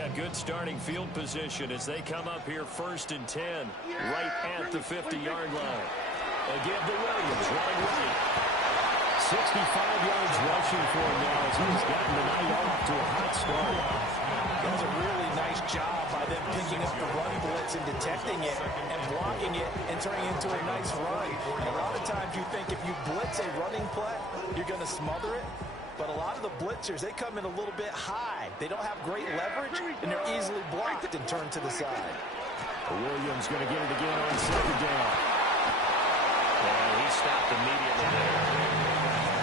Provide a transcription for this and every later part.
got good starting field position as they come up here 1st and 10, right at the 50-yard line. They give to Williams, running right. 65 yards rushing for him now as he's gotten the night off to a hot start. That was a really nice job by them picking up the run blitz and detecting it and blocking it and turning it into a nice run. And a lot of times you think if you blitz a running play, you're going to smother it. But a lot of the blitzers, they come in a little bit high. They don't have great leverage, and they're easily blocked and turned to the side. Williams going to get it again on 2nd down. And he stopped immediately there.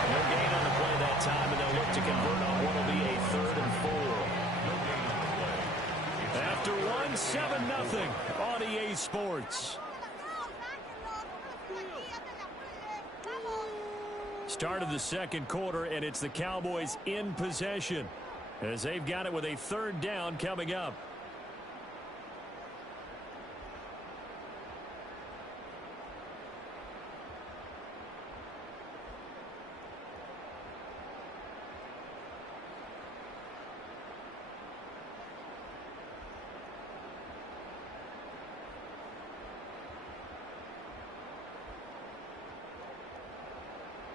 No gain on the play that time, and they'll look to convert on what will be a 3rd and 4. After 1-7-0 on EA Sports. Start of the 2nd quarter, and it's the Cowboys in possession as they've got it with a 3rd down coming up.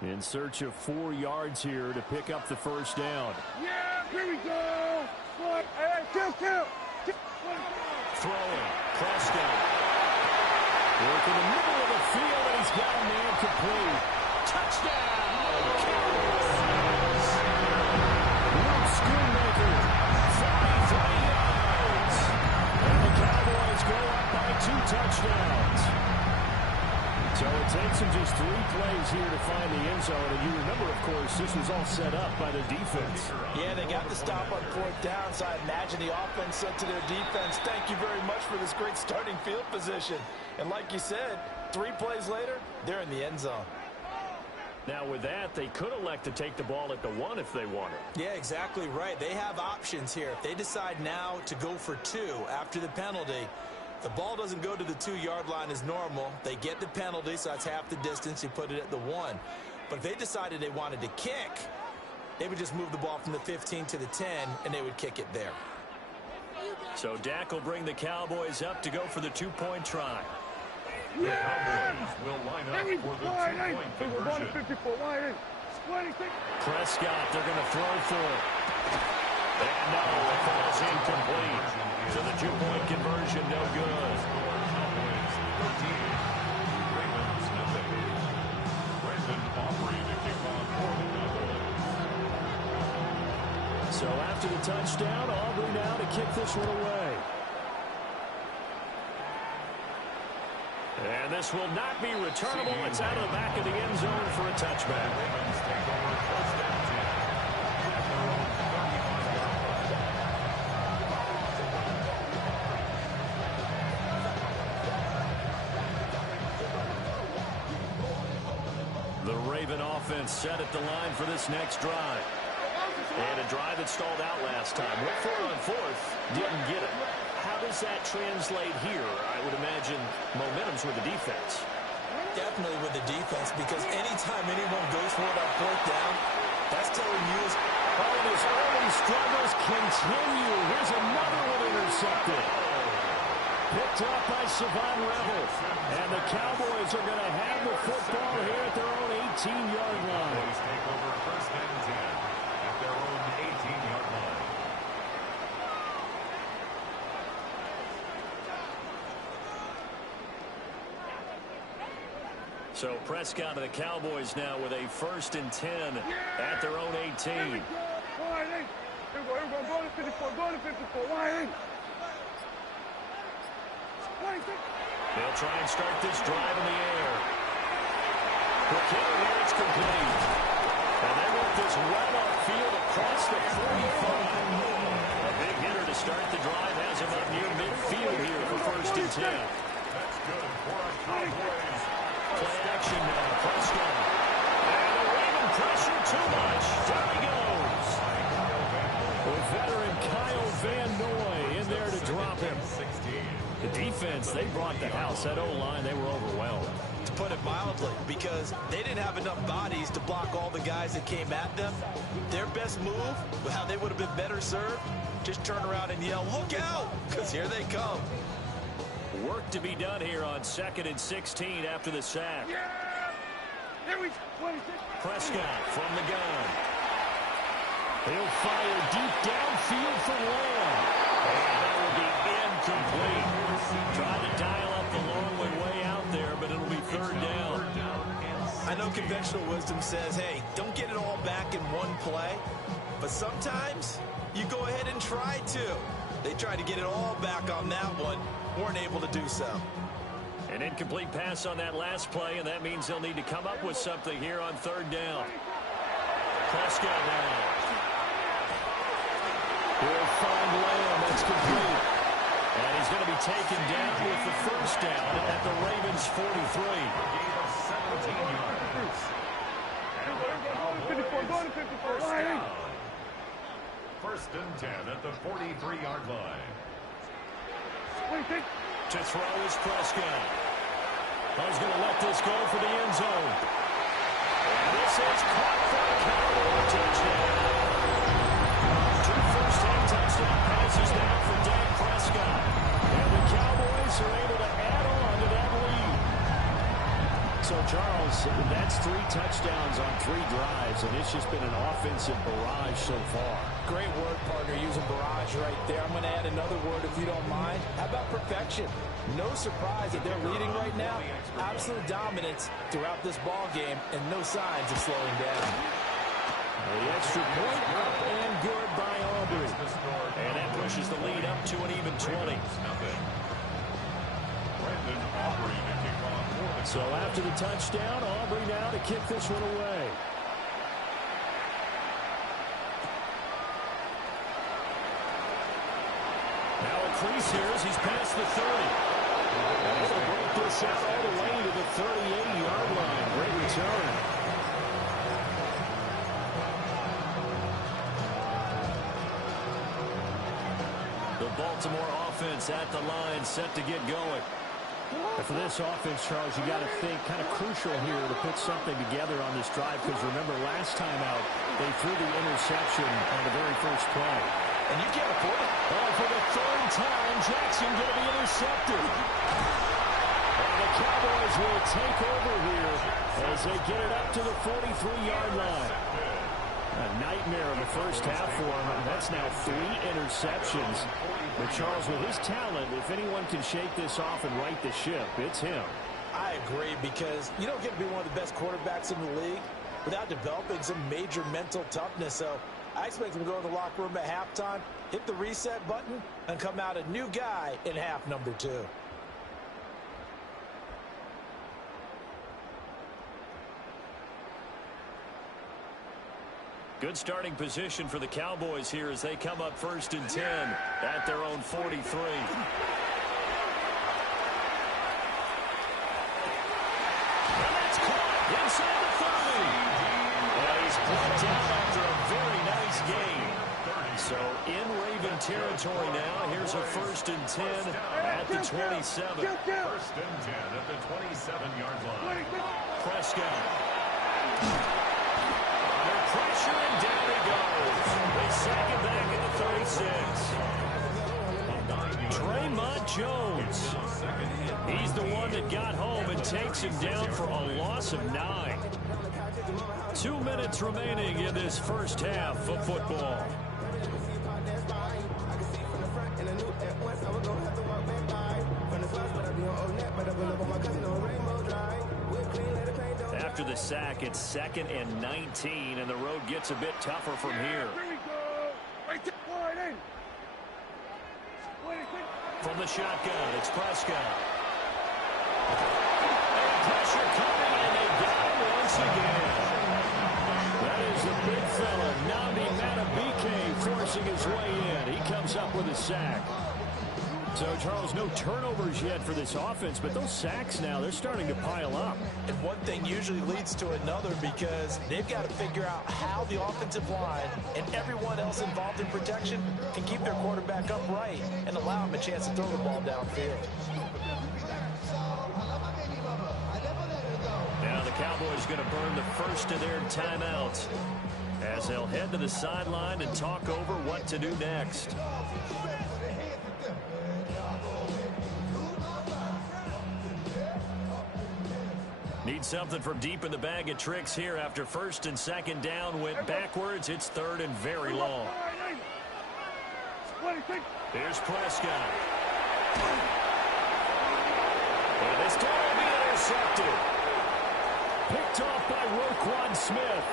In search of 4 yards here to pick up the 1st down. Yeah, here we go. Kill. Throwing. Prescott. Work in the middle of the field, and he's got a man complete. Touchdown! Cowboys! Luke Schoonmaker, 43 yards. And the Cowboys go up by 2 touchdowns. So it takes them just 3 plays here to find the end zone. And you remember, of course, this was all set up by the defense. Yeah, they got the stop on 4th down, so I imagine the offense said to their defense, thank you very much for this great starting field position. And like you said, 3 plays later, they're in the end zone. Now with that, they could elect to take the ball at the 1 if they wanted. Yeah, exactly right. They have options here. If they decide now to go for 2 after the penalty, the ball doesn't go to the 2-yard line as normal. They get the penalty, so that's half the distance. You put it at the 1. But if they decided they wanted to kick, they would just move the ball from the 15 to the 10, and they would kick it there. So Dak will bring the Cowboys up to go for the 2-point try. The Cowboys will line up for the 2-point conversion. Prescott, they're going to throw for it. And no, it falls incomplete. So the 2-point conversion, no good. Cowboys 13, Ravens nothing. Brandon Aubrey to kick off for the Cowboys. So after the touchdown, Aubrey now to kick this one away. And this will not be returnable. It's out of the back of the end zone for a touchback. Ravens take over 1st and 10 at their own 35-yard line. The Raven offense set at the line for this next drive. And a drive that stalled out last time. Went for it on 4th, didn't get it. How does that translate here? I would imagine momentum's with the defense. Definitely with the defense, because anytime anyone goes for it on 4th down, that's telling you and his early struggles continue. Here's another one intercepted. Picked up by Savon Revel. And the Cowboys are going to have the football here at their own 18-yard line. Cowboys take over 1st and 10 at their own 18-yard line. So Prescott of the Cowboys now with a 1st and 10 at their own 18. They'll try and start this drive in the air. Here it's complete. And they work this right off field across the 45. A big hitter to start the drive has him up near midfield here for 1st and 10. That's good for our Cowboys. Play action now. Prescott. And the Raven pressure too much. There he goes. With veteran Kyle Van Noy in there to drop him. The defense, they brought the house. That O-line, they were overwhelmed. put it mildly, because they didn't have enough bodies to block all the guys that came at them. Their best move, how they would have been better served, just turn around and yell, "Look out!" because here they come. Work to be done here on 2nd and 16 after the sack. Prescott from the gun. He'll fire deep downfield for Lamb. And that will be incomplete. Trying to dial up the long way out there, but it'll be 3rd down. I know conventional wisdom says, hey, don't get it all back in one play. But sometimes you go ahead and try to. They tried to get it all back on that one. Weren't able to do so. An incomplete pass on that last play, and that means they'll need to come up with something here on 3rd down. Prescott now. He'll find Lamb. That's complete. And he's going to be taken down with the 1st down at the Ravens' 43. First and 10 at the 43-yard line. To throw is Prescott. He's going to let this go for the end zone. And this is caught for a Cowboy touchdown. 2 first-time touchdown passes now for Dak Prescott. And the Cowboys are able to add on to that lead. So, Charles, that's 3 touchdowns on 3 drives, and it's just been an offensive barrage so far. Great word, partner, using barrage right there. I'm going to add another word if you don't mind. How about perfection? No surprise that they're leading right now. Absolute dominance throughout this ball game and no signs of slowing down. The extra point up and good by Aubrey. And that pushes the lead up to an even 20. So after the touchdown, Aubrey now to kick this one away. Now a crease here as he's past the 30. And he'll break this out all the way to the 38-yard line. Great return. The Baltimore offense at the line, set to get going. And for this offense, Charles, you got to think kind of crucial here to put something together on this drive, because remember last time out they threw the interception on the very first play. And you can't afford it. Oh, for the 3rd time, Jackson going to be intercepted. And the Cowboys will take over here as they get it up to the 43-yard line. A nightmare of the first half for him. That's now 3 interceptions. But Charles, with his talent, if anyone can shake this off and right the ship, it's him. I agree, because you don't get to be one of the best quarterbacks in the league without developing some major mental toughness. So I expect him to go to the locker room at halftime, hit the reset button, and come out a new guy in half number 2. Good starting position for the Cowboys here as they come up 1st and 10 at their own 43. And that's caught inside the 30. And he's brought down after a very nice gain. So in Raven territory now. Here's a 1st and 10 at the 27. 1st and 10 at the 27-yard line. Prescott. Pressure, and down he goes. They sack it back at the 36. Draymond Jones. He's the one that got home and takes him down for a loss of 9. 2 minutes remaining in this first half of football. After the sack, it's 2nd and 19, and the road gets a bit tougher from here. From the shotgun, it's Prescott. And pressure coming, and they got him once again. That is the big fella, Nabi Matabike, forcing his way in. He comes up with a sack. So, Charles, no turnovers yet for this offense, but those sacks now, they're starting to pile up. And one thing usually leads to another, because they've got to figure out how the offensive line and everyone else involved in protection can keep their quarterback upright and allow him a chance to throw the ball downfield. Cowboys going to burn the first of their timeouts as they'll head to the sideline and talk over what to do next. Need something from deep in the bag of tricks here after first and second down went backwards. It's third and very long. Here's Prescott. And this time will be intercepted. Picked off by Roquan Smith.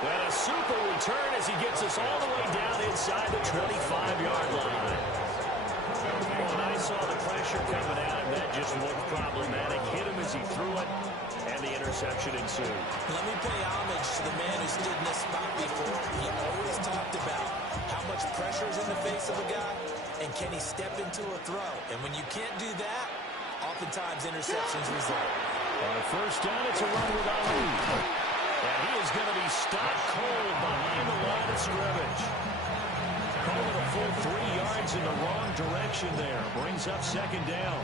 And a super return as he gets us all the way down inside the 25-yard line. When I saw the pressure coming at him, that just looked problematic. Hit him as he threw it, and the interception ensued. Let me pay homage to the man who stood in this spot before. He always talked about how much pressure is in the face of a guy, and can he step into a throw. And when you can't do that, oftentimes interceptions result. On first down, it's a run with Ali. And he is going to be stopped cold behind the line of scrimmage. Calling a full 3 yards in the wrong direction there. Brings up second down.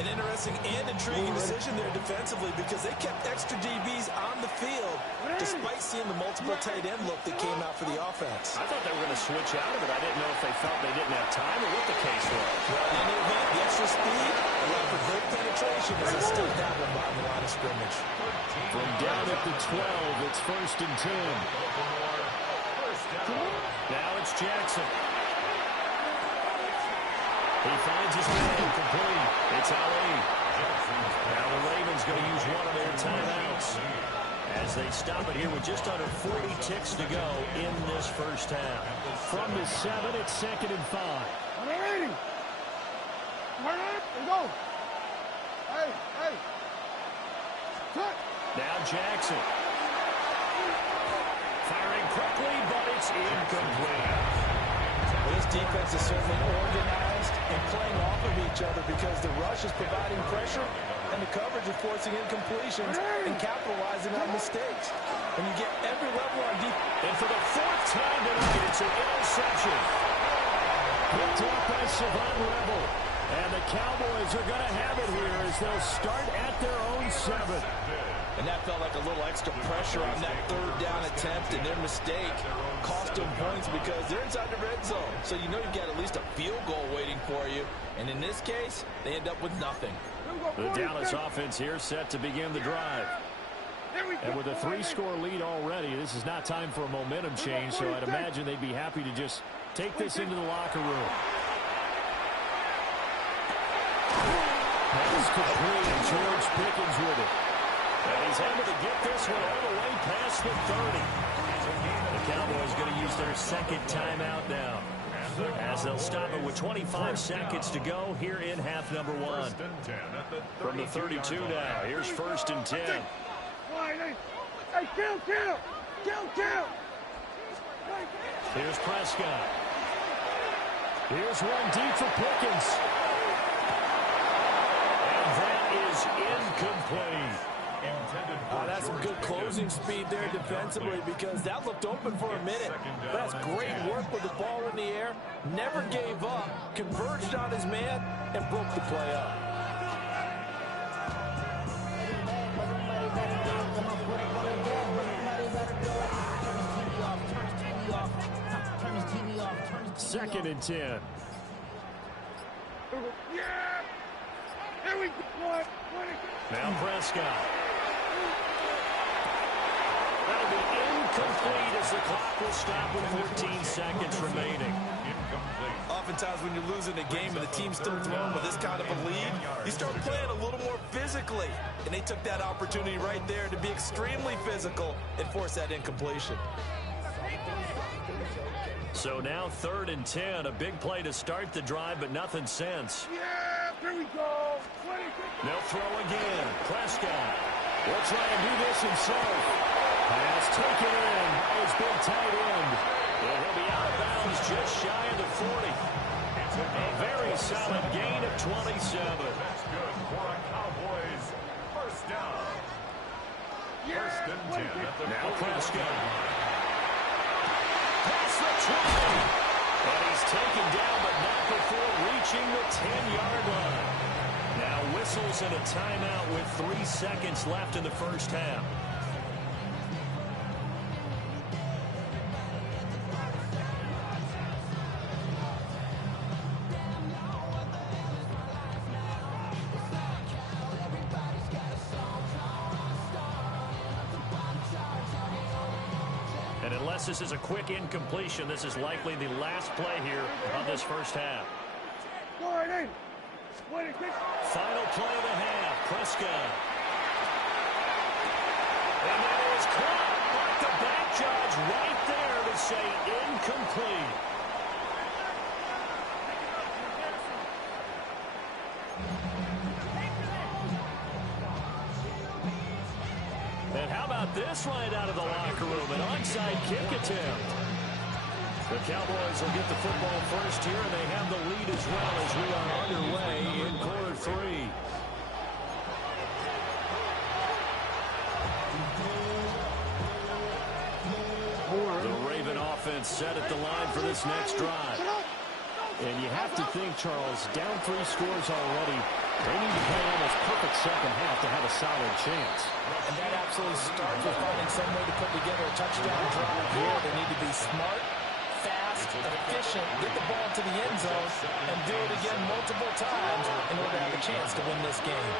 An interesting and intriguing decision there defensively because they kept extra DBs on the field despite seeing the multiple tight end look that came out for the offense. I thought they were going to switch out of it. I didn't know if they felt they didn't have time or what the case was. Well, in any event, the extra speed allowed for great penetration as they stuck that one behind the line of scrimmage. From down at the 12, it's first and 10. Now it's Jackson. He finds his man complete. It's Ali. Now the Ravens going to use one of their timeouts as they stop it here with just under 40 ticks to go in this first half. From the 7, it's second and 5. Ready? Turn up and go. Hey, hey. Cut. Now Jackson. Firing quickly, but it's incomplete. Well, this defense is certainly organized and playing off of each other because the rush is providing pressure and the coverage is forcing incompletions and capitalizing on mistakes. When you get every level on defense. And for the 4th time tonight, it's an interception. Picked off by Savon Rebel. And the Cowboys are going to have it here as they'll start at their own 7. And that felt like a little extra pressure on that 3rd down attempt, and their mistake cost them points because they're inside the red zone. So you know you've got at least a field goal waiting for you. And in this case, they end up with nothing. The Dallas offense here set to begin the drive. And with a 3-score lead already, this is not time for a momentum change, so I'd imagine they'd be happy to just take this into the locker room. Pass complete, and George Pickens with it. And he's able to get this one all the way past the 30. The Cowboys going to use their second timeout now, as they'll stop it with 25 seconds to go here in half number 1. From the 32 now, here's first and 10. Hey, kill. Here's Prescott. Here's one deep for Pickens. And that is incomplete. That's some good closing speed there defensively because that looked open for a minute. That's great work with the ball in the air. Never gave up, converged on his man, and broke the play up. Second and 10. Yeah! Here we go. Now Prescott. That'll be incomplete as the clock will stop with 14 seconds remaining. Oftentimes when you're losing a game and the team's still throwing with this kind of a lead, you start playing a little more physically. And they took that opportunity right there to be extremely physical and force that incompletion. So now 3rd and 10. A big play to start the drive, but nothing since. Yeah, here we go. They'll throw again. Prescott will try and do this himself. Pass taken in. It's been tight end. And he'll be out of bounds just shy of the 40. A very solid gain of 27. That's good for a Cowboys first down. First and 10 at the Now Prescott. Past the 20. And he's taken down, but not before reaching the 10-yard line. Now with whistles and a timeout with 3 seconds left in the first half. And unless this is a quick incompletion, this is likely the last play here of this first half. Final play of the half. Prescott. And that is caught. But the back judge right there to say incomplete. And how about this right out of the locker room? An onside kick attempt. The Cowboys will get the football first here, and they have the lead as well as we are underway in quarter 3. The Raven offense set at the line for this next drive. And you have to think, Charles, down 3 scores already. They need to play almost perfect second half to have a solid chance. And that absolutely starts with finding some way to put together a touchdown drive here. They need to be smart, fast, efficient, get the ball to the end zone, and do it again multiple times in order to have a chance to win this game.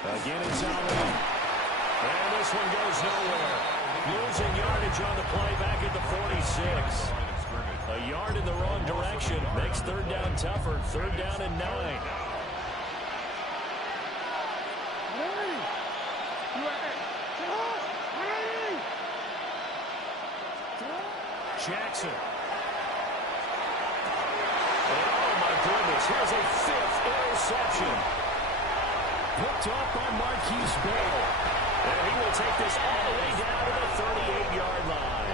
Again, it's Na-illy. And this one goes nowhere. Losing yardage on the play back at the 46. A yard in the wrong direction. Makes third down tougher. Third down and 9. Jackson. Oh, my goodness. Here's a 5th interception. Picked up by Marquise Bell. And he will take this all the way down to the 38-yard line.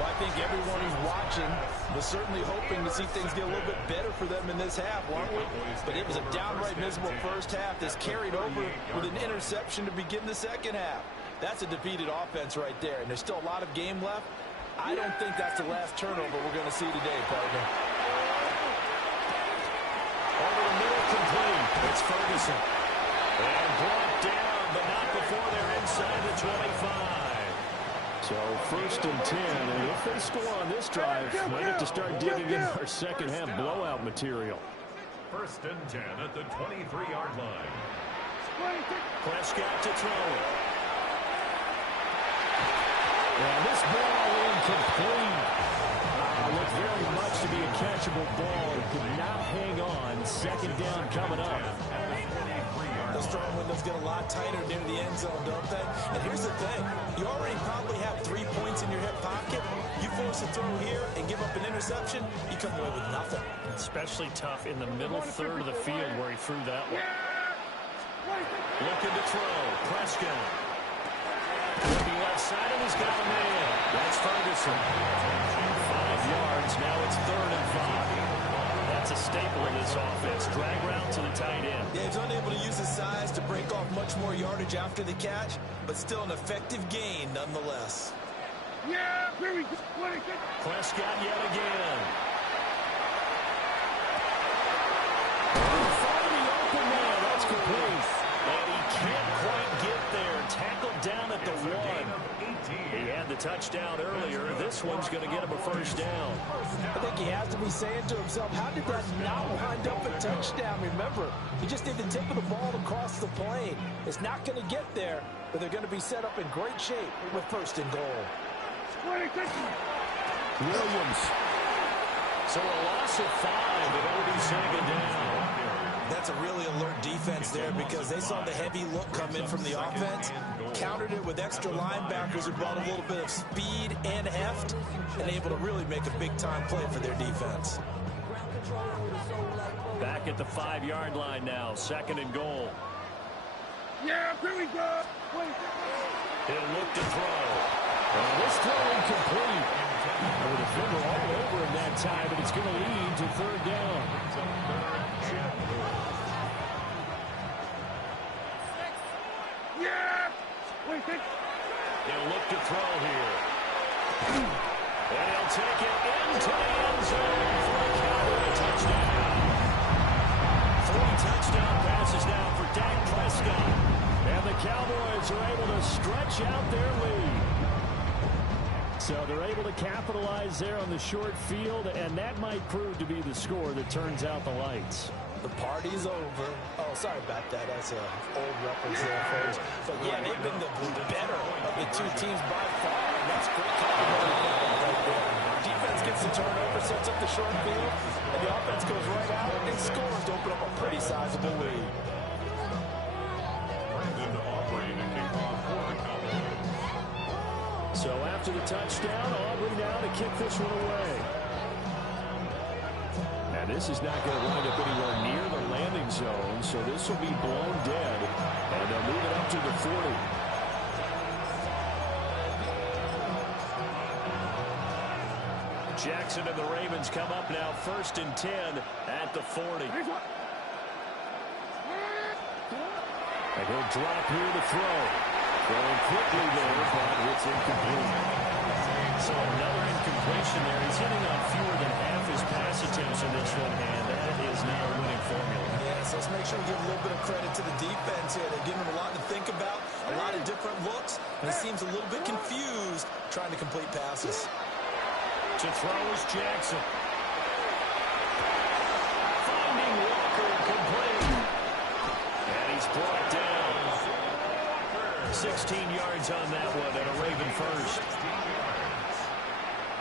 Well, I think everyone who's watching was certainly hoping to see things get a little bit better for them in this half, weren't we? But it was a downright miserable first half that's carried over with an interception to begin the second half. That's a defeated offense right there, and there's still a lot of game left. I don't think that's the last turnover we're going to see today, partner. Over the middle, complete. It's Ferguson. And brought down, but not before they're inside the 25. So first and 10, and if they score on this drive, we have to start digging in our second half blowout material. First and 10 at the 23-yard line. Prescott to throw it. And this ball incomplete. Looked very much to be a catchable ball. Could not hang on. Second down coming up. Those throwing windows get a lot tighter near the end zone, don't they? And here's the thing. You already probably have 3 points in your hip pocket. You force a throw here and give up an interception, you come away with nothing. Especially tough in the middle third of the field where he threw that one. Looking to throw. Prescott. Looking left side, and he's got a man. That's Ferguson. 5 yards. Now it's 3rd and 5. That's a staple in this offense. Drag route to the tight end. Yeah, he's unable to use his size to break off much more yardage after the catch, but still an effective gain nonetheless. Yeah, here we go. Prescott yet again. Find the open man. That's complete. And he can't quite get there. Tackled down at the 1. He had the touchdown earlier. This one's going to get him a first down. I think he has to be saying to himself, how did that not wind up a touchdown? Remember, he just did the tip of the ball across the plane. It's not going to get there, but they're going to be set up in great shape with 1st and goal. Williams. So a loss of 5, and it'll be second down. That's a really alert defense there because they saw the heavy look come in from the offense, countered it with extra linebackers who brought a little bit of speed and heft, and able to really make a big-time play for their defense. Back at the 5-yard line now, 2nd and goal. Yeah, here we go. He'll look to throw. And this throw incomplete. The defender all over him that time, but it's going to lead to 3rd down. Yeah. He'll look to throw here. And he'll take it into the end zone for a Cowboy touchdown. 3 touchdown passes now for Dak Prescott. And the Cowboys are able to stretch out their lead. So they're able to capitalize there on the short field, and that might prove to be the score that turns out the lights. The party's over. Oh, sorry about that. That's an old reference there, folks. But, yeah, they've been the better of the two teams by far. And that's great complementary football right there. Defense gets the turnover, sets up the short field, and the offense goes right out and scores to open up a pretty sizable lead. So after the touchdown, Aubrey now to kick this one away. And this is not going to wind up anywhere near the landing zone, so this will be blown dead. And they'll move it up to the 40. Jackson and the Ravens come up now 1st and 10 at the 40. And he'll drop here to throw. Going quickly there, but it's incomplete. So another incompletion there. He's hitting on fewer than half his pass attempts in this one, and that is not a winning formula. Yeah, so let's make sure we give a little bit of credit to the defense here. They're giving him a lot to think about, a lot of different looks, and he seems a little bit confused trying to complete passes. To throw is Jackson. Finding Walker complete. And he's brought down. 16 yards on that one, and a Raven first.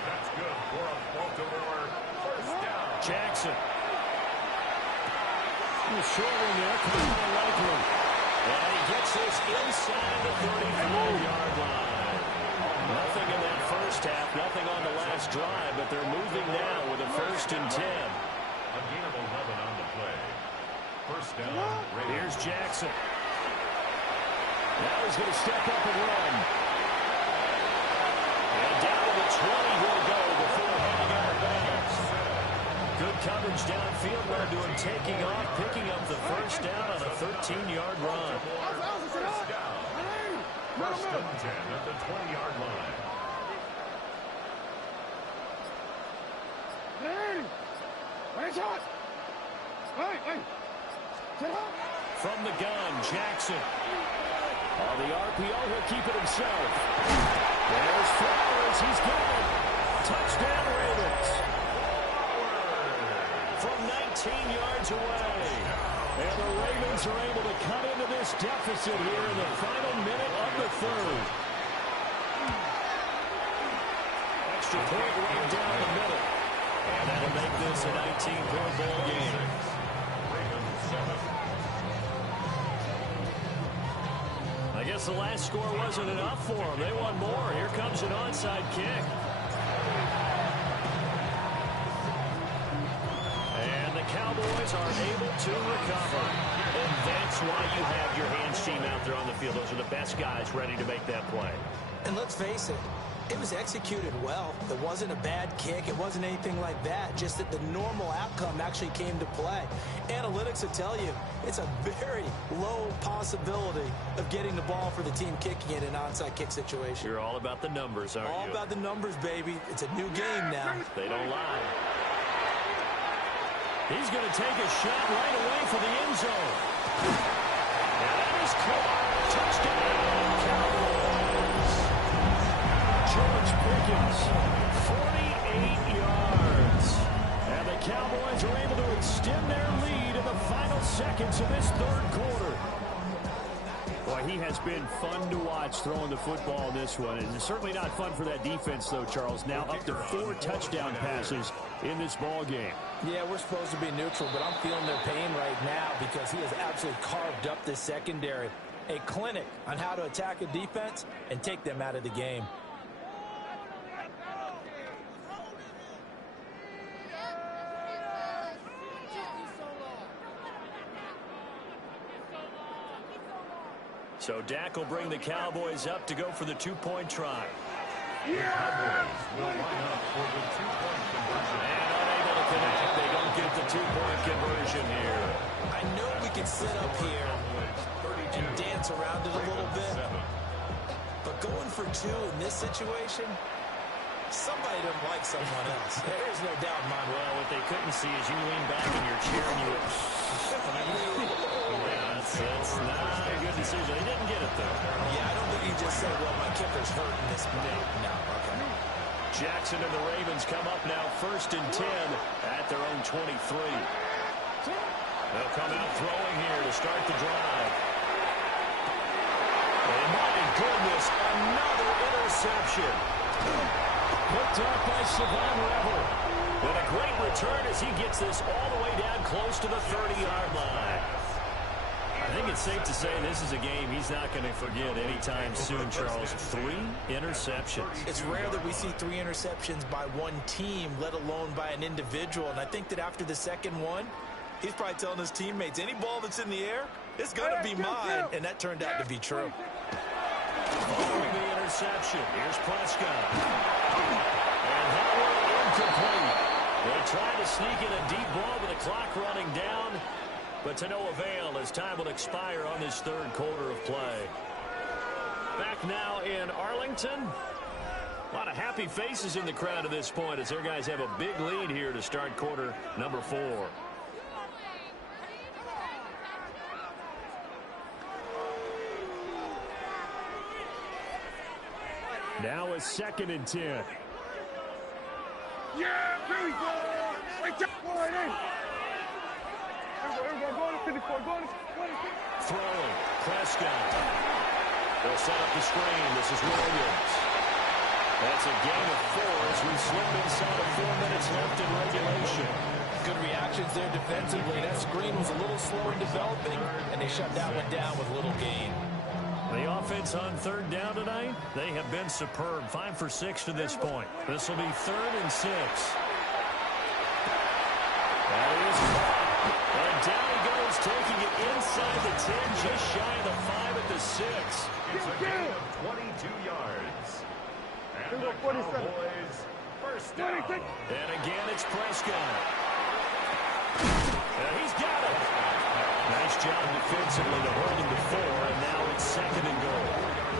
That's good for a Baltimore first down. Jackson. Short one there, coming by likely. And he gets this inside the 35-yard line. Nothing in that first half, nothing on the last drive, but they're moving now with a 1st and 10. A gain of 11 on the play. First down, Ravens. Here's Jackson. Now he's going to step up and run. And down to the 20 he'll go before heading out of bounds. Good coverage downfield led to him taking off, picking up the first down on a 13-yard run. First down. First and 10 at the 20-yard line. From the gun, Jackson. On the RPO, he'll keep it himself. There's Flowers. He's got it. Touchdown, Ravens. From 19 yards away. And the Ravens are able to cut into this deficit here in the final minute of the 3rd. Extra point right down the middle. And that'll make this a 19-point ball game. Ravens 7. I guess the last score wasn't enough for them. They want more. Here comes an onside kick. And the Cowboys are able to recover. And that's why you have your hands team out there on the field. Those are the best guys ready to make that play. And let's face it, it was executed well. It wasn't a bad kick. It wasn't anything like that. Just that the normal outcome actually came to play. Analytics will tell you it's a very low possibility of getting the ball for the team kicking it in an onside kick situation. You're all about the numbers, aren't you? All about the numbers, baby. It's a new game now. They don't lie. He's going to take a shot right away for the end zone. And that is caught. Touchdown, Cowboys. George Pickens, 48 yards. And the Cowboys are able to extend their lead in the final seconds of this 3rd quarter. Boy, he has been fun to watch throwing the football in this one. And it's certainly not fun for that defense, though, Charles. Now up to 4 touchdown passes in this ball game. Yeah, we're supposed to be neutral, but I'm feeling their pain right now because he has absolutely carved up this secondary. A clinic on how to attack a defense and take them out of the game. So Dak will bring the Cowboys up to go for the 2-point try. The Cowboys will line up for the 2-point conversion. And unable to connect. They don't get the 2-point conversion here. I know we can sit up here and dance around it a little bit, but going for 2 in this situation, Somebody doesn't like someone else. There's no doubt in my mind. Well, what they couldn't see is you lean back in your chair and you were... yeah, that's not a good decision. They didn't get it, though. Yeah, I don't think he just said, well, my kicker's hurt in this play. No, okay. Jackson and the Ravens come up now 1st and 10 at their own 23. They'll come out throwing here to start the drive. And my goodness, another interception. Picked up by Savon Revel. And a great return as he gets this all the way down close to the 30-yard line. I think it's safe to say this is a game he's not going to forget anytime soon, Charles. 3 interceptions. It's rare that we see 3 interceptions by one team, let alone by an individual. And I think that after the second one, he's probably telling his teammates, any ball that's in the air, it's going to be mine. And that turned out to be true. Following the interception, here's Prescott. And that one incomplete. They try to sneak in a deep ball with the clock running down, but to no avail as time will expire on this 3rd quarter of play. Back now in Arlington. A lot of happy faces in the crowd at this point as their guys have a big lead here to start quarter number 4. Now a 2nd and 10. Yeah, here we go. Right there. Go right in. Everybody, go to 54. Go to 26. Throwing. Prescott. They'll set up the screen. This is Williams. That's a gain of 4 as we slip inside of 4 minutes left in regulation. Good reactions there defensively. That screen was a little slow in developing, and they shut that one down with little gain. The offense on 3rd down tonight, they have been superb. 5 for 6 to this point. This will be 3rd and 6. That is caught. And down he goes, taking it inside the 10, just shy of the 5 at the 6. It's a gain of 22 yards. And the Cowboys first down. And again, it's Prescott. And he's got it. Nice job defensively to hold him to 4, and now it's 2nd and goal.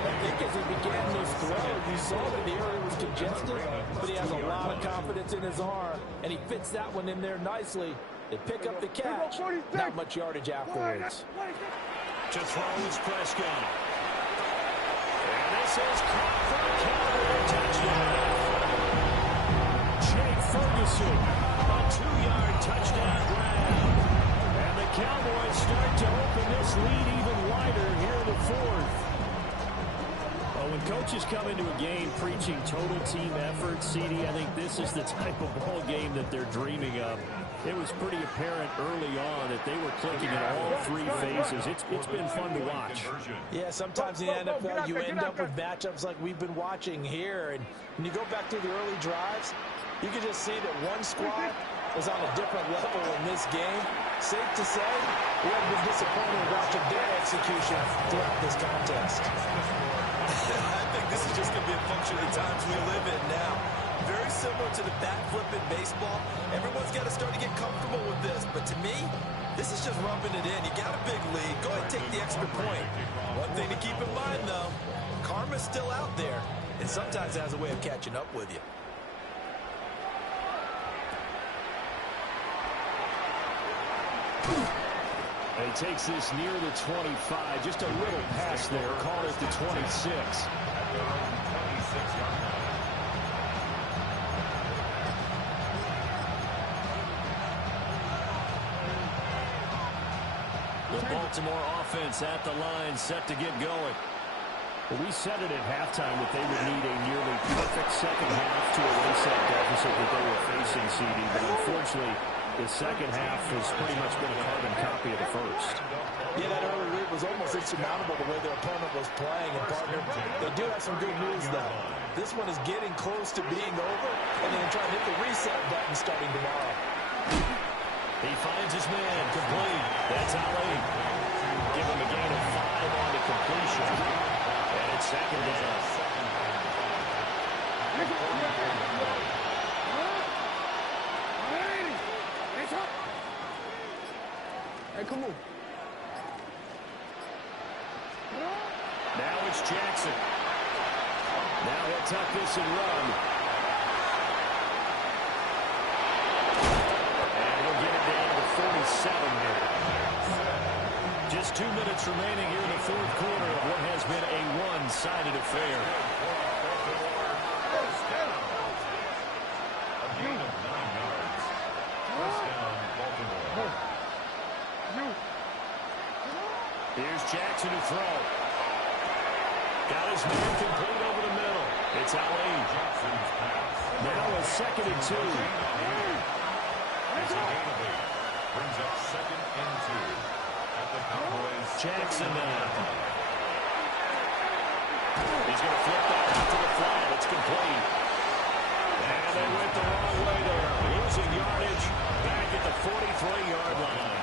I think as he began this throw, you saw that the area was congested, but he has a lot of confidence in his arm, and he fits that one in there nicely. They pick up the catch, not much yardage afterwards. To throw is Prescott. And this is caught for a Cowboy touchdown. Jake Ferguson, a 2-yard touchdown grab. And the Cowboys start to open this lead even wider here in the 4th. Well, when coaches come into a game preaching total team effort, CD, I think this is the type of ball game that they're dreaming of. It was pretty apparent early on that they were clicking in all 3 phases. It's been fun to watch. Yeah, sometimes in the NFL you end up with matchups like we've been watching here. And when you go back through the early drives, you can just see that one squad was on a different level in this game. Safe to say, we have been disappointed watching their execution throughout this contest. I think this is just going to be a function of the times we live in now. Very similar to the bat flip in baseball. Everyone's got to start to get comfortable with this. But to me, this is just rubbing it in. You got a big lead. Go ahead and take the extra point. One thing to keep in mind, though, karma's still out there. And sometimes it has a way of catching up with you. And he takes this near the 25. Just a little pass there. Call it the 26. The Baltimore offense at the line, set to get going. Well, we said it at halftime that they would need a nearly perfect second half to erase that deficit that they were facing, CD. But unfortunately, the second half has pretty much been a carbon copy of the first. Yeah, that early lead was almost insurmountable the way their opponent was playing. And, partner, they do have some good news, though. This one is getting close to being over, and they're trying to hit the reset button starting tomorrow. He finds his man, complete. That's Na-illy. Give him a gain of 5 on the completion. And it's 2nd down. Hey, come on. Now it's Jackson. Now he'll tuck this and run. here. Just 2 minutes remaining here in the fourth quarter of what has been a one-sided affair. First down. A gain of 9 yards. First down, Baltimore. Here's Jackson to throw. Got his man complete over the middle. It's Na-illy. Jackson's pass. Now a 2nd and 2. It's a gain of 8. Brings up 2nd and 2. At the Cowboys. Jackson now. He's going to flip that out to the flat. It's complete. And they went the wrong way there. Losing yardage back at the 43-yard line.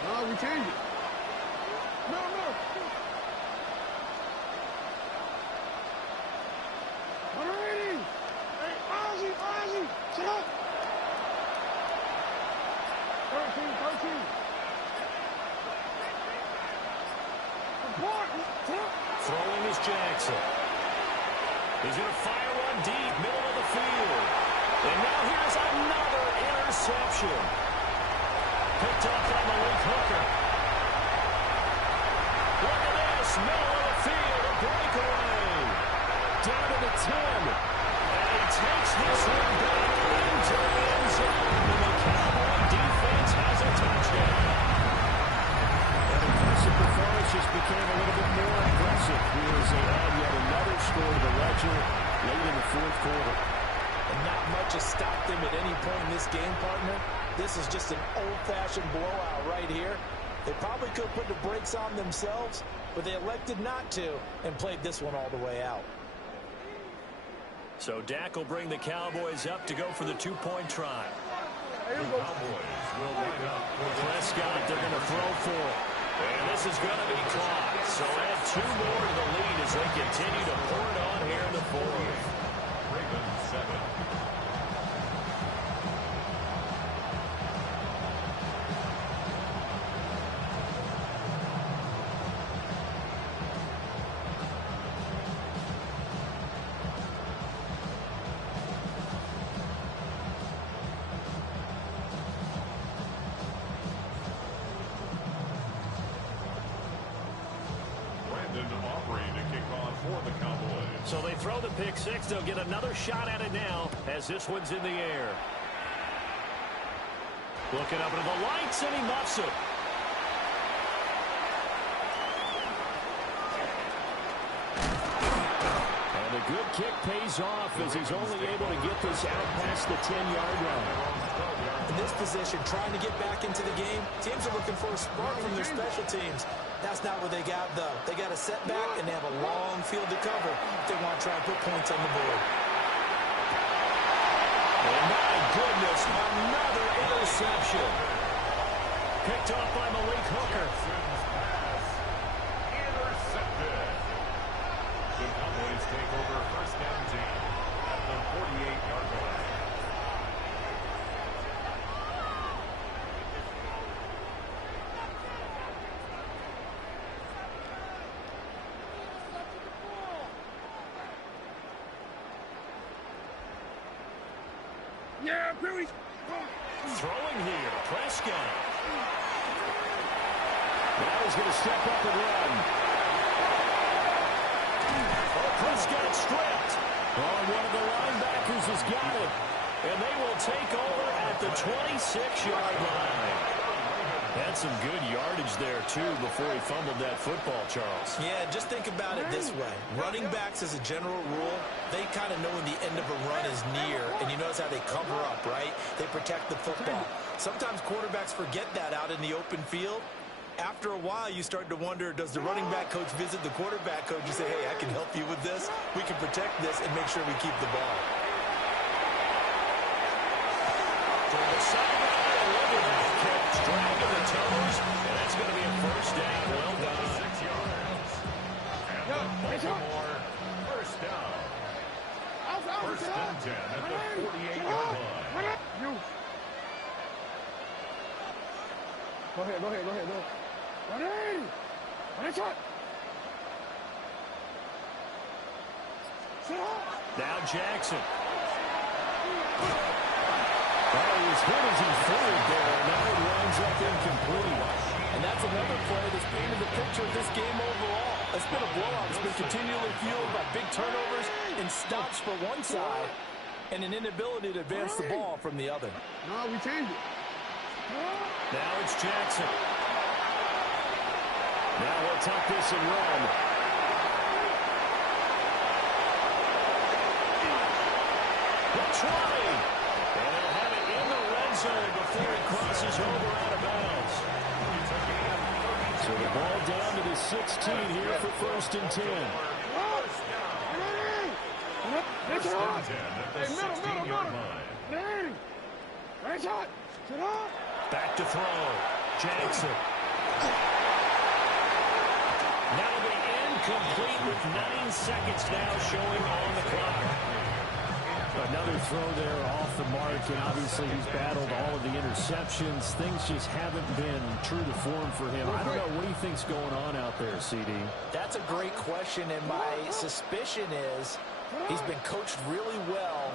No, we changed it. No. Alrighty. Hey, Ozzy, sit up. 13. Throwing is Jackson. He's going to fire one deep, middle of the field. And now here's another interception. Picked up by Malik Hooker. Look at this, middle of the field, a breakaway. Down to the 10. And he takes this one back into the end zone. And the Cowboy defense has a touchdown. That impressive performance just became a little bit more aggressive here as they add yet another score to the ledger late in the fourth quarter. And not much has stopped them at any point in this game, partner. This is just an old-fashioned blowout right here. They probably could have put the brakes on themselves, but they elected not to and played this one all the way out. So Dak will bring the Cowboys up to go for the two-point try. The Cowboys will line up. Prescott, they're going to throw for it. And this is going to be caught. So add 2 more to the lead as they continue to pour it on here in the fourth. Ravens 7. So they throw the pick six. They'll get another shot at it now as this one's in the air. Looking up into the lights, and he muffs it. And a good kick pays off as he's only able to get this out past the 10-yard line. In this position, trying to get back into the game, teams are looking for a spark from their special teams. That's not what they got, though. They got a setback, and they have a long field to cover if they want to try and put points on the board. And my goodness, another interception. Picked off by Malik Hooker. Intercepted. The Cowboys take over first down team at the 48-yard line. Yeah, Billy. Throwing here, Prescott. Now he's going to step up and run. Oh, Prescott stripped. Oh, one of the linebackers has got it. And they will take over at the 26-yard line. Had some good yardage there, too, before he fumbled that football, Charles. Yeah, just think about it this way. Running backs, as a general rule, they kind of know when the end of a run is near, and you notice how they cover up, right? They protect the football. Sometimes quarterbacks forget that out in the open field. After a while, you start to wonder, does the running back coach visit the quarterback coach and say, hey, I can help you with this? We can protect this and make sure we keep the ball. From the sideline, look at that catch, dragging the toes, and that's going to be a first down. Well done. 6 yards. And the Baltimore first down. First and 10 at the 48-yard line. Go ahead. Ready? Ready, shot. Now Jackson. Oh, he was hit as he threw it there, and now it winds up incomplete. And that's another play that's painted the picture of this game overall. It's been a blowout. It's been continually fueled by big turnovers and stops for one side and an inability to advance the ball from the other. No, we changed it. Now it's Jackson. Now he'll tuck this and run. They'll try. And they'll have it in the red zone before it crosses over out of bounds. So the ball down to the 16 here for 1st and 10. It's on. Hey, middle. Hey, right shot. Sit up. Back to throw. Jackson. Now the incomplete with 9 seconds now showing on the clock. Another throw there off the mark, and obviously he's battled all of the interceptions. Things just haven't been true to form for him. I don't know. What do you think's going on out there, CD? That's a great question, and my suspicion is he's been coached really well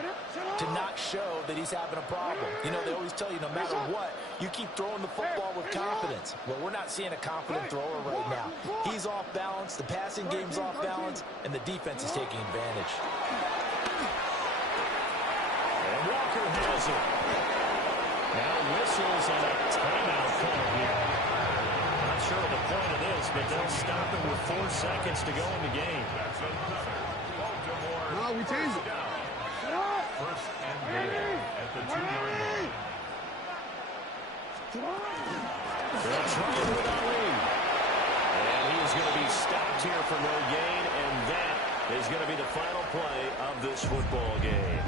to not show that he's having a problem. You know, they always tell you no matter what, you keep throwing the football with confidence. Well, we're not seeing a confident thrower right now. He's off balance, the passing game's off balance, and the defense is taking advantage. And Walker has it. Now whistles and a timeout call here. Not sure of the point of this, but they'll stop it with 4 seconds to go in the game. No, we changed it. First and goal at the 2-yard line. They'll try it with Na-illy. And he is going to be stopped here for no gain, and that is going to be the final play of this football game.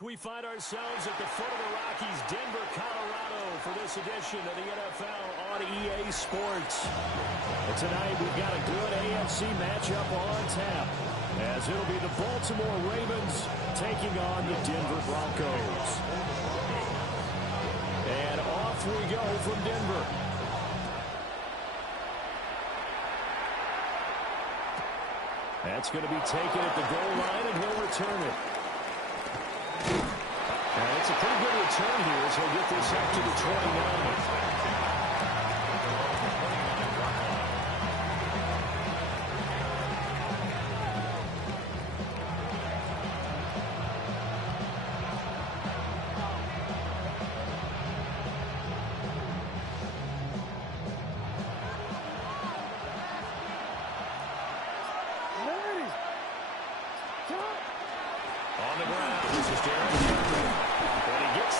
We find ourselves at the foot of the Rockies, Denver, Colorado, for this edition of the NFL on EA Sports. And tonight we've got a good AFC matchup on tap, as it'll be the Baltimore Ravens taking on the Denver Broncos. And off we go from Denver. That's going to be taken at the goal line, and he'll return it. It's a pretty good return here as he'll get this up to the 29.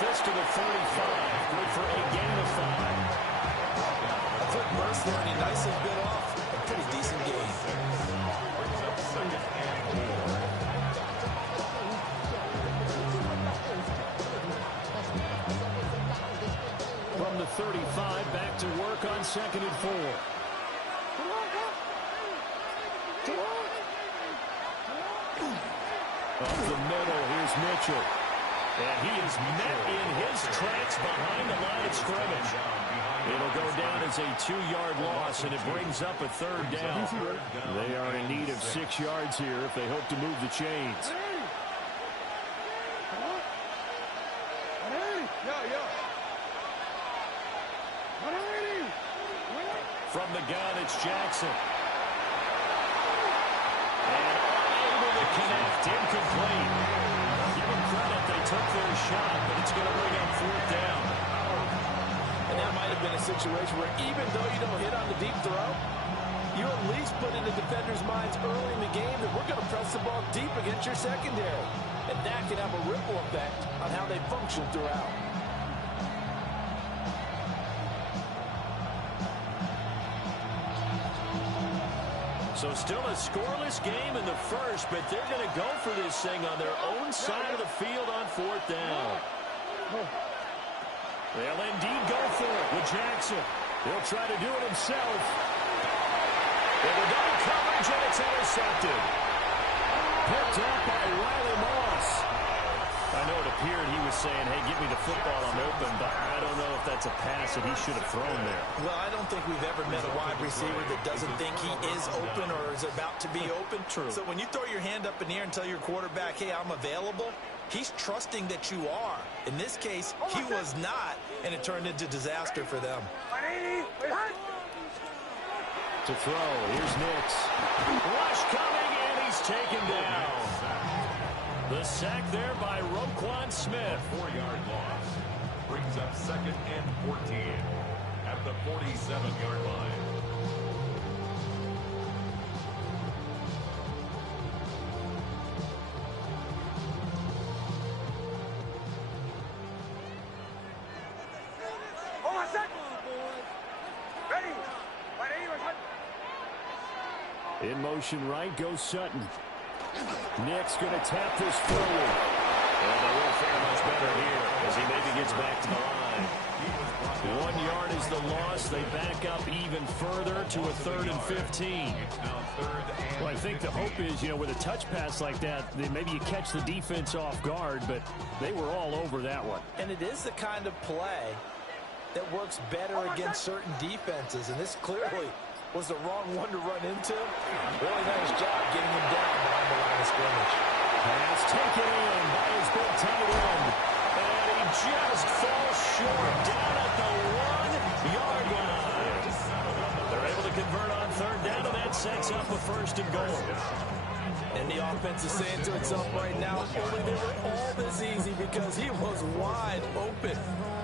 This to the 45, good for a gain of 5. A quick burst there, and he nicely bit off a pretty decent gain. Brings up second and 4. From the 35, back to work on 2nd and 4. Up the middle, here's Mitchell. And he is met in his tracks behind the line of scrimmage. It'll go down as a 2-yard loss, and it brings up a 3rd down. They are in need of 6 yards here if they hope to move the chains. From the gun, it's Jackson. And unable to connect, incomplete. Give them credit, they took their shot, but it's going to bring up 4th down. And that might have been a situation where even though you don't hit on the deep throw, you at least put in the defenders' minds early in the game that we're going to press the ball deep against your secondary. And that can have a ripple effect on how they function throughout. So still a scoreless game in the first, but they're going to go for this thing on their own side of the field on 4th down. They'll indeed go for it with Jackson. He'll try to do it himself. They were double coverage, and it's intercepted. Picked up by Riley Moss. I know it appeared he was saying, hey, give me the football, I'm open, but I don't know if that's a pass that he should have thrown there. Well, I don't think we've ever met a wide receiver that doesn't think he is open or is about to be open. True. So when you throw your hand up in the air and tell your quarterback, hey, I'm available, he's trusting that you are. In this case, he was not, and it turned into disaster for them. To throw, here's Nix. Rush coming, and he's taken down. The sack there by Roquan Smith. 4-yard loss. Brings up 2nd and 14 at the 47-yard line. In motion right goes Sutton. Nick's going to tap this forward. And they won't fare much better here as he maybe gets back to the line. 1 yard is the loss. They back up even further to a 3rd and 15. Well, I think the hope is, with a touch pass like that, maybe you catch the defense off guard, but they were all over that one. And it is the kind of play that works better against certain defenses, and this clearly was the wrong one to run into. Really nice job getting him down behind the line of scrimmage. Pass taken in by his big tight end. And he just falls short down at the 1-yard line. They're able to convert on 3rd down, and that sets up a 1st and goal. And the offense is saying to itself right now, only they were all this easy because he was wide open.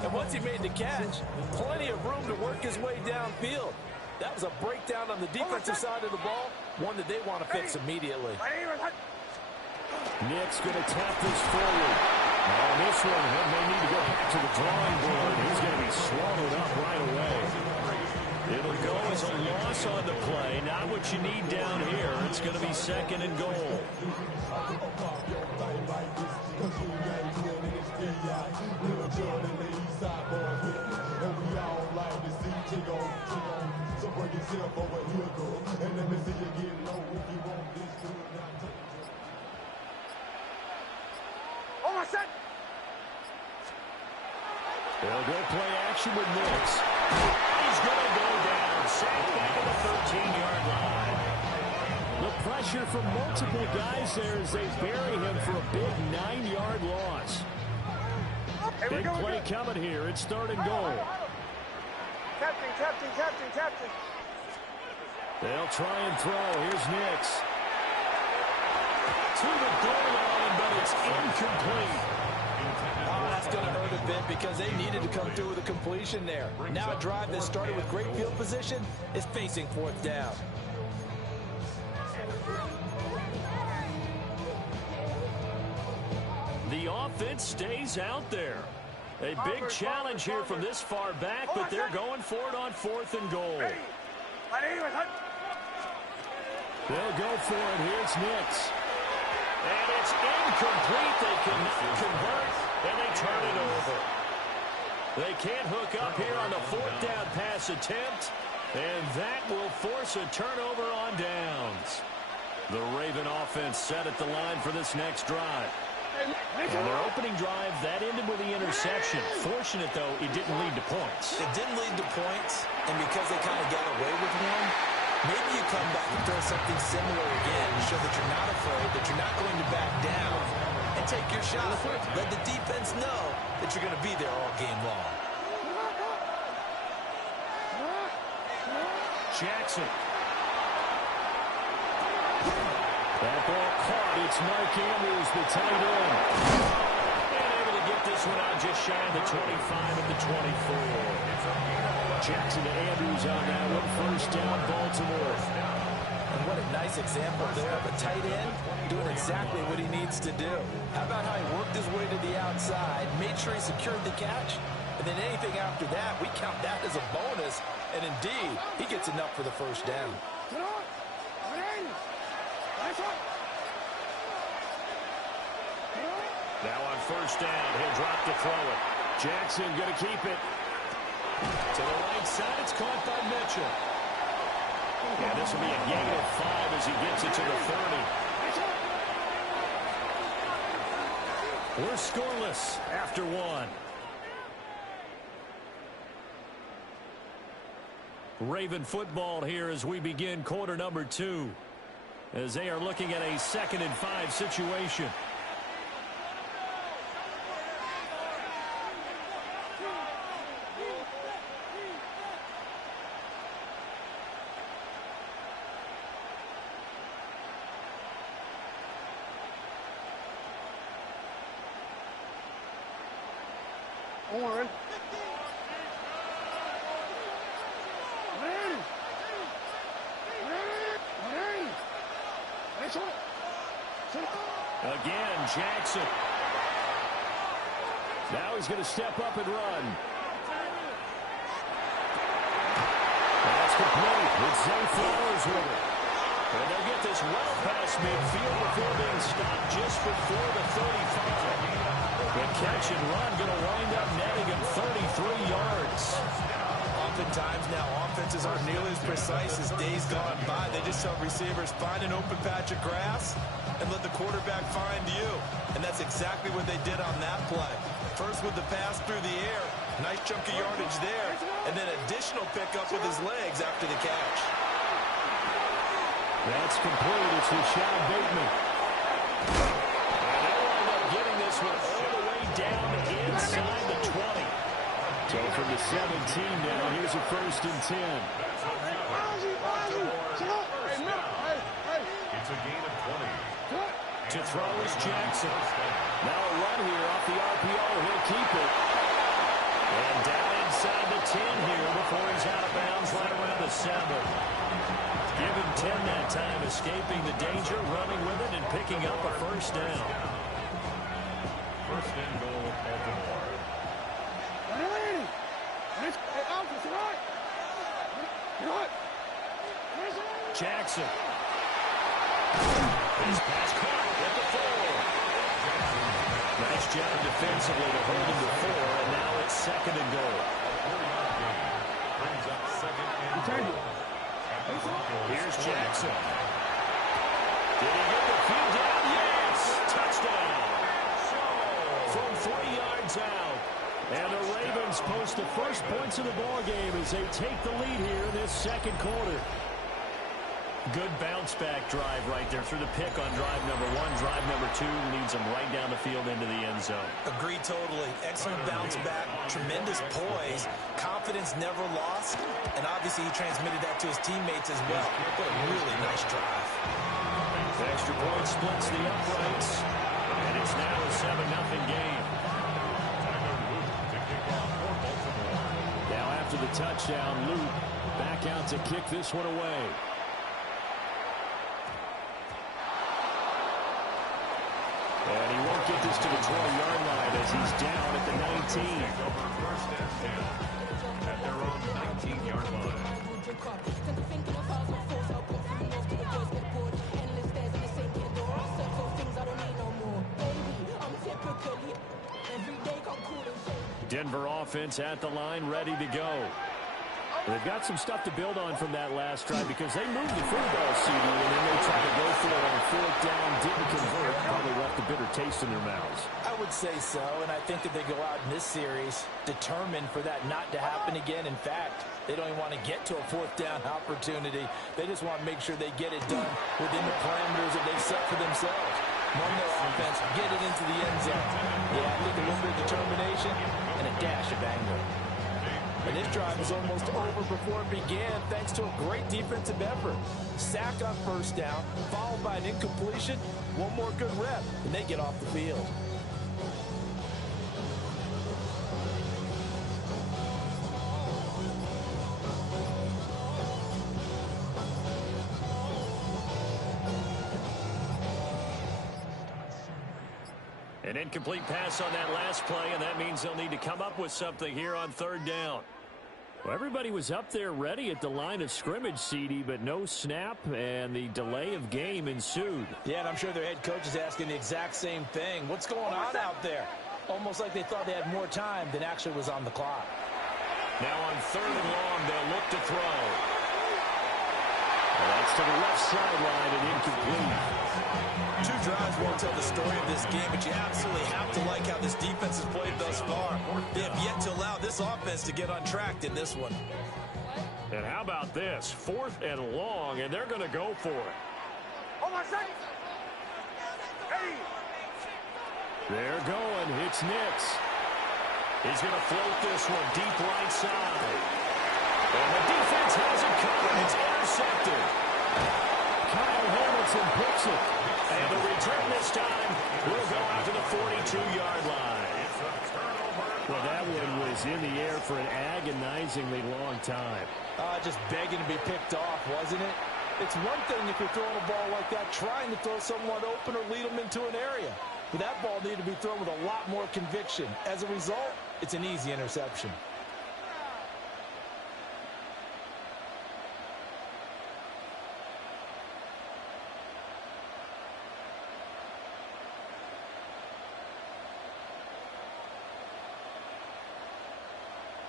And once he made the catch, plenty of room to work his way downfield. That was a breakdown on the defensive side of the ball, one that they want to fix immediately. Nick's going to tap this forward. On this one, he may need to go back to the drawing board. He's going to be swallowed up right away. It'll go was a loss on the play. Not what you need down here. It's going to be 2nd and goal. They'll go play action with Nix. He's going to go down. Sacked back at the 13-yard line. The pressure from multiple guys there as they bury him for a big 9-yard loss. Big play coming here. It's 3rd and goal. Captain. They'll try and throw. Here's Nix. To the goal line, but it's incomplete. Oh, that's going to hurt a bit because they needed to come through with a completion there. Now a drive that started with great field position is facing 4th down. The offense stays out there. A big challenge here from this far back, but they're going for it on 4th and goal. They'll go for it. Here's Nix. And it's incomplete. They can convert, and they turn it over. They can't hook up here on the 4th down pass attempt, and that will force a turnover on downs. The Raven offense set at the line for this next drive. And their opening drive, that ended with the interception. Fortunate, though, it didn't lead to points. It didn't lead to points, and because they kind of got away with one, maybe you come back and throw something similar again and show that you're not afraid, that you're not going to back down, and take your shot. Let the defense know that you're going to be there all game long. Jackson. That ball caught. It's Mark Andrews, the tight end. And able to get this one out just shy of the 25 at the 24. Jackson to Andrews on that one. 1st down, Baltimore. And what a nice example there of a tight end doing exactly what he needs to do. How about how he worked his way to the outside, made sure he secured the catch, and then anything after that, we count that as a bonus. And indeed, he gets enough for the 1st down. Now on 1st down, he'll drop to throw it. Jackson going to keep it. To the right side, it's caught by Mitchell. And this will be a gain of 5 as he gets it to the 30. We're scoreless after 1. Raven football here as we begin quarter number 2. As they are looking at a 2nd and 5 situation. Warren. Again, Jackson. Now he's going to step up and run. That's complete. It's Zay Flowers with it. And they'll get this well past midfield before being stopped just before the 35. The catch and run going to wind up netting him 33 yards. Oftentimes now, offenses aren't nearly as precise as days gone by. They just tell receivers, find an open patch of grass and let the quarterback find you. And that's exactly what they did on that play. First with the pass through the air. Nice chunk of yardage there. And then additional pickup with his legs after the catch. That's complete. It's Rashad Bateman. And they wind up getting this one all the way down inside the 20. So from the 17 now, here's a 1st and 10. It's a gain of 20. To throw is Jackson. Now a run here off the RPO. He'll keep it. And down inside the 10 here before he's out of bounds right around the 7. Give him 10 that time, escaping the danger, running with it, and picking up a 1st down. 1st and goal, Baltimore. Jackson. His pass caught at the 4. Nice job defensively to hold him to 4, and now it's second and goal. Brings up second and goal. Here's Jackson. Did he get the feed down? Yes! Touchdown! From 3 yards out. And the Ravens post the first points of the ball game as they take the lead here in this second quarter. Good bounce-back drive right there through the pick on drive number 1. Drive number 2 leads them right down the field into the end zone. Agree totally. Excellent bounce-back, tremendous poise, confidence never lost, and obviously he transmitted that to his teammates as well. What a really nice drive. The extra point splits the uprights, and it's now a 7-0 game. Now after the touchdown, Luke back out to kick this one away. And he won't get this to the 12-yard line as he's down at the 19. First and 10 at their own 19-yard line. Denver offense at the line, ready to go. They've got some stuff to build on from that last drive because they moved the football, CD, and then they tried to go for it on 4th down, didn't convert, probably left a bitter taste in their mouths. I would say so, and I think that they go out in this series determined for that not to happen again. In fact, they don't even want to get to a 4th down opportunity. They just want to make sure they get it done within the parameters that they've set for themselves. Run their offense, get it into the end zone. Yeah, I think a little bit of determination and a dash of anger. And this drive was almost over before it began thanks to a great defensive effort. Sack on 1st down, followed by an incompletion. One more good rep, and they get off the field. An incomplete pass on that last play, and that means they'll need to come up with something here on 3rd down. Well, everybody was up there ready at the line of scrimmage, CD, but no snap, and the delay of game ensued. Yeah, and I'm sure their head coach is asking the exact same thing. What's going on out there? Almost like they thought they had more time than actually was on the clock. Now on 3rd and long, they'll look to throw. Well, that's to the left sideline and incomplete. 2 drives won't tell the story of this game, but you absolutely have to like how this defense has played thus far. They have yet to allow this offense to get untracked in this one. And how about this? 4th and long, and they're going to go for it. They're going. It's Nix. He's going to float this one deep right side. And the defense has it covered. It's intercepted. Kyle Hamilton picks it. And the return this time will go out to the 42-yard line. Well, that one was in the air for an agonizingly long time. Just begging to be picked off, wasn't it? It's one thing if you're throwing a ball like that, trying to throw someone open or lead them into an area. But that ball needed to be thrown with a lot more conviction. As a result, it's an easy interception.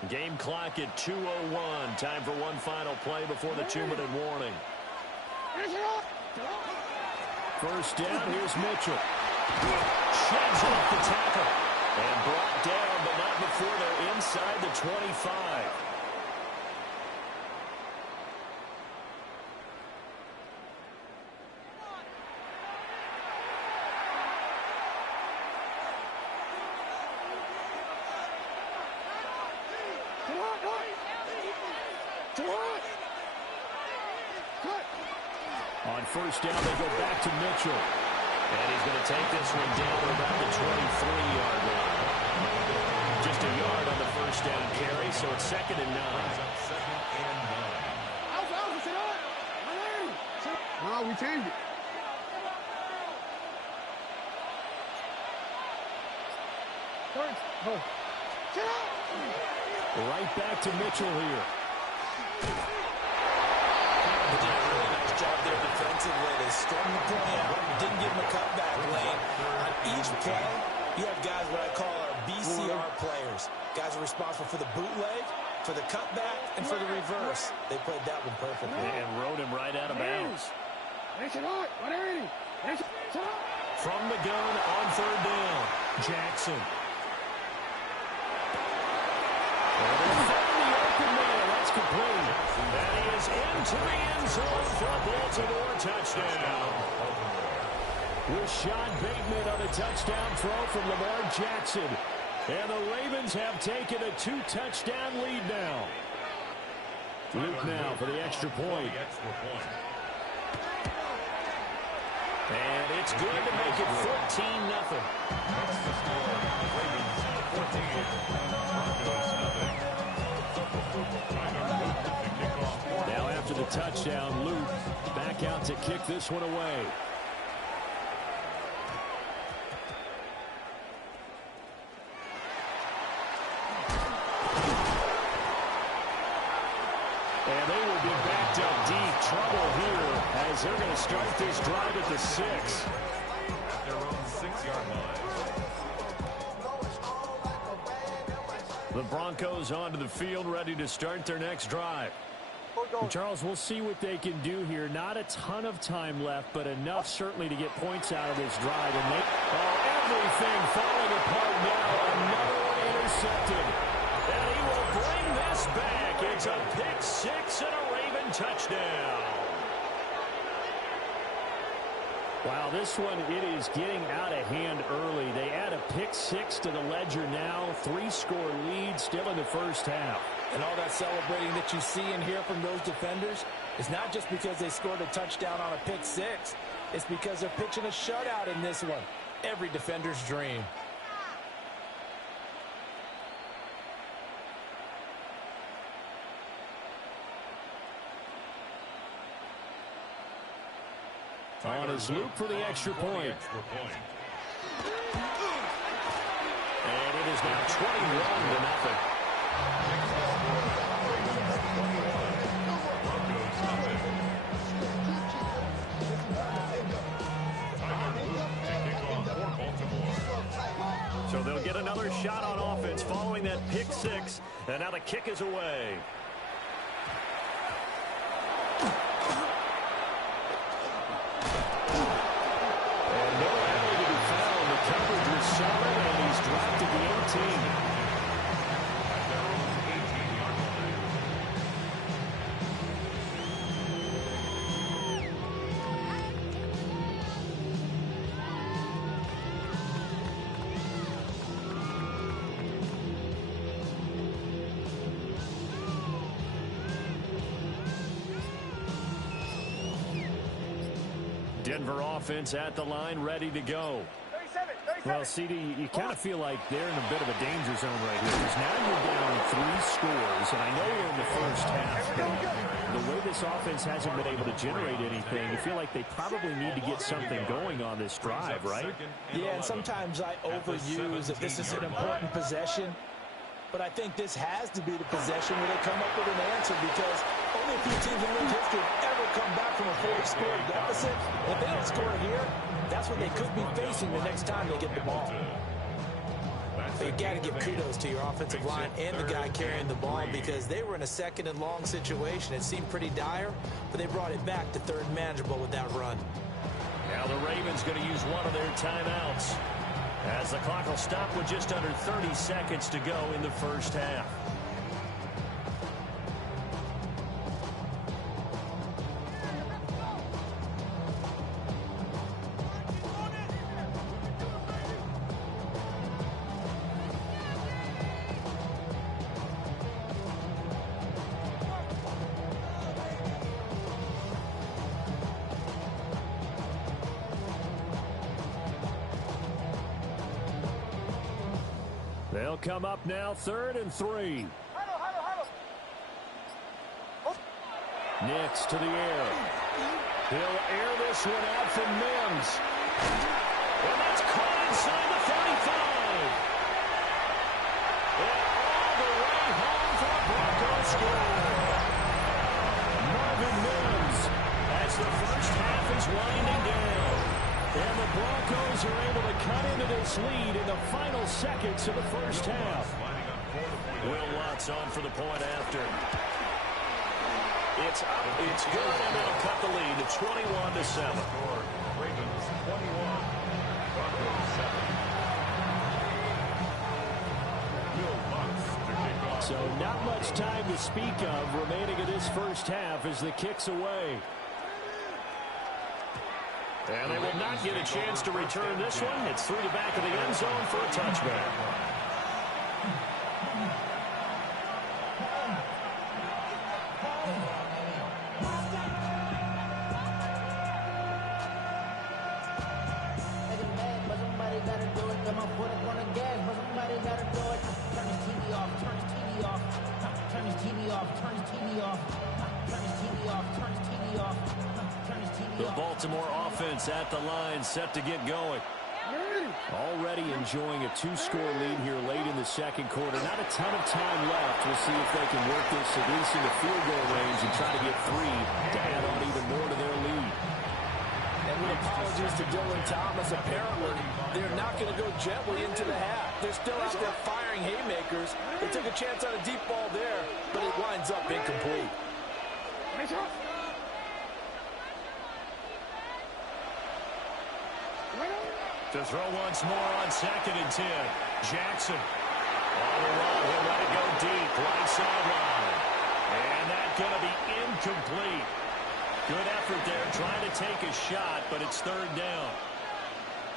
Game clock at 2:01. Time for one final play before the 2-minute warning. 1st down, here's Mitchell. Sheds off the tackle. And brought down, but not before they're inside the 25. On 1st down, they go back to Mitchell. And he's going to take this one down to about the 23-yard line. Just a yard on the 1st down carry, so it's 2nd and 9. No, we changed it. Right back to Mitchell here. They did a really nice job there defensively. They strung the play out, didn't give him a cutback lane. On each play, you have guys what I call our BCR players. Guys are responsible for the bootleg, for the cutback, and for the reverse. They played that one perfectly. And rode him right out of bounds. From the gun on third down, Jackson. And they found the open man. That's complete. That is into the end zone for a Baltimore touchdown. Rashad Bateman on a touchdown throw from Lamar Jackson. And the Ravens have taken a 2-touchdown lead now. Luke now for the extra point. And it's good to make it 14-0. That's the score. Ravens 14. Now after the touchdown, Luke back out to kick this one away. And they will be backed up deep. Trouble here as they're going to start this drive at the 6. At their own 6-yard line. The Broncos onto the field, ready to start their next drive. And Charles, we'll see what they can do here. Not a ton of time left, but enough certainly to get points out of this drive. And everything falling apart now. Another one intercepted. And he will bring this back. It's a pick 6 and a Raven touchdown. Wow, this one, it is getting out of hand early. They add a pick 6 to the ledger now. 3-score lead still in the first half. And all that celebrating that you see and hear from those defenders is not just because they scored a touchdown on a pick 6. It's because they're pitching a shutout in this one. Every defender's dream. On is Luke for the extra point. And it is now 21-0. So they'll get another shot on offense following that pick 6. And now the kick is away. Solid, and he's dropped to the 18. Denver offense at the line, ready to go. Well, CD, you kind of feel like they're in a bit of a danger zone right here because now you're down 3 scores, and I know you're in the first half. The way this offense hasn't been able to generate anything, you feel like they probably need to get something going on this drive, right? Yeah, and sometimes I overuse that this is an important possession, but I think this has to be the possession where they come up with an answer because only a few teams in league history have ever come back from a 40-score deficit. If they don't score here, that's what they could be facing the next time they get the ball. But you got to give kudos to your offensive line and the guy carrying the ball because they were in a second and long situation. It seemed pretty dire, but they brought it back to third and manageable with that run. Now the Ravens going to use one of their timeouts as the clock will stop with just under 30 seconds to go in the first half. They'll come up now, 3rd and 3. Nix to the air. He'll air this one out from Mims. And that's caught inside the 35. And all the way home for a Broncos score. Marvin Mims. That's the Cowboys are able to cut into this lead in the final seconds of the first half. Will Lutz on for the point after. It's up, it's good, and they'll cut the lead to 21-7. Ravens 21, Broncos 7. So not much time to speak of remaining in this first half as the kick's away. And they will not get a chance to return this one. It's through the back of the end zone for a touchback. The Baltimore offense at the line, set to get going. Already enjoying a two-score lead here late in the second quarter. Not a ton of time left. We'll see if they can work this at least into field goal range and try to get 3 to add on even more to their lead. And with apologies to Dylan Thomas, apparently they're not going to go gently into the half. They're still out there firing haymakers. They took a chance on a deep ball there, but it winds up incomplete. To throw once more on 2nd and 10. Jackson on the run. He'll let it go deep. Right sideline. And that's going to be incomplete. Good effort there trying to take a shot, but it's 3rd down.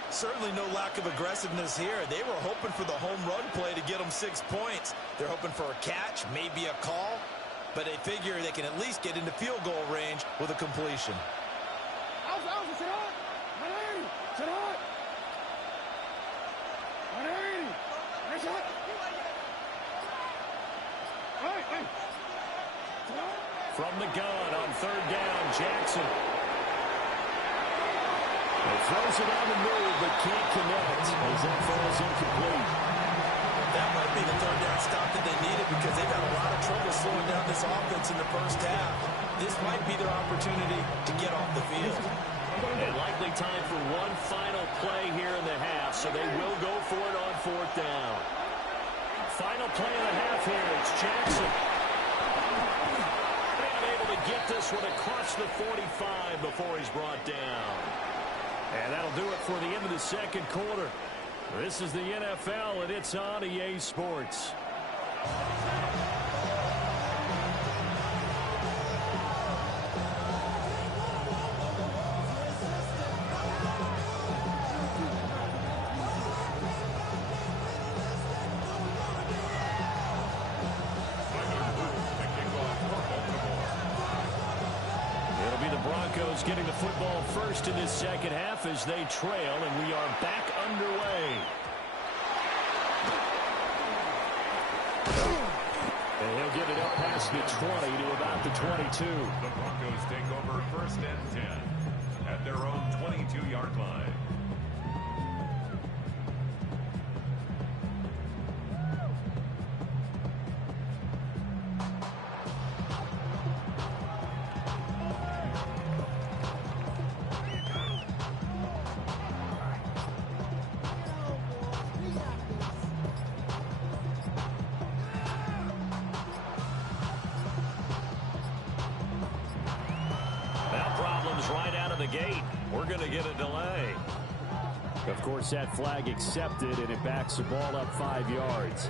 Certainly no lack of aggressiveness here. They were hoping for the home run play to get them 6 points. They're hoping for a catch, maybe a call, but they figure they can at least get into field goal range with a completion. From the gun on 3rd down, Jackson. He throws it on the move, but can't connect as that falls incomplete. That might be the 3rd down stop that they needed because they've had a lot of trouble slowing down this offense in the first half. This might be their opportunity to get off the field. And likely time for one final play here in the half, so they will go for it on 4th down. Final play of the half here. It's Jackson. Unable to get this one across the 45 before he's brought down. And that'll do it for the end of the second quarter. This is the NFL, and it's on EA Sports. Getting the football first in this second half as they trail, and we are back underway. And he'll get it up past the 20 to about the 22. The Broncos take over 1st and 10 at their own 22-yard line. Right out of the gate. We're going to get a delay. Of course, that flag accepted, and it backs the ball up 5 yards.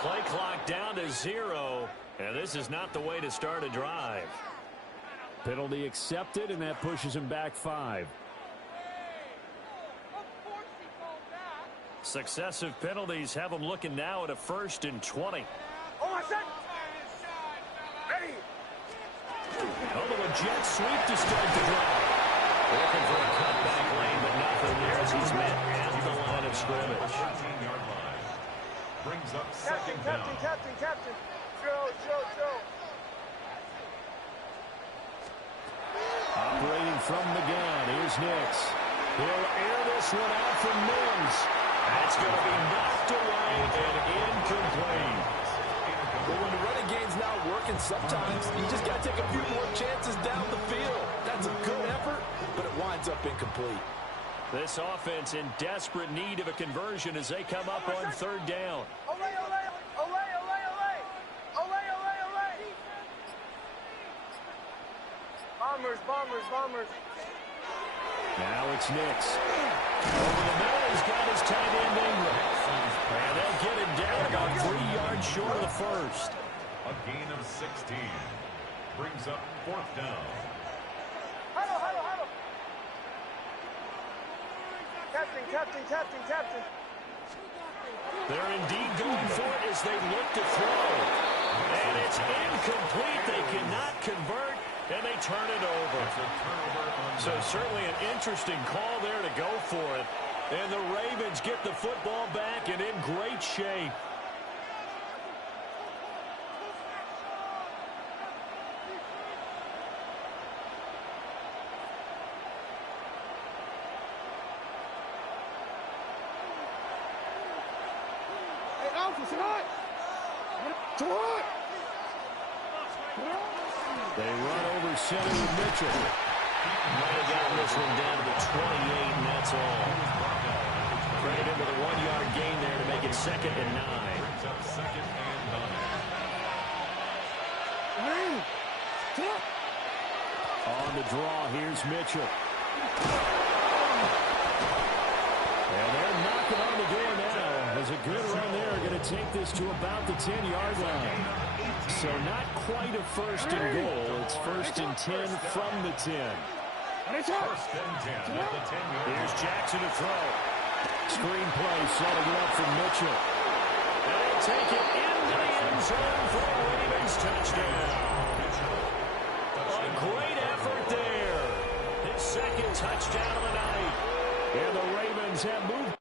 Play clock down to 0, and this is not the way to start a drive. Penalty accepted, and that pushes him back 5. Successive penalties have him looking now at a 1st and 20. Although a jet sweep to start the drive. Looking for a cutback lane, but nothing there as he's met at the line of scrimmage. brings up second down. Captain. Joe. Operating from the gun, here's Nix. He'll air this one out for Mims. That's going to be knocked away and incomplete. But when the running game's not working, sometimes you just got to take a few more chances down the field. That's a good effort, but it winds up incomplete. This offense in desperate need of a conversion as they come up on third down. Olay. Bombers. Now it's Nix. Over the middle, he's got his tight end Ingram. And they'll get him down about 3 yards short of the first. A gain of 16. Brings up fourth down. Huddle. Captain. They're indeed going for it as they look to throw. And it's incomplete. They cannot convert, and they turn it over. So certainly an interesting call there to go for it. And the Ravens get the football back and in great shape. They run over center with Mitchell. Might have gotten this one down to the 28, and that's all. Credit him with a 1-yard gain there to make it 2nd and 9. Brings up 2nd and 9. On the draw, here's Mitchell. And they're knocking on the door now. There's a good run there. Going to take this to about the 10-yard line. So not quite a 1st and goal. It's 1st and 10 from the 10. 1st and 10 at the 10-yard line. Here's Jackson to throw. Screen play setting up for Mitchell. And they'll take it into the end zone for a Ravens touchdown. A great effort there. His 2nd touchdown of the night. And the Ravens have moved.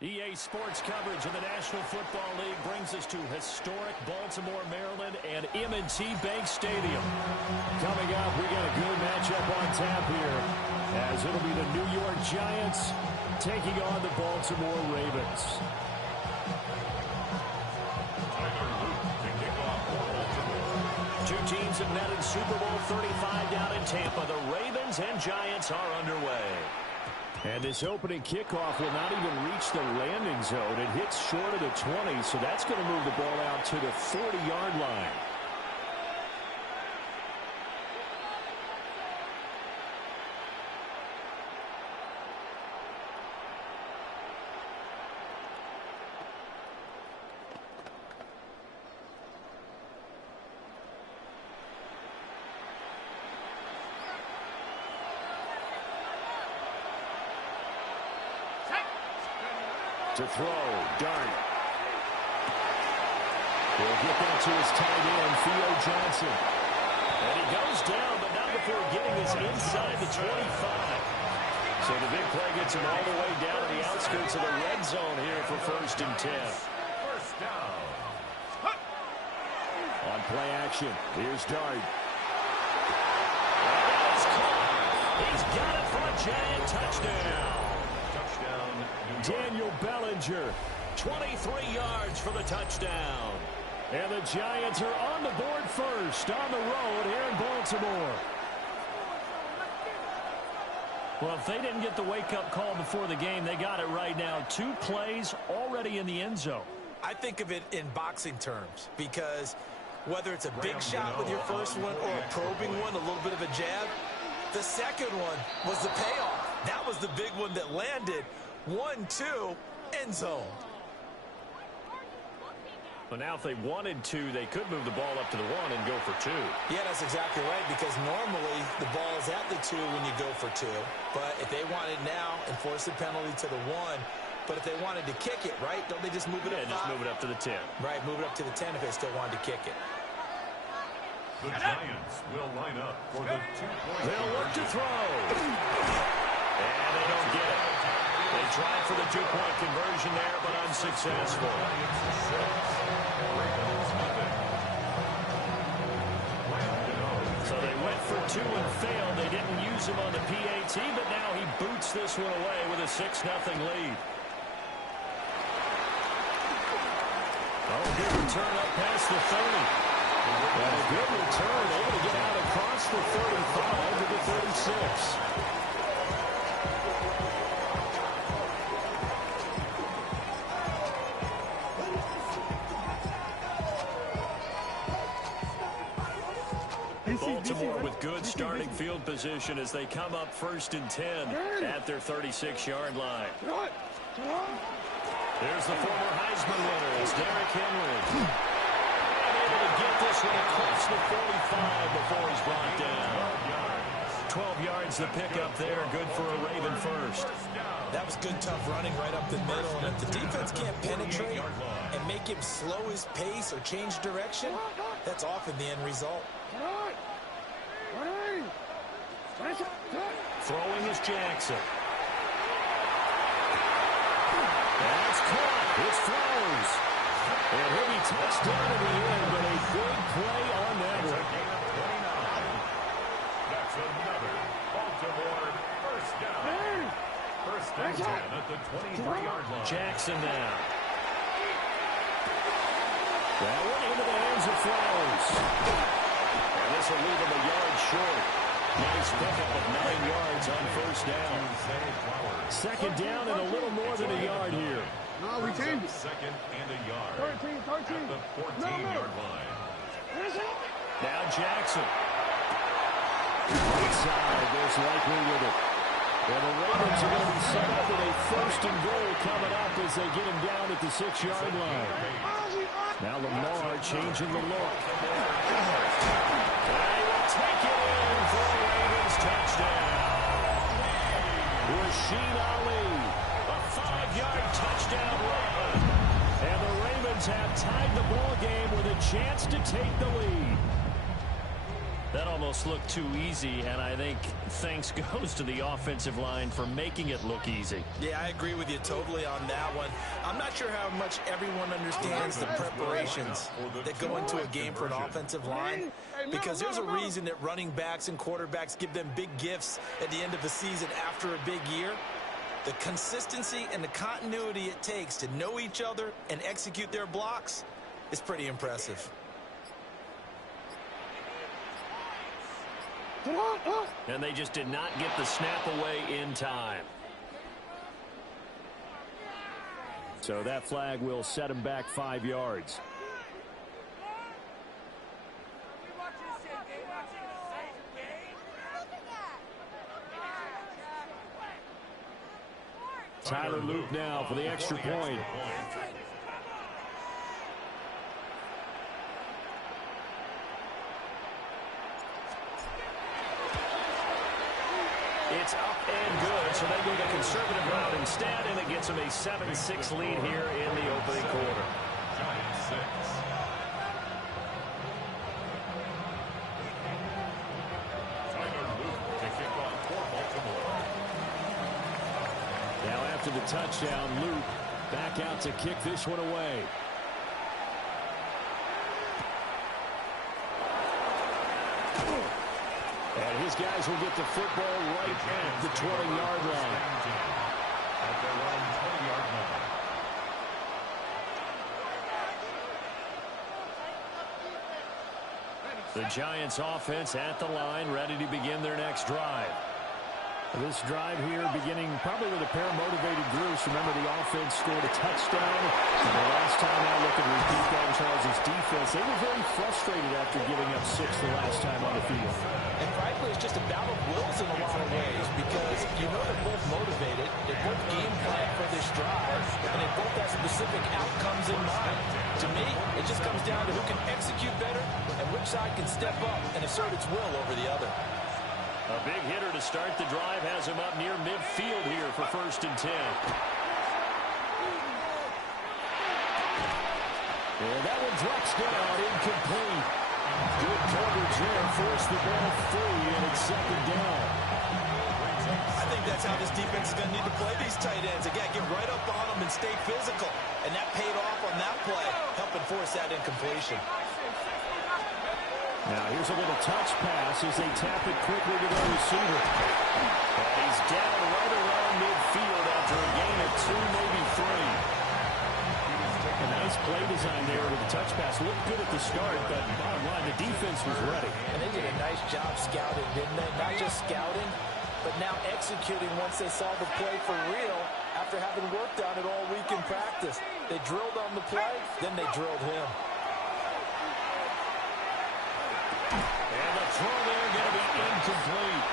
EA Sports coverage of the National Football League brings us to historic Baltimore, Maryland, and M&T Bank Stadium. Coming up, we got a good matchup on tap here, as it'll be the New York Giants taking on the Baltimore Ravens. Two teams have met in Super Bowl 35 down in Tampa. The Ravens and Giants are underway. And this opening kickoff will not even reach the landing zone. It hits short of the 20, so that's going to move the ball out to the 40-yard line. To throw, Dart. He'll get that to his tight end, Theo Johnson. And he goes down, but not before getting this inside the 25. So the big play gets him all the way down to the outskirts of the red zone here for 1st and 10. First down. On play action, here's Dart. He's got it for a giant touchdown. Daniel Bellinger, 23 yards for the touchdown. And the Giants are on the board first on the road here in Baltimore. Well, if they didn't get the wake-up call before the game, they got it right now. 2 plays already in the end zone. I think of it in boxing terms because whether it's a big shot with your first one or a probing one, a little bit of a jab, the second one was the payoff. That was the big one that landed. 1-2, end zone. But now if they wanted to, they could move the ball up to the 1 and go for 2. Yeah, that's exactly right, because normally the ball is at the 2 when you go for 2. But if they wanted now, enforce the penalty to the 1. But if they wanted to kick it, right, don't they just move it up? Yeah, just move it up to the 10. Right, move it up to the 10 if they still wanted to kick it. The Giants will line up for the 2-point. They'll look to throw. And they don't get it. They tried for the 2-point conversion there, but unsuccessful. So they went for 2 and failed. They didn't use him on the PAT, but now he boots this one away with a 6-0 lead. Oh, good return up past the 30. And a good return, able to get out across the 35 to the 36. Baltimore with good starting field position as they come up 1st and 10 at their 36-yard line. There's the former Heisman winner. It's Derrick Henry. And able to get this one across the 45 before he's brought down. 12 yards the pickup there. Good for a Raven first. That was good, tough running right up the middle. And if the defense can't penetrate and make him slow his pace or change direction, that's often the end result. Throwing is Jackson. That's caught. It's Flowers. And he'll be touchdown in the end, but a big play on that one. That's another Baltimore first down. 1st and 10 at the 23-yard line. Jackson now. That one into the hands of Flowers. And this will leave him a yard short. Nice pickup of 9 yards on 1st down. 2nd down and a little more than a yard here. No, we changed it. 2nd and a yard. 13. At the 14-yard line. Now Jackson. Outside, goes likely with it. And the Ravens are going to be set up with a 1st and goal coming up as they get him down at the 6-yard line. Now Lamar changing the look. They will take it in for a Ravens touchdown. Rashid Ali, a 5-yard touchdown run. And the Ravens have tied the ball game with a chance to take the lead. That almost looked too easy, and I think thanks goes to the offensive line for making it look easy. Yeah, I agree with you totally on that one. I'm not sure how much everyone understands the preparations that go into a game for an offensive line, because there's a reason that running backs and quarterbacks give them big gifts at the end of the season after a big year. The consistency and the continuity it takes to know each other and execute their blocks is pretty impressive. And they just did not get the snap away in time. So that flag will set him back 5 yards. Tyler Luke now for the extra point. It's up and good, so they go the conservative route instead, and it gets them a 7-6 lead here in the opening quarter. Giants 6. Tyler Luke to kick off for Baltimore. Now after the touchdown, Luke back out to kick this one away. And his guys will get the football right at the 20-yard line. At their own 20-yard line. The Giants offense at the line, ready to begin their next drive. This drive here beginning probably with a pair of motivated groups. Remember, the offense scored a touchdown. And the last time I look and repeat that in Charles' defense, they were very frustrated after giving up 6 the last time on the field. And frankly, it's just a battle of wills in a lot of ways because you know they're both motivated. They both game plan for this drive, and they both have specific outcomes in mind. To me, it just comes down to who can execute better and which side can step up and assert its will over the other. A big hitter to start the drive has him up near midfield here for 1st and 10. And that one drops down, incomplete. Good coverage there, forced the ball free, and it's 2nd down. I think that's how this defense is going to need to play these tight ends. Again, get right up on them and stay physical. And that paid off on that play, helping force that incompletion. Now here's a little touch pass as they tap it quickly to the receiver. And he's down right around midfield after a gain of 2, maybe 3. A nice play design there with the touch pass. Looked good at the start, but bottom line, the defense was ready. And they did a nice job scouting, didn't they? Not just scouting, but now executing once they saw the play for real after having worked on it all week in practice. They drilled on the play, then they drilled him. And the throw there going to be incomplete.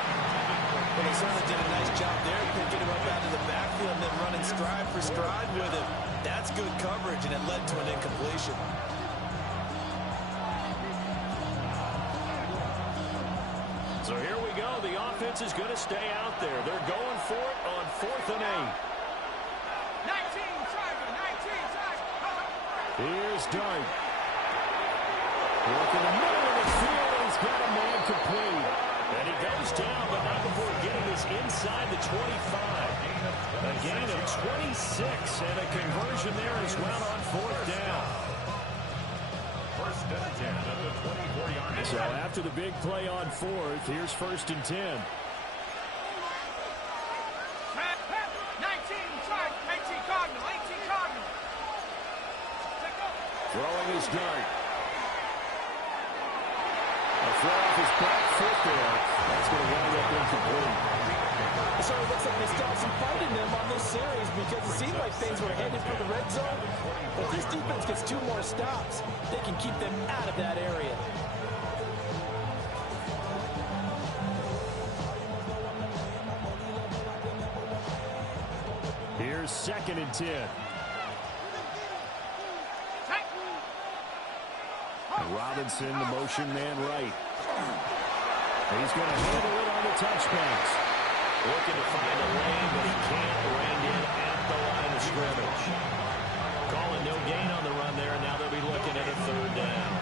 Well, they certainly did a nice job there, picking him up out of the backfield and then running stride for stride with him. That's good coverage, and it led to an incompletion. So here we go. The offense is going to stay out there. They're going for it on 4th and 8. 19, target, 19, target. Here's Dart. Working the middle of the field, and he's got a man complete. And he goes down, but not before getting this inside the 25. A gain of 26, and a conversion there as well on 4th down. 1st and 10 at the 24-yard line. So after the big play on 4th, here's 1st and 10. 19, target, 18, Cardinal, 18, Cardinal. Throwing his Dart. A throw off his back foot there. That's going to wind up incomplete. It sort of looks like they still have some fight in them on this series because it seemed like things were headed for the red zone. But this defense gets 2 more stops. They can keep them out of that area. Here's 2nd and 10. Robinson, the motion man right. He's going to handle it on the touch pass. Looking to find a lane, but he can't rein in at the line of scrimmage. Calling no gain on the run there, and now they'll be looking at a 3rd down.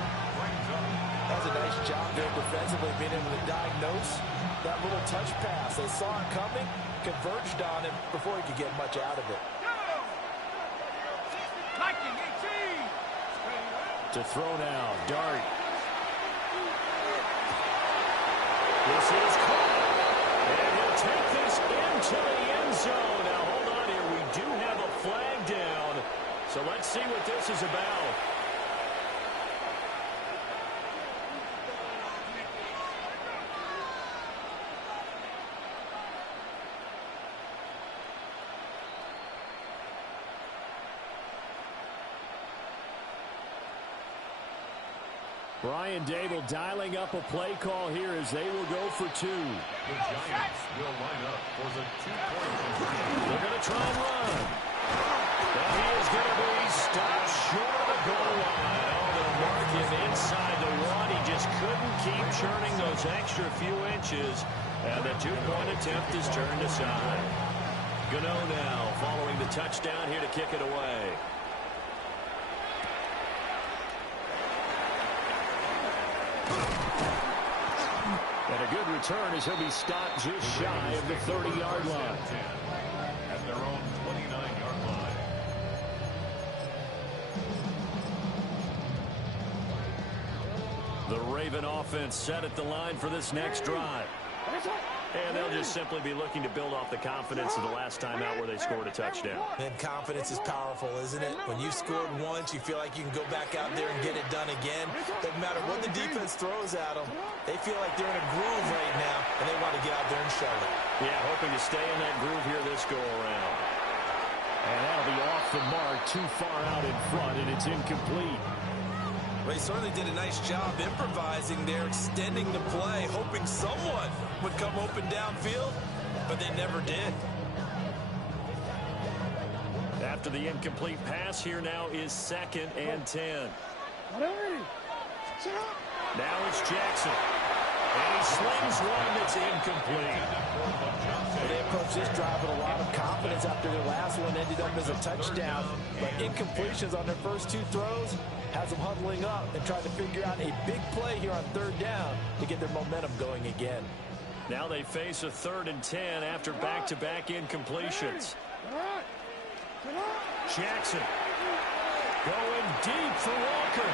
That was a nice job there defensively, being able to diagnose that little touch pass. They saw it coming, converged on him before he could get much out of it. To throw now, Dart. This is caught. And he'll take this into the end zone. Now, hold on here. We do have a flag down. So let's see what this is about. Brian Dable dialing up a play call here as they will go for 2. The Giants will line up for the 2-point conversion. They're going to try and run. And he is going to be stopped short of the goal line. Oh, they'll mark him inside the 1. He just couldn't keep churning those extra few inches. And the 2-point attempt is turned aside. Gano now following the touchdown here to kick it away. And a good return as he'll be stopped just shy of the 30-yard line. At their own 29-yard line. The Raven offense set at the line for this next drive. And they'll just simply be looking to build off the confidence of the last time out where they scored a touchdown. And confidence is powerful, isn't it? When you've scored once, you feel like you can go back out there and get it done again. Doesn't matter what the defense throws at them. They feel like they're in a groove right now, and they want to get out there and show it. Yeah, hoping to stay in that groove here this go-around. And that'll be off the mark, too far out in front, and it's incomplete. Well, he certainly did a nice job improvising there, extending the play, hoping someone would come open downfield, but they never did. After the incomplete pass, here now is 2nd and 10. Now it's Jackson. And he slings one that's incomplete. They approached this drive with a lot of confidence after their last one ended up as a touchdown. But incompletions on their first 2 throws has them huddling up and trying to figure out a big play here on 3rd down to get their momentum going again. Now they face a 3rd and 10 after back-to-back incompletions. Jackson going deep for Walker.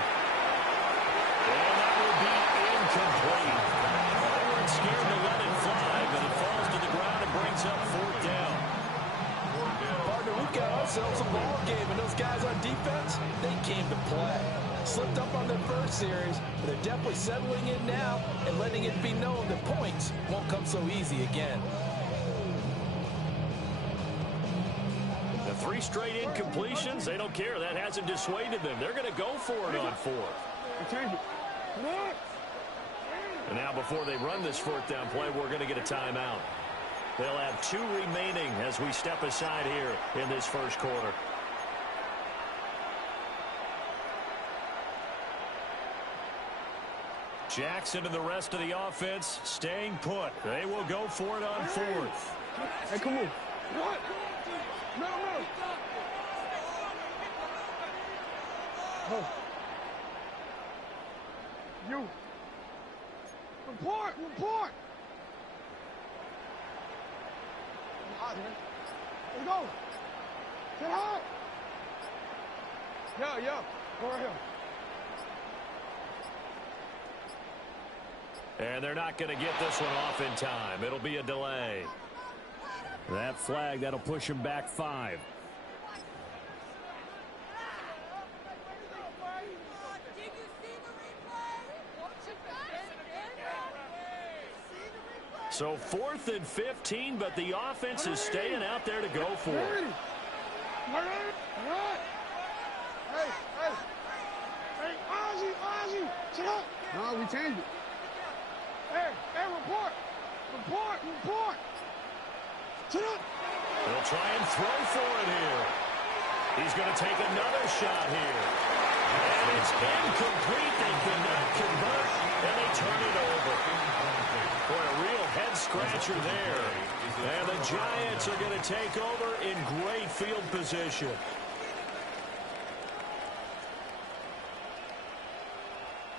And that will be incomplete. They weren't scared to let it fly, but it falls to the ground and brings up 4th down. Partner, we've got ourselves a ball game, and those guys on defense, they came to play. Slipped up on their first series, but they're definitely settling in now and letting it be known that points won't come so easy again. The 3 straight incompletions, they don't care. That hasn't dissuaded them. They're going to go for it on 4th. And now before they run this 4th down play, we're going to get a timeout. They'll have 2 remaining as we step aside here in this first quarter. Jackson and the rest of the offense staying put. They will go for it on 4th. Hey, come on. What? No. Oh. You. Report. Let's go. Get out. Yeah. Go right here. And they're not going to get this one off in time. It'll be a delay. That flag, that'll push him back 5. So 4th and 15, but the offense is staying out there to go for it. Hey, Ozzy, sit up. No, we changed it. Hey, report. Sit up. They'll try and throw for it here. He's going to take another shot here. And it's incomplete. They cannot convert, and they turn it over. Boy, a real head-scratcher there. And the Giants are going to take over in great field position.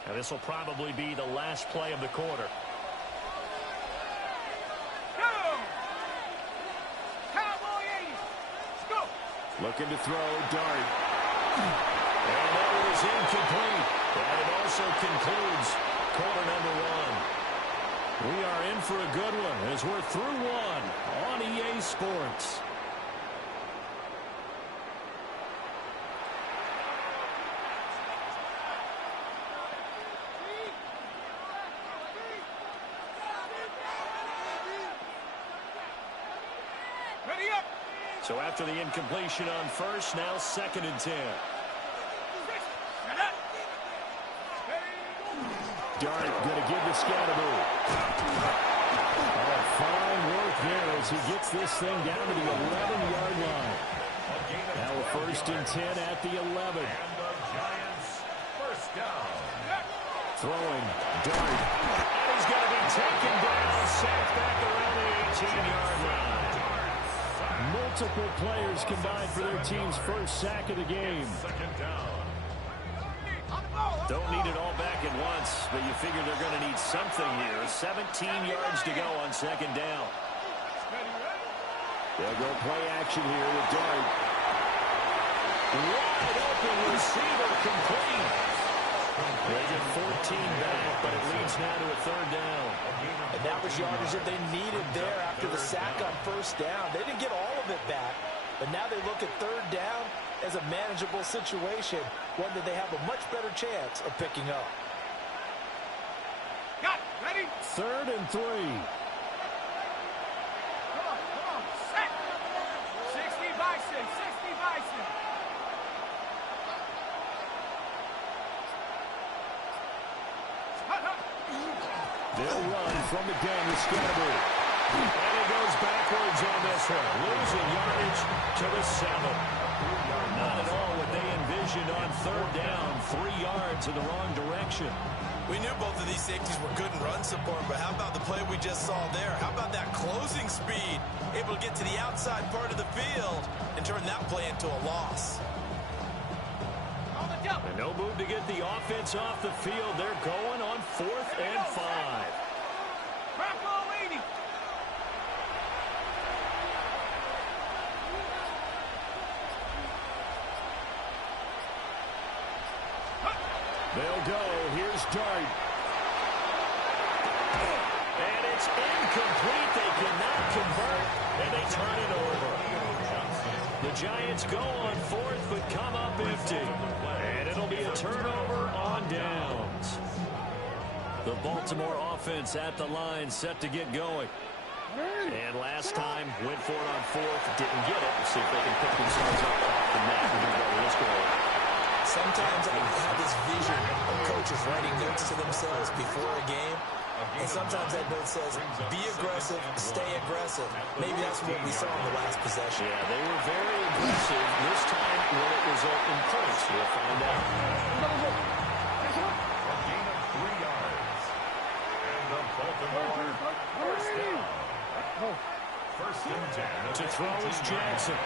And this will probably be the last play of the quarter. Looking to throw, dart. And that was incomplete. And it also concludes quarter number 1. We are in for a good one as we're through 1 on EA Sports. So after the incompletion on 1st, now 2nd and 10. give the Scatterboo. Oh, fine work there as he gets this thing down to the 11-yard line. Now a 1st and 10 at the 11. And the Giants first down. Throwing, dart. And he's going to be taken down, sacked back around the 18-yard line. Multiple players combined for their team's first sack of the game. Second down. Don't need it all back at once, but you figure they're going to need something here. 17 yards to go on 2nd down. They'll go play action here with Dart. Wide open receiver complete. They get 14 back, but it leads now to a 3rd down. And that was yardage that they needed there after the sack on 1st down. They didn't get all of it back, but now they look at 3rd down as a manageable situation, one that they have a much better chance of picking up. Got it. Ready? 3rd and 3. Come on. Set. 60 Bison. 60 Bison. They'll run from the gun with Scatterboo. And he goes backwards on this one. Losing yardage to the 7. Not at all what they envisioned on 3rd down. 3 yards in the wrong direction. We knew both of these safeties were good in run support, but how about the play we just saw there? How about that closing speed? Able to get to the outside part of the field and turn that play into a loss. And no move to get the offense off the field. They're going on 4th and 5. They'll go. Here's Dart. And it's incomplete. They cannot convert, and they turn it over. The Giants go on 4th, but come up empty. And it'll be a turnover on downs. The Baltimore offense at the line, set to get going. And last time, went for it on 4th, didn't get it. We'll see if they can pick themselves up off the mat and go to this goal. Sometimes I have this vision of coaches writing notes to themselves before a game, and sometimes that note says, be aggressive, stay aggressive. Maybe that's what we saw in the last possession. Yeah, they were very aggressive. This time, will it result in points? We'll find out. A gain of 3 yards. And the Baltimore first down. 1st and 10. To throw is Jackson.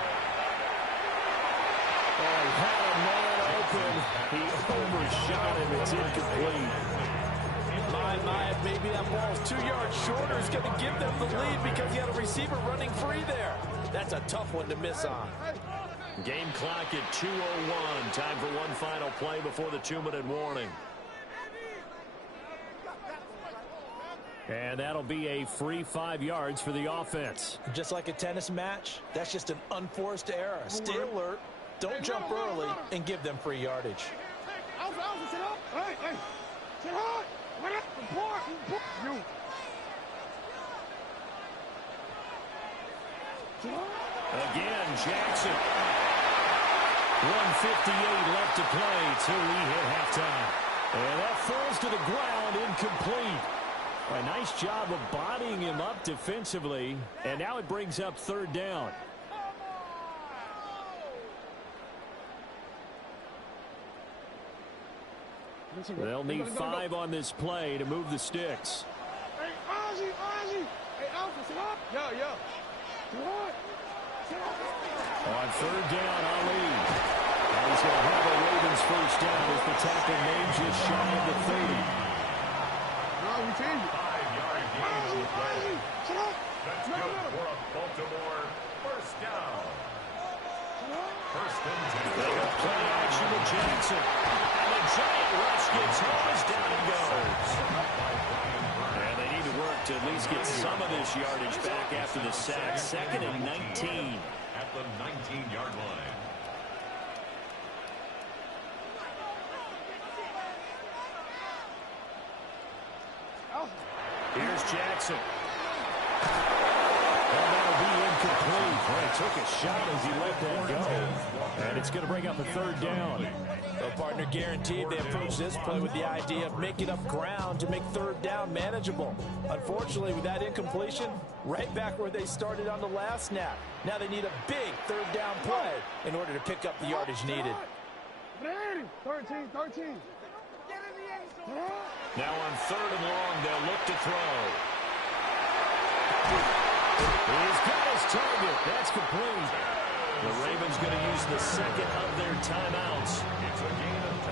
Oh, he had a man open. He overshot him. It's incomplete. My, maybe that ball's 2 yards shorter is going to give them the lead because he had a receiver running free there. That's a tough one to miss on. Game clock at 2:01. Time for one final play before the 2-minute warning. And that'll be a free 5 yards for the offense. Just like a tennis match, that's just an unforced error. Stay alert, don't jump early, and give them free yardage. Again, Jackson. 1:58 left to play till we hit halftime. And that falls to the ground, incomplete. A nice job of bodying him up defensively. And now it brings up 3rd down. They'll need 5 on this play to move the sticks. Hey, Ozzy. Hey, Alpha, sit up. Yeah. What? On 3rd down, Ali. And he's going to have a Ravens first down as the tackle made just shy of the 30. No, we changed it. 5-yard gain on the play. Sit up. That's good for a Baltimore first down. 1st and 10. They got play action with Jackson. And the giant rush gets home as down he goes. And they need to work to at least get some of this yardage back after the sack. 2nd and 19. At the 19-yard line. Here's Jackson. And that'll be incomplete. Boy, took a shot as he let that go. And it's going to bring up a third down. Well, partner, guaranteed they approach this play with the idea of making up ground to make third down manageable. Unfortunately, with that incompletion, right back where they started on the last snap. Now they need a big third down play in order to pick up the yardage needed. 13. Now on third and long, they'll look to throw. He's got his target. That's complete. The Ravens going to use the second of their timeouts,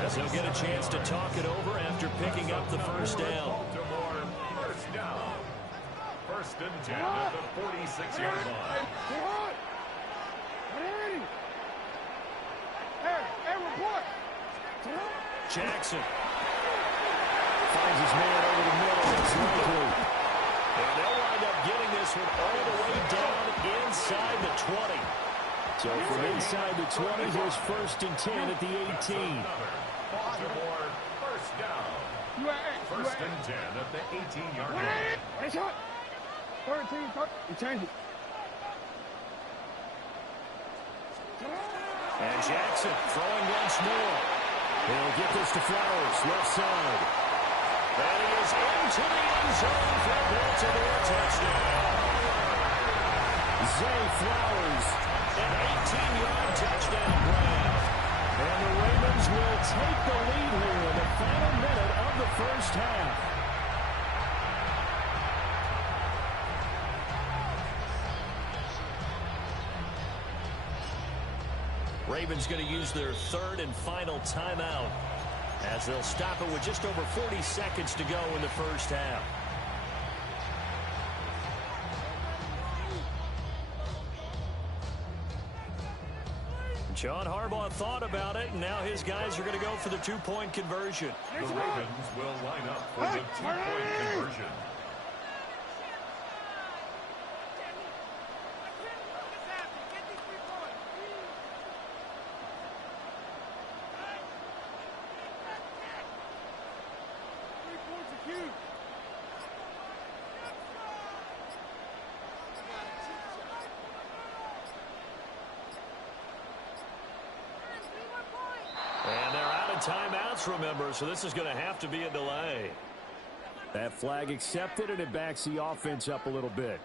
as they'll get a chance to talk it over after picking up the first down. First down. First and 10 at the 46-yard line. Hey, report. Jackson finds his man over the middle. It's likely. And they'll wind up getting this one all the way down inside the 20. So from inside the 20, here's first and 10 at the 18. Baltimore, first down. First and 10 at the 18-yard line. Hey, shot. 13. You change it. And Jackson throwing once more. He'll get this to Flowers, left side. And he is into the end zone for a Baltimore touchdown. Zay Flowers, an 18-yard touchdown grab. And the Ravens will take the lead here in the final minute of the first half. Ravens going to use their third and final timeout, as they'll stop it with just over 40 seconds to go in the first half. John Harbaugh thought about it, and now his guys are going to go for the two-point conversion. The Ravens will line up for the two-point conversion. And they're out of timeouts, remember, so this is going to have to be a delay. That flag accepted, and it backs the offense up a little bit.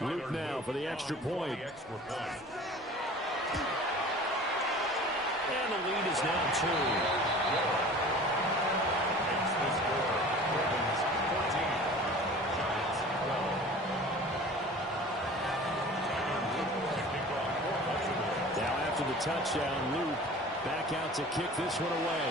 Luke now for the extra point. And the lead is now 2. After the touchdown, Luke back out to kick this one away.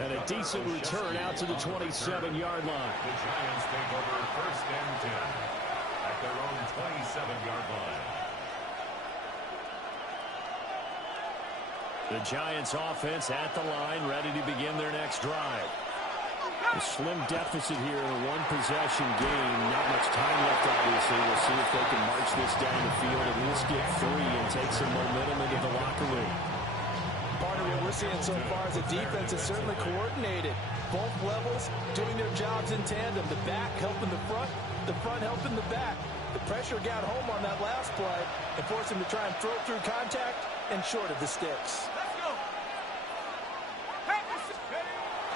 And a decent return out to the 27-yard line. The Giants take over first and 10 at their own 27-yard line. The Giants offense at the line, ready to begin their next drive. A slim deficit here in a one-possession game. Not much time left, obviously. We'll see if they can march this down the field and at least get 3 and take some momentum into the locker room. Part of what we're seeing so far is the defense is certainly coordinated. Both levels doing their jobs in tandem. The back helping the front helping the back. The pressure got home on that last play and forced him to try and throw through contact and short of the sticks.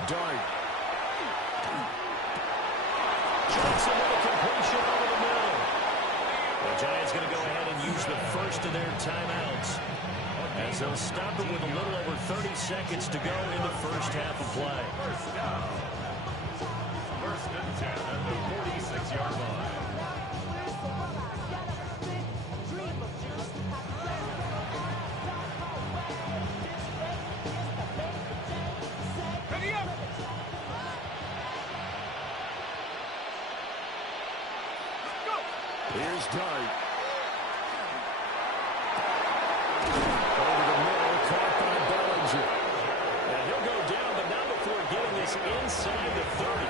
Dart. Johnson with a completion over the middle. The Giants going to go ahead and use the first of their timeouts, as they'll stop it with a little over 30 seconds to go in the first half of play. First down. First and 10 at the 46-yard line. Here's Dart. Over the middle, caught by Bellinger. And he'll go down, but not before getting this inside the 30.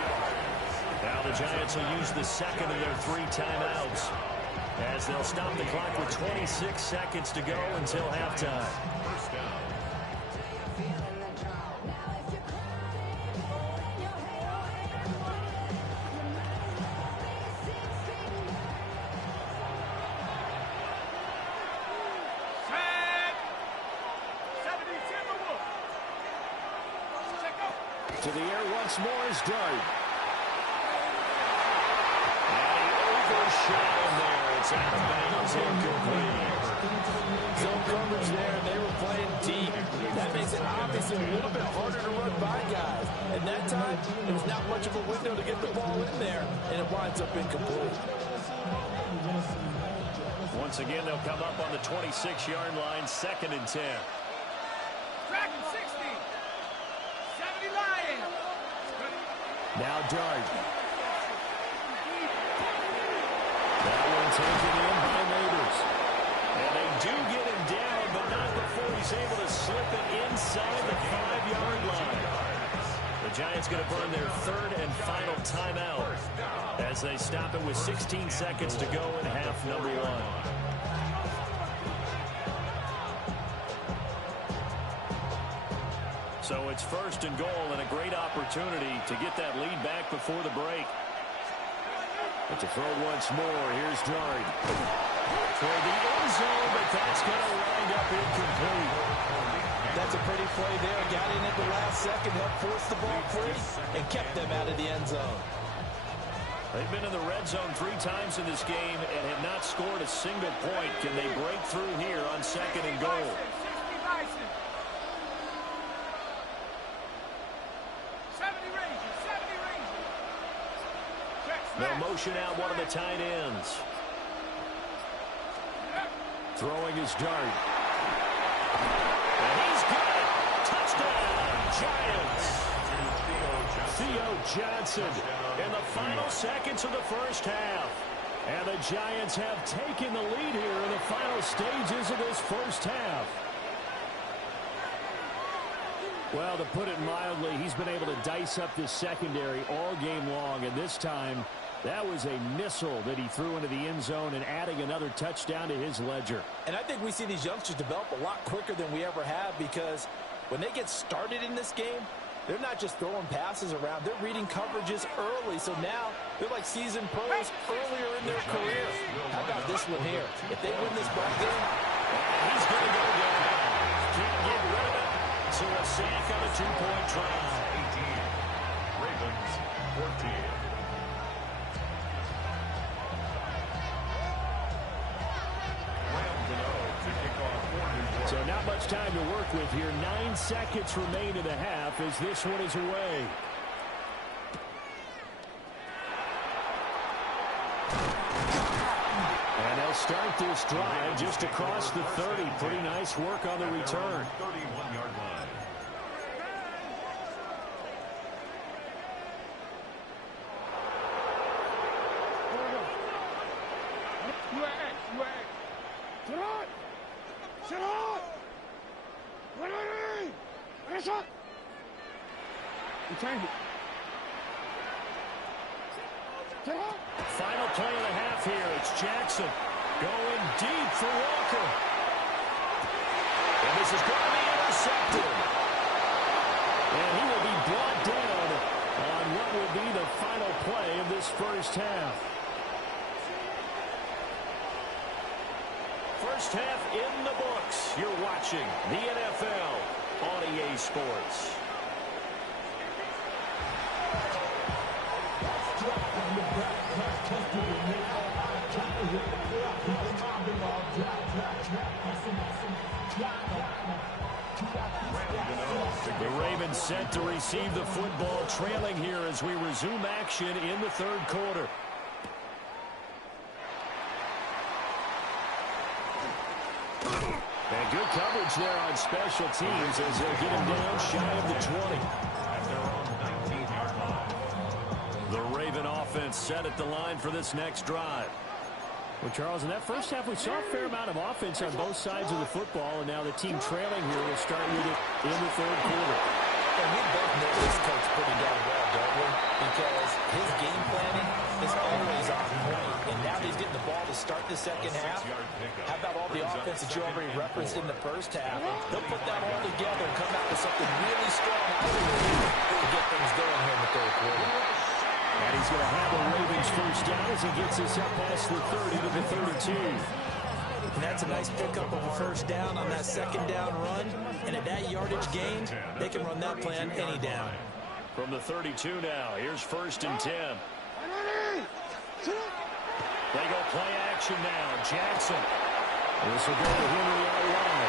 Now the Giants will use the second of their 3 timeouts, as they'll stop the clock with 26 seconds to go until halftime. First down. To the air once more is Dart. And he overshot him there. It's out of bounds, incomplete. Zone coverage there, and they were playing deep. That makes it obviously a little bit harder to run by guys. And that time, there was not much of a window to get the ball in there, and it winds up incomplete. Once again, they'll come up on the 26-yard line, 2nd and 10. Tracking 60. 70 Lions. Now Dart. That one taken in by Neighbors. And they do get him down, but not before he's able to slip it inside the 5-yard line. The Giants going to burn their 3rd and final timeout as they stop it with 16 seconds to go in half number 1. So it's 1st and goal and a great opportunity to get that lead back before the break. It's a throw once more. Here's Dart. For the end zone, but that's going to wind up incomplete. That's a pretty play there. Got in at the last second, helped force the ball free, and kept them out of the end zone. They've been in the red zone 3 times in this game and have not scored a single point. Can they break through here on 2nd and goal? 60 Bison. 70 Rangers. 70 Rangers. They'll motion out one of the tight ends. Throwing his Dart. And he's got it. Touchdown, Giants. Theo Johnson in the final seconds of the first half. And the Giants have taken the lead here in the final stages of this first half. Well, to put it mildly, he's been able to dice up this secondary all game long, and this time that was a missile that he threw into the end zone and adding another touchdown to his ledger. And I think we see these youngsters develop a lot quicker than we ever have, because when they get started in this game, they're not just throwing passes around. They're reading coverages early. So now they're like seasoned pros earlier in their career. How about this one here? If they win this ball game, He's going to go down. Can't get rid of it. So a sack on a 2-point try. 18. Ravens 14. So not much time to work with here. 9 seconds remain in the half as this one is away. And they'll start this drive just across the 30. Pretty nice work on the return. 31-yard line. Sit on! Sit on! Ready! Ready, shot! We change it. Sit on! Final play of the half here. It's Jackson going deep for Walker. And this is going to be intercepted. And he will be brought down on what will be the final play of this first half. First half in the books. You're watching the NFL on EA Sports. The Ravens set to receive the football, trailing here as we resume action in the third quarter. And good coverage there on special teams as they'll get him down shy of the 20. At their own 19-yard line. The Raven offense set at the line for this next drive. Well, Charles, in that first half, we saw a fair amount of offense on both sides of the football, and now the team trailing here will start with it in the third quarter. and we both know this coach pretty darn well. don't we? Because his game planning is always on point. And now he's getting the ball to start the second half. How about all the offense that you already referenced in the first half? They'll put that all together and come out with something really strong to get things going here in the third quarter. And he's going to have the Ravens first down as he gets us up past the 30 to the 32. And that's a nice pickup of a first down on that second down run. And at that yardage gain, they can run that play on any down. From the 32 now, here's 1st and 10. They go play action now. Jackson. This will go to Henry out wide.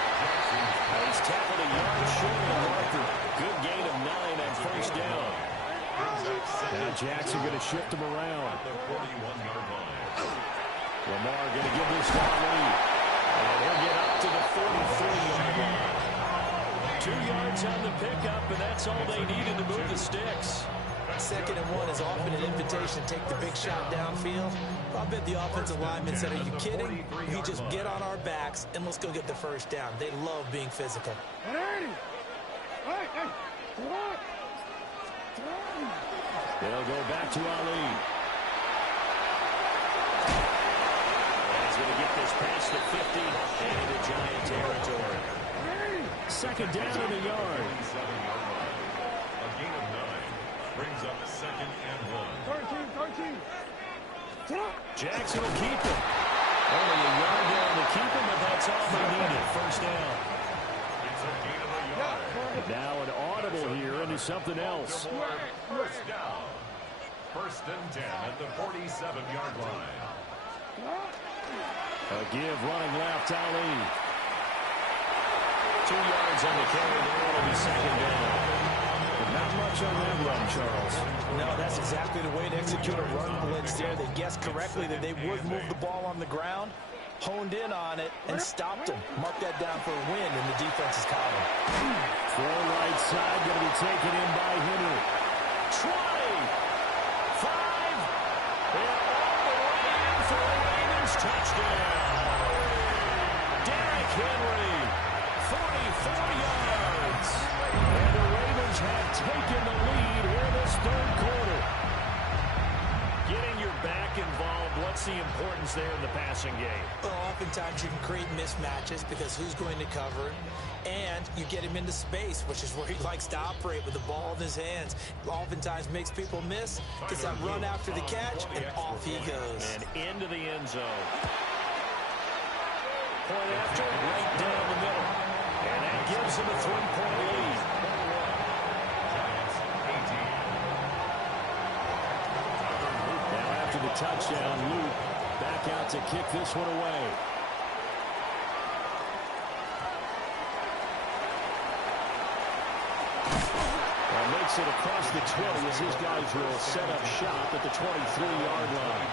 He's tackled a yard short of the marker. Good gain of 9 on first down. Now Jackson going to shift him around. Lamar going to give this to Ali. And he'll get up to the 43-yard line. 2 yards on the pickup, and that's all they needed to move the sticks. 2nd and 1 is often an invitation to take the big shot downfield. I bet the offensive lineman said, are you kidding? We just get on our backs and let's go get the first down. They love being physical. They'll go back to Ali. He's going to get this past the 50 and into Giant territory. 2nd down in the yard. A gain of 9 brings up 2nd and 1. 13. Jackson will keep him. Only a yard down to keep him, but that's all they needed. First down. It's a gain of a yard. Now an audible here into something else. First down. 1st and 10 at the 47-yard line. A give running left, Ali. 2 yards on the carry there. It'll be 2nd down. But not much on that run, Charles. No, that's exactly the way to execute a run blitz there. They guessed correctly that they would move the ball on the ground, honed in on it, and stopped him. Mark that down for a win in the defense's column. Full right side going to be taken in by Henry. 20. 5. And all the way in for a Ravens touchdown. Derrick Henry, 44 yards. And the Ravens have taken the lead here this third quarter. Getting your back involved, what's the importance there in the passing game? Well, oftentimes you can create mismatches because who's going to cover him, and you get him into space, which is where he likes to operate with the ball in his hands. Oftentimes makes people miss, gets that run after the catch, and off he goes. And into the end zone. Point after, right down the middle. And that gives him a 3-point lead. Now after the touchdown, Luke back out to kick this one away. Makes it across the 20 as his guys will set up shop at the 23-yard line.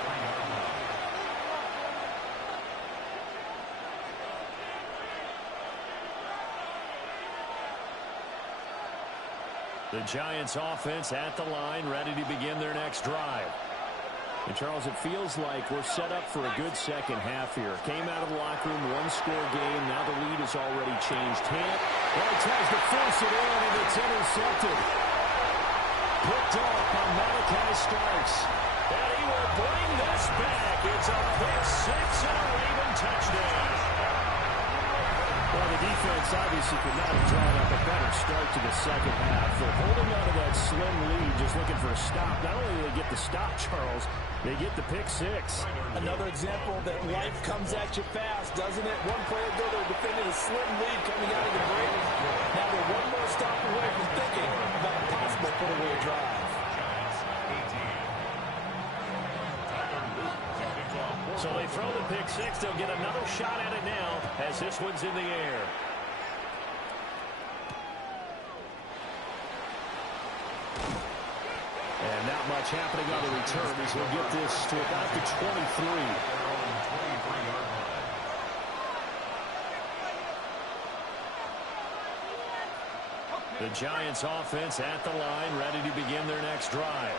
The Giants offense at the line, ready to begin their next drive. And Charles, it feels like we're set up for a good second half here. Came out of the locker room, one-score game. Now the lead has already changed hand. Well, he tries to force it in, and it's intercepted. Picked off by Malachi Starks. And he will bring this back. It's a pick six and a Raven touchdown. Well, the defense obviously could not have drawn up a better start to the second half. They're holding on to that slim lead, just looking for a stop. Not only do they get the stop, Charles, they get the pick six. Another example that life comes at you fast, doesn't it? One play ago, they were defending a slim lead coming out of the break. Now they're one more stop away from thinking about a possible put-away drive. So they throw the pick six. They'll get another shot at it now as this one's in the air. And not much happening on the return as he'll get this to about the 23. The Giants offense at the line, ready to begin their next drive.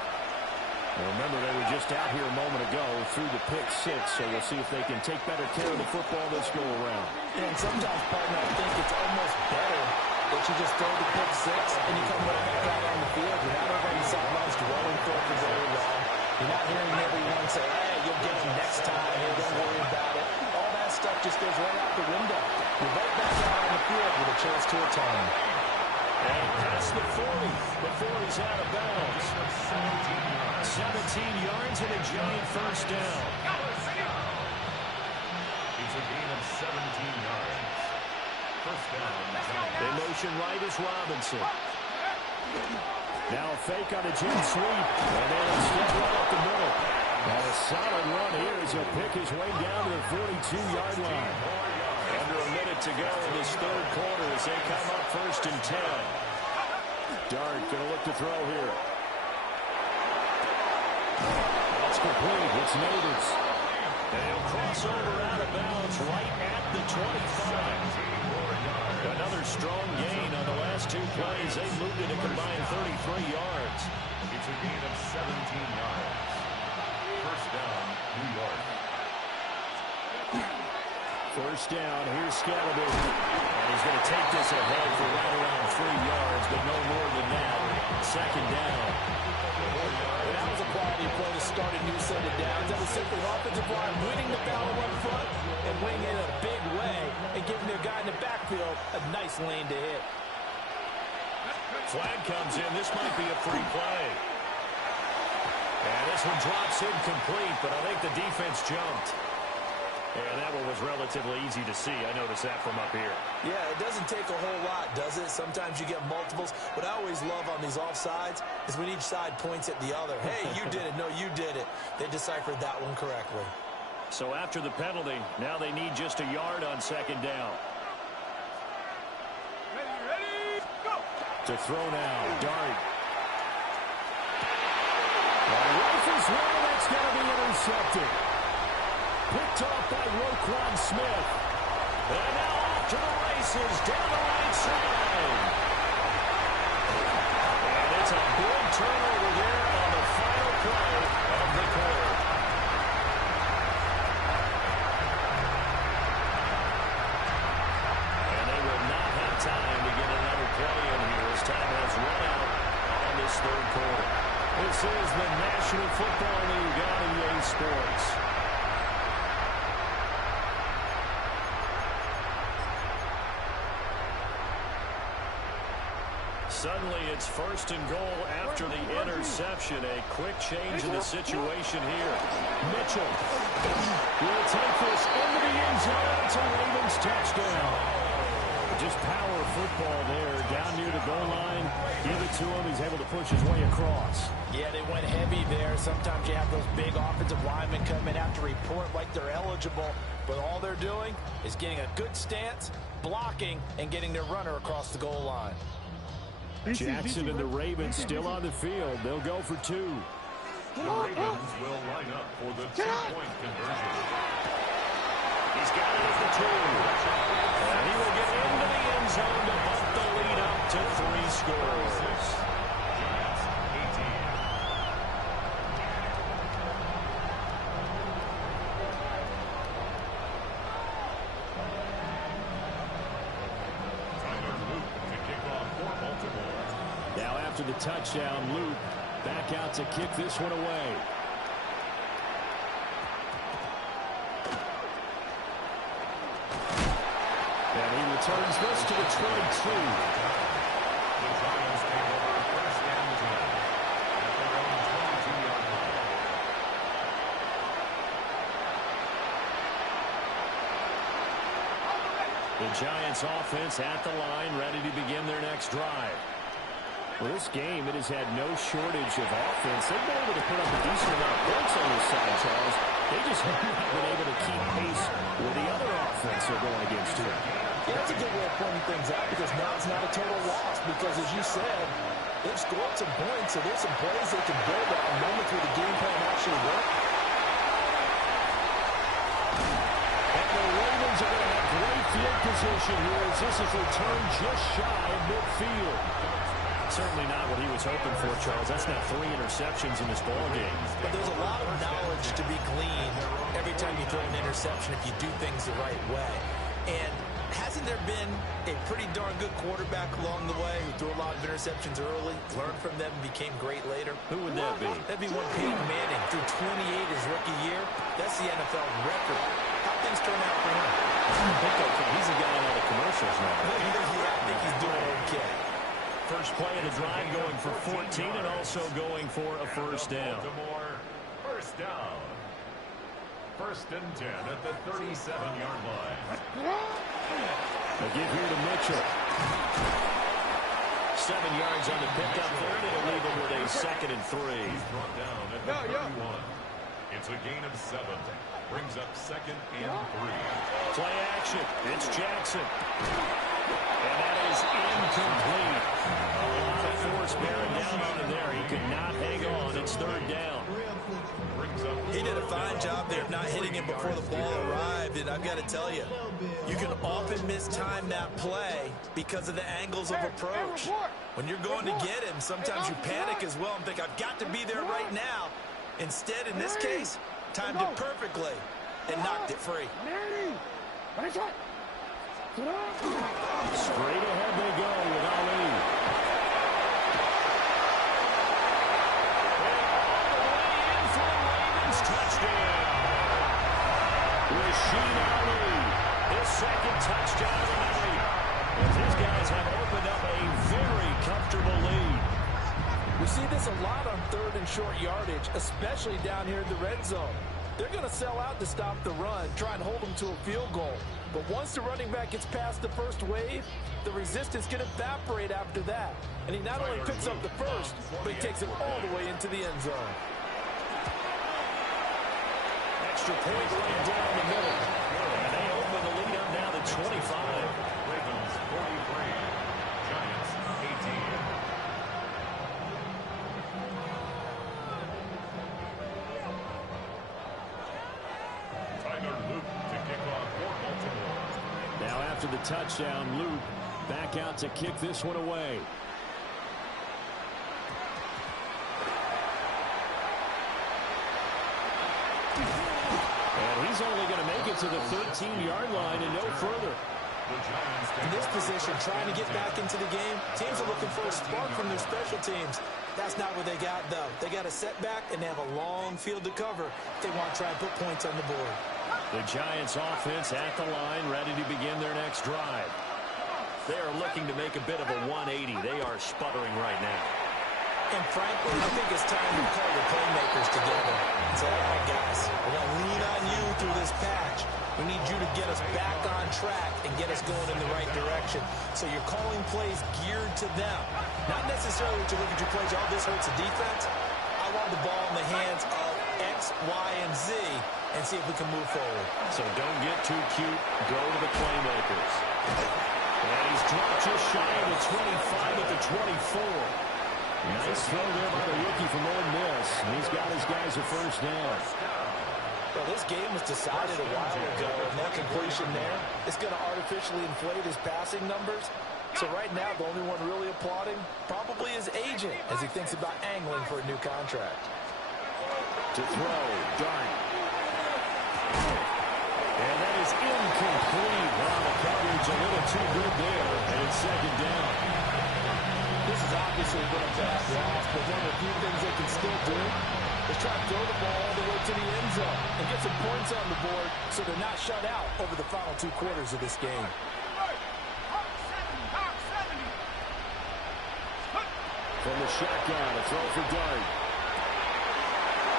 Well, remember, they were just out here a moment ago through the pick six, so we'll see if they can take better care of the football this go around. And sometimes, partner, I think it's almost better that you just throw the pick six and you come right back out on the field. You're not over on the sidelines dwelling for it for very long. You're not hearing everyone say, hey, you'll get him next time. Hey, don't worry about it. All that stuff just goes right out the window. You're right back out on the field with a chance to atone. And past the 40 before he's out of bounds. 17 yards and a giant first down. It's a gain of 17 yards. First down. In motion right is Robinson. Now a fake on a jet sweep. And then a step right up the middle. And a solid run here as he'll pick his way down to the 42-yard line. Under a minute to go in this third quarter as they come up 1st and 10. Dart going to look to throw here. That's complete. It's Neighbors. And he'll cross over out of bounds right at the 25. Another strong gain on the last 2 plays. They moved it a combined 33 yards. It's a gain of 17 yards. First down, New York. First down, here's Scalaboo. And he's going to take this ahead for right around 3 yards, but no more than that. Second down. Well, that was a quality play to start a new set of downs. That was simply an offensive line winning the battle up front and winning it in a big way and giving their guy in the backfield a nice lane to hit. Flag comes in. This might be a free play. And this one drops incomplete, but I think the defense jumped. And that one was relatively easy to see. I noticed that from up here. Yeah, it doesn't take a whole lot, does it? Sometimes you get multiples. What I always love on these offsides is when each side points at the other. Hey, you did it. No, you did it. They deciphered that one correctly. So after the penalty, now they need just a yard on second down. Ready, go! To throw now, Dart. Rifles one, that's going to be intercepted. Picked off by Roquan Smith. And now off to the races down the right side. And it's a big turnover there on the final play of the quarter. And they will not have time to get another play in here as time has run out on this third quarter. This is the National Football League on EA Sports. Suddenly it's 1st and goal after the interception. A quick change in the situation here. Mitchell will take this into the end zone. It's a Ravens touchdown. Just power football there down near the goal line. Give it to him. He's able to push his way across. Yeah, they went heavy there. Sometimes you have those big offensive linemen come in after report like they're eligible, but all they're doing is getting a good stance, blocking, and getting their runner across the goal line. Jackson and the Ravens still on the field. They'll go for 2. The Ravens will line up for the 2-point conversion. He's got it at the 2. And he will get into the end zone to bump the lead up to 3 scores. Giants 18. Now after the touchdown, Luke back out to kick this one away. And he returns this to the 22. The Giants take over 1st and 10 at their own 22-yard line. The Giants offense at the line, ready to begin their next drive. Well, this game, it has had no shortage of offense. They've been able to put up a decent amount of points on this side, Charles. They just haven't been able to keep pace with the other offense they're going against here. Yeah, that's a good way of pointing things out because now it's not a total loss because, as you said, they've scored some points, so there's some plays they can build on moments where the game plan actually worked. And the Ravens are going to have great field position here as this is returned just shy of midfield. Certainly not what he was hoping for, Charles. That's now 3 interceptions in this ballgame. But there's a lot of knowledge to be gleaned every time you throw an interception if you do things the right way. And has he hasn't there been a pretty darn good quarterback along the way who threw a lot of interceptions early, learned from them, and became great later? Who would that be? That'd be one Peyton Manning. Threw 28 his rookie year. That's the NFL record. How things turn out for him? I think okay. He's a guy in all the commercials now. Yeah, I think he's doing okay. First play of the drive going for 14 and also going for a first down. Baltimore, first down. First and 10 at the 37-yard line. A give here to Mitchell. 7 yards on the pickup there, and it'll leave him with a 2nd and 3. He's brought down at the 31. It's a gain of 7. Brings up 2nd and 3. Play action. It's Jackson. And that is incomplete. A lot of force bearing down on him there. He could not hang on. It's 3rd down. He did a fine job there of not hitting him before the ball arrived, and I've got to tell you, you can often mistime that play because of the angles of approach. When you're going to get him, sometimes you panic as well and think, I've got to be there right now. Instead, in this case, timed it perfectly and knocked it free. Straight ahead they go with Ali. Touchdown. Rasheen Ali, his 2nd touchdown of the night. As these guys have opened up a very comfortable lead. We see this a lot on 3rd and short yardage, especially down here in the red zone. They're going to sell out to stop the run, try and hold them to a field goal. But once the running back gets past the first wave, the resistance can evaporate after that. And he not only picks up the first, but he takes it all the way into the end zone. Extra point right down the middle. And they open the lead up now to 25. Ravens 43. Giants 18. Tyler Luke to kick off for Baltimore. Now after the touchdown, Luke back out to kick this one away. And he's only going to make it to the 13-yard line and no further. In this position, trying to get back into the game, teams are looking for a spark from their special teams. That's not what they got, though. They got a setback, and they have a long field to cover if they want to try and put points on the board. The Giants offense at the line, ready to begin their next drive. They are looking to make a bit of a 180. They are sputtering right now. And frankly, I think it's time to call the playmakers together and say, all right, guys, we're going to lean on you through this patch. We need you to get us back on track and get us going in the right direction. So you're calling plays geared to them. Not necessarily what you look at your plays, oh, this hurts the defense. I want the ball in the hands of X, Y, and Z and see if we can move forward. So don't get too cute. Go to the playmakers. And he's dropped just shy of the 25 at the 24. Nice throw there by the rookie from Ole Miss. And he's got his guys a first down. Well, this game was decided a while ago, and that completion there is going to artificially inflate his passing numbers. So right now, the only one really applauding probably his agent as he thinks about angling for a new contract. To throw, Dart. And that is incomplete. Wow, the coverage a little too good there, and it's 2nd down. This has obviously been a bad loss, but one of the few things they can still do is try to throw the ball all the way to the end zone and get some points on the board so they're not shut out over the final 2 quarters of this game. From the shotgun, a throw for Dart.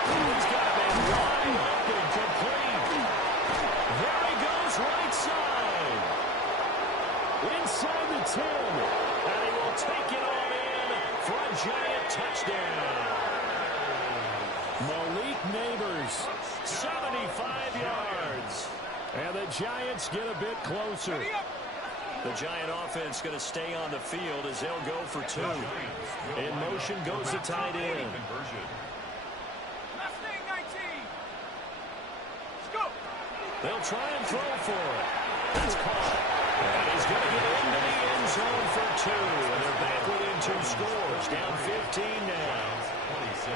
He's got a man wide open, complete. There he goes, right side. Inside the 10. And he will take it on in for a Giant touchdown. Malik Neighbors, 75 yards. And the Giants get a bit closer. The Giant offense going to stay on the field as they'll go for 2. In motion goes the tight end. They'll try and throw for it. That's caught. And he's going to get into the end zone for 2. And they're back within 2 scores. Down 15 now. 26.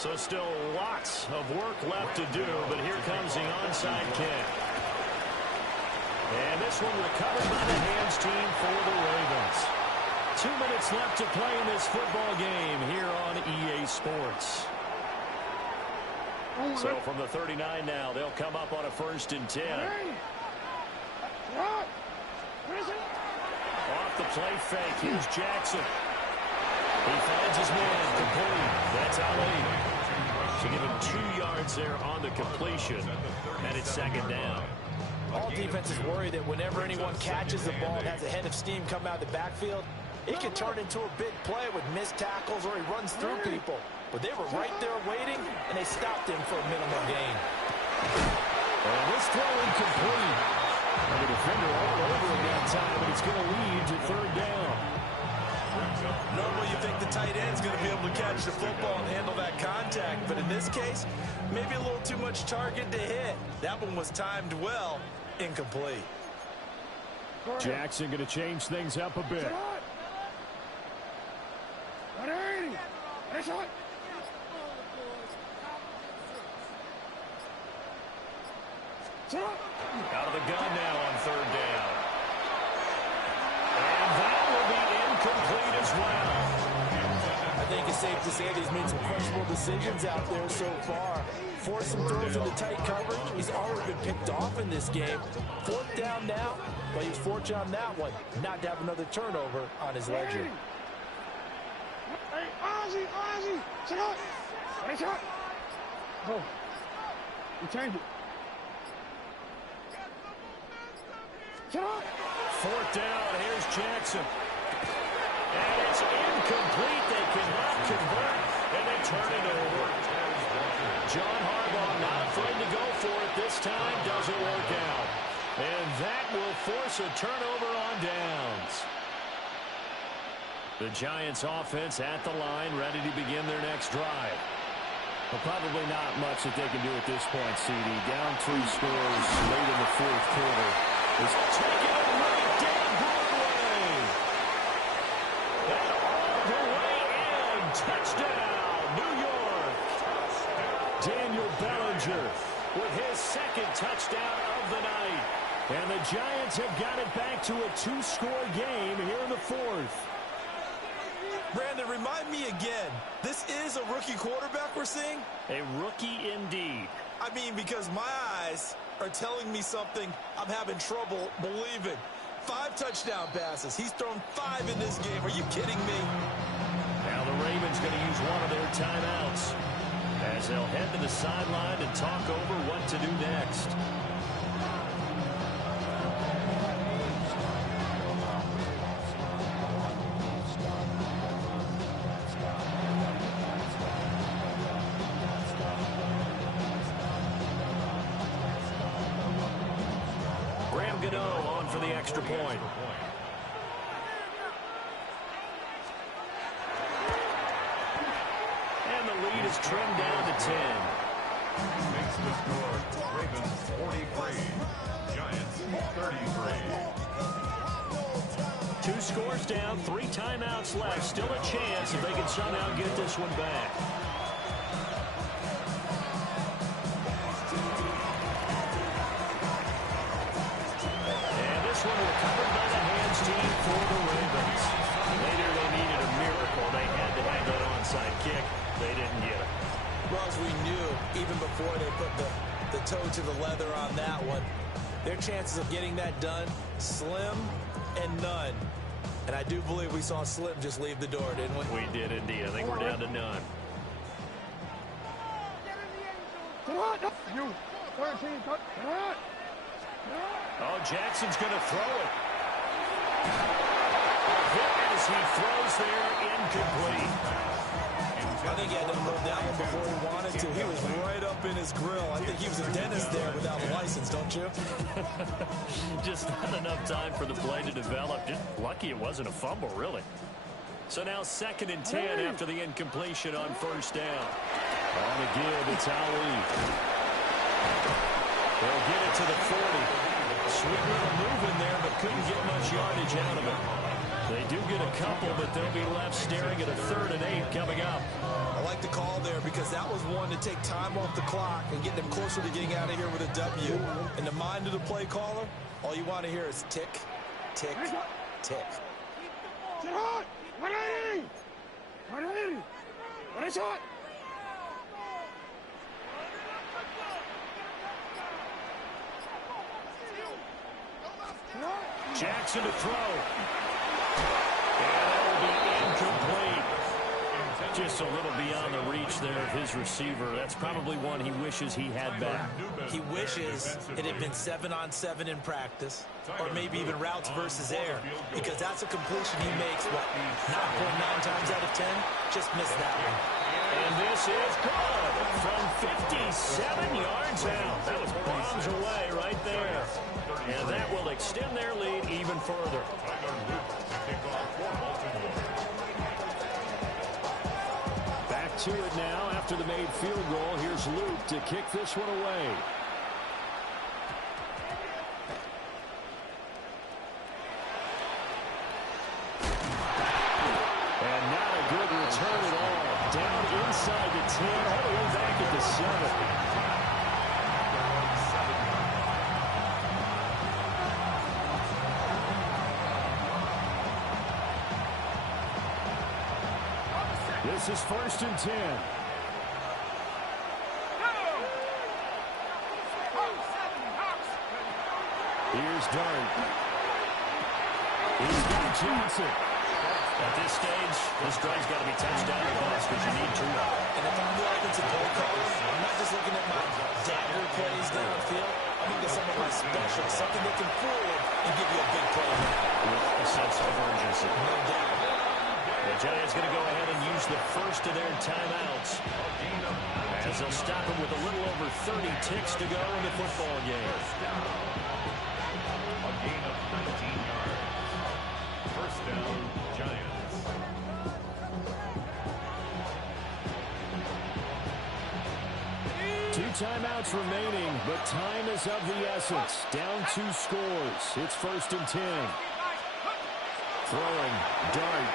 So still lots of work left to do, but here comes the onside kick. And this one recovered by the hands team for the Ravens. 2 minutes left to play in this football game here on EA Sports. So from the 39 now, they'll come up on a 1st and 10. Off the play fake, here's Jackson. He finds his man, complete. That's Na-illy. So give him 2 yards there on the completion, and it's 2nd down. All defenses worry that whenever anyone catches the ball and has a head of steam come out of the backfield, it can turn into a big play with missed tackles or he runs through people. But they were right there waiting, and they stopped him for a minimal gain. And this throw incomplete. And the defender all over him that time, but it's going to lead to 3rd down. Normally you think the tight end's going to be able to catch the football and handle that contact, but in this case, maybe a little too much target to hit. That one was timed well, incomplete. Jackson going to change things up a bit. Out of the gun now on 3rd down. And that will be incomplete as well. I think it's safe to say that he's made some questionable decisions out there so far. Forced some throws into tight coverage. He's already been picked off in this game. 4th down now, but he was fortunate on that one not to have another turnover on his ledger. Hey, Ozzy, sit up. Sit up. Oh, we changed it. Sit up. 4th down, here's Jackson. And it's incomplete. They cannot convert, and they turn it over. John Harbaugh not afraid to go for it this time. Doesn't work out. And that will force a turnover on downs. The Giants offense at the line, ready to begin their next drive. Well, probably not much that they can do at this point, CD. Down 2 scores late in the 4th quarter. Is taking it right down Broadway. And all the way in. Touchdown, New York. Daniel Bellinger with his 2nd touchdown of the night. And the Giants have got it back to a 2-score game here in the 4th. Brandon, remind me again, this is a rookie quarterback we're seeing? A rookie indeed. I mean, because my eyes are telling me something I'm having trouble believing. 5 touchdown passes. He's thrown 5 in this game. Are you kidding me? Now the Ravens going to use one of their timeouts as they'll head to the sideline and talk over what to do next. On for the extra point. And the lead is trimmed down to 10. Makes the score Ravens 43, Giants 33. 2 scores down, 3 timeouts left. Still a chance if they can somehow get this one back. This one recovered by the hands team for the Ravens. Later they needed a miracle. They had to have that onside kick. They didn't get it. Well, as we knew, even before they put the toe to the leather on that one, their chances of getting that done, slim and none. And I do believe we saw Slim just leave the door, didn't we? We did indeed. I think we're down to none. Oh, Jackson's going to throw it. A hit as he throws there, incomplete. I think he had to unload that one before he wanted to. He was right up in his grill. I think he was a dentist there without a license, don't you? Just not enough time for the play to develop. Just lucky it wasn't a fumble, really. So now 2nd and 10 after the incompletion on 1st down. On the give, it's Na-illy. They'll get it to the 40. Sweet little move in there, but couldn't get much yardage out of it. They do get a couple, but they'll be left staring at a 3rd and 8 coming up. I like the call there because that was one to take time off the clock and get them closer to getting out of here with a W. In the mind of the play caller, all you want to hear is tick, tick, tick. Sit hard! 180! 180! What is hot? Jackson to throw. And that'll be incomplete. Just a little beyond the reach there of his receiver. That's probably one he wishes he had back. He wishes it had been 7-on-7 in practice, or maybe even routes versus air, because that's a completion he makes, what, 9.9 times out of 10? Just missed that one. And this is good from 57 yards out. That was bombs away right there. And that will extend their lead even further. Back to it now after the made field goal. Here's Luke to kick this one away. And not a good return at all. Down inside the 10, all the way back at the 7. This is 1st and 10. Here's Dart. He's got Johnson. At this stage, this drive's got to be touchdown or bust because you need 2. And if I'm the offensive play caller, I'm not just looking at my dagger plays downfield. I'm looking at some of my specials, something that can forward and give you a big play. With a sense of urgency. No doubt. The Giants going to go ahead and use the first of their timeouts as they'll stop him with a little over 30 ticks to go in the football game. A gain of 19 yards. First down, Giants. Two timeouts remaining, but time is of the essence. Down 2 scores. It's 1st and 10. Throwing, Dart.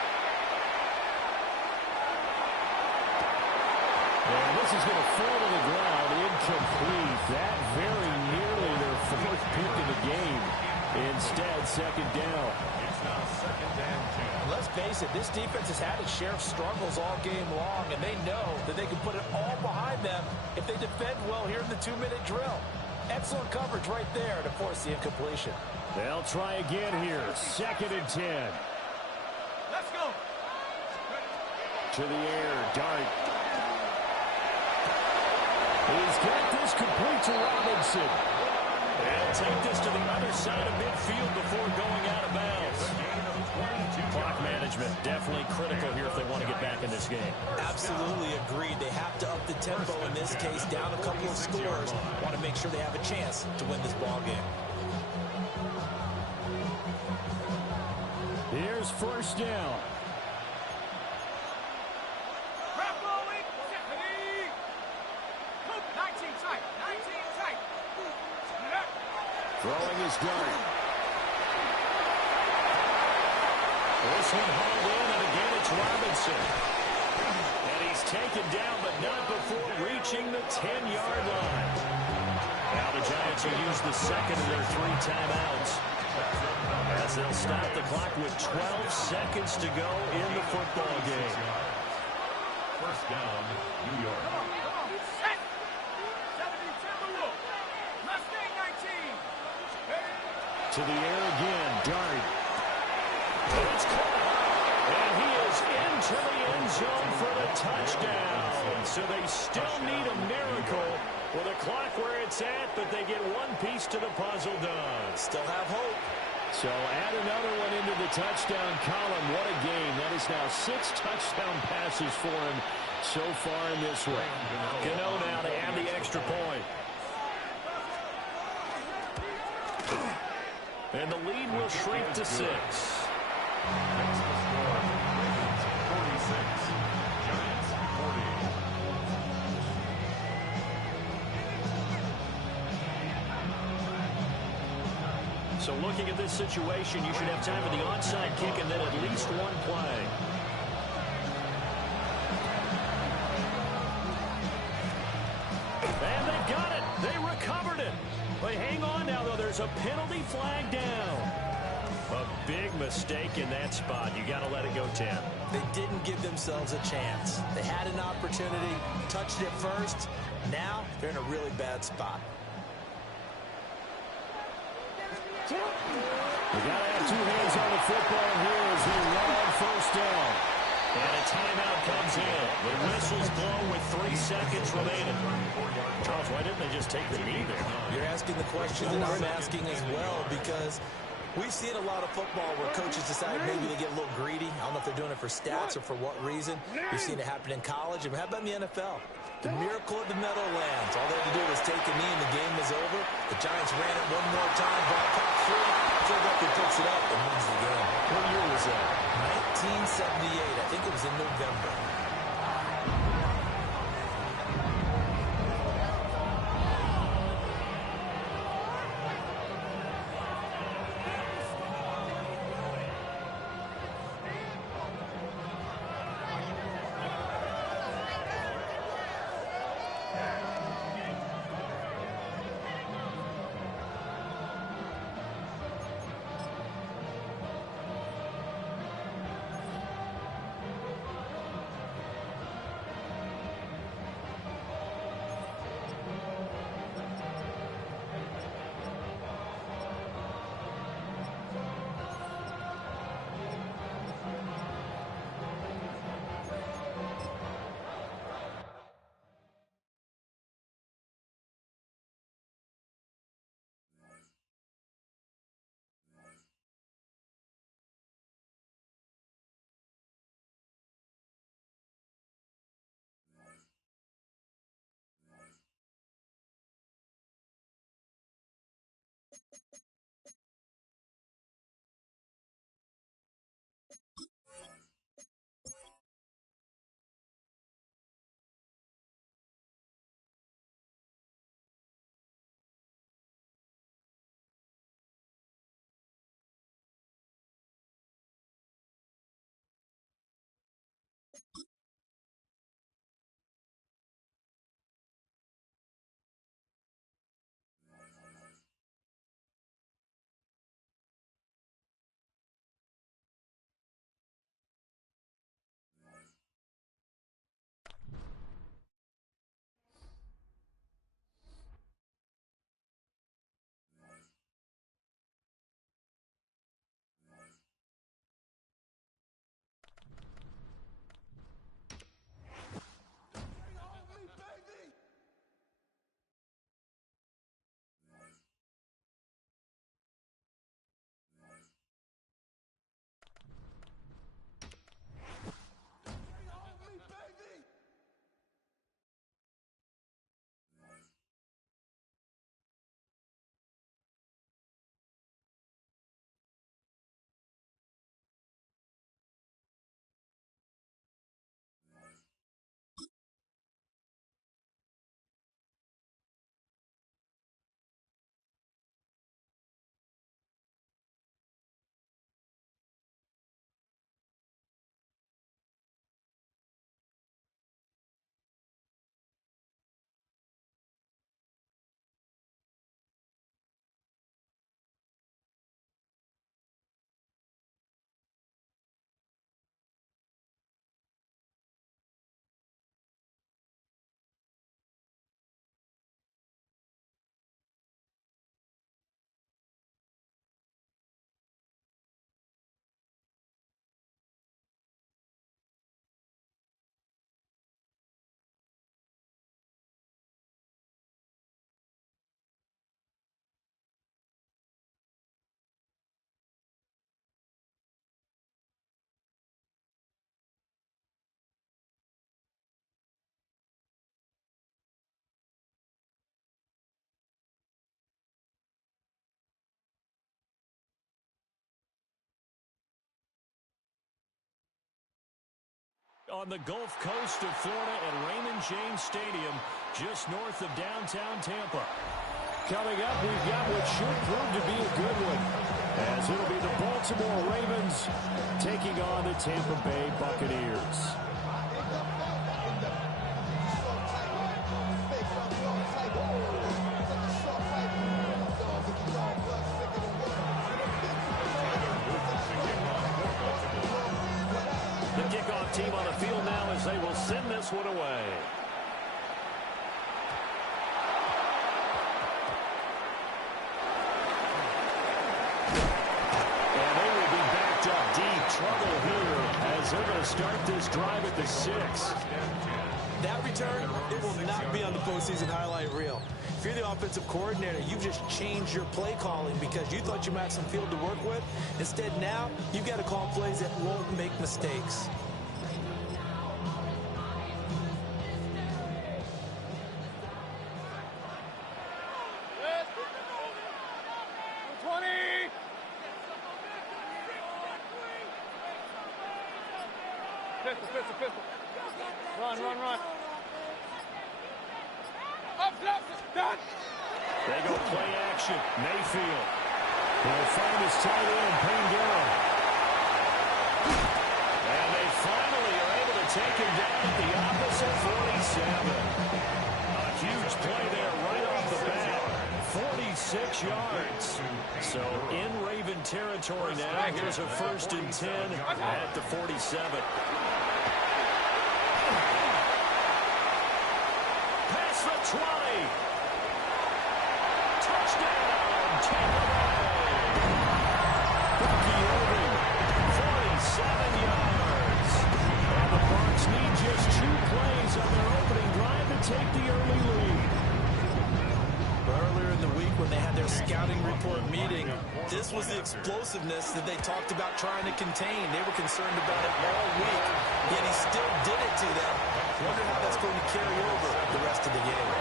And this is going to fall to the ground, incomplete. That very nearly their 4th pick of the game. Instead, 2nd down. It's now 2nd and 10. Let's face it, this defense has had its share of struggles all game long, and they know that they can put it all behind them if they defend well here in the 2-minute drill. Excellent coverage right there to force the incompletion. They'll try again here. 2nd and 10. Let's go! To the air, Dart. He's got this complete to Robinson. They'll take this to the other side of midfield before going out of bounds. Clock management definitely critical here if they want to get back in this game. Absolutely agreed. They have to up the tempo in this case, down a couple of scores. Want to make sure they have a chance to win this ball game. Here's 1st down. Throwing his Dart. This one hauled in, and again it's Robinson. And he's taken down, but not before reaching the 10-yard line. Now the Giants will use the 2nd of their 3 timeouts, as they'll stop the clock with 12 seconds to go in the football game. First down, New York. To the air again, Dart. And it's caught. And he is into the end zone for the touchdown. So they still need a miracle with a clock where it's at, but they get one piece to the puzzle done. Still have hope. So add another one into the touchdown column. What a game. That is now 6 touchdown passes for him so far in this one. Gano now to add the extra point. And the lead will shrink to 6. Next to score, Ravens 46, Giants 40. So looking at this situation, you should have time for the onside kick and then at least one play. And they've got it. They recovered it. They hang on now, though. There's a penalty flag down. A big mistake in that spot. You got to let it go 10. They didn't give themselves a chance. They had an opportunity, touched it first. Now they're in a really bad spot. We got to have two hands on the football here as they run on first down. And a timeout comes in. The whistle's blown with 3 seconds remaining. Charles, why didn't they just take the knee there? You're asking the question that I'm asking as well, because we've seen a lot of football where coaches decide maybe they get a little greedy. I don't know if they're doing it for stats or for what reason. We've seen it happen in college. And how about in the NFL? The miracle of the Meadowlands. All they had to do was take a knee and the game was over. The Giants ran it one more time. Ball caught free. Philadelphia picks it up and wins the game. What year was that? 1978. I think it was in November. On the Gulf Coast of Florida at Raymond James Stadium, just north of downtown Tampa. Coming up, we've got what should prove to be a good one, as it'll be the Baltimore Ravens taking on the Tampa Bay Buccaneers. The kickoff team on the field now as they will send this one away. Trouble here as they're going to start this drive at the 6. That return, it will not be on the postseason highlight reel. If you're the offensive coordinator, you've just changed your play calling because you thought you might have some field to work with. Instead, now, you've got to call plays that won't make mistakes. Pistol. Run. Up, done. They go play action. Mayfield will find his tight end, Pangaro. And they finally are able to take him down at the opposite 47. A huge play there right off the bat. 46 yards. So in Raven territory now. Here's a 1st and 10 at the 47. Pass the 20. Touchdown, Tampa Bay. Bucky Irving, 47 yards. And the Bucs need just 2 plays on their opening drive to take the early lead. Earlier in the week when they had their scouting report meeting, this was the explosiveness that they talked about trying to contain. They were concerned about it all week, yet he still did it to them. Wonder how that's going to carry over the rest of the game.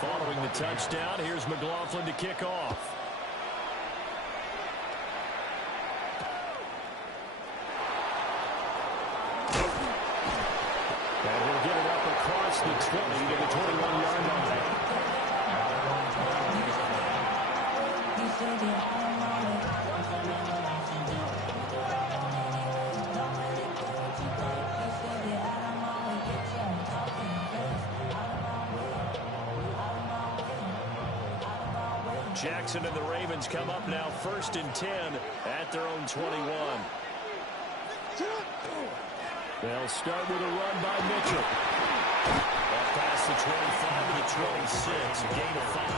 Following the touchdown, here's McLaughlin to kick off. And he'll get it up across the 20 to the 21-yard line. Jackson and the Ravens come up now 1st and 10 at their own 21. They'll start with a run by Mitchell. That pass the 25 to the 26, a gain of 5.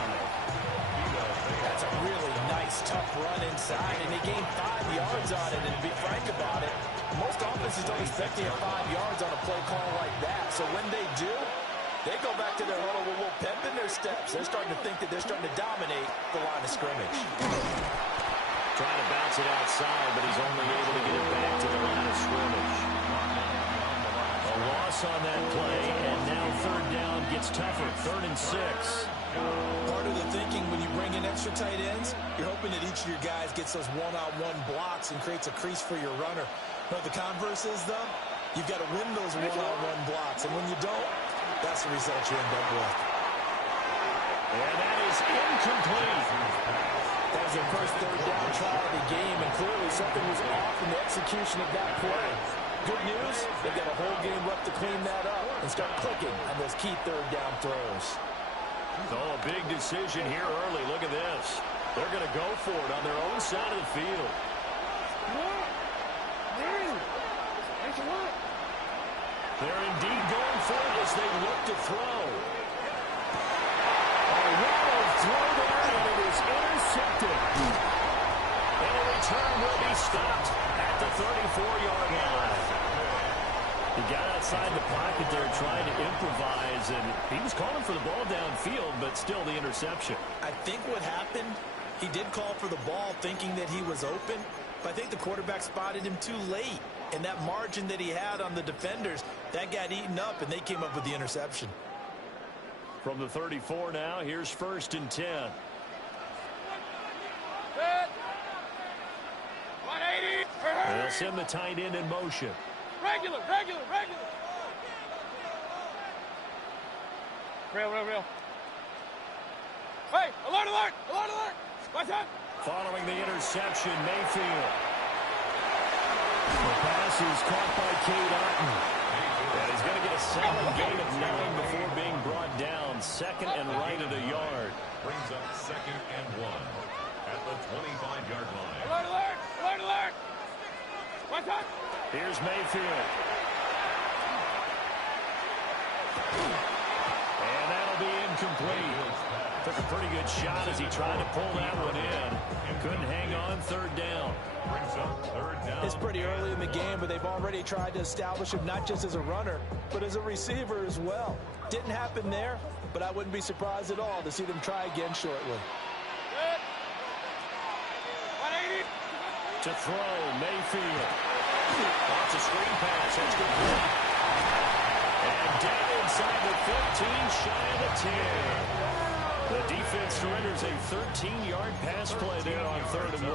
That's a really nice, tough run inside, and they gained 5 yards on it. And to be frank about it, most offenses don't expect to get 5 yards on a play call like that. So when they do, they go back to their huddle with a little pep in their steps. They're starting to think that they're starting to dominate the line of scrimmage. Trying to bounce it outside, but he's only able to get it back to the line of scrimmage. A loss on that play, and now 3rd down gets tougher. 3rd and 6. Part of the thinking when you bring in extra tight ends, you're hoping that each of your guys gets those one-on-one blocks and creates a crease for your runner. But the converse is, though, you've got to win those one-on-one blocks, and when you don't, that's the result you end up with. And that is incomplete. That was their first 3rd down try of the game, and clearly something was off in the execution of that play. Good news, they've got a whole game left to clean that up and start clicking on those key 3rd down throws. Oh, a big decision here early. Look at this. They're going to go for it on their own side of the field. They're indeed going for it as they look to throw. A wild throw there, and it is intercepted. And a return will be stopped at the 34-yard line. He got outside the pocket there trying to improvise, and he was calling for the ball downfield, but still the interception. I think what happened, he did call for the ball thinking that he was open, but I think the quarterback spotted him too late. And that margin that he had on the defenders, that got eaten up, and they came up with the interception. From the 34 now, here's 1st and 10. Hey! They'll send the tight end in motion. Regular. Real. Hey, alert. Watch out. Following the interception, Mayfield. The pass is caught by Cade Otton. And he's going to get a solid gain of 9 before being brought down. Second and right at a yard. Brings up 2nd and 1 at the 25-yard line. Alert. Watch out. Here's Mayfield. And that'll be incomplete. Took a pretty good shot as he tried to pull that one in. Couldn't hang on. 3rd down. Brings up 3rd down. It's pretty early in the game, but they've already tried to establish him not just as a runner, but as a receiver as well. Didn't happen there, but I wouldn't be surprised at all to see them try again shortly. To throw, Mayfield. That's a screen pass. That's good. And down inside the 15, shy of the 10. The defense surrenders a 13-yard pass play there on 3rd and 1.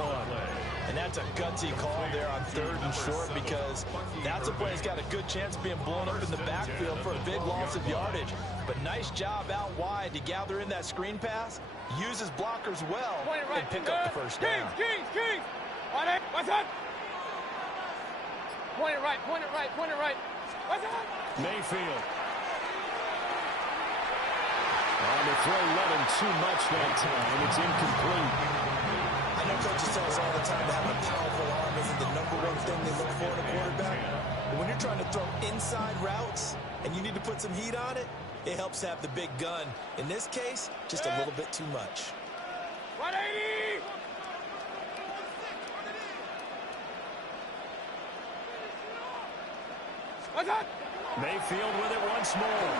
And that's a gutsy call there on 3rd and short, because that's a play that's got a good chance of being blown up in the backfield for a big loss of yardage. But nice job out wide to gather in that screen pass, use his blockers well, and pick up the first down. Kings. Watch out. Point it right. Watch out. Mayfield. On the throw, let him too much that time. It's incomplete. I know coaches tell us all the time that having a powerful arm isn't the #1 thing they look for in a quarterback. But when you're trying to throw inside routes and you need to put some heat on it, it helps to have the big gun. In this case, just a little bit too much. 180. What's that? Mayfield with it once more.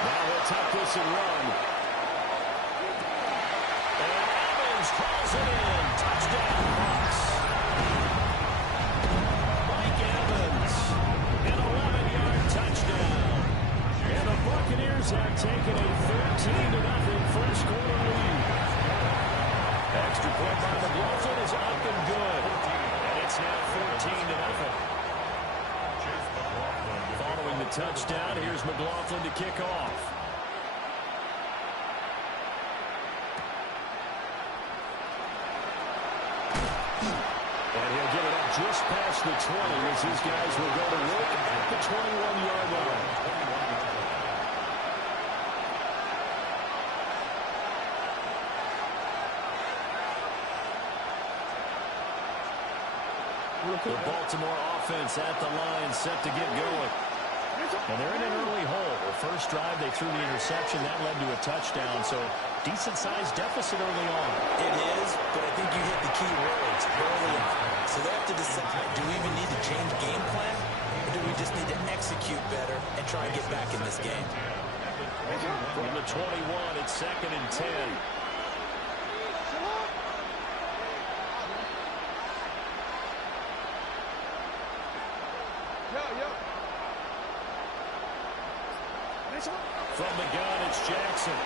Now he'll tuck this and run. And Evans calls it in. Touchdown, Bucs. Mike Evans, an 11-yard touchdown. And the Buccaneers have taken a 13-0 first quarter lead. Extra point by McLaughlin is up and good. And it's now 14-0. Following the touchdown, here's McLaughlin to kick off. And he'll get it up just past the 20 as his guys will go to work at the 21-yard line. The Baltimore offense at the line, set to get going. And they're in an early hole. The first drive, they threw the interception. That led to a touchdown, so decent-sized deficit early on. It is, but I think you hit the key words early on. So they have to decide, do we even need to change game plan, or do we just need to execute better and try and get back in this game? From the 21, it's 2nd and 10. From the gun, it's Jackson.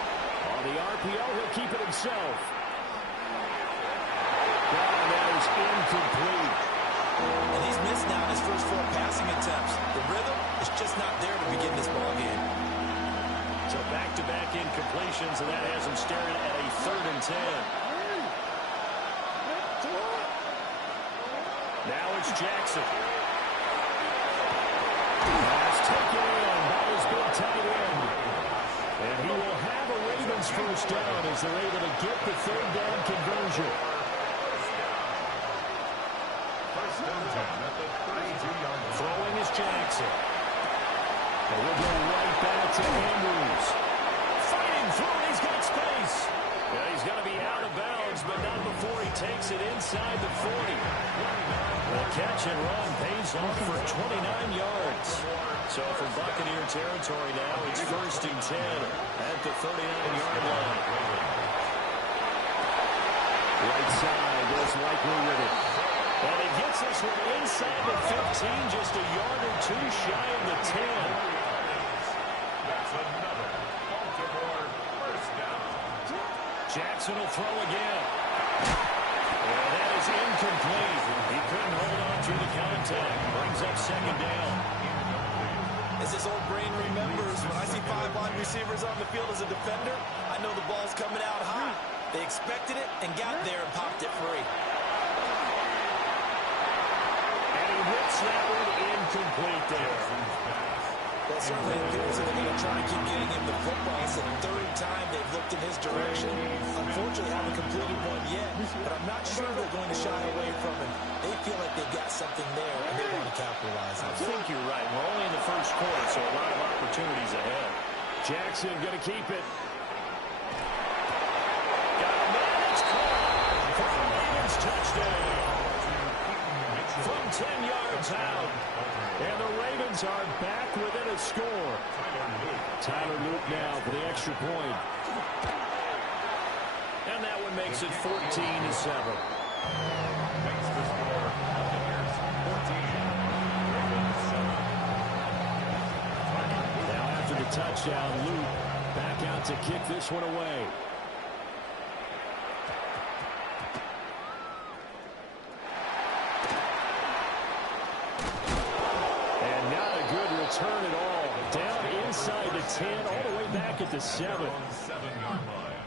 On the RPO, he'll keep it himself. And that is incomplete. And he's missed now his first 4 passing attempts. The rhythm is just not there to begin this ballgame. So back-to-back incompletions, and that has him staring at a 3rd and 10. Now it's Jackson. Pass taken in by his big tight end. And he will have a Ravens first down as they're able to get the 3rd down conversion. First and 10 at the 32-yard line. Throwing is Jackson. And we'll go right back to Andrews. Fighting through, he's got space. Yeah, he's going to be out of bounds, but not before he takes it inside the 40. The catch and run pays off for 29 yards. So from Buccaneer territory now, it's 1st and 10 at the 39-yard line. Right side goes likely with it. And he gets this one inside the 15, just a yard or 2 shy of the 10. That's another Baltimore first down. Jackson will throw again. And that is is incomplete. He couldn't hold on through the contact. Brings up second down. As this old brain remembers, when I see 5 wide receivers on the field as a defender, I know the ball's coming out hot. They expected it and got there and popped it free. And he whips that one incomplete there. Well, certainly appears that they're going to try and keep getting him the football. It's the 3rd time they've looked in his direction. Unfortunately, haven't completed one yet, but I'm not sure they're going to shy away from him. They feel like they've got something there, and they want to capitalize on it. I think you're right. We're only in the first quarter, so a lot of opportunities ahead. Jackson going to keep it. Got a man. It's caught for a Ravens touchdown. From 10 yards out. And the Ravens are back within a score. Tyler Luke now for the extra point. And that one makes it 14-7. Now after the touchdown, Luke back out to kick this one away. Turn it all. Down inside the 10, all the way back at the 7. 7-yard line.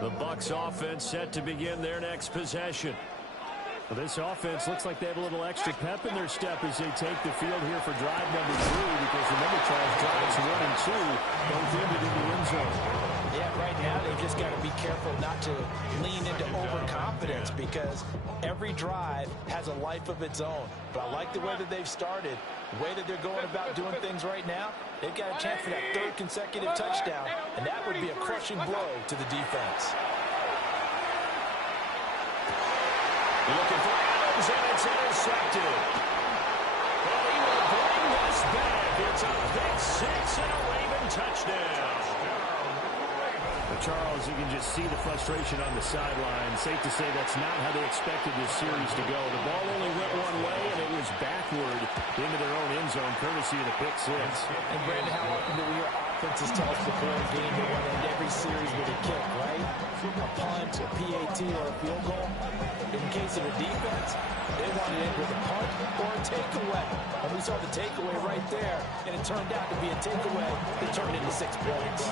The Bucs offense set to begin their next possession. Well, this offense looks like they have a little extra pep in their step as they take the field here for drive number 3, because remember, Charles, drives 1 and 2 both ended in the end zone. Yeah, right now they've just got to be careful not to lean into overconfidence, because every drive has a life of its own. But I like the way that they've started, the way that they're going about doing things right now. They've got a chance for that 3rd consecutive touchdown, and that would be a crushing blow to the defense. Looking for Adams, and it's intercepted. And he will bring this back. It's a pick 6 and a Raven touchdown. Charles, you can just see the frustration on the sideline. Safe to say that's not how they expected this series to go. The ball only went one way, and it was backward into their own end zone, courtesy of the pick 6. And Brandon, how often do we hear offenses tell us before a game they want to end every series with a kick, right? A punt, a PAT, or a field goal. In the case of the defense, they wanted it with a punt or a takeaway. And we saw the takeaway right there, and it turned out to be a takeaway that turned into 6 points.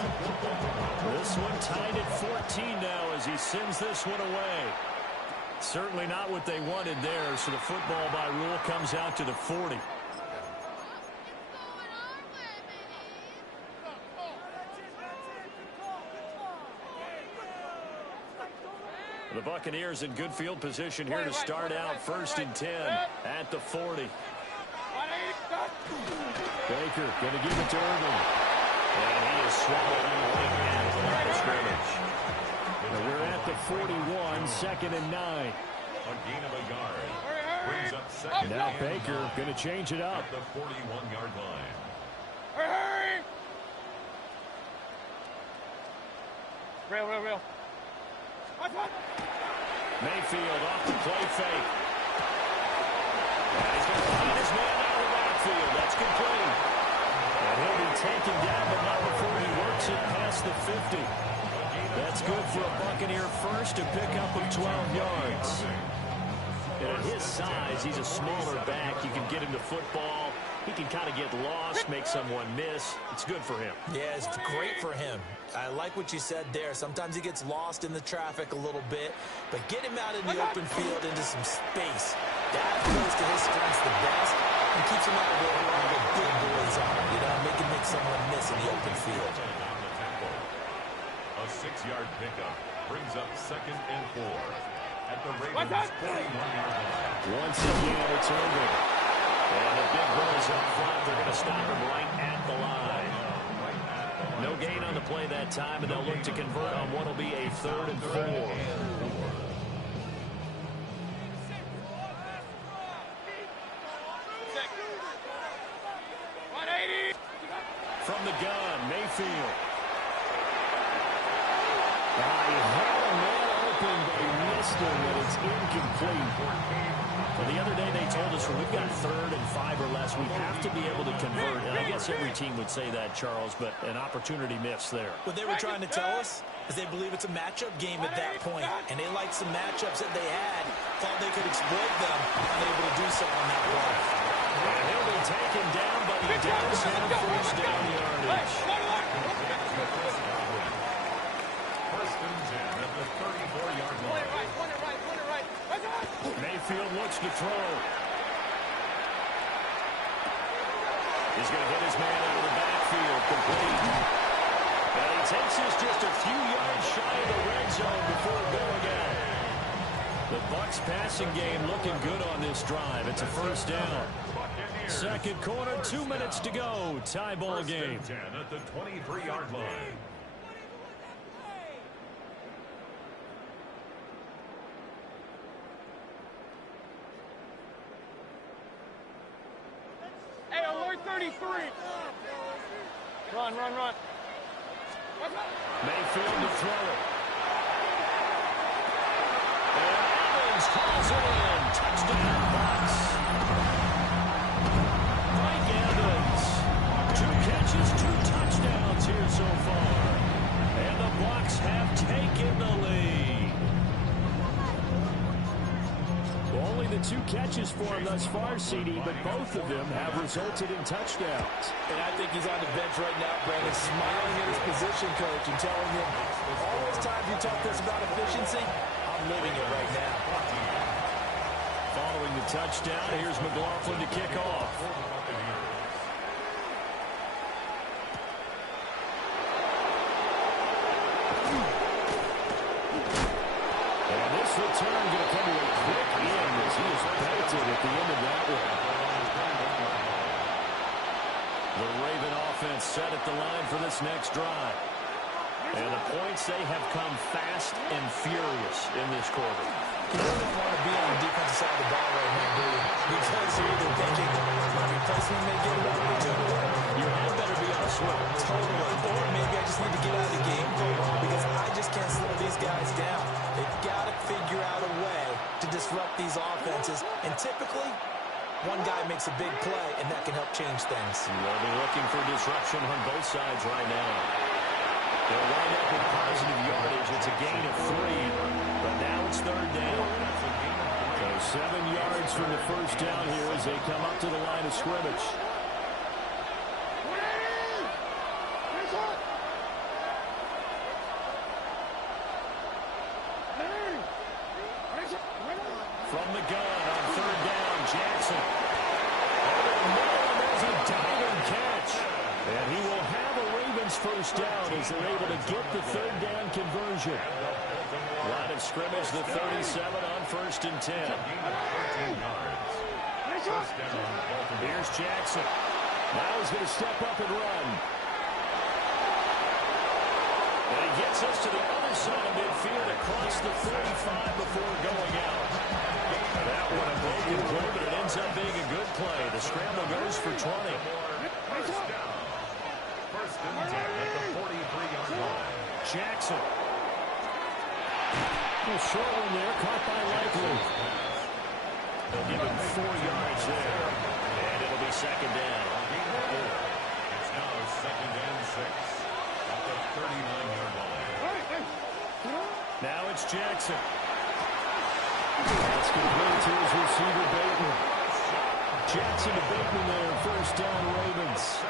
This one tied at 14 now as he sends this one away. Certainly not what they wanted there, so the football by rule comes out to the 40. The Buccaneers in good field position here to start out 1st and 10 at the 40. Baker going to give it to Irvin. And he is swallowed right at the line of scrimmage. And we're at the 41, 2nd and 9. A gain of a yard. Brings up 2nd. Now Baker going to change it up. At the 41-yard line. Hurry! Real. Mayfield off the play fake. And he's going to find his man out of the backfield. That's complete. And he'll be taken down, but not before he works it past the 50. That's good for a Buccaneer first to pick up of 12 yards. And at his size, he's a smaller back. You can get him to football. He can kind of get lost, make someone miss. It's good for him. Yeah, it's great for him. I like what you said there. Sometimes he gets lost in the traffic a little bit, but get him out in the open field into some space. That plays to his strengths the best and keeps him out of where a lot of the big boys are. You know, make someone miss in the open field. A 6-yard pickup brings up 2nd and 4 at the Ravens' 41-yard line. Once again, it's Irvin. And the big boys up front, they're going to stop him right at the line. No gain on the play that time, and they'll look to convert on what will be a 3rd and 4. From the gun, Mayfield. He had a man open, but he missed Boston, and it's incomplete. Well, the other day they told us when we've got 3rd and 5 or less, we have to be able to convert. And I guess every team would say that, Charles, but an opportunity missed there. What they were trying to tell us is they believe it's a matchup game at that point, and they liked some matchups that they had, thought they could exploit them, unable to do so on that play. And he'll be taken down, but he does have first down yardage. First and 10 at the 34-yard line. Mayfield looks to throw. He's going to hit his man out of the backfield, complete. And he takes this just a few yards shy of the red zone before going out. The Bucs passing game looking good on this drive. It's a first down. Second quarter, 2 minutes to go. Tie ball game. First and 10 at the 23-yard line. Hey, alert 33. Run. Mayfield to throw it. And Evans calls it in. Touchdown, Bucs. Mike Evans. 2 catches, 2 touchdowns here so far. And the Bucs have taken the lead. Only the 2 catches for him thus far, CD, but both of them have resulted in touchdowns. And I think he's on the bench right now, Brandon, smiling at his position coach and telling him, all those times you talk to us about efficiency, I'm living it right now. Following the touchdown, here's McLaughlin to kick off. And this return going to come to a quick end as he is belted at the end of that one. The Raven offense set at the line for this next drive. And the points, they have come fast and furious in this quarter. You don't want to be on the defensive side of the ball right now, do you? Because you're either thinking, my replacement may get it over to work. Your head better be on swivel. Totally. Or maybe I just need to get out of the game, coach, because I just can't slow these guys down. They've got to figure out a way to disrupt these offenses. And typically, one guy makes a big play, and that can help change things. They'll be looking for disruption on both sides right now. They'll wind up with positive yardage. It's a gain of 3, but now it's 3rd down. So 7 yards from the first down here as they come up to the line of scrimmage. From the gun on 3rd down, Jackson. Over the middle, and there's a diving catch. And he will have a Ravens first down as they're able to get the 3rd down conversion. Line of scrimmage, the 37 on 1st and 10. Here's Jackson. Now he's going to step up and run. And he gets us to the other side of midfield across the 35 before going out. That one a broken play, but it ends up being a good play. The scramble goes for 20. First down. First and 10 at the 43-yard line. Jackson. A short one there, caught by Likely. They'll give him 4 yards there. And it'll be 2nd down. It's now 2nd and 6 at the 39-yard line. Now it's Jackson. That's complete to his receiver, Bateman. Jackson to Bateman there, first down, Ravens.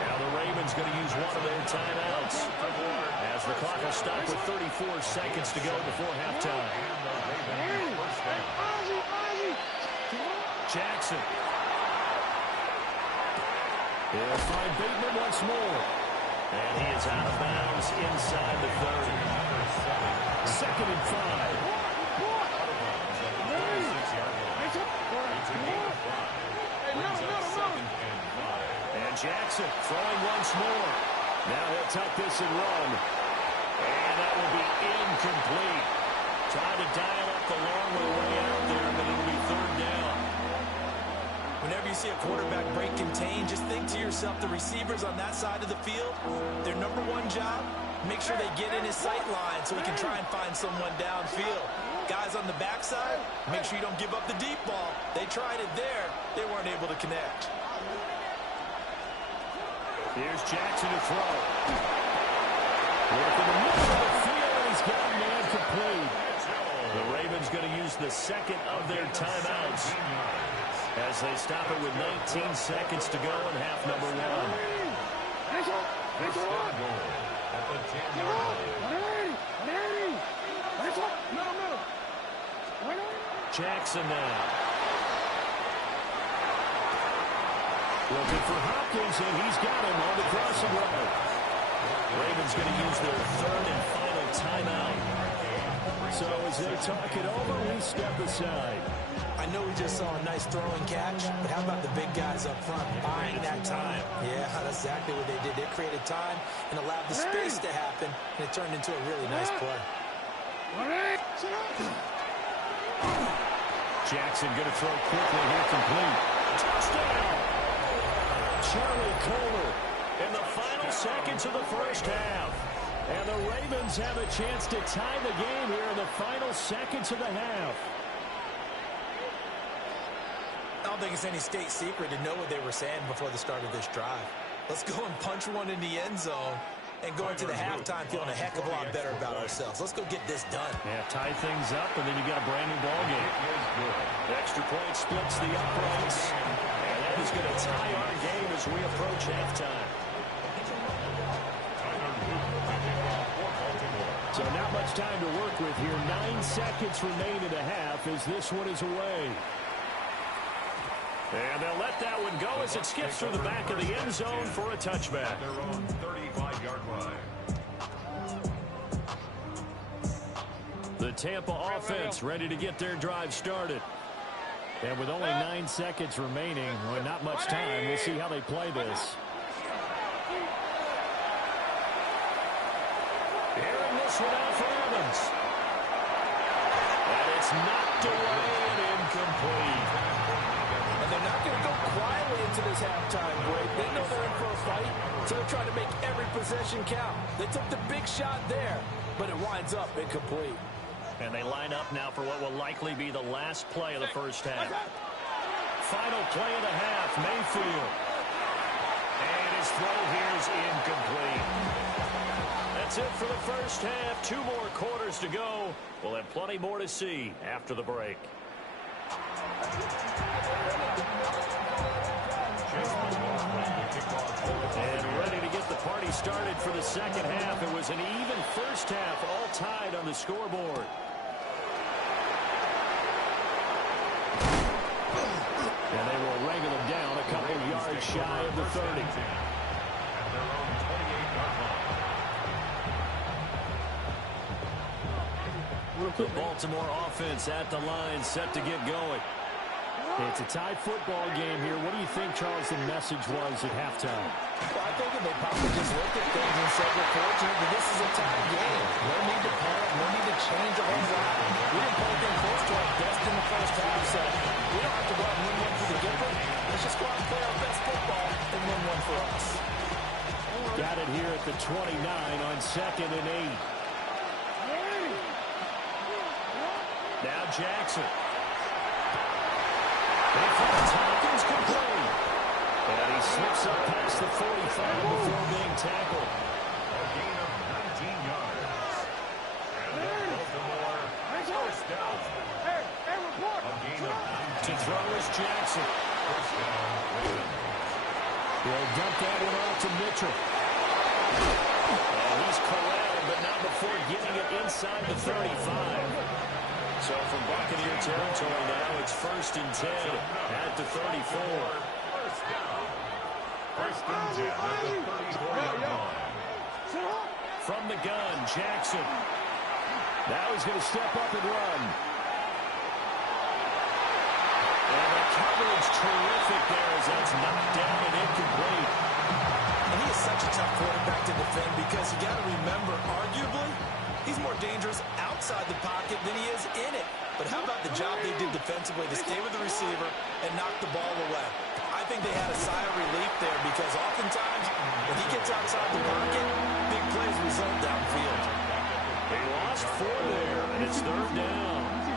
Now the Ravens going to use one of their timeouts as the clock will stop with 34 seconds to go before halftime. Jackson. He'll find Bateman once more. And he is out of bounds inside the 30. 2nd and 5. And Jackson throwing once more. Now he'll tuck this and run. And that will be incomplete. Trying to dial up the long way out there, but it'll be 3rd down. Whenever you see a quarterback break contain, just think to yourself, the receivers on that side of the field, their number 1 job, make sure they get in his sight line so he can try and find someone downfield. Guys on the backside, make sure you don't give up the deep ball. They tried it there. They weren't able to connect. Here's Jackson to throw. Working the middle of the field, and he's got a man complete. The Ravens going to use the second of their timeouts as they stop it with 19 seconds to go in half number one. Jackson now. Looking for Hopkins, and he's got him on the crossing route. Ravens going to use their third and final timeout. So as they talk it over, we step aside. I know we just saw a nice throwing catch, but how about the big guys up front buying that time? Yeah, that's exactly what they did. They created time and allowed the space to happen, and it turned into a really nice play. Jackson going to throw quickly here, complete. Touchdown! Charlie Kohler in the final seconds of the first half. And the Ravens have a chance to tie the game here in the final seconds of the half. I don't think it's any state secret to know what they were saying before the start of this drive. Let's go and punch one in the end zone and go into the halftime feeling a heck of a lot better about ourselves. Let's go get this done. Yeah, tie things up, and then you got a brand new ball game. The extra point splits the uprights, and that is going to tie our game as we approach halftime. So not much time to work with here. 9 seconds remain in the half as this one is away. And they'll let that one go as it skips through the back of the end zone for a touchback. Their own 35-yard line. The Tampa offense ready to get their drive started. And with only 9 seconds remaining, well, not much time, we'll see how they play this. Airing this one out for Evans. And it's knocked away and incomplete. And they're not going to go quietly into this halftime break. They know they're in for a fight, so they're trying to make every possession count. They took the big shot there, but it winds up incomplete. And they line up now for what will likely be the last play of the first half. Final play of the half, Mayfield. And his throw here is incomplete. That's it for the first half. 2 more quarters to go. We'll have plenty more to see after the break. And ready to get the party started for the second half. It was an even first half, all tied on the scoreboard. And they will wrangle him down a couple yards shy of the 30. The Baltimore offense at the line, set to get going. It's a tie football game here. What do you think, Charles, the message was at halftime? Well, I think they probably just looked at things and said, we're fortunate that this is a tie game. No need to panic, no need to change a whole lot. We didn't play anything close to our best in the first half, so we don't have to go out and win one for the giver. Let's just go out and play our best football and win one for us. Got it here at the 29 on 2nd and 8. Now Jackson. He finds Hopkins complete. And he slips up past the 45 before being tackled. A gain of 19 yards. And the Baltimore first down. A gain of 19. To throw is Jackson. First down, Ravens. He'll dump that one off to Mitchell. And he's corralled, but not before getting it inside the 35. So from Buccaneer territory now, it's 1st and 10 at the 34. First down. First and 10 at the 34-yard line. From the gun, Jackson. Now he's going to step up and run. And the coverage terrific there as that's knocked down and incomplete. And he is such a tough quarterback to defend because you got to remember, arguably, he's more dangerous outside the pocket than he is in it. But how about the job they did defensively to stay with the receiver and knock the ball away? I think they had a sigh of relief there because oftentimes when he gets outside the pocket, big plays result downfield. They lost 4 there, and it's 3rd down.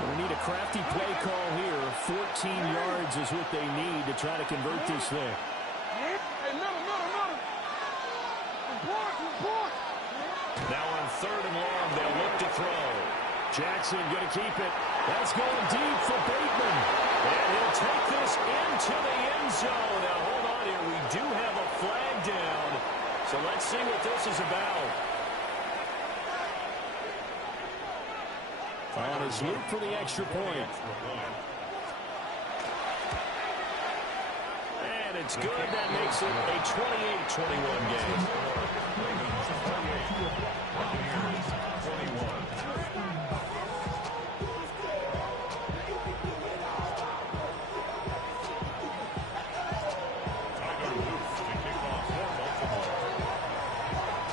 They need a crafty play call here. 14 yards is what they need to try to convert this thing. Hey, middle. Report. Now on 3rd and long, they'll look to throw. Jackson going to keep it. That's going deep for Bateman. And he'll take this into the end zone. Now, hold on here. We do have a flag down. So let's see what this is about. On his loop for the extra point. And it's good. That makes it a 28-21 game.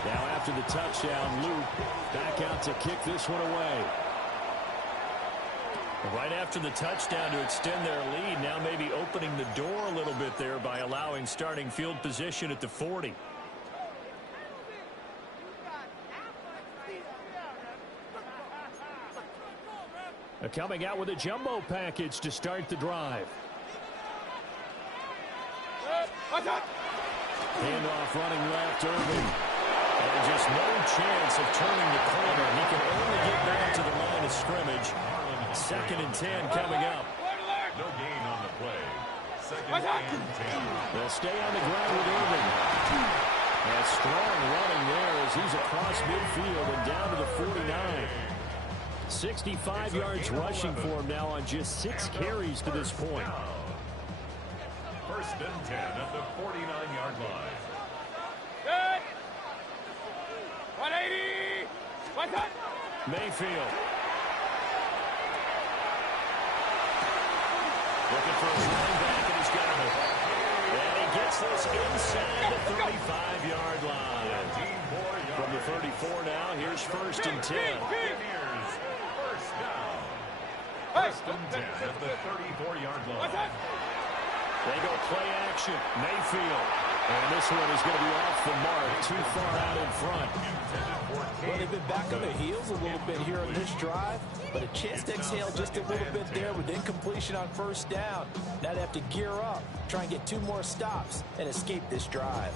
Now after the touchdown, Luke back out to kick this one away. Right after the touchdown to extend their lead, now maybe opening the door a little bit there by allowing starting field position at the 40. Coming out with a jumbo package to start the drive. Handoff running left, Irving. And just no chance of turning the corner. He can only get back to the line of scrimmage. 2nd and 10 coming up. No gain on the play. 2nd and 10. They'll stay on the ground with Irving. A strong running there as he's across midfield and down to the 49. 65 yards rushing for him now on just 6 carries to this point. 1st and 10 at the 49-yard line. Good. 180. What's up? Mayfield. Looking for his running back, and he's got it. And he gets this inside the 35-yard line. From the 34 now, here's 1st and 10. First down. 1st and 10 at the 34-yard line. They go play action. Mayfield. And this one is going to be off the mark. Too far out in front. Well, they've been back on the heels a little bit here on this drive, but a chance to exhale just a little bit there with incompletion on 1st down. Now they have to gear up, try and get 2 more stops, and escape this drive.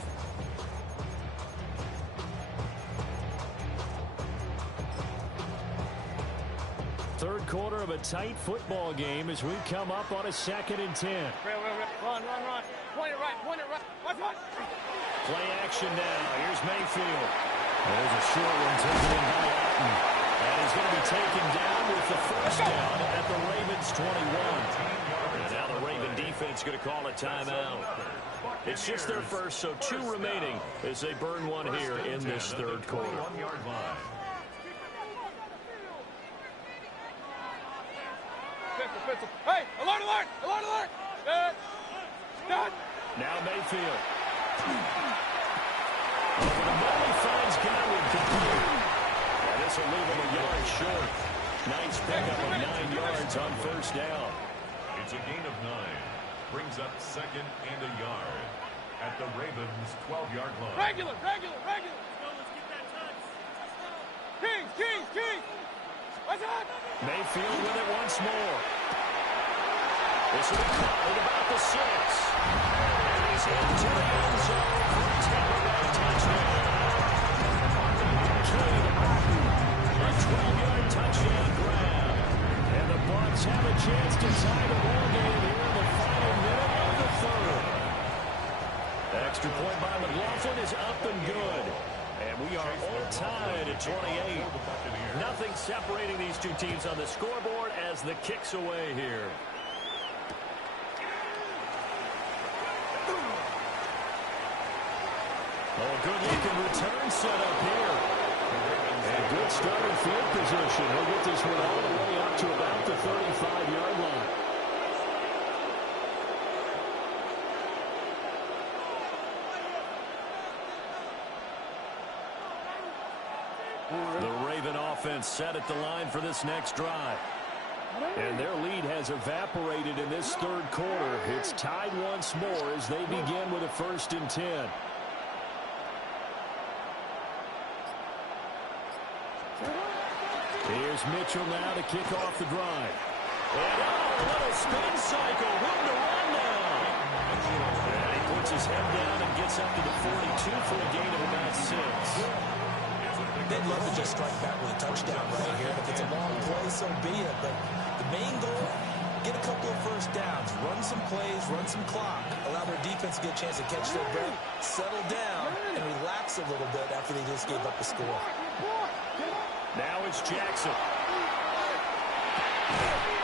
Third quarter of a tight football game as we come up on a 2nd and 10. Run. Point it right. Watch. Play action now. Here's Mayfield. There's a short one taken in by Alton. And he's going to be taken down with the 1st down at the Ravens 21. And now the Raven defense going to call a timeout. It's just their first, so 2 remaining as they burn one here in this 3rd quarter. Pistol. Hey, alert. Good. Now Mayfield. Over the middle, he finds Godwin. And this will leave him a yard short. Nice pickup of 9 yards on 1st down. It's a gain of 9. Brings up 2nd and a yard at the Ravens' 12-yard line. Regular. Let's go, let's get that touch. Kings. What's up? Mayfield with it once more. This will be caught at about the 6. And he's into the end zone for a temporary touchdown. A 12-yard touchdown grab. And the Bucs have a chance to tie the ball game here in the final minute of the 3rd. Extra point by McLaughlin is up and good. And we are all tied at 28. Nothing separating these 2 teams on the scoreboard as the kick's away here. Oh, good-looking return set up here. And good starting field position. He'll get this one all the way up to about the 35-yard line. The Raven offense set at the line for this next drive. And their lead has evaporated in this 3rd quarter. It's tied once more as they begin with a 1st and 10. Here's Mitchell now to kick off the drive. And a little spin cycle. Room to run now. And he puts his head down and gets up to the 42 for a gain of about 6. They'd love to just strike back with a touchdown right here. If it's a long play, so be it. But the main goal, get a couple of first downs, run some plays, run some clock, allow their defense to get a chance to catch their breath, settle down, and relax a little bit after they just gave up the score. Now it's Jackson.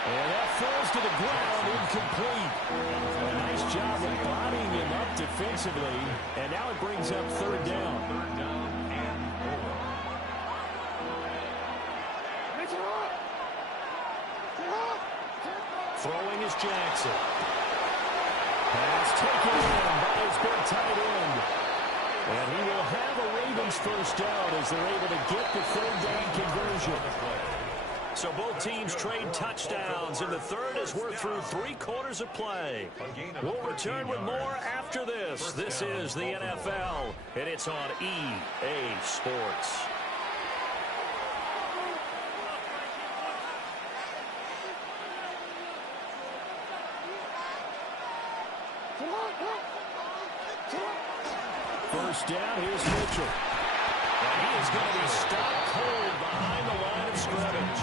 And that falls to the ground, incomplete. A nice job of bodying him up defensively. And now it brings up third down. Throwing is Jackson. Pass taken in by his big tight end. And he will have a Ravens first down as they're able to get the third down conversion. So both teams trade touchdowns in the third as we're through 3 quarters of play. We'll return with more after this. This is the NFL, and it's on EA Sports. First down, here's Mitchell. And he is going to be stopped cold behind the line of scrimmage.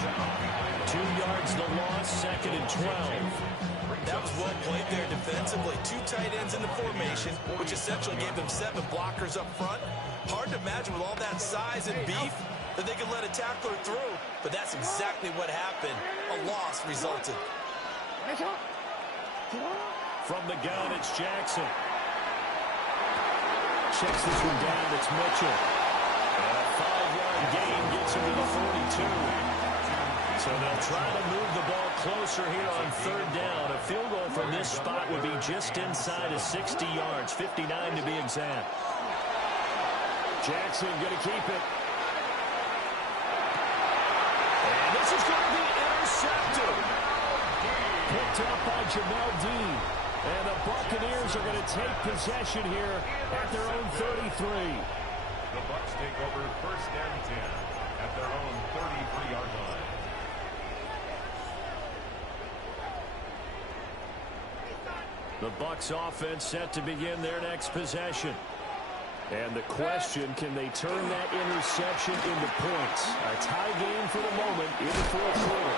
2 yards the loss, 2nd and 12. That was well played there defensively. 2 tight ends in the formation, which essentially gave them 7 blockers up front. Hard to imagine with all that size and beef that they could let a tackler through. But that's exactly what happened. A loss resulted. From the gun, it's Jackson. Checks this one down, it's Mitchell. And a 5-yard gain gets him to the 42. So they'll try to move the ball closer here on third down. A field goal from this spot would be just inside of 60 yards, 59 to be exact. Jackson going to keep it. And this is going to be intercepted. Picked up by Jamel Dean. And the Buccaneers are going to take possession here at their own 33. The Bucs take over first and 10 at their own 33-yard line. The Bucs offense set to begin their next possession. And the question, can they turn that interception into points? A tie game for the moment in the fourth quarter.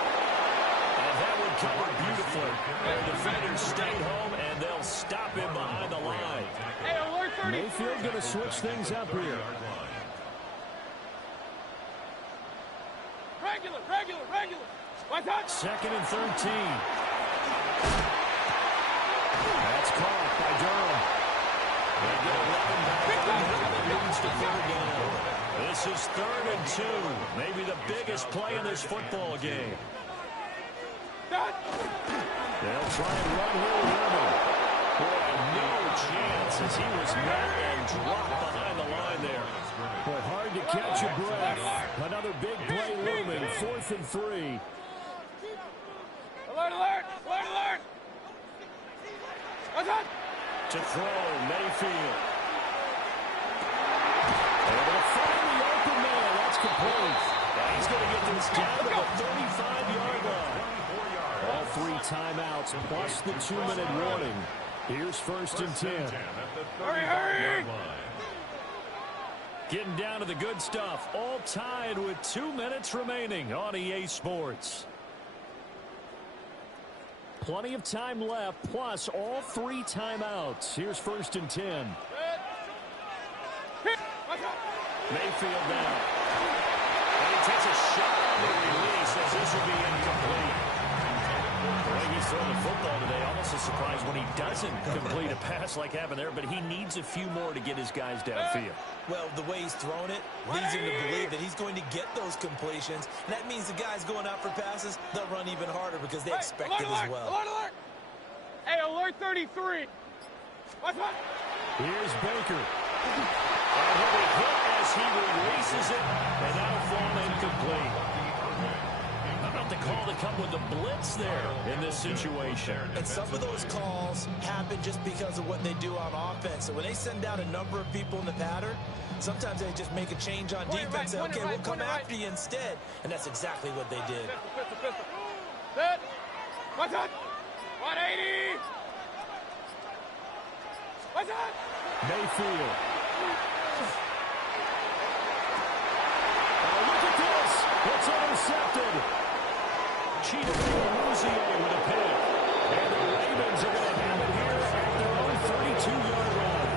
And that would cover beautifully. Their defenders stayed home, and they'll stop him behind the line. Mayfield going to switch things up here. Regular. What's up? 2nd and 13. That's caught by Durham. They get 11 back on him. It leads to third down. This is 3rd and 2. Maybe the biggest play in this football game. They'll try and run here with Herman. Boy, no chance as he was met and dropped behind the line there. But hard to catch a breath. Another big play looming. 4th and 3. Alert! What's up? To throw, Mayfield. Able to find the open man. That's complete. Now he's going to get this down to the 35-yard line. All 3 timeouts plus the 2-minute warning. Here's 1st and 10. Hurry! Getting down to the good stuff. All tied with 2 minutes remaining on EA Sports. Plenty of time left, plus all 3 timeouts. Here's 1st and 10. Mayfield down. And he takes a shot on the release as this will be incomplete. The way he's throwing the football today, almost a surprise when he doesn't complete a pass like happened there, but he needs a few more to get his guys downfield. Well, the way he's thrown it leads him to believe that he's going to get those completions. And that means the guys going out for passes, they'll run even harder because they expect it as well. Alert! Hey, alert 33. What's up? Here's Baker. And he'll be hit as he releases it, and that'll fall incomplete. How about the call to come with the blitz there in this situation? And some of those calls happen just because of what they do on offense. offense. So when they send out a number of people in the pattern, sometimes they just make a change on defense. Say, okay, we'll come after you instead. And that's exactly what they did. Pistol. Set. What's up? 180. What's up? Mayfield. Oh, look at this. It's intercepted. Cheetah with a pick. And the Ravens are going to have it here at their own 32-yard line.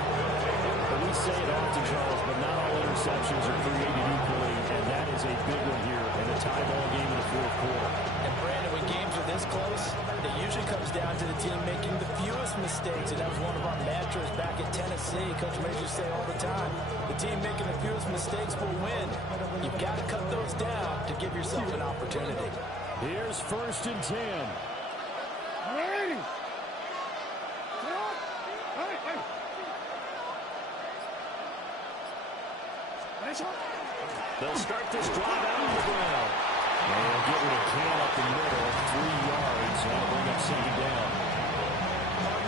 But we say it often, Charles, but not all interceptions are created equally, and that is a big one here in a tie ball game in the fourth quarter. And Brandon, when games are this close, it usually comes down to the team making the fewest mistakes, and that was one of our mantras back at Tennessee. Coach Major say all the time, the team making the fewest mistakes will win. You've got to cut those down to give yourself an opportunity. Here's 1st and 10. Ready. They'll start this drive out on the ground. And they'll get rid of Cam up the middle, 3 yards, and that'll bring up 2nd down.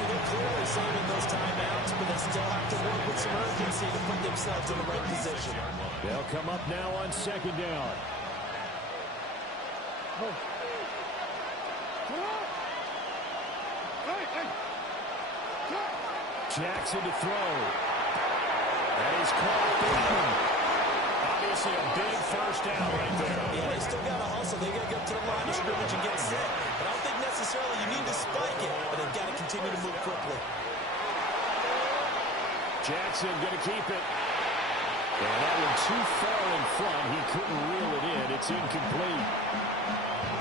They're clearly saving those timeouts, but they still have to work with some urgency to put themselves in the right position. They'll come up now on 2nd down. Jackson to throw. That is caught. Obviously a big first down right there. Yeah, they still got to hustle. They got to get up to the line of scrimmage and get set. But I don't think necessarily you need to spike it, but they've got to continue to move quickly. Jackson going to keep it. And that one too far in front. He couldn't reel it in. It's incomplete.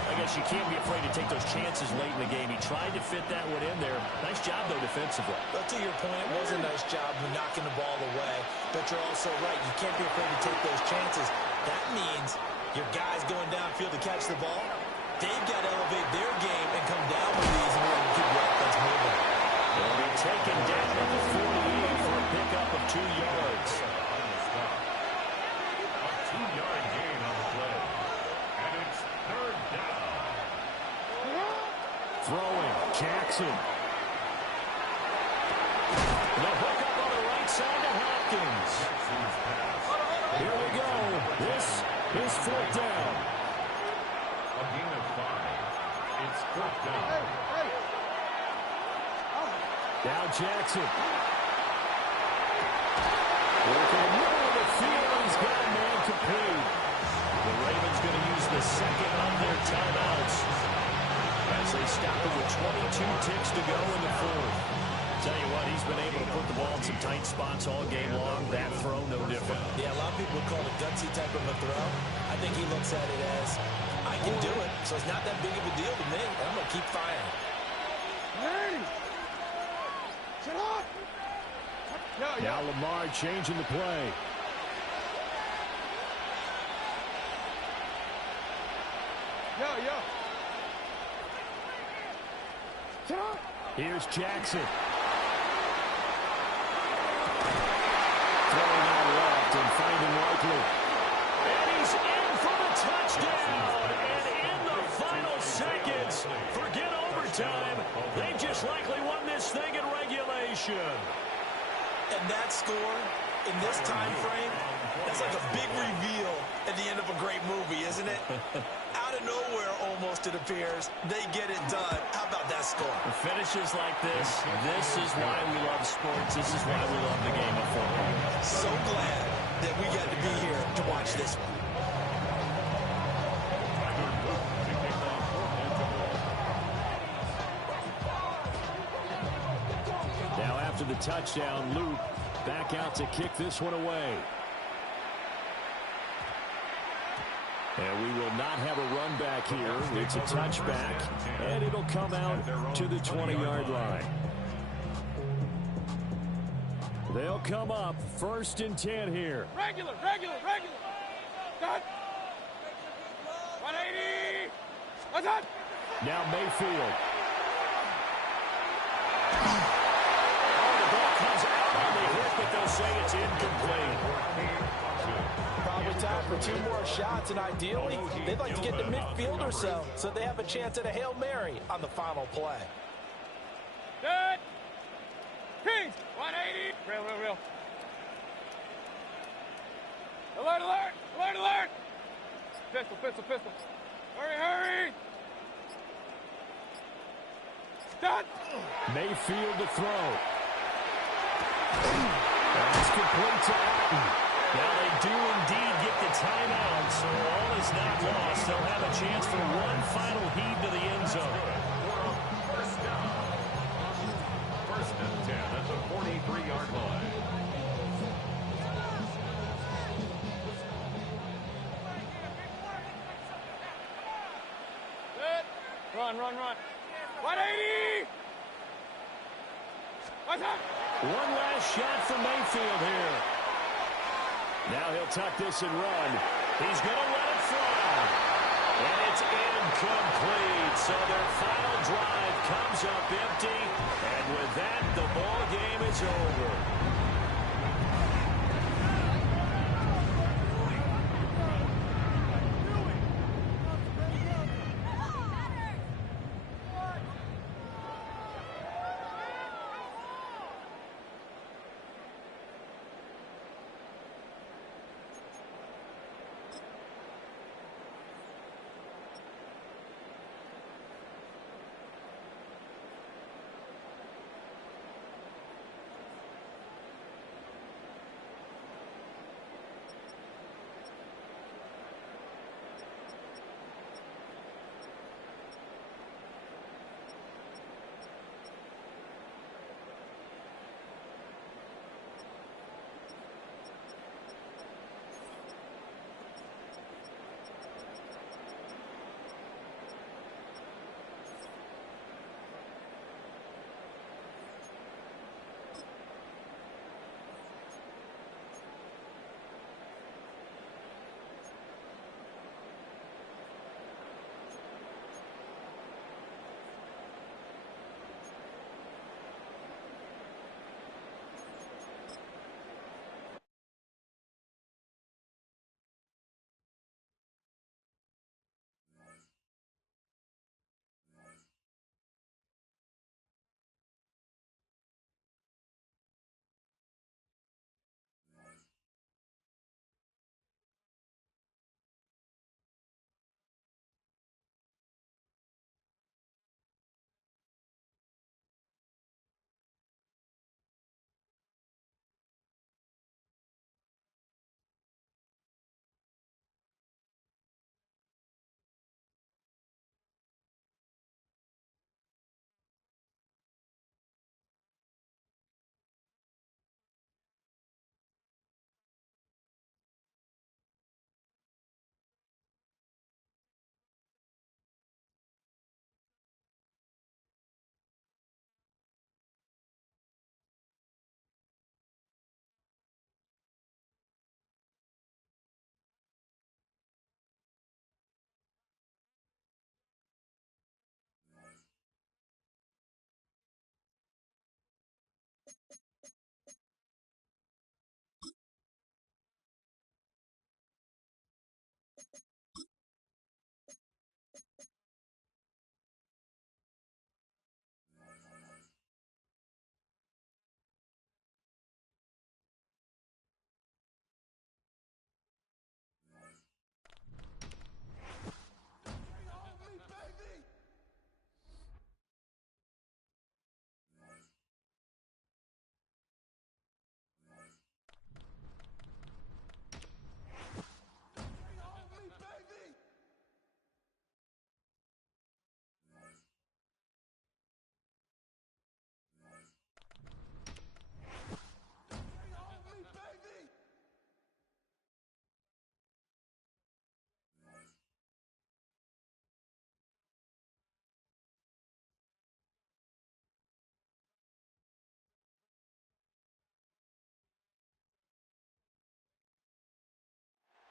I guess you can't be afraid to take those chances late in the game. He tried to fit that one in there. Nice job, though, defensively. But to your point, it was a nice job of knocking the ball away. But you're also right. You can't be afraid to take those chances. That means your guys going downfield to catch the ball, they've got to elevate their game and come down with these in order to keep the offense moving. They'll be taken down at the 48 for a pickup of 2 yards. A 2-yard gain on the play. And it's 3rd down. Throwing. Jackson. The hook up on the right side to Hopkins. Here we go. This is 4th down. A gain of 5. It's 4th down. Now Jackson. Working in the middle of the field. He's got a man complete. The Ravens going to use the second of their timeouts as they stop it with 22 ticks to go in the fourth. Tell you what, he's been able to put the ball in some tight spots all game long. That throw, no different. Yeah, a lot of people would call it a gutsy type of a throw. I think he looks at it as, I can do it, so it's not that big of a deal to me, and I'm going to keep firing. Ready. Sit up. Now Lamar changing the play. Yo. Sit up. Here's Jackson. Throwing out left and finding Likely. And he's in for the touchdown. And in the final seconds, forget overtime. They just likely won this thing in regulation. And that score, in this time frame, that's like a big reveal at the end of a great movie, isn't it? Out of nowhere, almost, it appears, they get it done. How about that score? Finishes like this is why we love sports. This is why we love the game of football. So glad that we got to be here to watch this one. Now after the touchdown, Luke back out to kick this one away. And we will not have a run back here. It's a touchback, and it'll come out to the 20-yard line. They'll come up 1st and 10 here. Regular. Done. 180. What's up? Now Mayfield. The ball comes out on the hit, but they'll say it's incomplete. Probably time for 2 more shots, and ideally, they'd like to get to midfield or so they have a chance at a Hail Mary on the final play. Good. Kings, 180. Real. Alert. Pistol. Hurry. Stop. Mayfield to throw. That's complete to Allen. Now they do indeed get the timeout, so all is not lost. They'll have a chance for one final heave to the end zone. First down. First and 10 at the 43-yard line. Run. 180. What's up? One last shot for Mayfield here. Now he'll tuck this and run. He's going to let it fly. And it's incomplete. So their final drive comes up empty. And with that, the ball game is over.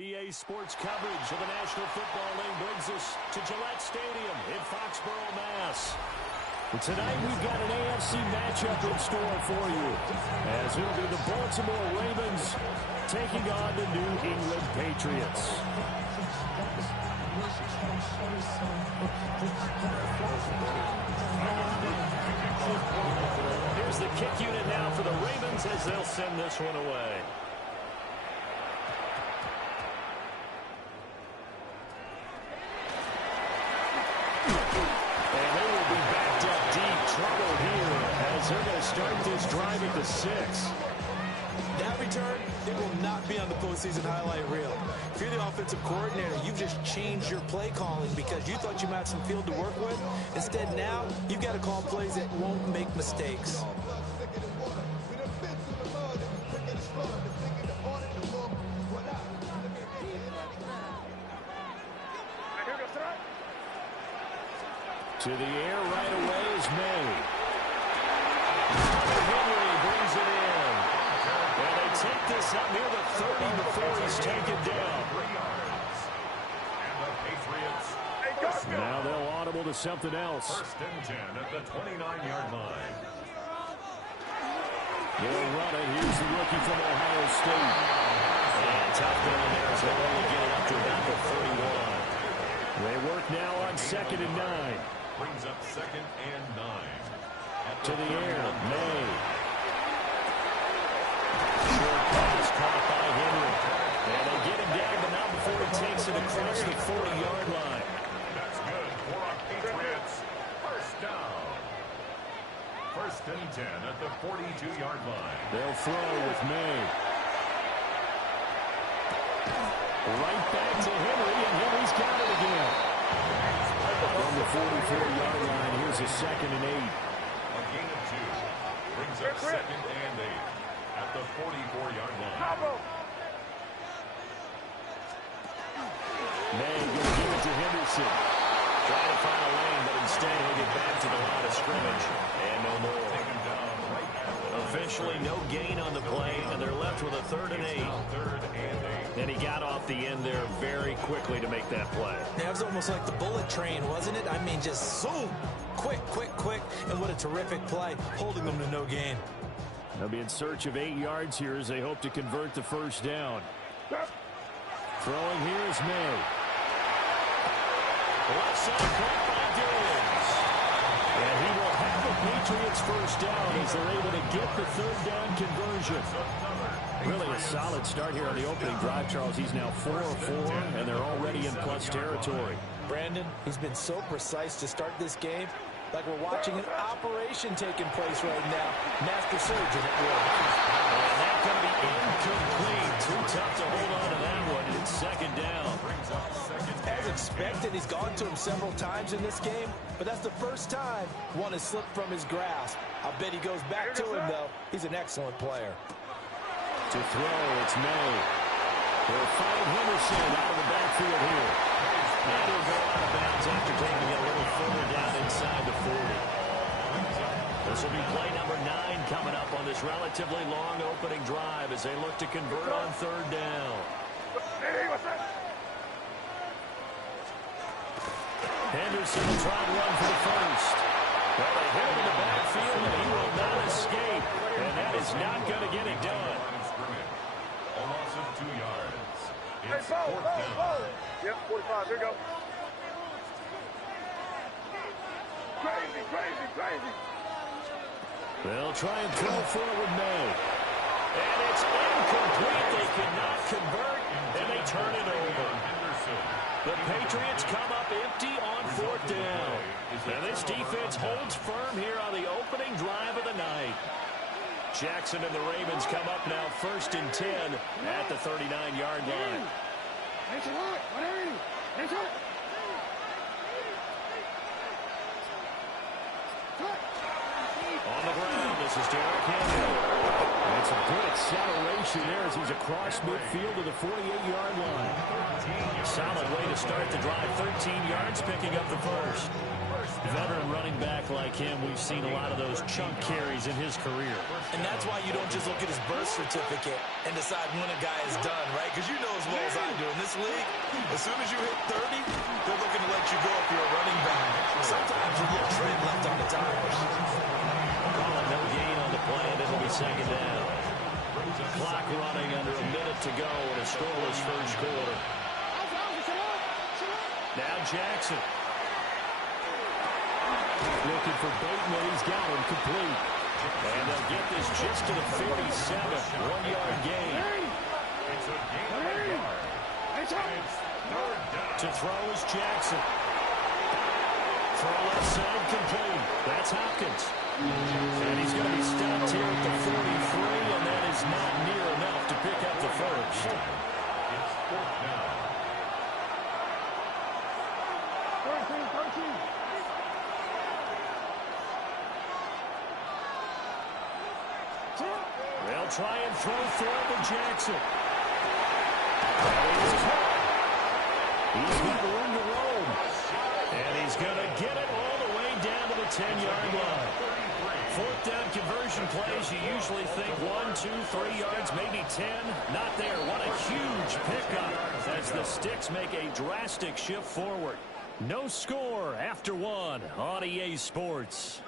EA Sports coverage of the National Football League brings us to Gillette Stadium in Foxborough, Mass. And tonight we've got an AFC matchup in store for you, as it'll be the Baltimore Ravens taking on the New England Patriots. Here's the kick unit now for the Ravens as they'll send this one away. And they will be backed up deep. Trouble here as they're going to start this drive at the 6. That return, it will not be on the postseason highlight reel. If you're the offensive coordinator, you've just changed your play calling because you thought you might have some field to work with. Instead, now, you've got to call plays that won't make mistakes. To the air right away is May. Henry brings it in. And they take this up near the 30 before he's taken down. Now they'll audible to something else. First and 10 at the 29-yard line. They'll run it. Here's the rookie from Ohio State. And tough going there as they only get it up to about the 31. They work now on 2nd and 9. Brings up 2nd and 9. To the air, May. Short pass caught by Henry. And they get him down, but not before he takes it across the 40-yard line. That's good for our Patriots. First down. First and 10 at the 42-yard line. They'll throw with May. Right back to Henry, and Henry's got it again. From the 44-yard line, here's a 2nd and 8. A gain of 2. Brings up 2nd and 8 at the 44-yard line. May going to give it to Henderson. Trying to find a lane, but instead he'll get back to the line of scrimmage. And no more. Taken down right at the Officially no gain on the play, and they're left with a 3rd and 8. 3rd and 8. And he got off the end there very quickly to make that play. Yeah, it was almost like the bullet train, wasn't it? I mean, just zoom. Quick, quick, quick. And what a terrific play, holding them to no gain. They'll be in search of 8 yards here as they hope to convert the first down. Throwing here is May. Left side caught by Diggs. And he will have the Patriots first down as they're able to get the 3rd down conversion. Really a solid start here on the opening drive, Charles. He's now 4 of 4, and they're already in plus territory. Brandon, he's been so precise to start this game, like we're watching an operation taking place right now. Master surgeon at work. And that's going to be incomplete. Too tough to hold on to that one. It's 2nd down. As expected, he's gone to him several times in this game, but that's the first time one has slipped from his grasp. I'll bet he goes back to him, though. He's an excellent player. To throw, it's May. They'll find Henderson out of the backfield here. And he'll go out of bounds after taking it a little further down inside the 40. This will be play number 9 coming up on this relatively long opening drive as they look to convert on 3rd down. Henderson will try and run for the first. Well, they hit him in the backfield, and he will not escape. And that is not going to get it done. A loss of 2 yards. It's Hey, 4th down. Yep, 45. There you go. Crazy, crazy, crazy. They'll try and throw forward May. And it's incomplete. They cannot convert, and they turn it over. The Patriots come up empty on 4th down. And this defense holds firm here on the opening drive of the night. Jackson and the Ravens come up now 1st and 10 at the 39-yard line. That's a lot. That's it. On the ground, this is Derrick Henry. That's a good acceleration there as he's across midfield to the 48-yard line. Solid way to start the drive. 13 yards, picking up the first. Veteran running back like him, we've seen a lot of those chunk carries in his career. And that's why you don't just look at his birth certificate and decide when a guy is done, right? Because you know as well as I do, in this league, as soon as you hit 30, they're looking to let you go if you're a running back. Sometimes a little tread left on the tires. Call it no gain on the play, and it'll be 2nd down. Clock running under a minute to go in a scoreless first quarter. Now Jackson. Looking for Bateman. He's got him complete. And they'll get this just to the 47. 1-yard gain. It's a gain of a yard. It's third down. To throw is Jackson. Throw left side complete. That's Hopkins. And he's going to be stopped here at the 43, and that is not near enough to pick up the first. It's fourth down. 13. They'll try and throw to Jackson. He's got room to roam. And he's going to get it all the way down to the 10-yard line. Fourth down conversion plays, you usually think 1, 2, 3 yards, maybe 10. Not there. What a huge pickup as the Sticks make a drastic shift forward. No score after one on EA Sports.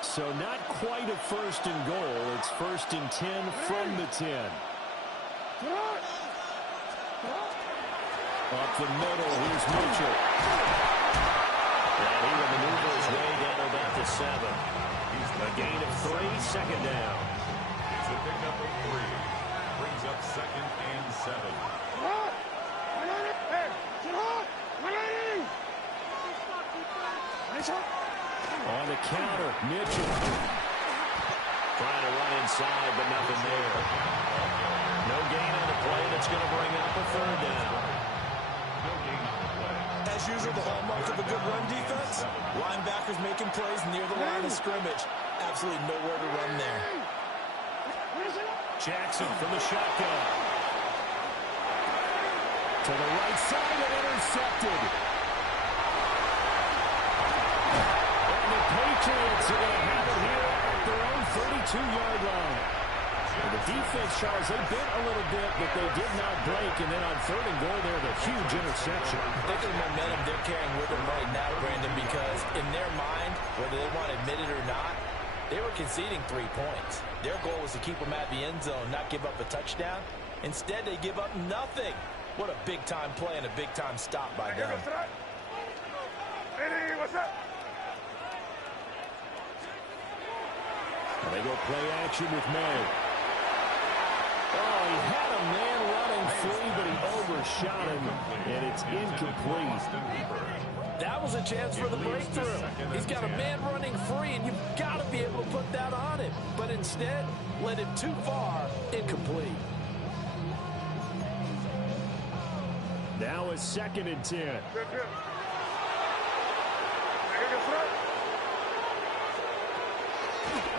So not quite a first and goal. It's first and 10 from the 10. Up the middle, here's Mitchell. And he will maneuver his way down to about the 7. A gain of 3, second down. It's a pickup of 3. Brings up second and 7. On the counter, Mitchell. Trying to run inside, but nothing there. No gain on the play. That's going to bring up a third down. No gain on the play. As usual, the hallmark of a good run defense. Linebackers making plays near the line of scrimmage. Absolutely nowhere to run there. Jackson from the shotgun. To the right side and intercepted. Patriots are going to have it here at their own 32-yard line. And the defense, Charles, they bit a little bit, but they did not break. And then on third and goal, they had a huge interception. Think of the momentum they're carrying with them right now, Brandon, because in their mind, whether they want to admit it or not, they were conceding 3 points. Their goal was to keep them at the end zone, not give up a touchdown. Instead, they give up nothing. What a big-time play and a big-time stop by them. What's up? They go play action with May. Oh, he had a man running free, but he overshot him, and it's incomplete. That was a chance for the breakthrough. He's got a man running free, and you've got to be able to put that on him. But instead, led it too far, incomplete. Now a second and 10.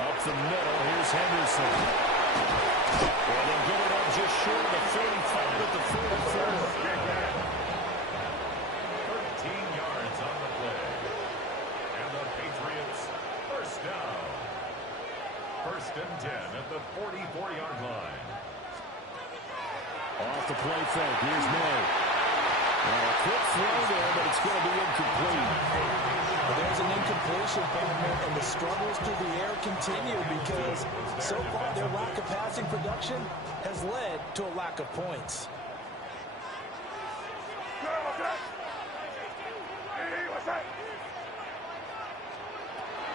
Up the middle, here's Henderson. And they'll get it up just short of the 45 at the 44. 13 yards on the play. And the Patriots, first down. First and 10 at the 44-yard line. Off the play fake, here's May. A quick throw there, but it's going to be incomplete. Well, there's an incompletion, and the struggles through the air continue because so far their lack of passing production has led to a lack of points.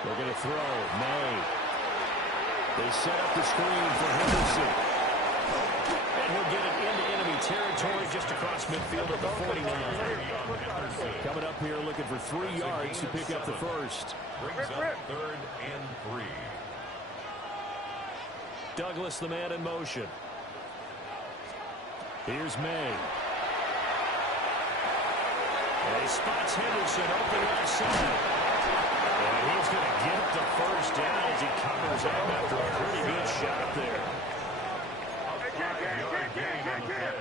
They're going to throw. May. They set up the screen for Henderson. And he'll get it into enemy territory just across midfield at the 49. Coming up here looking for 3 yards to pick up the first. Brings up third and 3. Douglas, the man in motion. Here's May. And he spots Henderson open left side. And he's going to get the first down as he covers up after a pretty good shot there. A 5-yard gain on the play.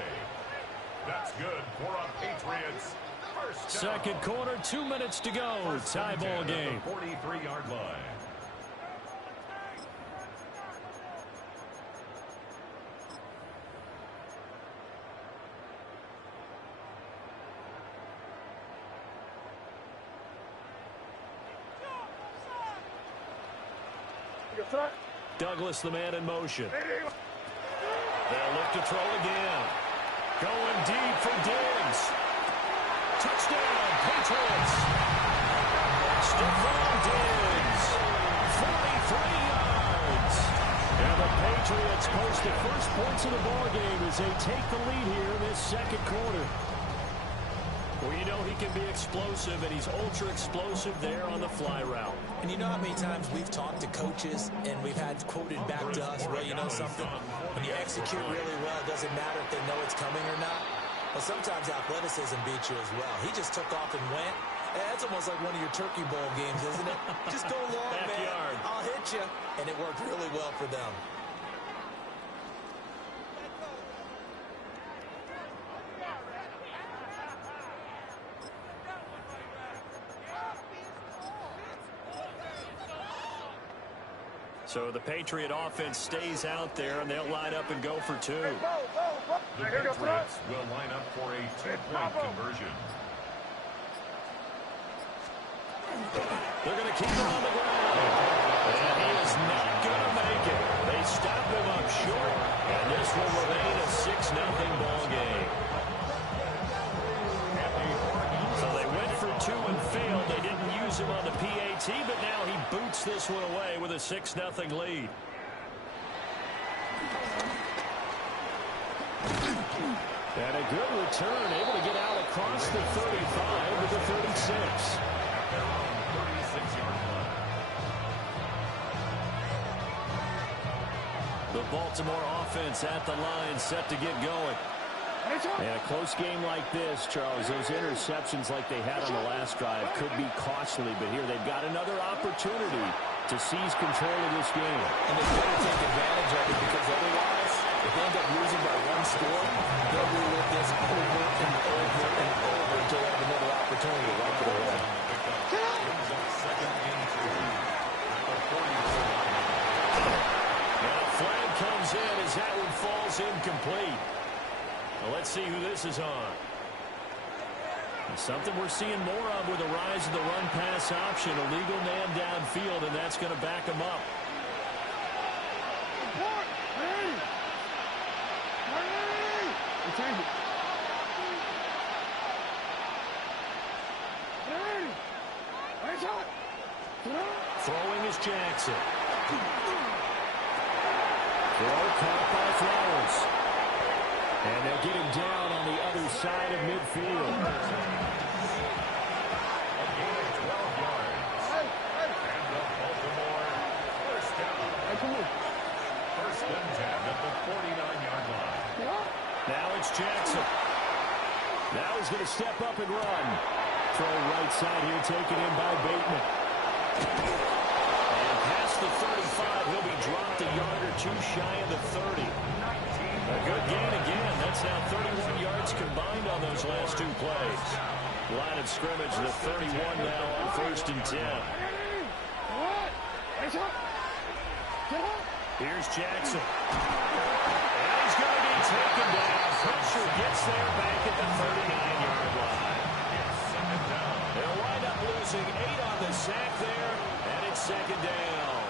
That's good for a Patriots. First down. Second quarter, 2 minutes to go. Tie ball game. 43-yard line. Douglas, the man in motion. They'll look to throw again. Going deep for Diggs. Touchdown, Patriots. Stephon Diggs, 43 yards. And the Patriots post the first points of the ballgame as they take the lead here in this second quarter. Well, you know he can be explosive, and he's ultra-explosive there on the fly route. And you know how many times we've talked to coaches and we've had quoted back to us, well, you know something? When you execute really well, it doesn't matter if they know it's coming or not. Well, sometimes athleticism beats you as well. He just took off and went. That's almost like one of your Turkey Bowl games, isn't it? Just go long, man. I'll hit you. And it worked really well for them. So the Patriot offense stays out there, and they'll line up and go for two. The Patriots will line up for a two-point conversion. They're going to keep him on the ground. And he is not going to make it. They stop him up short, and this will remain a 6-0 ball game. So they went for two and failed. They didn't use him on the PAT, but now he boots this one away with a 6-0 lead. And a good return, able to get out across the 35 to the 36. The Baltimore offense at the line, set to get going. And a close game like this, Charles, those interceptions like they had on the last drive could be costly, but here they've got another opportunity to seize control of this game. And they better take advantage of it, because otherwise, if they end up losing by one score, they'll relive this over and over and over until they have another opportunity to wipe it away. And a flag comes in as that one falls incomplete. Well, let's see who this is on. And something we're seeing more of with the rise of the run-pass option. A legal man downfield, and that's going to back him up. Throwing is Jackson. Throw caught by Flowers. And they'll get him down on the other side of midfield. A gain of 12 yards. And the Baltimore first down. First and 10 at the 49-yard line. Now it's Jackson. Now he's going to step up and run. Throw right side here, taken in by Bateman. And past the 35, he'll be dropped a yard or two shy of the 30. A good gain again. That's now 31 yards combined on those last two plays. Line of scrimmage, the 31 now on first and 10. Here's Jackson. And he's going to be taken down. Pressure gets there back at the 39-yard line. They'll wind up losing 8 on the sack there, and it's second down.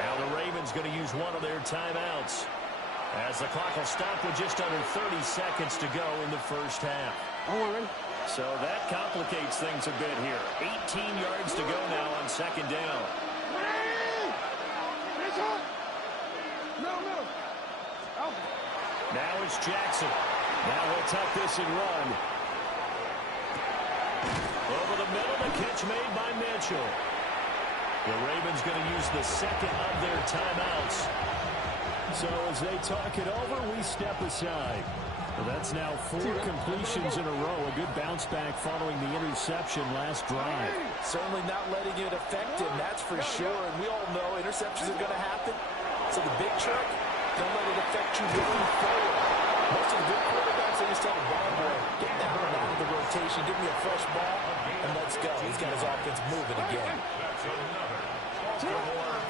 Now the Ravens going to use one of their timeouts, as the clock will stop with just under 30 seconds to go in the first half. So that complicates things a bit here. 18 yards to go now on second down. Now it's Jackson. Now he'll tuck this and run. Over the middle, the catch made by Mitchell. The Ravens going to use the second of their timeouts. So as they talk it over, we step aside. Well, that's now 4 completions in a row. A good bounce back following the interception last drive. Certainly not letting it affect him, that's for sure. And we all know interceptions are going to happen. So the big trick, don't let it affect you going forward. Most of the good quarterbacks, they just tell the ball boy, get that one out of the rotation, give me a fresh ball, and let's go. He's got his offense moving again.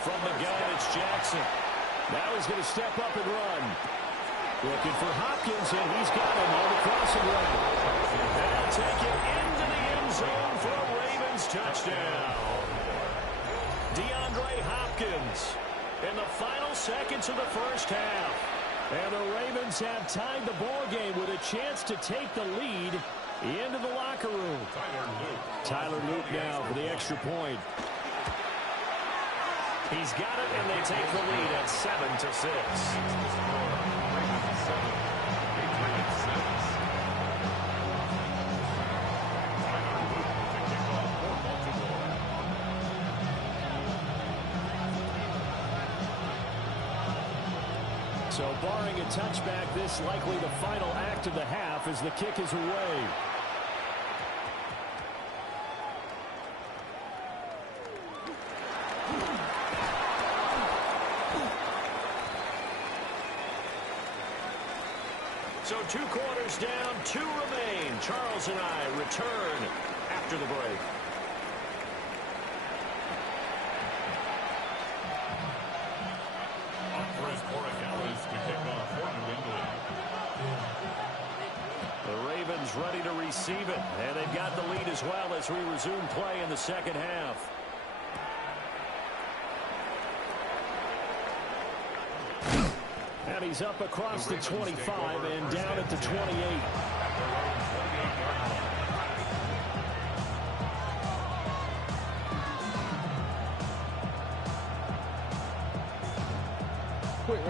From the gun, it's Jackson. Now he's going to step up and run. Looking for Hopkins, and he's got him on the crossing route. And they'll take it into the end zone for a Ravens touchdown. DeAndre Hopkins in the final seconds of the first half. And the Ravens have tied the ball game with a chance to take the lead into the locker room. Tyler Luke now for the extra point. He's got it, and they take the lead at 7-6. So barring a touchback, this likely the final act of the half as the kick is away. So 2 quarters down, 2 remain. Charles and I return after the break. The Ravens ready to receive it, and they've got the lead as well as we resume play in the second half. And he's up across the 25 and down at the 28.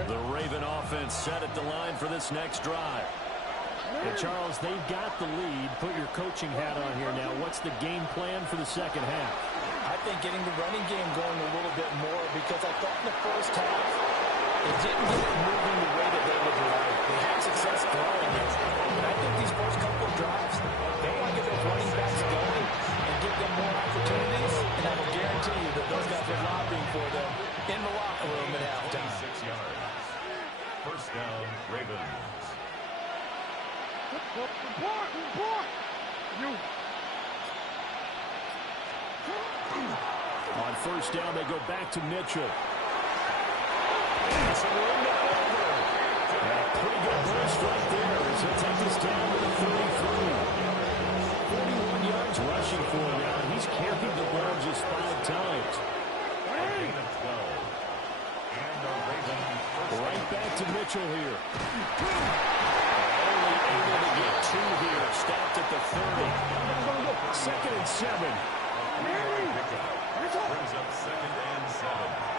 The Raven offense set at the line for this next drive. And Charles, they've got the lead. Put your coaching hat on here now. What's the game plan for the second half? I think getting the running game going a little bit more, because I thought in the first half it didn't get it moving the way that they would like. They had success throwing it. But I think these first couple of drives, they want to get those running backs going and give them more opportunities. And I will guarantee you that those guys are lobbying for them in the locker room at halftime. 6 yards. First down, Ravens. Report! You. On first down, they go back to Mitchell. It's a run over. And a pretty good burst right there as he'll take this down to the 33. 41 yards rushing for him now. He's carried the ball just 5 times. Right back to Mitchell here. Only able to get 2 here. Stopped at the 30. 2nd and 7. Brings up 2nd and 7.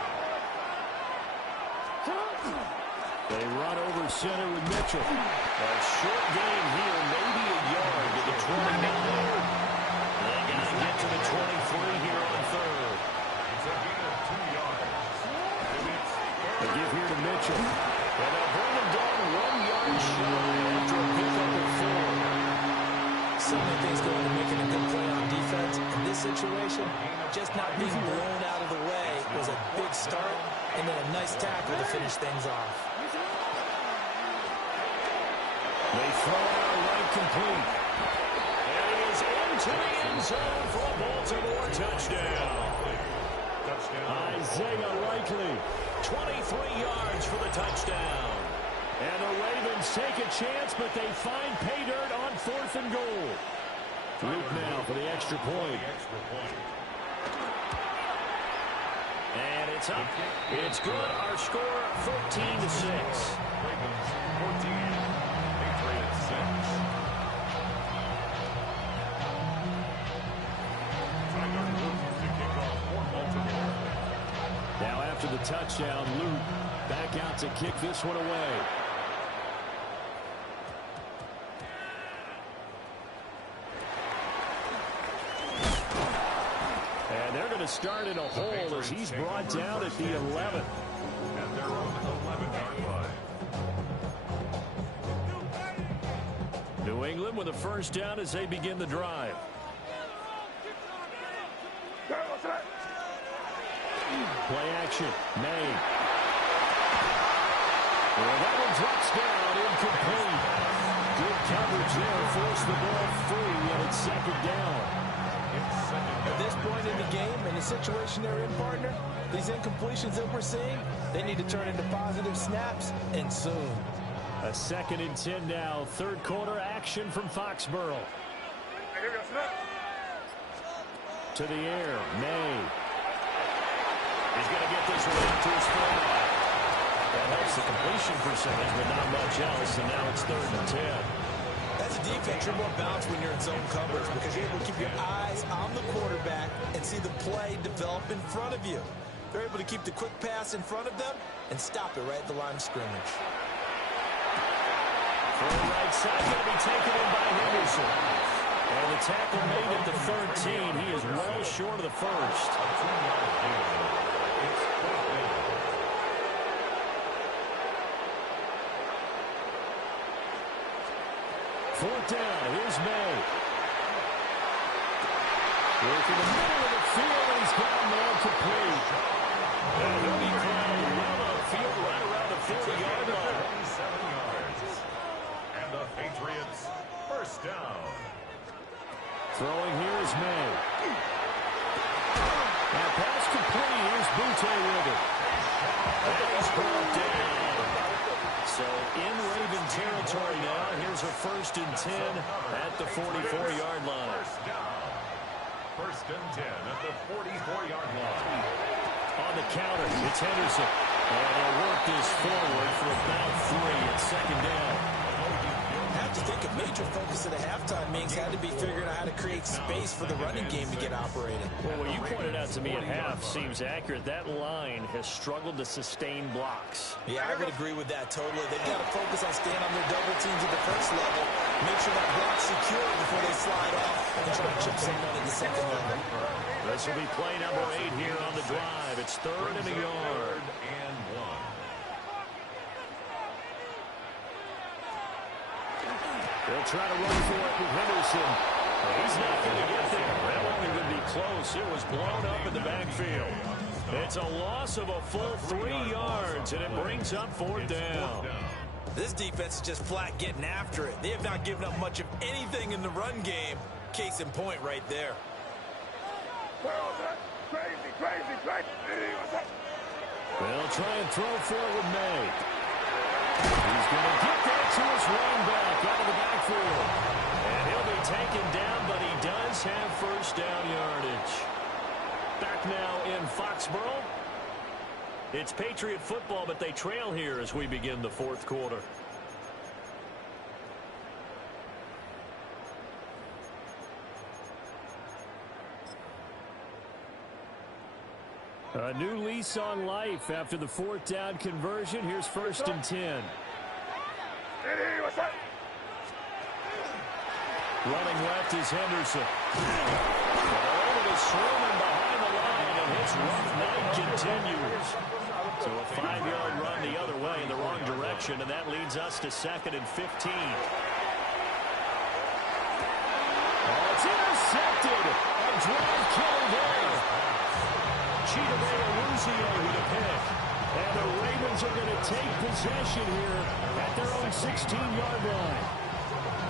They run over center with Mitchell. A short gain here, maybe a yard to the 29. They got to get to the 23 here on 3rd. It's a gain of 2 yards. They give here to Mitchell. And they'll bring him down 1 yard short after a pickup of 4. So many things go into making a good play on defense. In this situation, just not being blown out of the way was a big start, and then a nice tackle to finish things off. They throw it out right complete. And he is into the end zone for a Baltimore touchdown. Isaiah Likely, 23 yards for the touchdown. And the Ravens take a chance, but they find pay dirt on 4th and goal. Luke now for the extra point. And it's up. It's good. Our score, 14-6. Ravens 14, Patriots 6. Tyler Luke to kick off for Baltimore. Now after the touchdown, Luke back out to kick this one away. And they're going to start in a hole as he's brought down at the 11. At their own 11-yard line. New England with a first down as they begin the drive. Play action. May. Well, that one drops down, incomplete. Good coverage there, forced the ball free, and it's 2nd down. At this point in the game, in the situation they're in, partner, these incompletions that we're seeing, they need to turn into positive snaps, and soon. A 2nd and 10 now. 3rd quarter action from Foxborough. To the air, May. He's going to get this one out to his fullback. That helps the completion percentage, but not much else, and now it's 3rd and 10. As a defense, you're more balanced when you're in zone coverage because you're able to keep your eyes on the quarterback and see the play develop in front of you. They're able to keep the quick pass in front of them and stop it right at the line of scrimmage. From the right side, going to be taken in by Henderson. And the tackle made at the 13. He is well short of the first. Fourth down, here's May. Working the middle of the field, and he's got a man complete. And he'll be crowned well on the field right around the 40-yard line. 37 yards. And the Patriots, first down. Throwing here is May. And pass complete. Here's Butte with it. And he's brought down. So in Raven territory now. Here's a 1st and 10 at the 44-yard line. First and 10 at the 44-yard line. On the counter, it's Henderson. And they'll work this forward for about 3 at 2nd down. I have to think a major focus at the halftime means had to be figuring out how to create space for the running game to get operating. Well, what you pointed out to me at half seems accurate. That line has struggled to sustain blocks. Yeah, I would agree with that totally. They've got to focus on staying on their double teams at the first level, make sure that block's secure before they slide off and try to chip someone at the second level. This will be play number 8 here on the drive. It's 3rd and a yard. And 1. They'll try to run for it with Henderson. He's not going to get there. That won't even be close. It was blown up in the backfield. It's a loss of a full 3 yards, and it brings up 4th down. This defense is just flat getting after it. They have not given up much of anything in the run game. Case in point right there. They'll try and throw for it with May. He's going to get that to his running back out of the backfield. And he'll be taken down, but he does have 1st down yardage. Back now in Foxborough. It's Patriot football, but they trail here as we begin the 4th quarter. A new lease on life after the 4th down conversion. Here's 1st and 10. Running left is Henderson. Over to Sherman behind the line, and his rough night continues. So a 5-yard run the other way in the wrong direction, and that leads us to 2nd and 15. Oh, it's intercepted. A drive killer there. Chidobe with a pick. And the Ravens are going to take possession here at their own 16-yard line.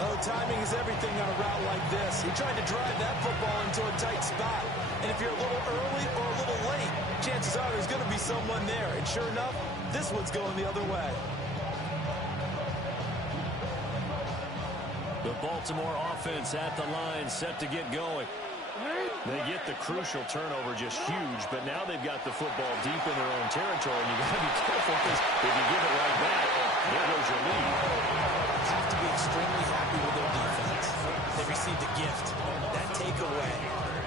Oh, timing is everything on a route like this. He tried to drive that football into a tight spot. And if you're a little early or a little late, chances are there's going to be someone there. And sure enough, this one's going the other way. The Baltimore offense at the line, set to get going. They get the crucial turnover, just huge, but now they've got the football deep in their own territory, and you've got to be careful because if you give it right back, there goes your lead. Have to be extremely happy with their defense. They received a gift, that takeaway.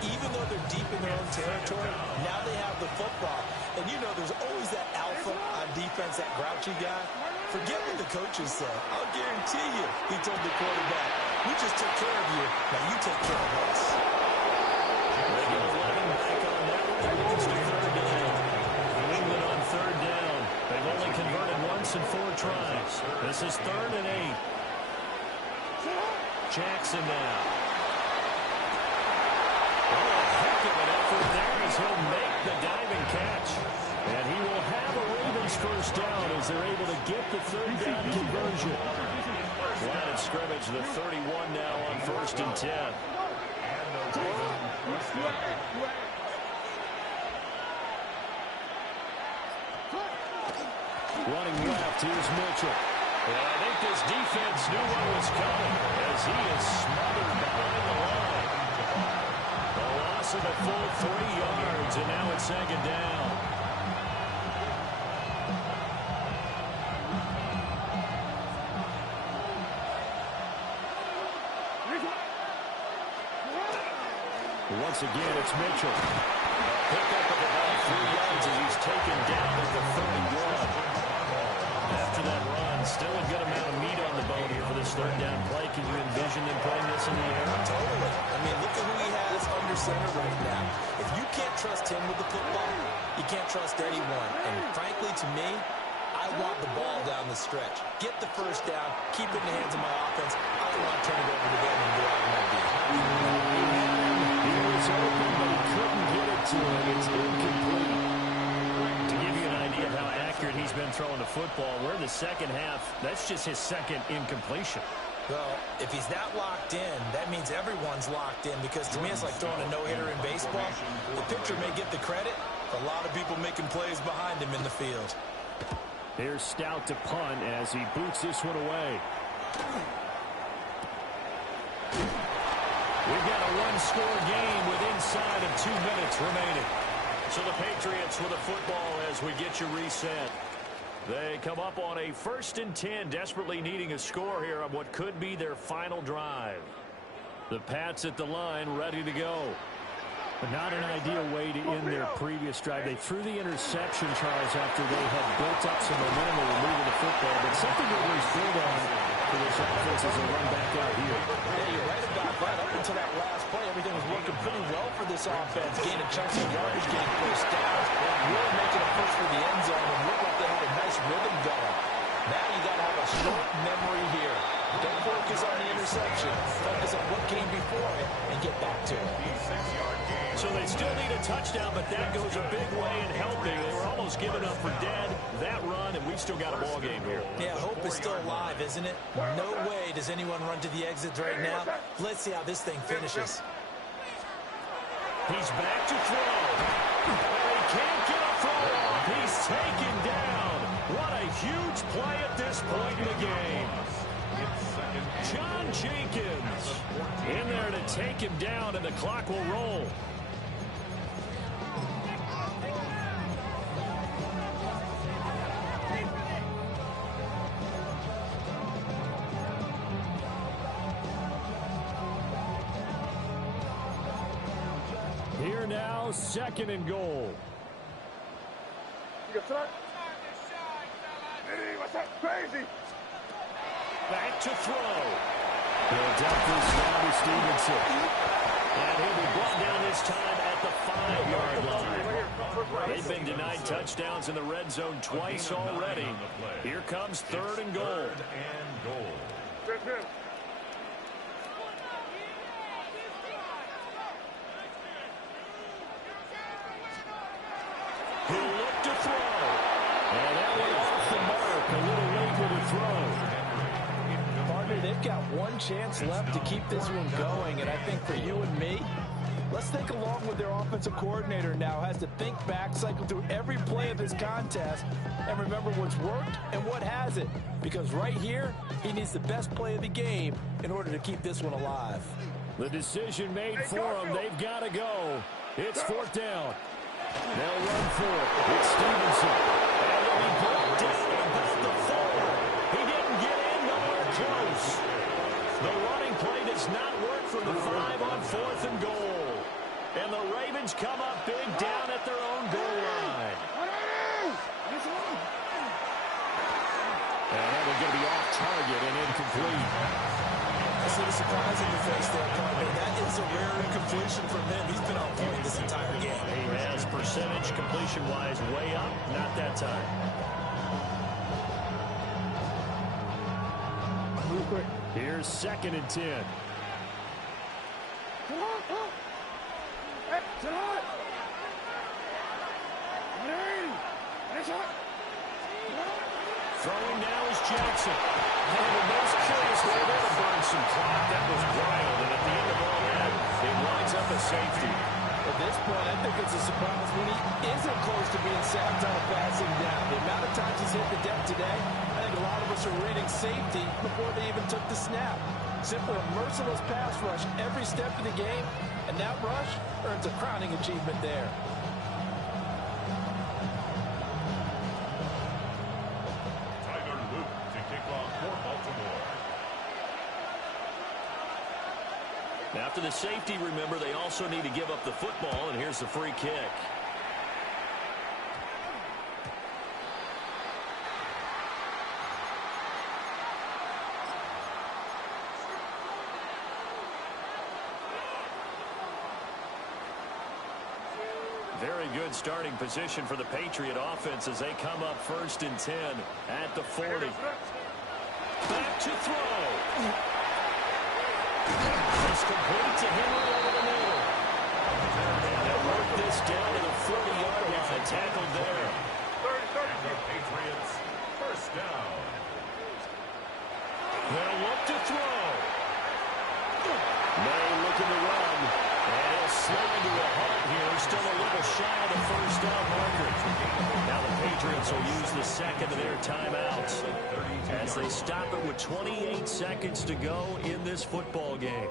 Even though they're deep in their own territory, now they have the football. And you know there's always that alpha on defense, that grouchy guy. Forget what the coaches say. I'll guarantee you, he told the quarterback, we just took care of you, now you take care of us. They get 11 back on that one. It moves to 3rd down. New England on 3rd down. They've only converted once in 4 tries. This is 3rd and 8. Jackson now. Oh, a heck of an effort there as he'll make the diving catch. And he will have a Ravens 1st down as they're able to get the 3rd down conversion. Line of scrimmage, the 31 now on 1st and 10. Running left, here's Mitchell. And I think this defense knew what was coming as he is smothered behind the line. A loss of a full 3 yards, and now it's 2nd down. once again. It's Mitchell. Pick up of about 3 yards as he's taken down at the 31. After that run, still a good amount of meat on the bone here for this third down play. Can you envision them playing this in the air? Totally. I mean, look at who he has under center right now. If you can't trust him with the football, you can't trust anyone. And frankly, to me, I want the ball down the stretch. Get the first down, keep it in the hands of my offense. I don't want to turn it over to them and go out on that deal. He was open, but he couldn't get it to him. It's incomplete. To give you an idea of how accurate he's been throwing the football, we're in the second half. That's just his second incompletion. Well, if he's not locked in, that means everyone's locked in, because to me it's like throwing a no-hitter in baseball. The pitcher may get the credit, but a lot of people making plays behind him in the field. Here's Stout to punt as he boots this one away. We've got a one-score game with inside of 2 minutes remaining. So the Patriots with a football as we get you reset. They come up on a 1st and 10, desperately needing a score here on what could be their final drive. The Pats at the line, ready to go. But not an ideal way to end their previous drive. They threw the interception, Charles, after they had built up some momentum of moving the football. But something that was built on for this offense as they run back out here. Yeah, you're right about that. Up until that last play, everything was working pretty well for this offense. Gaining chunks of yardage, getting first downs, really making a push for the end zone. And look like they had a nice rhythm going. Now you got to have a short memory here. Don't focus on the interception. Focus on what came before it and get back to it. So they still need a touchdown, but that goes a big way in helping. They were almost giving up for dead that run, and we've still got a ball game here. Yeah, hope is still alive, isn't it? No way does anyone run to the exits right now. Let's see how this thing finishes. He's back to throw. He can't get a throw off. He's taken down. What a huge play at this point in the game. John Jenkins in there to take him down, and the clock will roll. Here now, 2nd and goal. Crazy. Back to throw. He'll dump this now to Stevenson. And he'll be brought down this time at the 5-yard line. They've been denied touchdowns in the red zone twice already. Here comes 3rd and goal. He'll look to throw. And that one off the mark. A little late with the throw. Partner, they've got one chance left to keep this one going, and I think for you and me, let's think along with their offensive coordinator now. Has to think back, cycle through every play of this contest, and remember what's worked and what hasn't. Because right here, he needs the best play of the game in order to keep this one alive. The decision made for them. They've got to go. It's 4th down. They'll run for it. It's Stevenson. And he'll be brought down about the 4. He didn't get in, nowhere close. The running play does not work for the 5 on 4th and goal. And the Ravens come up big down at their own goal line. And that was going to be off target and incomplete. I see the surprise in your face there, partner. That is a rare incompletion from him. He's been on point this entire game. He has percentage completion-wise way up. Not that time. Real quick. Here's 2nd and 10. Hey, tonight. That's hot. Throwing now is Jackson. And the most curious way there to burn some clock. That was wild. And at the end of all that, it winds up a safety. At this point, I think it's a surprise when he isn't close to being sacked on a passing down. The amount of times he's hit the deck today, I think a lot of us are reading safety before they even took the snap. Simply a merciless pass rush every step of the game, and that rush earns a crowning achievement there. After the safety, remember, they also need to give up the football, and here's the free kick. Very good starting position for the Patriot offense as they come up 1st and 10 at the 40. Back to throw. It's complete to Henry over the middle. And they'll work this down to the 40-yard line. Tackled there. The Patriots, first down. They'll look to throw. May looking to run. And he'll slide to a halt here. Still a little shy of the first down marker. Now the Patriots will use the second of their timeouts as they stop it with 28 seconds to go in this football game.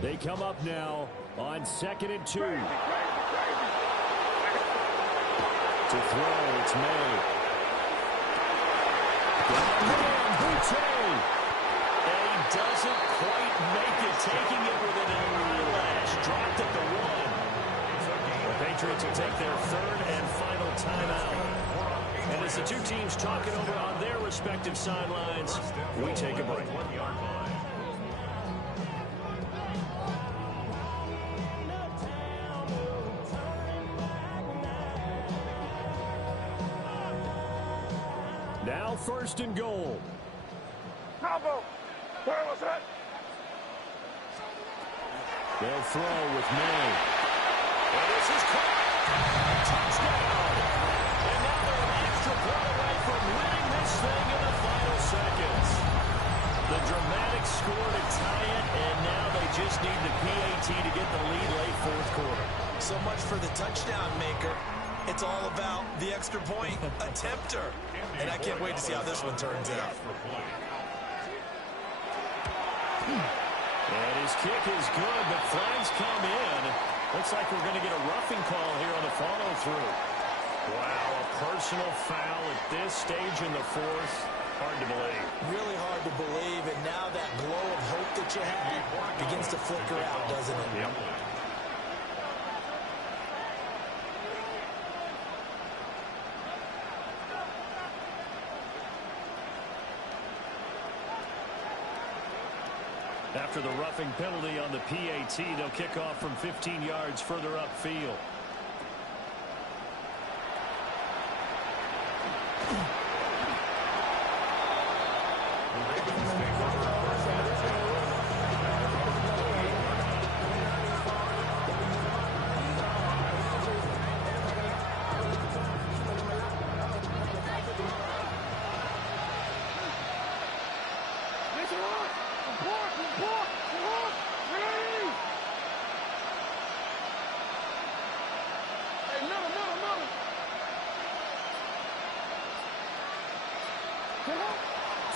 They come up now on 2nd and 2. To throw, it's May. And he doesn't quite make it, taking it with an eyelash. Dropped at the 1. The Patriots will take their 3rd and final timeout. And as the two teams talking over on their respective sidelines, we take a break. Now 1st and goal. Combo. Where was that? They'll throw with May. And this is caught. Touchdown. And now they're an extra point away from winning this thing in the final seconds. The dramatic score to tie it, and now they just need the PAT to get the lead late 4th quarter. So much for the touchdown maker. It's all about the extra point attempter. And I can't wait to see how this one turns out. And his kick is good, but flags come in. Looks like we're going to get a roughing call here on the follow-through. Wow, a personal foul at this stage in the 4th. Hard to believe. Really hard to believe, and now that glow of hope that you had begins to flicker out, doesn't it? Yep. After the roughing penalty on the PAT, they'll kick off from 15 yards further upfield.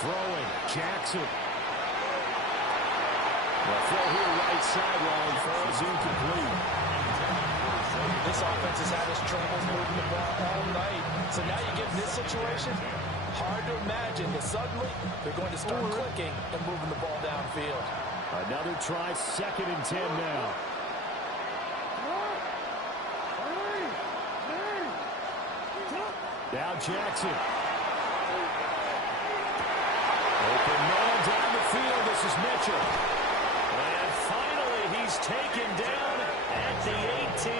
Throwing, Jackson. The throw here right sideline falls incomplete. This offense has had its troubles moving the ball all night. So now you get in this situation, hard to imagine that suddenly they're going to start clicking and moving the ball downfield. Another try, 2nd and 10 now. Now Jackson. Open man down the field. This is Mitchell. And finally, he's taken down at the 18.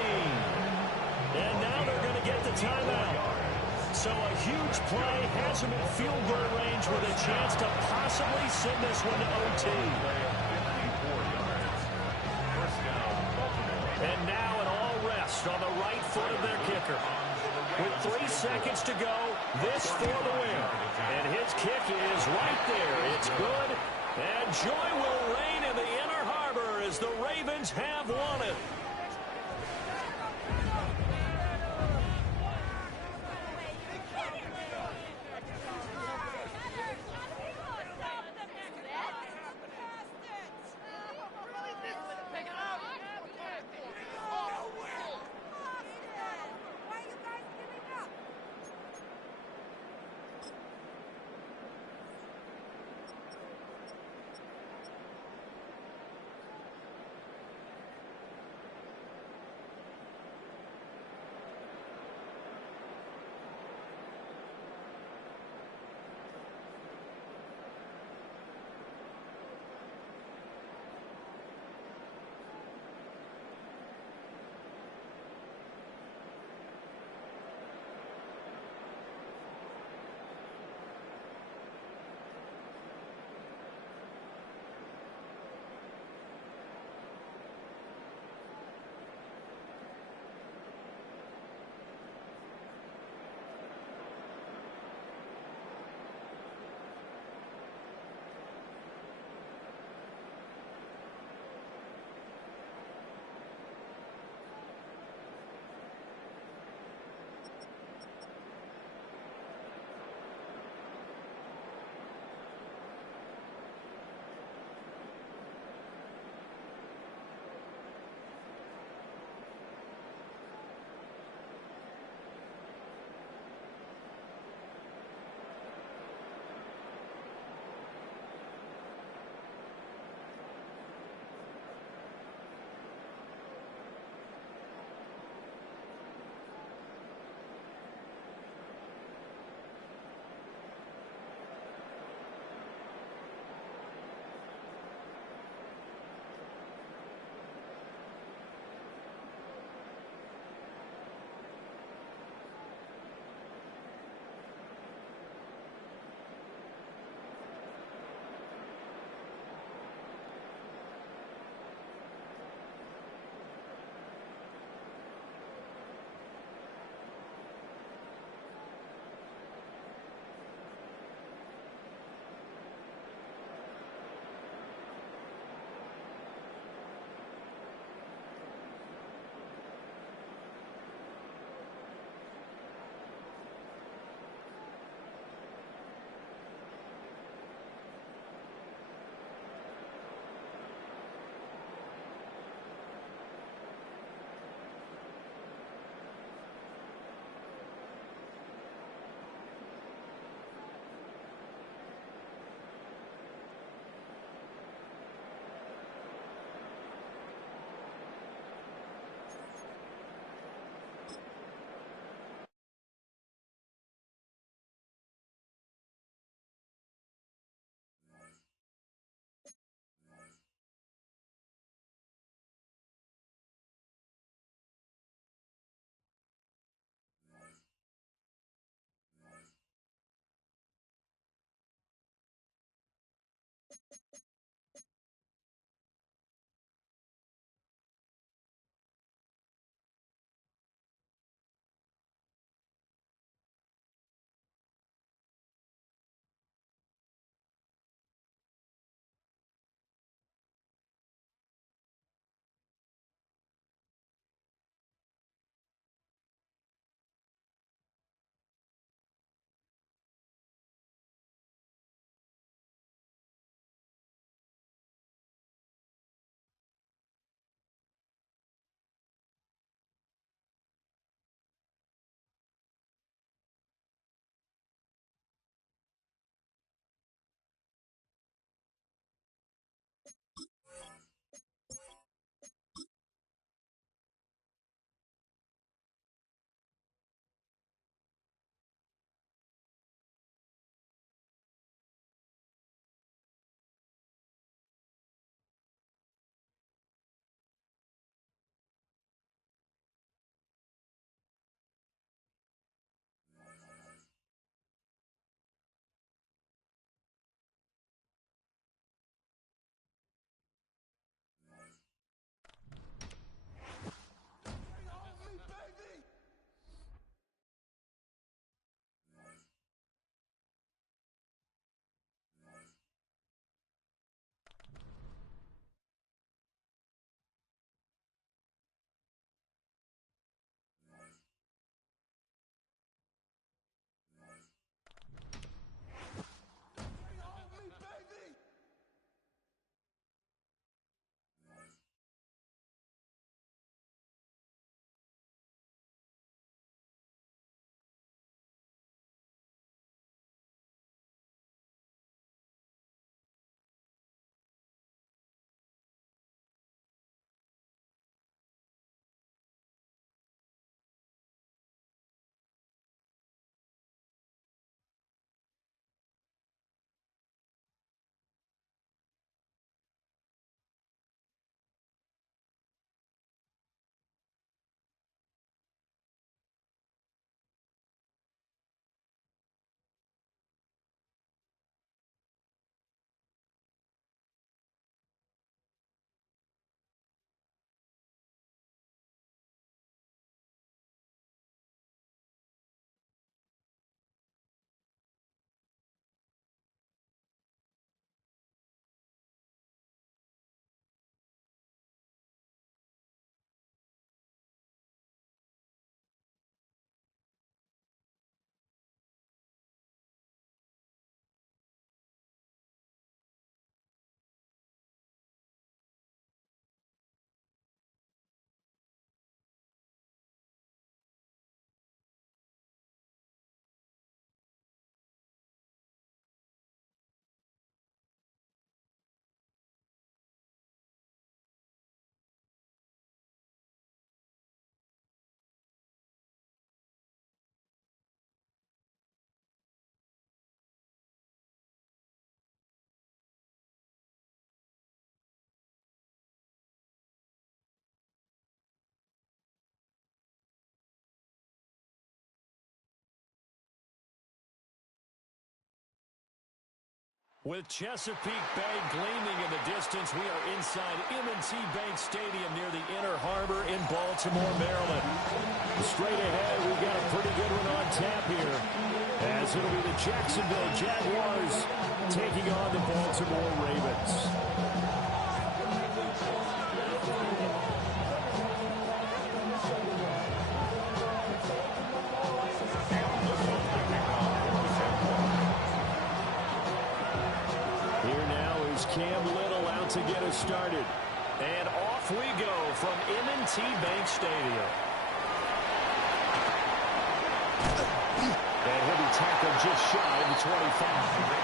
And now they're going to get the timeout. So a huge play has him in field goal range with a chance to possibly send this one to OT. And now an all rest on the right foot of their kicker. With 3 seconds to go, this for the win. And his kick is right there. It's good. And joy will reign in the Inner Harbor as the Ravens have won it. With Chesapeake Bay gleaming in the distance, we are inside M&T Bank Stadium near the Inner Harbor in Baltimore, Maryland. Straight ahead, we've got a pretty good one on tap here, as it'll be the Jacksonville Jaguars taking on the Baltimore Ravens. Cam Little out to get us started. And off we go from M&T Bank Stadium. And he'll be tackled just shy of the 25.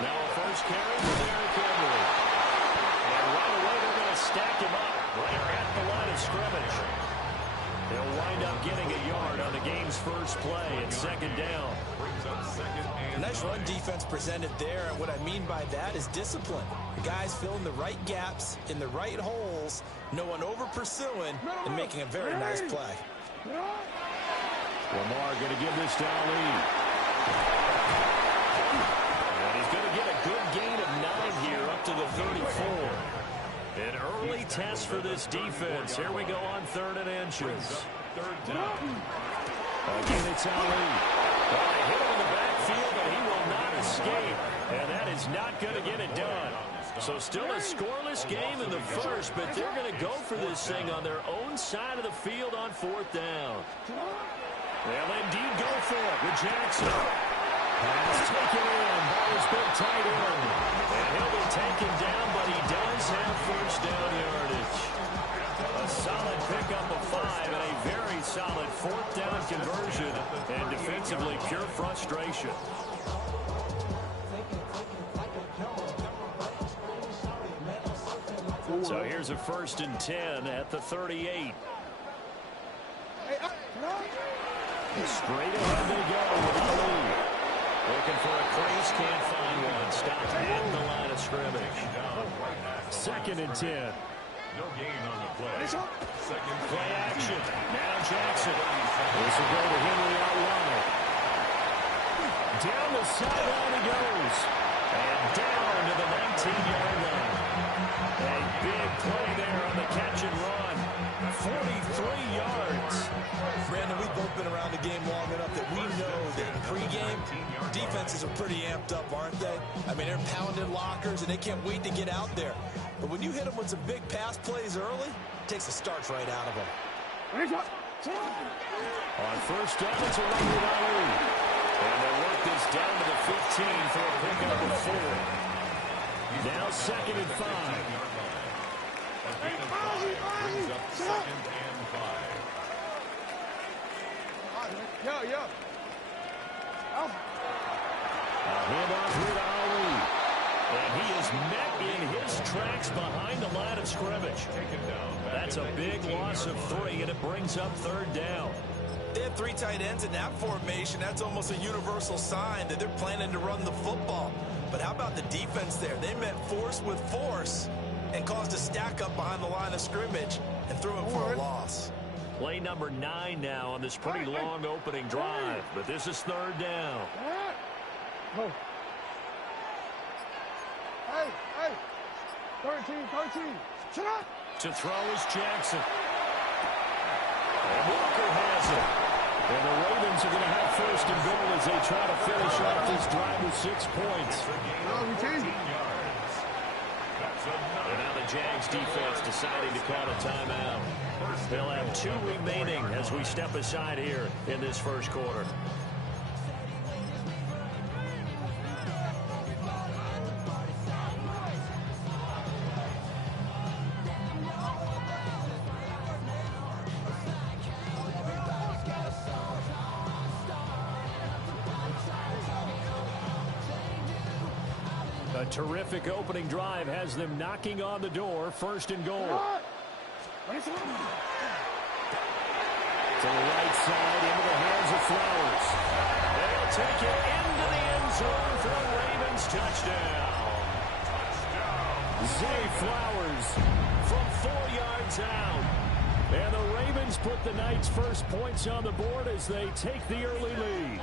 Now a first carry for Derrick Henry. And right away they're going to stack him up right at the line of scrimmage. They'll wind up getting a yard on the game's first play at second down. Nice run defense presented there, and what I mean by that is discipline. The guys filling the right gaps in the right holes, no one over pursuing, and making a very nice play. Lamar going to give this to Ali. And he's going to get a good gain of 9 here up to the 34. An early test for this defense. Here we go on 3rd and inches. Again, it's Ali. Well, they hit him in the backfield, but he will not escape. And that is not going to get it done. So still a scoreless game in the first, but they're going to go for this thing on their own side of the field on 4th down. They'll indeed go for it with Jackson. Pass taken in by his big tight end. And he'll be taken down, but he does have first down yardage. A solid pickup of 5 and a very solid 4th down conversion. And defensively, pure frustration. So here's a 1st and 10 at the 38. Straight ahead they go with Ali. Looking for a crease, can't find one. Stopped at the line of scrimmage. 2nd and 10. No gain on the play. Second play action. Now Jackson. This will go to Henry out wide. Down the sideline he goes. And down to the 19-yard line. A big play there on the catch and run. 43 yards. Brandon, we've both been around the game long enough that we know that pregame defenses are pretty amped up, aren't they? I mean, they're pounding lockers, and they can't wait to get out there. But when you hit them with some big pass plays early, it takes the starch right out of them. On 1st down, it's a run with Ali. And they'll work this down to the 15 for a pickup of 4. Now 2nd and 5. Brings up 2nd and 5. Yo. A handoff here to Ali. And he is met in his tracks behind the line of scrimmage. That's a big loss of 3, and it brings up 3rd down. They have 3 tight ends in that formation. That's almost a universal sign that they're planning to run the football. But how about the defense there? They met force with force and caused a stack up behind the line of scrimmage and threw him for a loss. Play number 9 now on this pretty long opening drive. But this is 3rd down. Hey. 13. Shut up. To throw is Jackson. And Walker has it. And the Ravens are going to have 1st and goal as they try to finish off this drive with 6 points. We changed it. And now the Jags defense deciding to call a timeout. They'll have 2 remaining as we step aside here in this first quarter. A terrific opening drive has them knocking on the door. First and goal. To the right side, into the hands of Flowers. They'll take it into the end zone for a Ravens touchdown. Zay Flowers from 4 yards out. And the Ravens put the Knights' first points on the board as they take the early lead.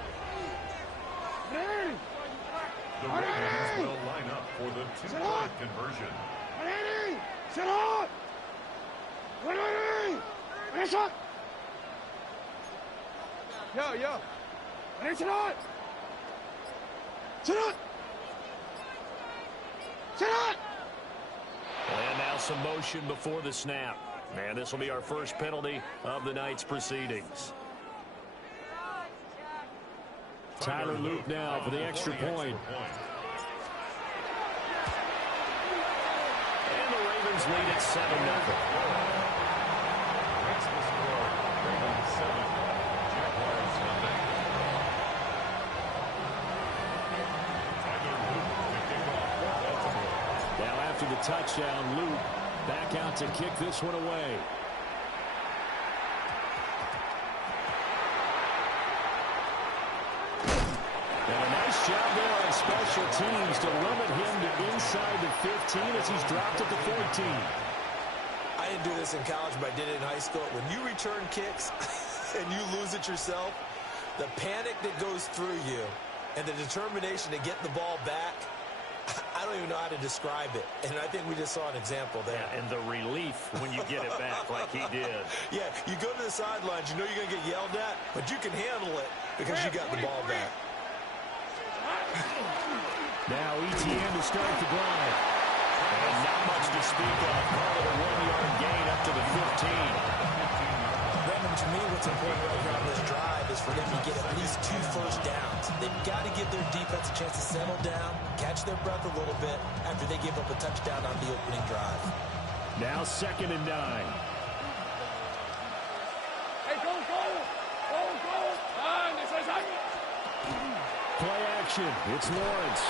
The Ravens will line up for the two-point conversion. Sit up! Yo. Sit up! Sit up! Sit up! And now some motion before the snap. And this will be our first penalty of the night's proceedings. Tyler Luke now for the extra point. And the Ravens lead at 7-0. Now after the touchdown, Luke back out to kick this one away. And a nice job there on special teams to limit him to inside the 15 as he's dropped at the 14. I didn't do this in college, but I did it in high school. When you return kicks and you lose it yourself, the panic that goes through you and the determination to get the ball back, I don't even know how to describe it. And I think we just saw an example there. Yeah, and the relief when you get it back like he did. Yeah, you go to the sidelines, you know you're going to get yelled at, but you can handle it because you got the ball back. Now ETN to start the drive. And not much to speak of. Call it a 1-yard gain up to the 15. Brandon, to me, what's important right here on this drive is for them to get at least 2 first downs. They've got to give their defense a chance to settle down, catch their breath a little bit after they give up a touchdown on the opening drive. Now 2nd and 9. Hey, go! Play action. It's Lawrence.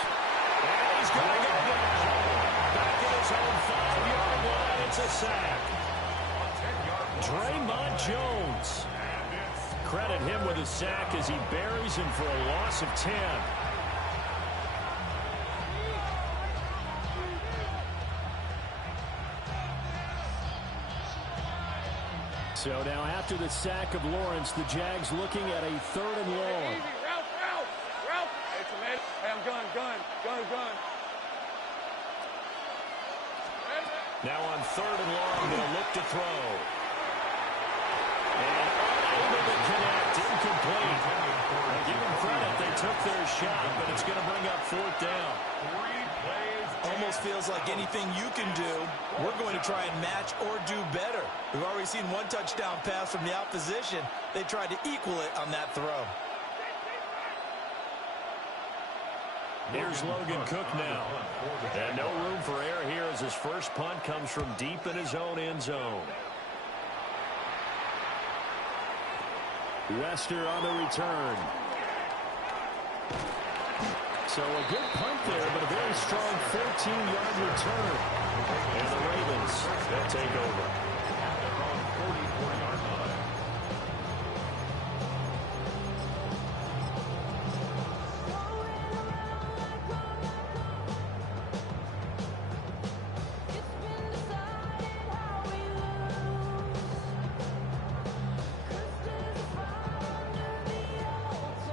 And he's going to get down. Back at his own 5-yard line. It's a sack. Draymond Jones. Credit him with a sack as he buries him for a loss of 10. So now after the sack of Lawrence, the Jags looking at a 3rd and long. Easy, Ralph. Hey, I'm gun. Now on 3rd and long, they'll look to throw. And unable to connect, incomplete. Now give them credit, they took their shot, but it's going to bring up 4th down. Almost feels like anything you can do, we're going to try and match or do better. We've already seen 1 touchdown pass from the opposition. They tried to equal it on that throw. Here's Logan Cook now. And no room for error here as his first punt comes from deep in his own end zone. Wester on the return. So a good punt there, but a very strong 14-yard return. And the Ravens, they'll take over.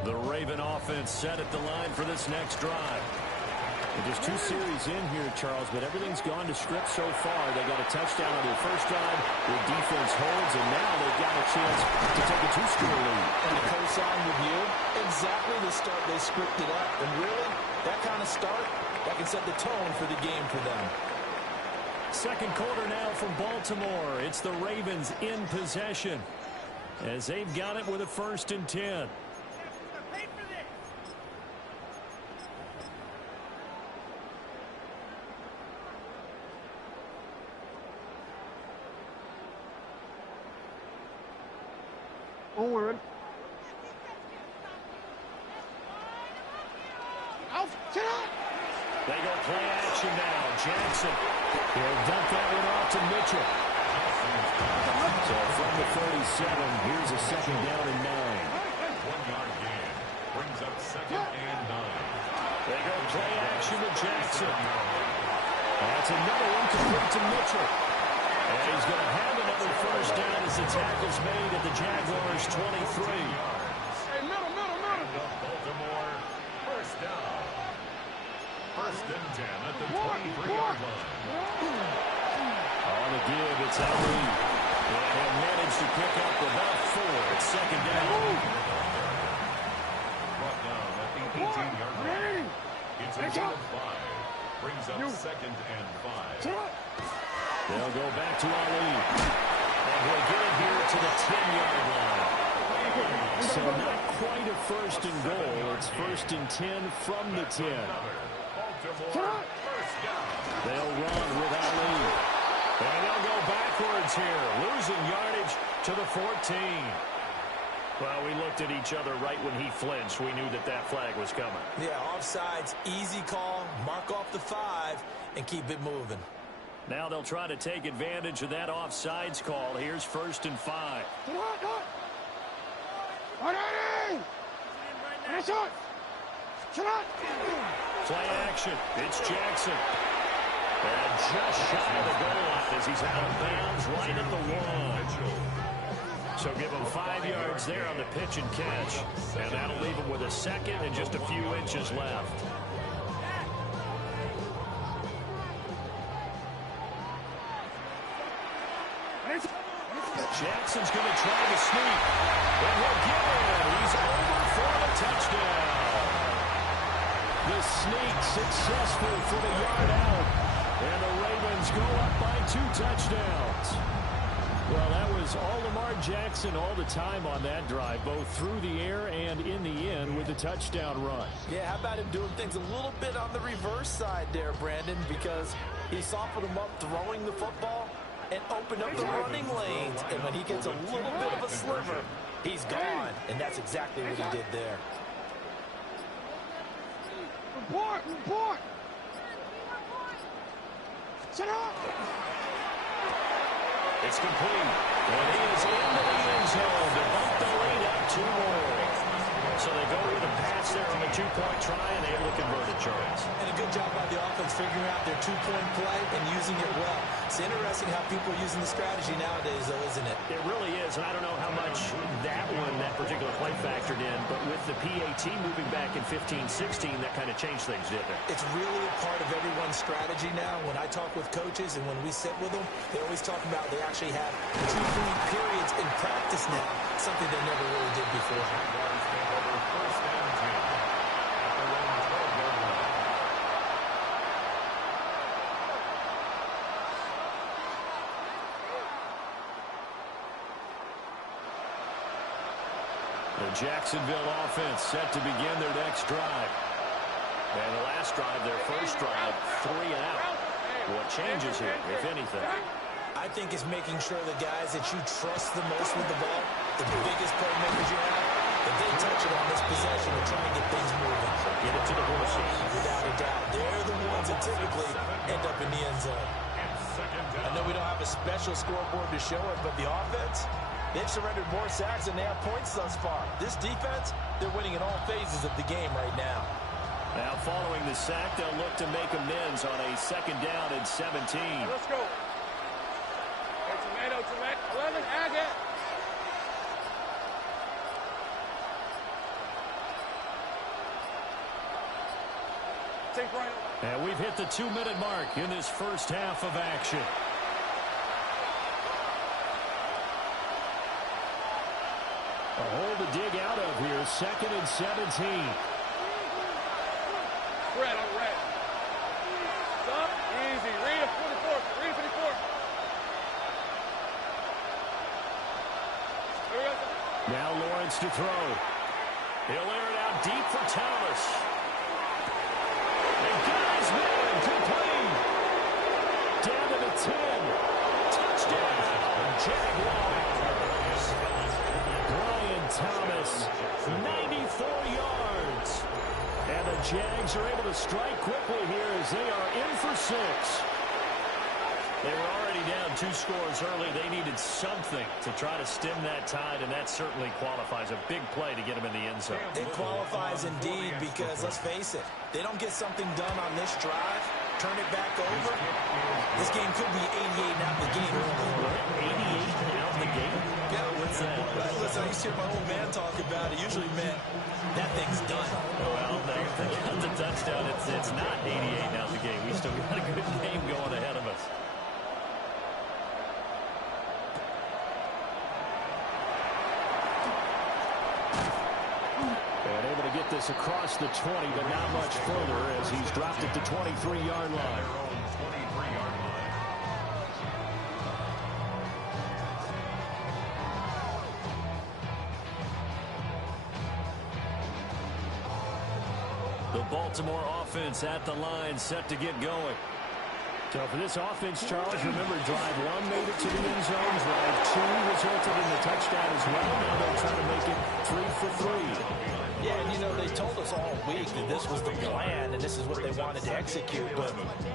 The Raven offense set at the line for this next drive. And just 2 series in here, Charles, but everything's gone to script so far. They got a touchdown on their first drive. Their defense holds, and now they've got a chance to take a 2-score lead. And to co-sign with you, exactly the start they scripted up. And really, that kind of start, that can set the tone for the game for them. Second quarter now from Baltimore. It's the Ravens in possession as they've got it with a 1st and 10. Onward. Out. Sit up. They go play action now. Jackson. He'll dump that one off to Mitchell. So from the 37, here's a second down and 9. 1-yard gain. Brings up second and 9. They go play action to Jackson. That's another one complete to Mitchell. And he's going to have another first down as the tackle's made at the Jaguars' 23. Hey, middle. Baltimore, first down. First and 10 at the 23-yard line. On the give, it's Na-illy. And he'll manage to pick up about 4. It's second down. Brought down at the 18-yard line. It's a gain of 5. Brings up second and 5. They'll go back to Na-illy. And he'll get it here to the 10-yard line. So not quite a first and goal. It's first and 10 from the 10. Baltimore, first down. They'll run with Na-illy. And they'll go backwards here, losing yardage to the 14. Well, we looked at each other right when he flinched. We knew that that flag was coming. Yeah, offsides, easy call, mark off the 5, and keep it moving. Now they'll try to take advantage of that offsides call. Here's first and 5. Play action. It's Jackson. And just shy of the goal line as he's out of bounds right at the 1. So give him 5 yards there on the pitch and catch. And that'll leave him with a second and just a few inches left. Jackson's going to try to sneak. And he'll get it. He's over for the touchdown. The sneak successful for the yard out. And the Ravens go up by 2 touchdowns. Well, that was all Lamar Jackson all the time on that drive, both through the air and in the end with the touchdown run. Yeah, how about him doing things a little bit on the reverse side there, Brandon, because he softened him up throwing the football and opened up the running lanes. And when he gets a little bit of a sliver, he's gone. And that's exactly what he did there. Report! Shut up! It's complete. And he is into the end zone to bump the lead up 2 more. So they go with a pass there on the 2-point try and able to convert it, Charles. And a good job by the offense figuring out their 2-point play and using it well. It's interesting how people are using the strategy nowadays, though, isn't it? It really is, and I don't know how much that particular play factored in, but with the PAT moving back in 15-16, that kind of changed things, didn't it? It's really a part of everyone's strategy now. When I talk with coaches and when we sit with them, they always talk about they actually have 2-point periods in practice now, something they never really did before. First and 10 at their own 12-yard line. The Jacksonville offense set to begin their next drive. And the last drive, their first drive, 3 and out. What changes here, if anything? I think it's making sure the guys that you trust the most with the ball, the biggest playmakers you have, if they touch it on this possession, they're trying to get things moving. Get it to the horses. Without a doubt. They're the ones that typically end up in the end zone. I know we don't have a special scoreboard to show it, but the offense, they've surrendered more sacks than they have points thus far. This defense, they're winning in all phases of the game right now. Now following the sack, they'll look to make amends on a second down and 17. Let's go. Hey, tomato, 11, Agate. Take right. And we've hit the 2-minute mark in this first half of action. A hole to dig out of here, second and 17. Red on red. Stop. Easy. Read a 44. Read a 54. Now Lawrence to throw. He'll air it out deep for Thomas. And got his man complete. Down to the 10. Touchdown. Jaguars. Brian Thomas, 94 yards. And the Jags are able to strike quickly here as they are in for 6. They were already down 2 scores early. They needed something to try to stem that tide, and that certainly qualifies. A big play to get them in the end zone. It qualifies indeed because, let's face it, they don't get something done on this drive, turn it back over, this game could be 88 out the game early. 88 out the game? Yeah, what's that? Listen, I used to hear my old man talk about it. Usually meant that thing's done. Well, they got the touchdown. It's not 88 out the game. We still got a good game going ahead of us. And able to get this across the 20, but not much further as he's dropped it to 23-yard line. The Baltimore offense at the line, set to get going. So for this offense, Charles, remember drive 1 made it to the end zone. Drive 2 resulted in the touchdown as well. Now they'll try to make it 3 for 3. Yeah, and you know, they told us all week that this was the plan and this is what they wanted to execute, but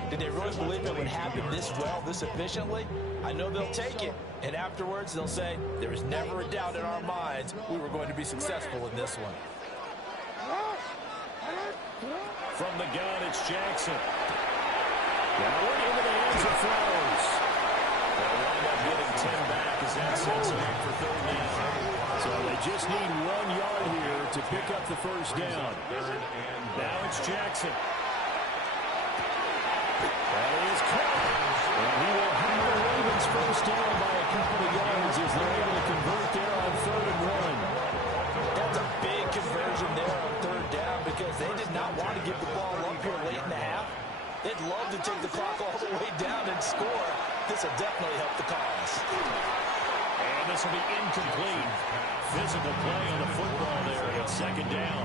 did they really believe it would happen this well, this efficiently? I know they'll take it, and afterwards they'll say, there was never a doubt in our minds we were going to be successful in this one. From the gun, it's Jackson. Now into the hands of Flowers. They'll wind up getting 10 back as that sets them up for 3rd down. So they just need 1 yard here to pick up the first down. Now it's Jackson. That is caught. And he will have the Ravens first down by a couple of yards as they're able to convert there on 3rd and 1. That's a big conversion there on 3rd down because they did not want to give the ball up here late in the half. They'd love to take the clock all the way down and score. This will definitely help the cause. And this will be incomplete. Physical play on the football there at 2nd down.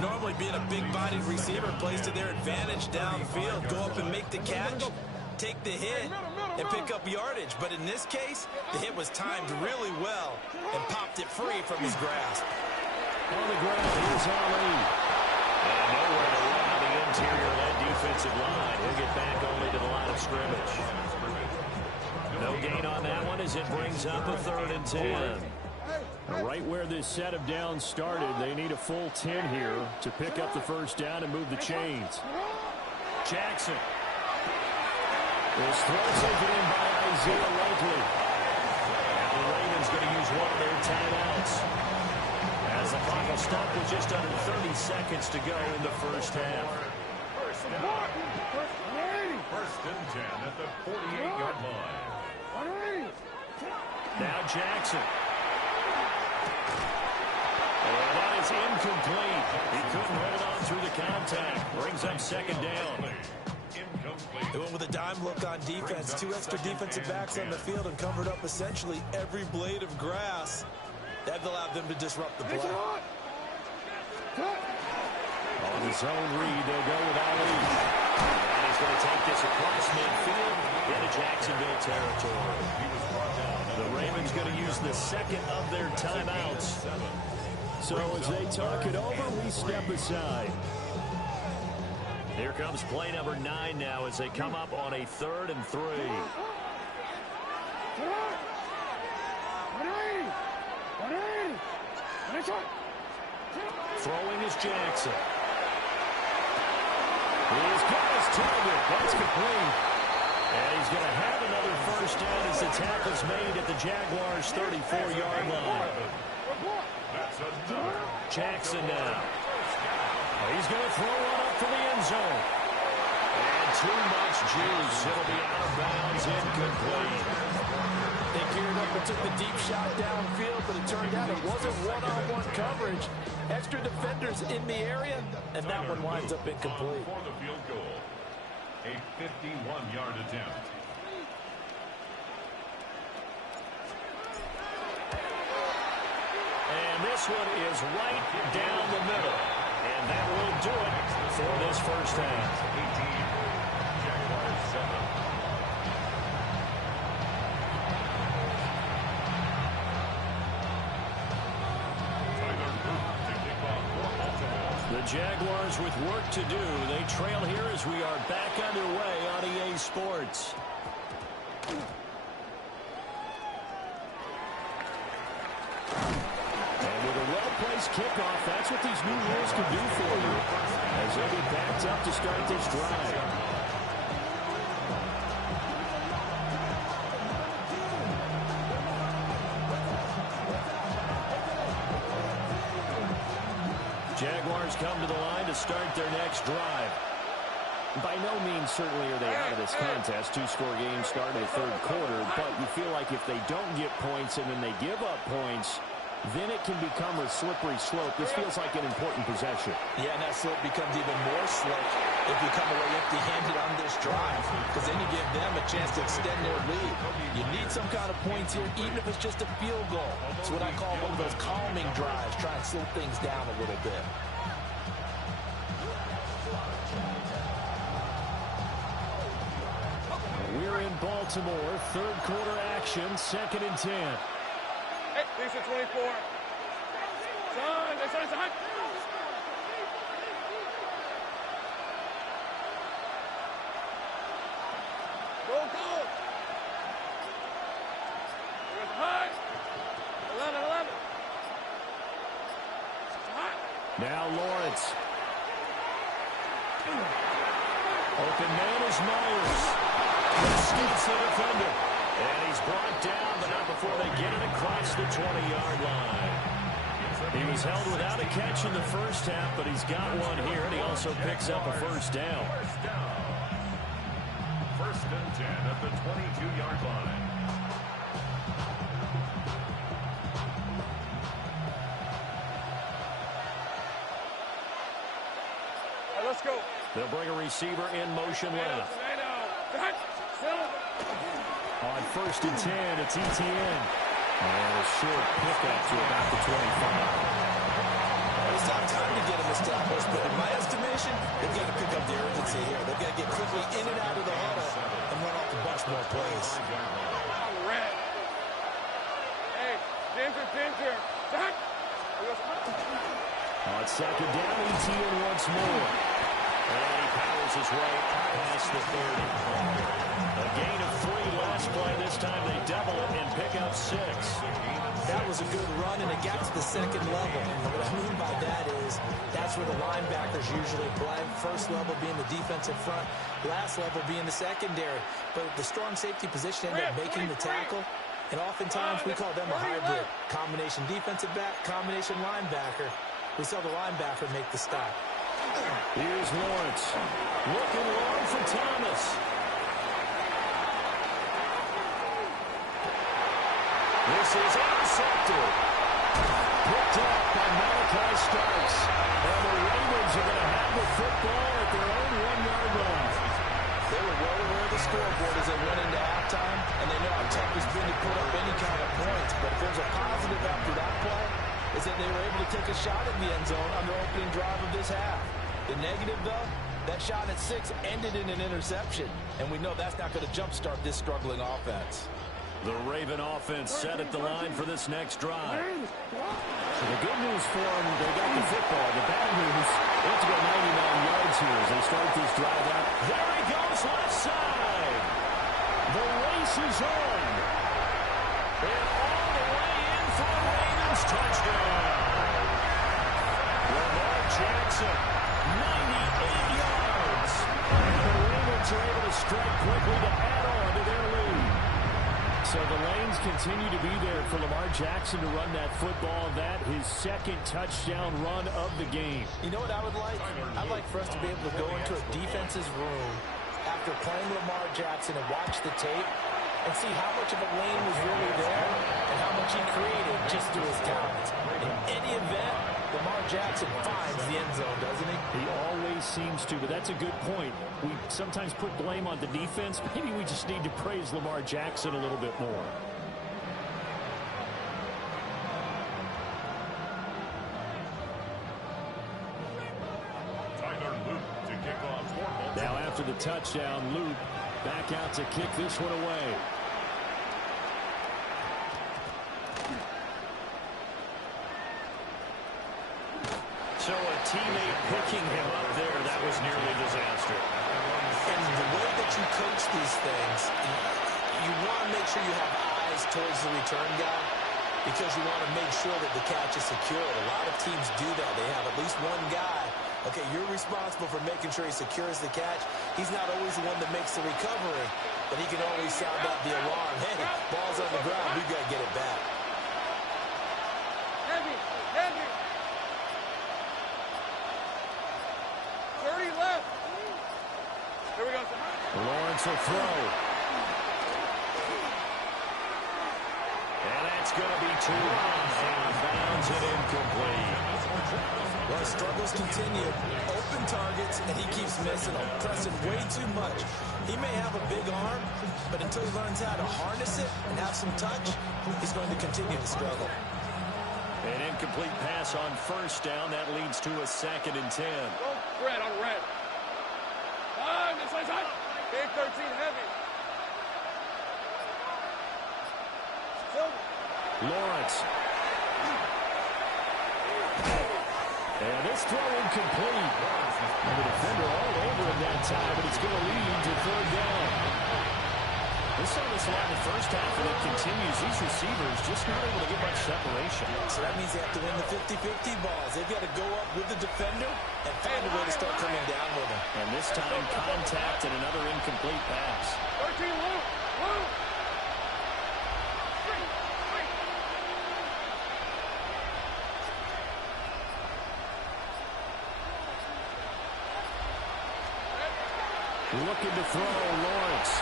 Normally being a big-bodied receiver plays to their advantage downfield. Go up and make the catch, take the hit, and pick up yardage. But in this case, the hit was timed really well and popped it free from his grasp. On the ground, here's Ali. And nowhere to run on the interior of that defensive line. He'll get back only to the line of scrimmage. No gain on that one as it brings up a 3rd and 10. Right where this set of downs started, they need a full 10 here to pick up the first down and move the chains. Jackson. This throw taken in by Isaiah Likely. Now the Ravens going to use 1 of their timeouts, as the clock will stop with just under 30 seconds to go in the first half. First and 10 at the 48-yard line. Now Jackson. And that is incomplete. He couldn't hold on through the contact. Brings up 2nd down. They went with a dime look on defense. 2 extra defensive backs on the field and covered up essentially every blade of grass. That allowed them to disrupt the play. On the zone read, they'll go with Ali. And he's going to take this across midfield into Jacksonville territory. The Ravens going to use the 2nd of their timeouts. So as they talk it over, we step aside. Here comes play number 9 now as they come up on a 3rd and 3. Throwing is Jackson. He's got his target. That's complete. And he's going to have another first down as the tackle's made at the Jaguars' 34-yard line. Jackson now. He's going to throw one up for the end zone. And too much juice. It'll be out of bounds, incomplete. They geared up and took the deep shot downfield, but it turned out it wasn't one-on-one coverage. Extra defenders in the area, and that one winds up incomplete. For the field goal, a 51-yard attempt. And this one is right down the middle. And that will do it for this first half. 18, Jaguars 7. The Jaguars with work to do. They trail here as we are back underway on EA Sports. And with a well-placed kickoff, that's what these new rules can do for you as they get backed up to start this drive. Jaguars come to the line to start their next drive. By no means certainly are they out of this contest. Two-score game start in the third quarter, but you feel like if they don't get points and then they give up points, then it can become a slippery slope. This feels like an important possession. Yeah, and that slope becomes even more slick if you come away empty-handed on this drive, because then you give them a chance to extend their lead. You need some kind of points here, even if it's just a field goal. It's what I call one of those calming drives, try and slow things down a little bit. We're in Baltimore, third quarter action, 2nd and 10. Hey, these are 24. Son, that's on. Go. There's high. 11. High. Now Lawrence. Open man is Myers. Escapes the defender. And he's brought down, but not before they get it across the 20-yard line. He was held without a catch in the first half, but he's got one here, and he also picks up a first down. First and 10 at the 22-yard line. Right, let's go. They'll bring a receiver in motion left. On first and 10, it's ETN. And a short pickup to about the 25. It's not time to get them established, but in my estimation, they've got to pick up the urgency here. They've got to get quickly in and out of the huddle and run off a bunch more plays. Red. Hey, Ginger. On second down, ETN once more. And he powers his way past the 30. A gain of 3 last play. This time they double it and pick up 6. That was a good run, and it got to the second level. And what I mean by that is that's where the linebackers usually play. First level being the defensive front, last level being the secondary. But the strong safety position ended up making the tackle. And oftentimes we call them a hybrid. Combination defensive back, combination linebacker. We saw the linebacker make the stop. Here's Lawrence. Looking long for Thomas. This is intercepted. Picked up by Malachi Starks. And the Ravens are going to have the football at their own 1-yard line. They were well aware of the scoreboard as they went into halftime, and they know how tough it's been to put up any kind of points. But if there's a positive after that play, is that they were able to take a shot at the end zone on their opening drive of this half. The negative, though, that shot at 6 ended in an interception, and we know that's not going to jumpstart this struggling offense. The Raven offense set at the line for this next drive. So the good news for them, they got the football. The bad news, they have to go 99 yards here as they start this drive out. There he goes, left side. The race is on. And all the way in for a Ravens touchdown. Lamar Jackson, 98 yards. And the Ravens are able to strike quickly to add on to their lead. So the lanes continue to be there for Lamar Jackson to run that football. That his second touchdown run of the game. You know what I would like? I'd like for us to be able to go into a defense's room after playing Lamar Jackson and watch the tape and see how much of a lane was really there and how much he created just through his talents. In any event, Lamar Jackson finds the end zone, doesn't he? He always seems to, but that's a good point. We sometimes put blame on the defense. Maybe we just need to praise Lamar Jackson a little bit more. Now after the touchdown, Luke back out to kick this one away. So a teammate picking him up there, that was nearly a disaster. And the way that you coach these things, you want to make sure you have eyes towards the return guy because you want to make sure that the catch is secured. A lot of teams do that. They have at least one guy. Okay, you're responsible for making sure he secures the catch. He's not always the one that makes the recovery, but he can always sound out the alarm. Hey, ball's on the ground. We've got to get it back. Heavy, heavy. 30 left. Here we go. Lawrence will throw. And that's going to be too high. Out of bounds and incomplete. Well, struggles continue. Open targets, and he keeps missing them. Pressing way too much. He may have a big arm, but until he learns how to harness it and have some touch, he's going to continue to struggle. An incomplete pass on first down. That leads to a 2nd and 10. Go red on red. This one's hot. Big 13 heavy. Lawrence. And this throw incomplete. And the defender all over him that time, but it's going to lead to 3rd down. We saw this a lot in the first half, and it continues. These receivers just not able to get much separation. So that means they have to win the 50-50 balls. They've got to go up with the defender and find a way to start coming down with him. And this time, contact and another incomplete pass. 13 loop. Loop. Looking to throw, Lawrence.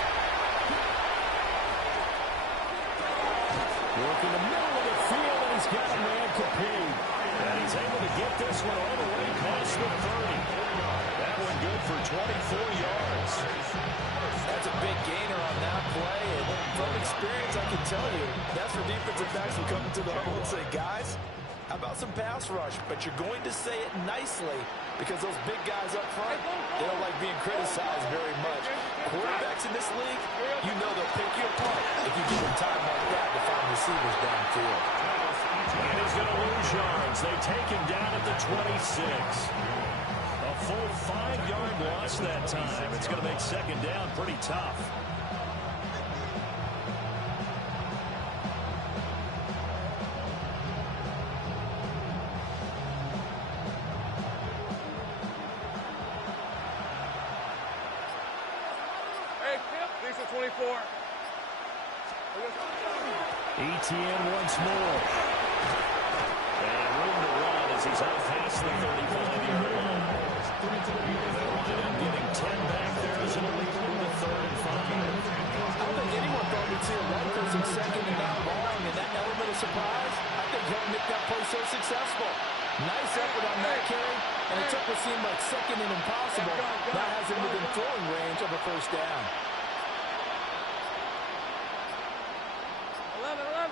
Working the middle of the field, and he's got a man complete. And he's able to get this one all the way past the 30. That one good for 24 yards. That's a big gainer on that play. And from experience, I can tell you, that's where defensive backs will come into the huddle and say, guys, how about some pass rush? But you're going to say it nicely because those big guys up front, they don't like being criticized very much. Quarterbacks in this league, you know they'll pick you apart if you give them time like that to find receivers downfield. And he's going to lose yards. They take him down at the 26. A full 5-yard loss that time. It's going to make 2nd down pretty tough. These are 24. ETN once more. And room to run as he's out past the 35-yard line. They'll wind up getting 10 back there as it'll lead them to 3rd and 5. I don't think anyone thought we'd see a run for some 2nd and now long, and that element of surprise, I think helped make that play so successful. Nice effort on that carry, and it took what seemed like 2nd and impossible. Now has him within throwing range of a 1st down. 11.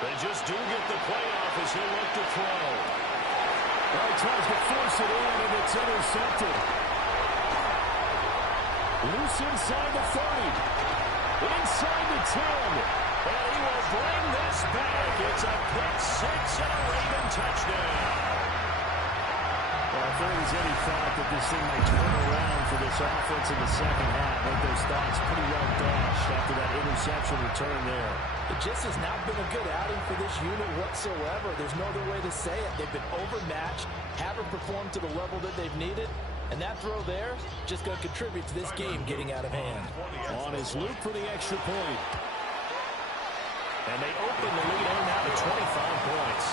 They just do get the play off as he'll look to throw. Well, he tries to force it in, and it's intercepted. Loose inside the 30. Inside the 10. And he will bring this back. It's a pick 6 and a Raven touchdown. Well, if there was any thought that this thing might turn around for this offense in the 2nd half, I think those thoughts pretty well dashed after that interception return there. It just has not been a good outing for this unit whatsoever. There's no other way to say it. They've been overmatched, haven't performed to the level that they've needed, and that throw there just going to contribute to this game getting out of hand. On his loop for the extra point. And they open the lead on now to 25 points.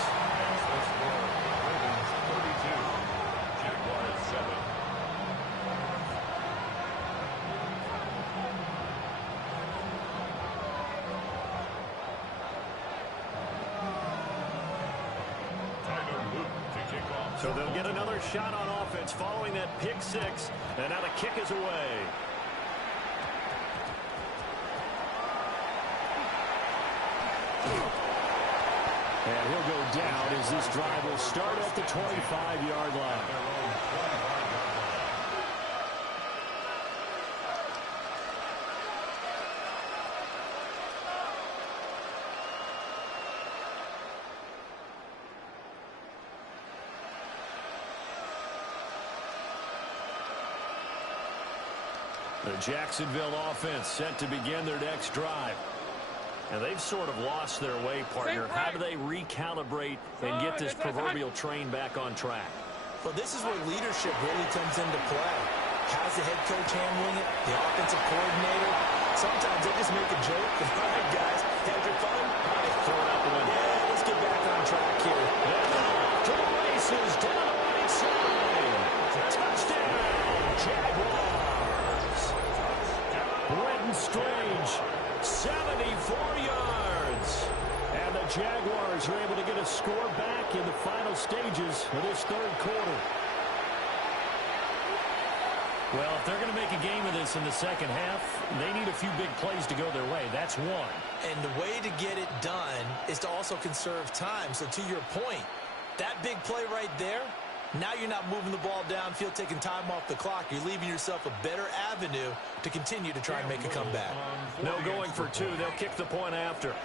So they'll get another shot on offense following that pick 6, and now the kick is away. And he'll go down as this drive will start at the 25-yard line. The Jacksonville offense set to begin their next drive. And they've sort of lost their way, partner. How do they recalibrate and get this proverbial train back on track? Well, this is where leadership really comes into play. How's the head coach handling it? The offensive coordinator? Sometimes they just make a joke. All right, guys, had your fun? All right, throw it out the window. Yeah, let's get back on track here. And off to the races down the right side. Touchdown, Jaguars. Brenton Strange, 74 yards. And the Jaguars are able to get a score back in the final stages of this third quarter. Well, if they're going to make a game of this in the second half, they need a few big plays to go their way. That's one. And the way to get it done is to also conserve time. So to your point, that big play right there, now you're not moving the ball downfield, taking time off the clock. You're leaving yourself a better avenue to continue to try and make a comeback. No going for two. They'll kick the point after.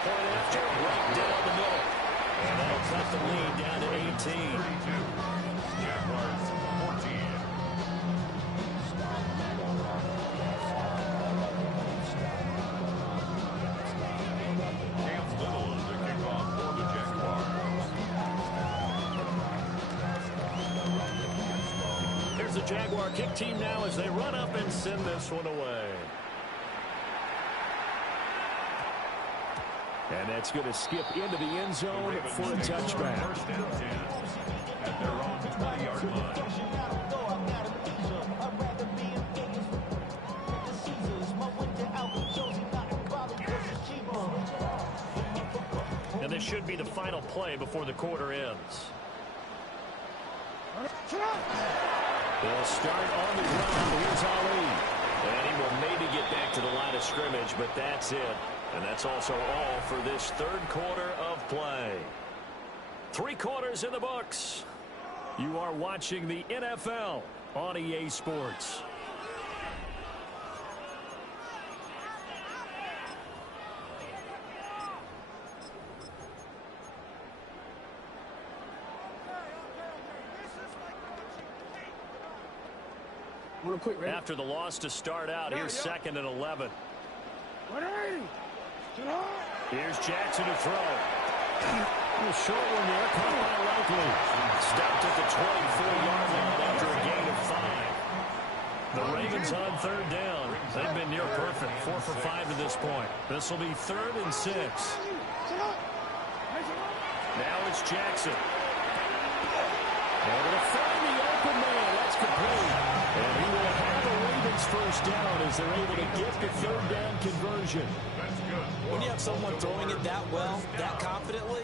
Point after, right down the middle. And that'll cut the lead down to 18. Jaguars 14. Cam Little is the kickoff for the Jaguars. Here's the Jaguar kick team now as they run up and send this one away. And that's going to skip into the end zone for a touchback. First and 10 at their own 20-yard line. And this should be the final play before the quarter ends. They'll start on the ground. Here's Ali. And he will maybe get back to the line of scrimmage, but that's it. And that's also all for this third quarter of play. 3 quarters in the books. You are watching the NFL on EA Sports. After the loss to start out, here's 2nd and 11. Here's Jackson to throw. A short one there, caught by Likely. Stopped at the 24-yard line after a gain of 5. The Ravens on 3rd down. They've been near perfect, 4 for 5 to this point. This will be 3rd and 6. Now it's Jackson. Able to find the open man. That's complete. And he will have a Ravens first down as they're able to get the 3rd down conversion. When you have someone throwing it that well, that confidently,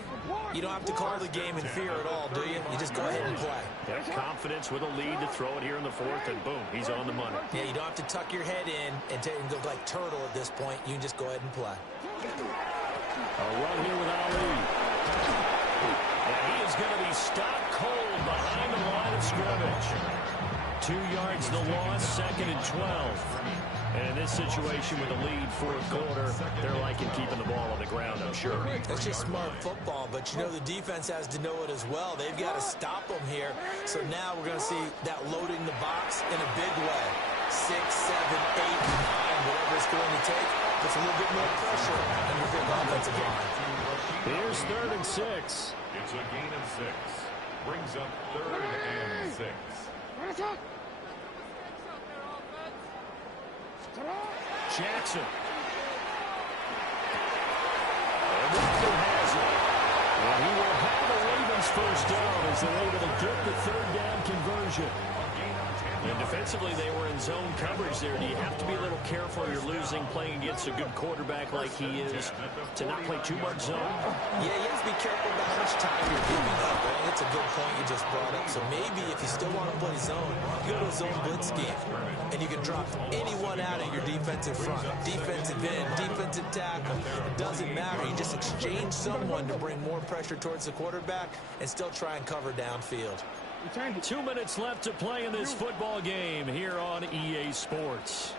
you don't have to call the game in fear at all, do you? You just go ahead and play. That confidence with a lead to throw it here in the 4th, and boom, he's on the money. Yeah, you don't have to tuck your head in and go like turtle at this point. You can just go ahead and play. A run here with Ali. And he is going to be stopped cold behind the line of scrimmage. 2 yards the loss, 2nd and 12. And in this situation with a lead, 4th quarter, they're liking keeping the ball on the ground, I'm sure. That's just smart football, but you know the defense has to know it as well. They've got to stop them here. So now we're going to see that loading the box in a big way. 6, 7, 8, 9, whatever it's going to take. Puts a little bit more pressure on your big offensive line. Here's 3rd and 6. It's a gain of 6. Brings up 3rd and 6. Jackson. And Walker has it. And he will have the Ravens first down as they're able to get the 3rd down conversion. And defensively, they were in zone coverage there. Do you have to be a little careful? You're losing, playing against a good quarterback like he is, to not play too much zone? Yeah, you have to be careful about how much time you're giving up. Right? It's a good point you just brought up. So maybe if you still want to play zone, you go to a zone blitz scheme, and you can drop anyone out of your defensive front. Defensive end, defensive tackle. It doesn't matter. You just exchange someone to bring more pressure towards the quarterback and still try and cover downfield. 2 minutes left to play in this football game here on EA Sports.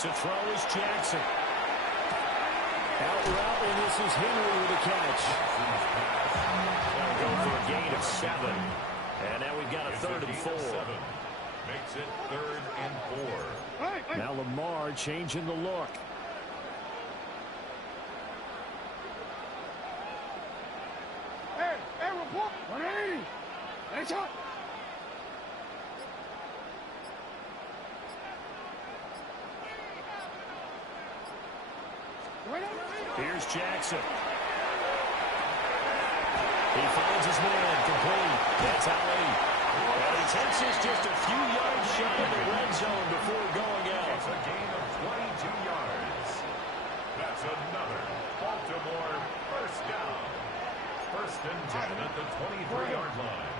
To throw is Jackson. Out route, and this is Henry with a catch. They'll go for a gain of 7. And now we've got a 3rd and 4. Makes it 3rd and 4. Now Lamar changing the look. Hey, report. 180. Let's up. Here's Jackson. He finds his man complete. That's Na-illy. And he takes us just a few yards shy of the red zone before going out. It's a gain of 22 yards. That's another Baltimore first down. 1st and 10 at the 23-yard line.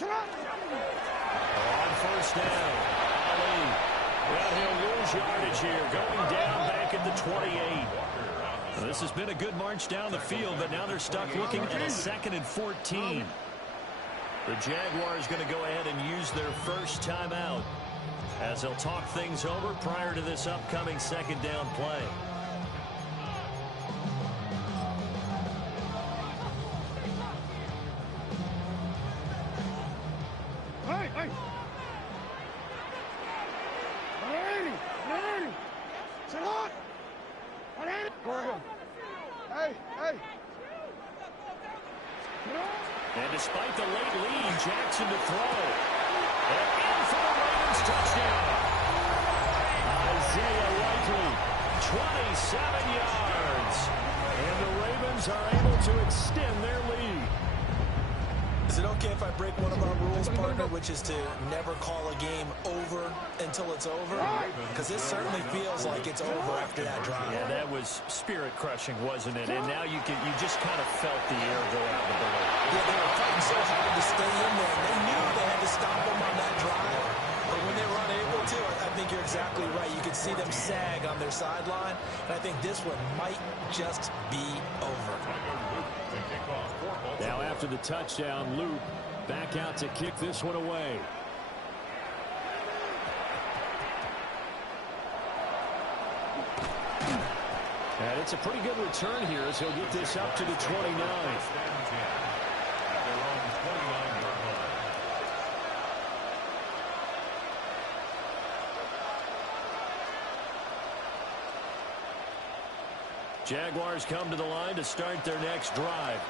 On 1st down, Na-illy. Well, he'll lose yardage here, going down back at the 28. Well, this has been a good march down the field, but now they're stuck looking at a 2nd and 14. The Jaguars going to go ahead and use their first timeout as they'll talk things over prior to this upcoming 2nd down play. And despite the late lead, Jackson to throw. And in for the Ravens touchdown. Isaiah Likely, 27 yards. And the Ravens are able to extend their lead. Is it okay if I break one of our rules, partner, which is to never call a game over until it's over? Because this certainly feels like it's over after that drive. Yeah, that was spirit-crushing, wasn't it? And now you just kind of felt the air go out the balloon. Yeah, they were fighting so hard to stay in there. They knew they had to stop them on that drive. But when they were unable to, I think you're exactly right. You could see them sag on their sideline. And I think this one might just be over. Now after the touchdown, Loop back out to kick this one away. And it's a pretty good return here as he'll get this up to the 29. Jaguars come to the line to start their next drive.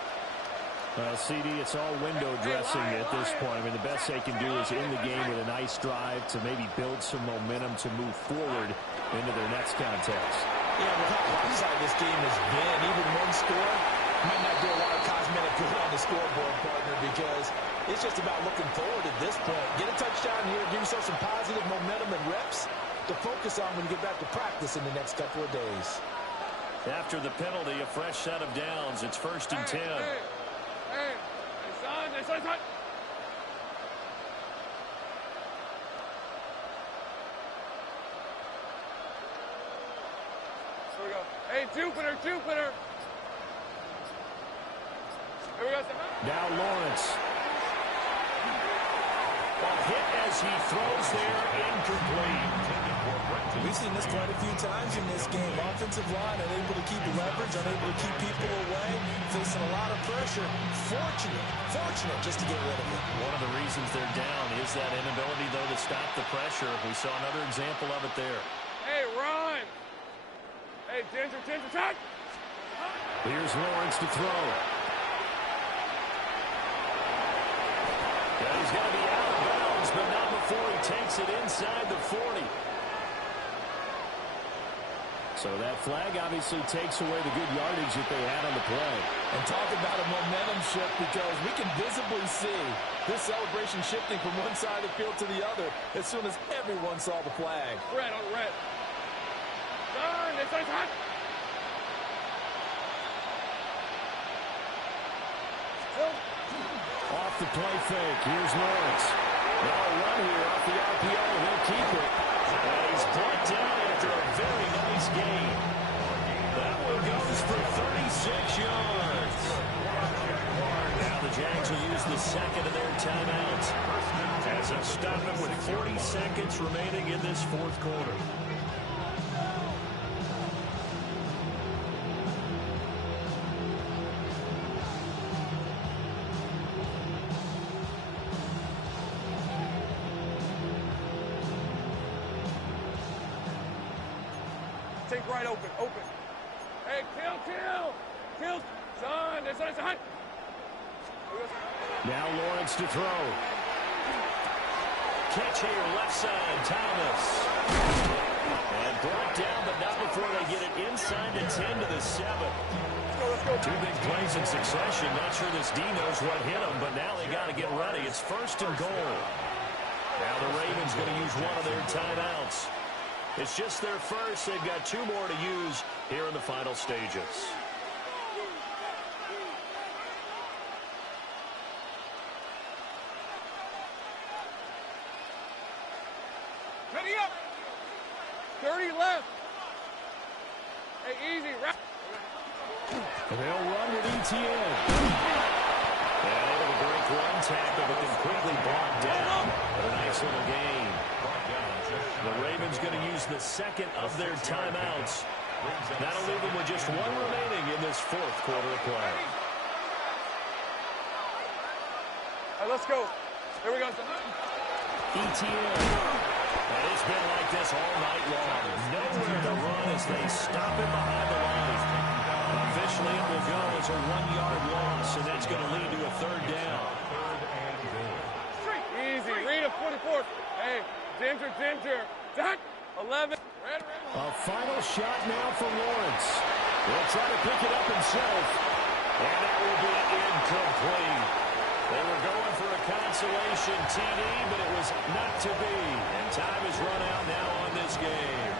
Well, CD, it's all window dressing at this point. I mean, the best they can do is in the game with a nice drive to maybe build some momentum to move forward into their next contest. Yeah, with how lopsided this game has been, even one score might not do a lot of cosmetic good on the scoreboard, partner, because it's just about looking forward at this point. Get a touchdown here, give yourself some positive momentum and reps to focus on when you get back to practice in the next couple of days. After the penalty, a fresh set of downs. It's 1st and 10. Hey, son. Here we go. Hey, Jupiter. Here we go. Now Lawrence. A hit as he throws there, incomplete. We've seen this quite a few times in this game. Offensive line unable to keep leverage, unable to keep people away, facing a lot of pressure. Fortunate just to get rid of it. One of the reasons they're down is that inability, though, to stop the pressure. We saw another example of it there. Hey, run. Hey, Ginger, attack. Here's Lawrence to throw. Yeah, he's going to be out of bounds, but not before he takes it inside the 40. So that flag obviously takes away the good yardage that they had on the play. And talk about a momentum shift, because we can visibly see this celebration shifting from one side of the field to the other as soon as everyone saw the flag. Red on red. Turn, this is hot. Off the play fake. Here's Lawrence. Now a run here off the RPO. He'll keep it. And he's brought down after a very nice gain. That one goes for 36 yards. Now the Jags will use the 2nd of their timeouts as they'll stop it with 40 seconds remaining in this 4th quarter. Think right, open. Hey, kill. Son, that's son. Now Lawrence to throw. Catch here, left side, Thomas. And brought down, but not before they get it inside the 10 to the 7. Let's go. Two big plays in succession. Not sure this D knows what hit them, but now they got to get ready. It's 1st and goal. Now the Ravens going to use one of their timeouts. It's just their first. They've got 2 more to use here in the final stages. Ready up. 30 left. Hey, easy. They'll run with ETN. And able to break one tackle, but then quickly brought down. But a nice little gain. The Ravens going to use the second of their timeouts. That'll leave them with just 1 remaining in this 4th quarter of play. All right, let's go. Here we go. ETN. And it's been like this all night long. Nowhere to run as they stop him behind the line. Officially, it will go as a 1-yard loss, and that's going to lead to a 3rd down. Easy. Read a 44. Hey, Ginger. 11. A final shot now for Lawrence. He'll try to pick it up himself. And that will be incomplete. They were going for a consolation TD, but it was not to be. And time is run out now on this game.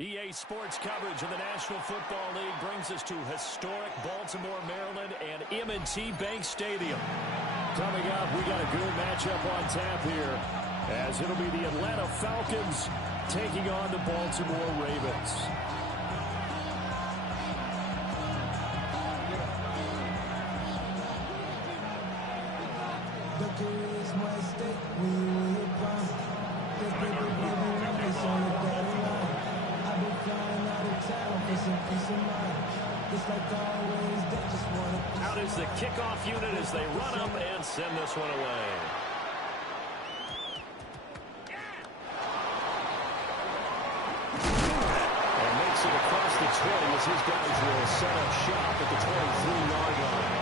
EA Sports coverage of the National Football League brings us to historic Baltimore, Maryland, and M&T Bank Stadium. Coming up, we got a good matchup on tap here, as it'll be the Atlanta Falcons taking on the Baltimore Ravens. Out is the kickoff unit as they run them and send this one away. And makes it across the 20 as his guys will set up shop at the 23-yard line.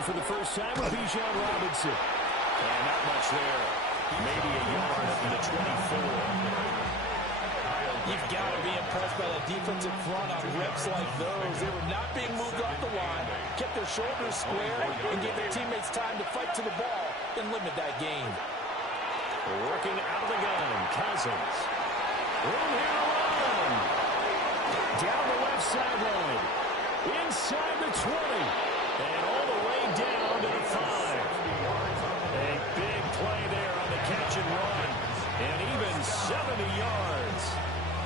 For the first time with Bijan Robinson. And not much there. Maybe a yard up to the 24. You've got to be impressed by that defensive front on reps like those. They were not being moved off the line, kept their shoulders square, and gave their teammates time to fight to the ball and limit that gain. Working out of the gun, Cousins. Room here to run. Down the left sideline. Inside the 20. And all the way down to the 5. A big play there on the catch and run. And even 70 yards.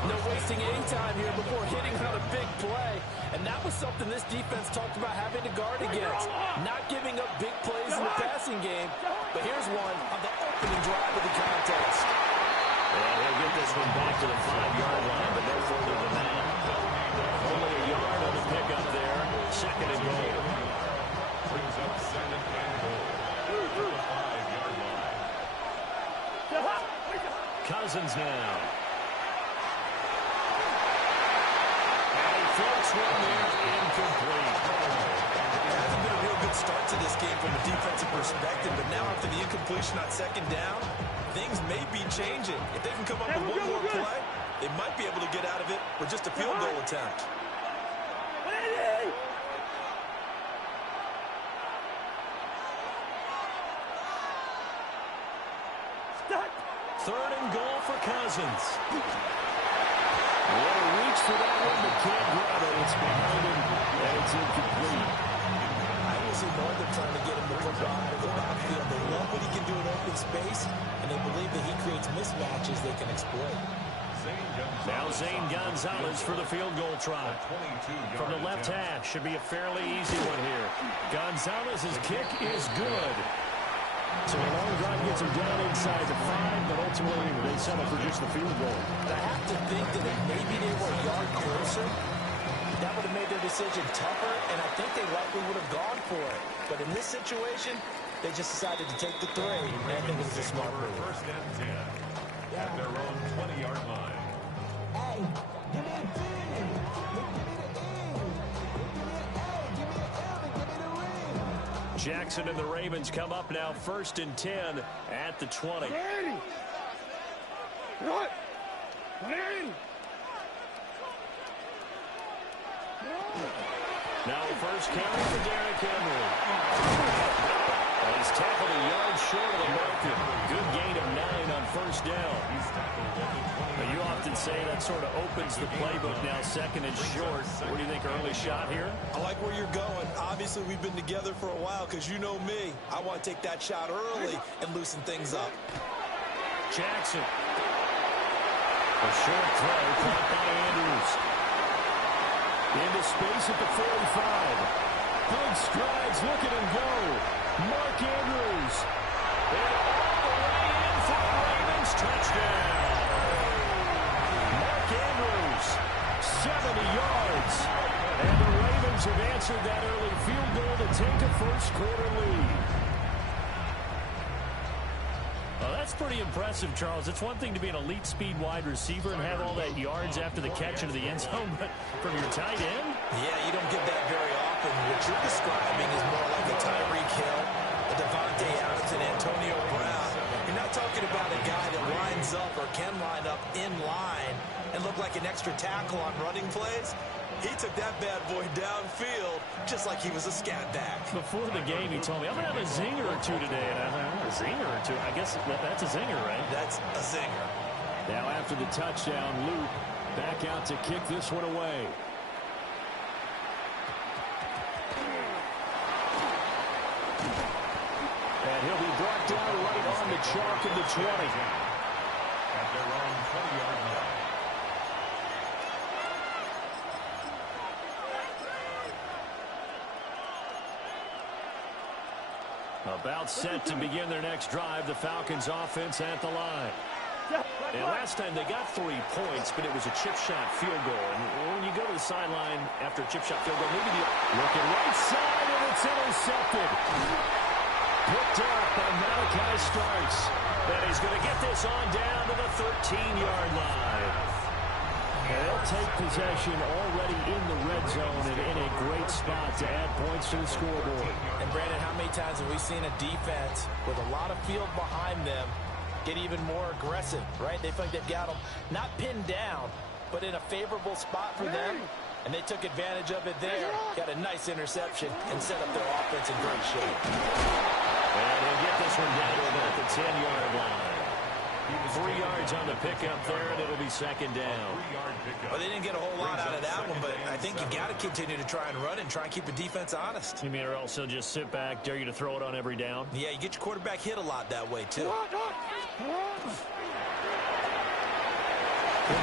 No wasting any time here before hitting on a big play. And that was something this defense talked about having to guard against. Not giving up big plays in the passing game. But here's one on the opening drive of the contest. And he'll get this one back to the 5-yard line, but no further than that. Only a yard on the pickup there. Second and goal. Brings up second and goal. To the 5-yard line. Cousins now. And he floats one there, incomplete. It hasn't been a real good start to this game from a defensive perspective, but now after the incompletion on second down, things may be changing. If they can come up with one more play, they might be able to get out of it with just a field goal attempt. Third and goal for Cousins. What a reach for that one, but can't grab it. It's behind him, and it's incomplete. I usually know them trying to get him to put out of the backfield. They love what he can do in open space, and they believe that he creates mismatches they can exploit. Now Zane Gonzalez for the field goal try. From the left hash, should be a fairly easy one here. Gonzalez's kick is good. So a long drive gets him down inside the 5, but ultimately they settle for just the field goal. I have to think that if maybe they were a yard closer, that would have made their decision tougher, and I think they likely would have gone for it. But in this situation, they just decided to take the 3, and I think it was a smart move. First and 10 at their own 20-yard line. Hey, give me a 10. Jackson and the Ravens come up now first and 10 at the 20. Now first carry for Derrick Henry. And he's tackled a yard short of the marker. Good gain of 9 on first down. Now you often say that sort of opens the playbook now, second and short. What do you think, early shot here? I like where you're going. Obviously, we've been together for a while because you know me. I want to take that shot early and loosen things up. Jackson. A short throw caught by Andrews. Into space at the 45. Big strides, look at him go. Mark Andrews. And all the way in for a Ravens touchdown. Mark Andrews, 70 yards. And the Ravens have answered that early field goal to take a first-quarter lead. Well, that's pretty impressive, Charles. It's one thing to be an elite speed wide receiver and have all that yards after the catch into the end zone, but from your tight end? Yeah, you don't get that very often. What you're describing is more like a Tyreek Hill Devontae Adams and Antonio Brown. You're not talking about a guy that lines up or can line up in line and look like an extra tackle on running plays. He took that bad boy downfield just like he was a scat back. Before the game, he told me, I'm going to have a zinger or two today. And I thought, a zinger or two? I guess that's a zinger, right? That's a zinger. Now after the touchdown, Luke back out to kick this one away. And he'll be brought down right on the chalk of the 20. At their own 20-yard line. About set to begin their next drive, the Falcons offense at the line. And last time they got 3 points, but it was a chip shot field goal. And when you go to the sideline after a chip shot field goal, maybe looking right side, and it's intercepted. Picked up by Malachi Starks. And he's going to get this on down to the 13-yard line. And they'll take possession already in the red zone and in a great spot to add points to the scoreboard. And, Brandon, how many times have we seen a defense with a lot of field behind them get even more aggressive, right? They feel like they've got them not pinned down, but in a favorable spot for them, and they took advantage of it there. Got a nice interception and set up their offense in great shape. And he'll get this one down to about the 10-yard line. 3 yards on the pickup there, and it'll be second down. Well, they didn't get a whole lot out of that one, but I think you got to continue to try and run and try and keep the defense honest. You mean or else he'll just sit back, dare you to throw it on every down? Yeah, you get your quarterback hit a lot that way, too. Good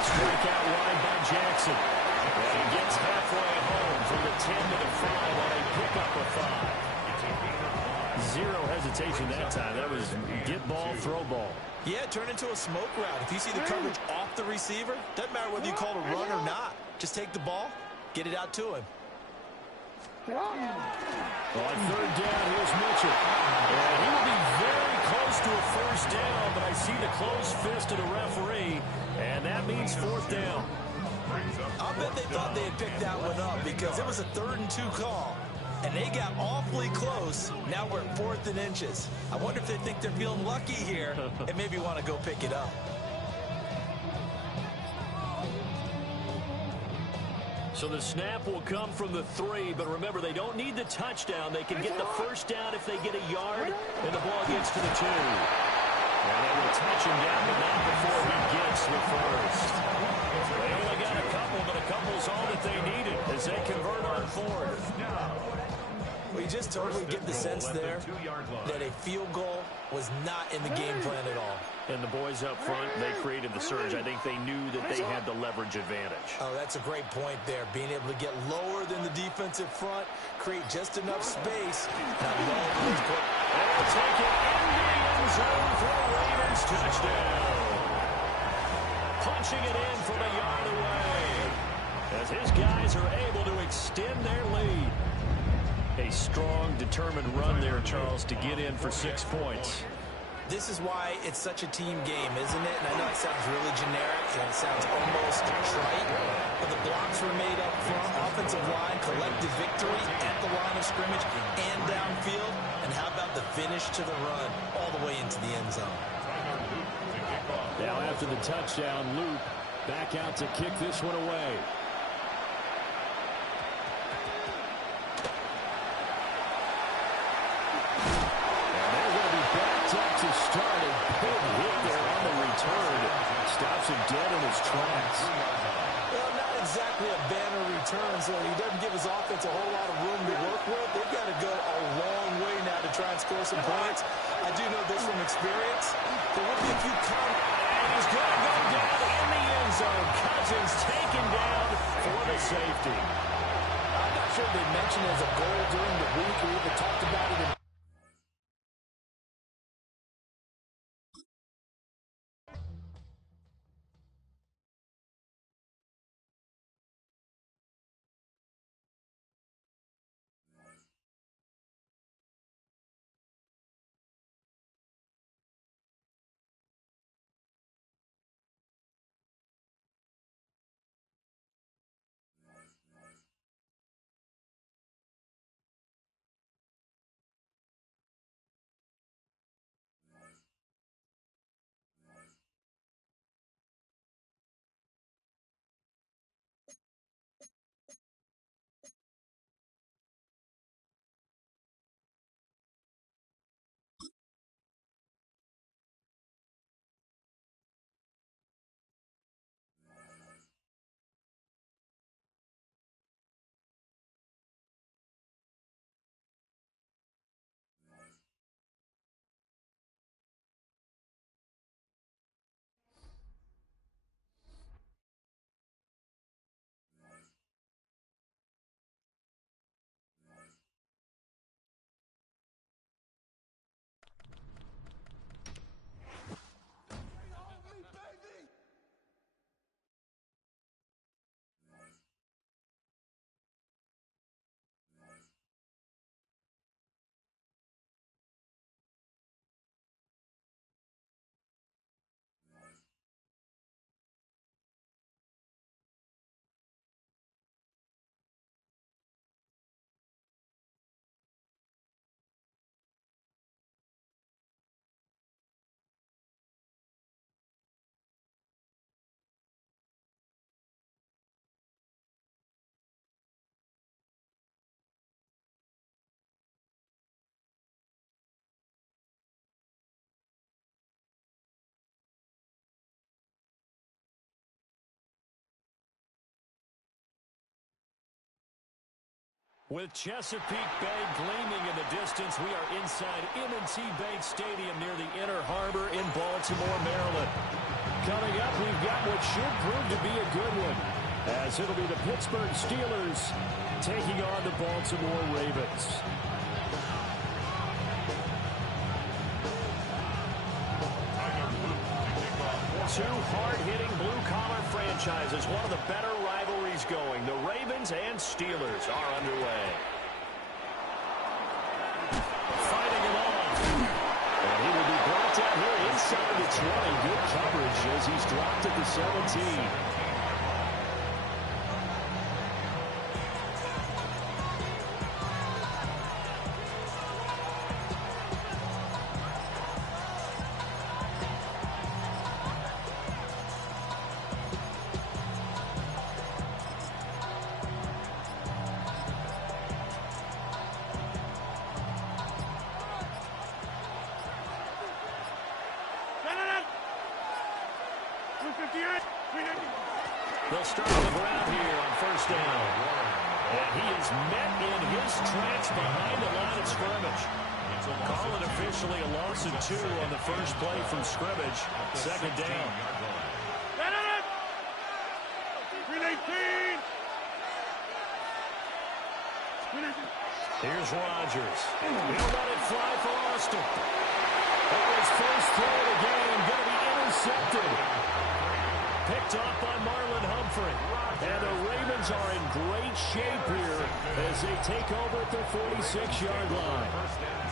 strike out wide by Jackson. And he gets halfway home from the 10 to the 5 on a pickup of 5. Zero hesitation that time. That was get ball, throw ball. Yeah, turn into a smoke route. If you see the coverage off the receiver, doesn't matter whether you call it a run or not. Just take the ball, get it out to him. On third down, here's Mitchell. And he will be very close to a first down, but I see the closed fist of the referee, and that means fourth down. I bet they thought they had picked that one up because it was a 3rd and 2 call. And they got awfully close. Now we're at 4th and inches. I wonder if they think they're feeling lucky here and maybe want to go pick it up. So the snap will come from the 3, but remember, they don't need the touchdown. They can get the first down if they get a yard, and the ball gets to the 2. And they will touch him down, but not before he gets the first. They only got a couple, but a couple's all that they needed as they convert on 4th. We just totally get the sense there that a field goal was not in the game plan at all. And the boys up front, they created the surge. I think they knew that they had the leverage advantage. Oh, that's a great point there. Being able to get lower than the defensive front, create just enough space. Now, they'll take it in the end zone for a Raiders touchdown. Punching it in from a yard away as his guys are able to extend their lead. A strong, determined run there, Charles, to get in for 6 points. This is why it's such a team game, isn't it? And I know it sounds really generic and it sounds almost trite, but the blocks were made up front, offensive line, collective victory at the line of scrimmage and downfield. And how about the finish to the run all the way into the end zone? Now after the touchdown, Luke back out to kick this one away. To start a big hit there on the return. Stops him dead in his tracks. Well, not exactly a banner return, so he doesn't give his offense a whole lot of room to work with. They've got to go a long way now to try and score some points. I do know this from experience. There will be a few and he's going to go down in the end zone. Cousins taken down for the safety. I'm not sure they mentioned it as a goal during the week or even talked about it in With Chesapeake Bay gleaming in the distance, we are inside M&T Bank Stadium near the Inner Harbor in Baltimore, Maryland. Coming up, we've got what should prove to be a good one, as it'll be the Pittsburgh Steelers taking on the Baltimore Ravens. Two hard-hitting blue-collar franchises, one of the better rivalries going. The Ravens and Steelers are underway. Fighting it off. And he will be brought down here inside the 20. Good coverage as he's dropped at the 17. They'll start on the ground here on first down. And he is met in his tracks behind the line of scrimmage. Call it officially a loss of 2 on the first play from scrimmage. Second down. Here's Rodgers. He'll let it fly for Austin. That was first throw of the game. Going to be intercepted. Picked off by Marlon Humphrey. And the Ravens are in great shape here as they take over at their 46-yard line.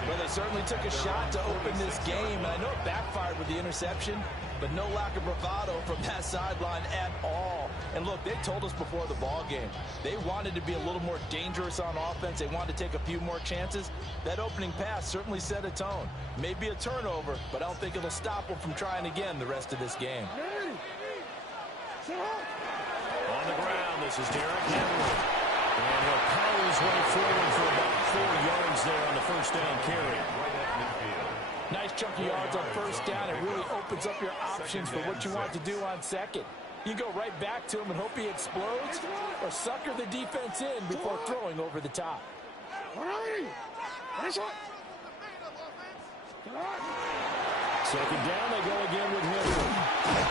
Well, they certainly took a shot to open this game. And I know it backfired with the interception, but no lack of bravado from that sideline at all. And look, they told us before the ball game, they wanted to be a little more dangerous on offense. They wanted to take a few more chances. That opening pass certainly set a tone. Maybe a turnover, but I don't think it'll stop them from trying again the rest of this game. On the ground, this is Derrick Henry. And he'll power his way forward for about 4 yards there on the first down carry. Nice chunky yards on first down. It really opens up your options for what you want to do on second. You go right back to him and hope he explodes, or sucker the defense in before throwing over the top. Second down, they go again with Henry.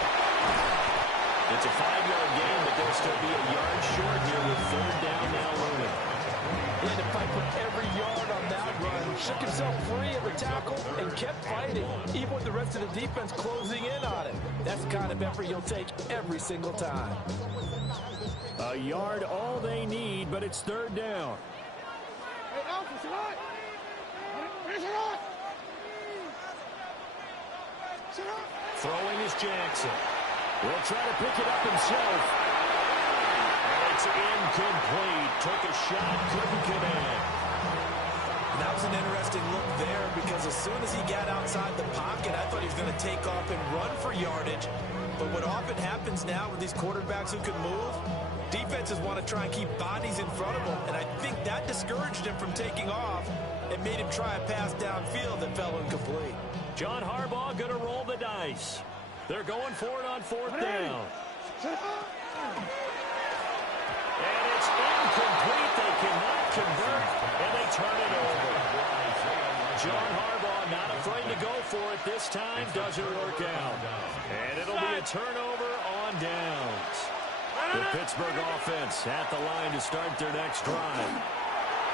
It's a 5-yard gain, but they'll still be a yard short here with third down now looming. He had to fight for every yard on that run. Shook himself free of the tackle and kept fighting, even with the rest of the defense closing in on him. That's the kind of effort you'll take every single time. A yard all they need, but it's third down. Throwing is Jackson. Will try to pick it up himself. And it's incomplete. Took a shot, couldn't connect. That was an interesting look there because as soon as he got outside the pocket, I thought he was going to take off and run for yardage. But what often happens now with these quarterbacks who can move, defenses want to try and keep bodies in front of them. And I think that discouraged him from taking off and made him try a pass downfield that fell incomplete. John Harbaugh going to roll the dice. They're going for it on fourth down. And it's incomplete. They cannot convert, and they turn it over. John Harbaugh not afraid to go for it this time. Doesn't work out. And it'll be a turnover on downs. The Pittsburgh offense at the line to start their next drive.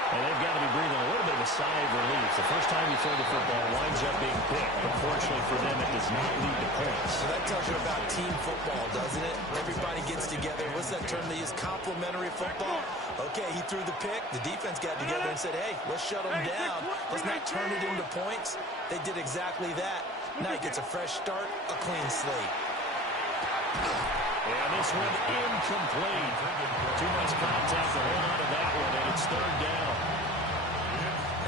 And they've got to be breathing a little bit of a sigh of relief. The first time you throw the football winds up being picked. But fortunately for them, it does not lead to points. So that tells you about team football, doesn't it? Everybody gets together. What's that term they use? Complementary football? Okay, he threw the pick. The defense got together and said, hey, let's shut them down. Let's not turn it into points. They did exactly that. Now he gets a fresh start, a clean slate. And this one incomplete. Too much contact to hold on to that one, and it's third down.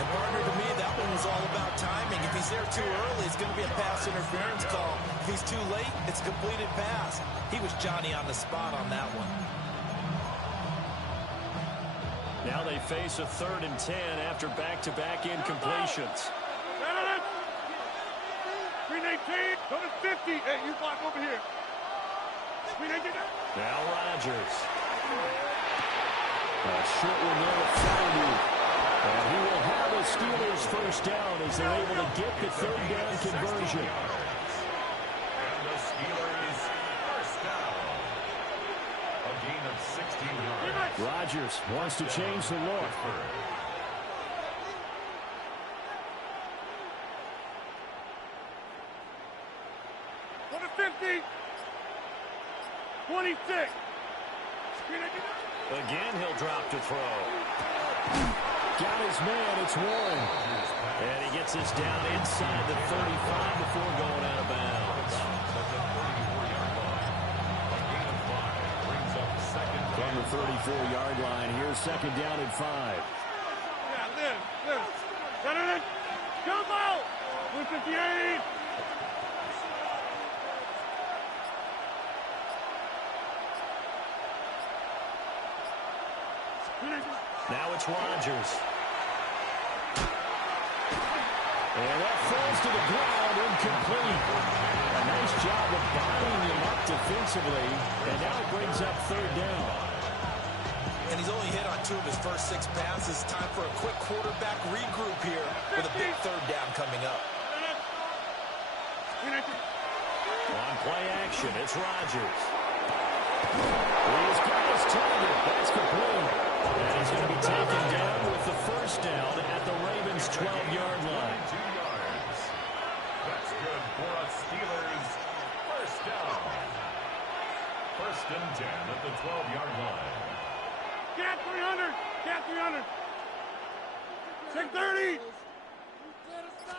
And partner, to me, that one was all about timing. If he's there too early, it's going to be a pass interference call. If he's too late, it's a completed pass. He was Johnny on the spot on that one. Now they face a 3rd and 10 after back-to-back incompletions. 319, go to 50. Hey, you block over here. Now Rodgers. A short one there to Fryermuth. And he will have a Steelers first down as they're able to get the third down conversion. And the Steelers first down. A gain of 16 yards. Rodgers wants to change the look. For the 50. 26. Again, he'll drop to throw. Got his man, it's Warren. And he gets this down inside the 35 before going out of bounds. From the 34-yard line, here's second down and 5. Yeah, live. Got it. Jump out. 158. Now it's Rodgers. And that falls to the ground, incomplete. A nice job of bodying him up defensively, and now it brings up third down. And he's only hit on 2 of his first 6 passes. Time for a quick quarterback regroup here with a big third down coming up. On play action, it's Rodgers. He's got his target. That's complete. And he's going to be taken down with the first down at the Ravens' 12-yard line. 2 yards. That's good for a Steelers first down. First and 10 at the 12-yard line. Cat 300. Cat 300. 630.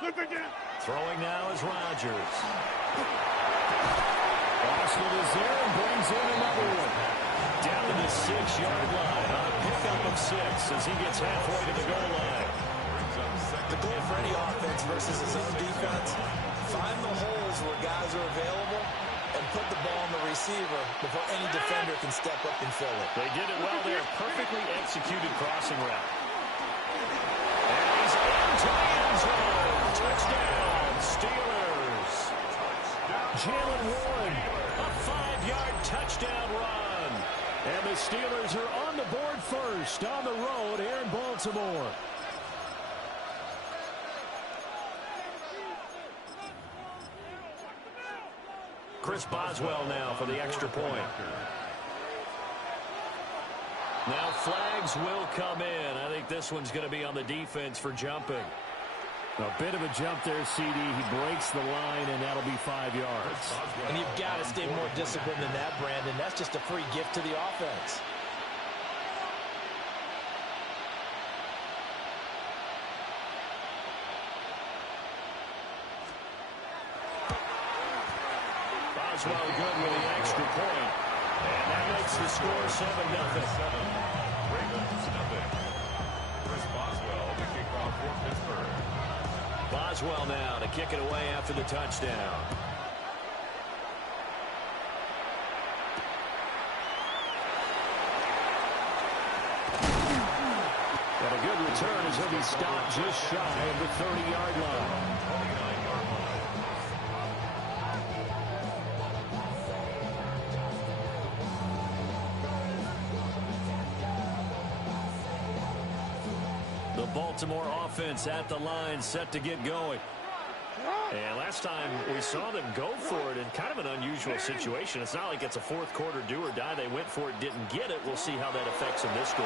Look again. Throwing now is Rodgers. Boston is there and brings in another one. Down to the 6-yard line on a pickup of 6 as he gets halfway to the goal line. The goal for any offense versus his own defense, find the holes where guys are available and put the ball on the receiver before any defender can step up and fill it. They did it well there. Perfectly executed crossing route. And he's into the end zone. Touchdown, Steelers. Jalen Warren, a 5-yard touchdown run. And the Steelers are on the board first on the road here in Baltimore. Chris Boswell now for the extra point. Now flags will come in. I think this one's going to be on the defense for jumping. A bit of a jump there, CD. He breaks the line, and that'll be 5 yards. And you've got to stay more disciplined than that, Brandon. That's just a free gift to the offense. Boswell good with the extra point. And that makes the score 7-0. Ravens nothing. Chris Boswell, the kickoff for Pittsburgh. Boswell now to kick it away after the touchdown. And a good return as he'll be stopped just shy of the 30-yard line. The Baltimore offense at the line set to get going. And last time we saw them go for it in kind of an unusual situation. It's not like it's a fourth quarter do or die. They went for it, didn't get it. We'll see how that affects them this score.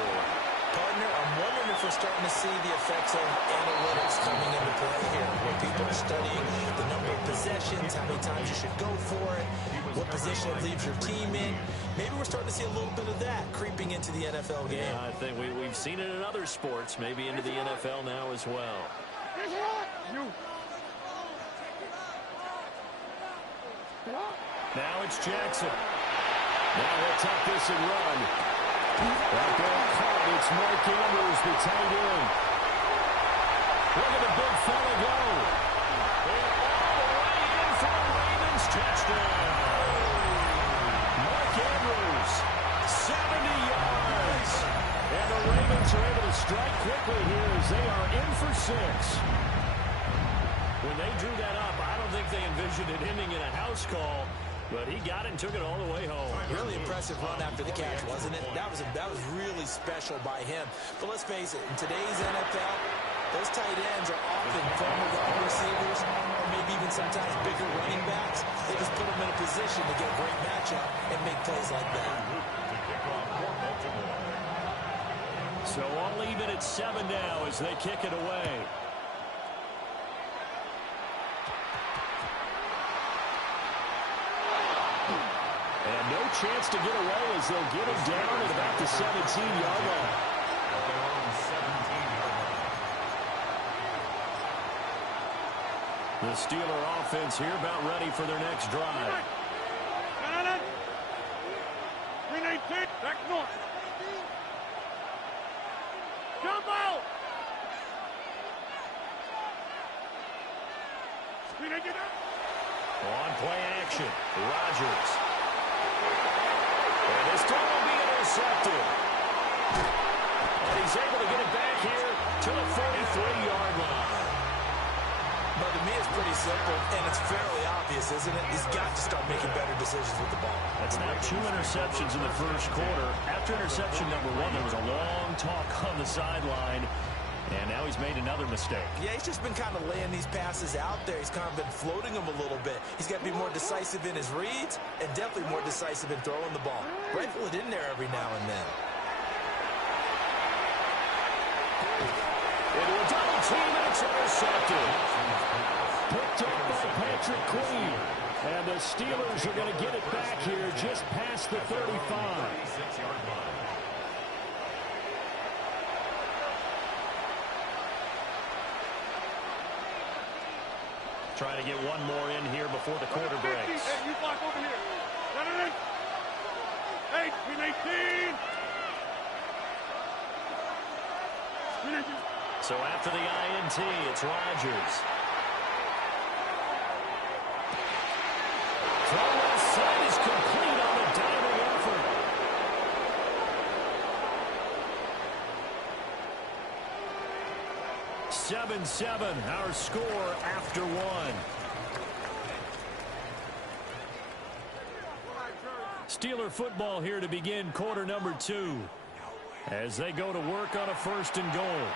Partner, I'm wondering if we're starting to see the effects of analytics coming into play here, where people are studying the number of possessions, how many times you should go for it, what position it leaves your team in. Maybe we're starting to see a little bit of that creeping into the NFL game. Yeah, I think we've seen it in other sports, maybe into the NFL now as well. Now it's Jackson. Now he'll tuck this and run. That ball caught. It's Mark Andrews, the tight end. Look at the big fella go. And all the way in for a Ravens touchdown. Mark Andrews, 70 yards. And the Ravens are able to strike quickly here as they are in for 6. When they drew that up, I don't think they envisioned it ending in a house call. But he got it and took it all the way home. Really impressive run after the catch, wasn't it? That was really special by him. But let's face it, in today's NFL, those tight ends are often former wide receivers or maybe even sometimes bigger running backs. They just put them in a position to get a great matchup and make plays like that. So all even at 7 now as they kick it away. And no chance to get away as they'll get him down at about the 17-yard line. The Steeler offense here about ready for their next drive. 319, back north. Jump out! 319. On play action, Rodgers. And this time will be intercepted. And he's able to get it back here to the 43-yard line. But to me, it's pretty simple, and it's fairly obvious, isn't it? He's got to start making better decisions with the ball. That's now 2 interceptions in the first quarter. After interception number 1, there was a long talk on the sideline, and now he's made another mistake. Yeah, he's just been kind of laying these passes out there. He's kind of been floating them a little bit. He's got to be more decisive in his reads and definitely more decisive in throwing the ball. Rifle it in there every now and then. Into a double team, and it's intercepted. Picked up by Patrick Queen. And the Steelers are going to get it back here just past the 35. Trying to get one more in here before the quarter breaks. Hey, you block over here. Hey, 319. So after the INT, it's Rodgers. Throw left side is complete on the diving effort. Seven, our score after 1. Steeler football here to begin quarter number 2 as they go to work on a 1st and goal.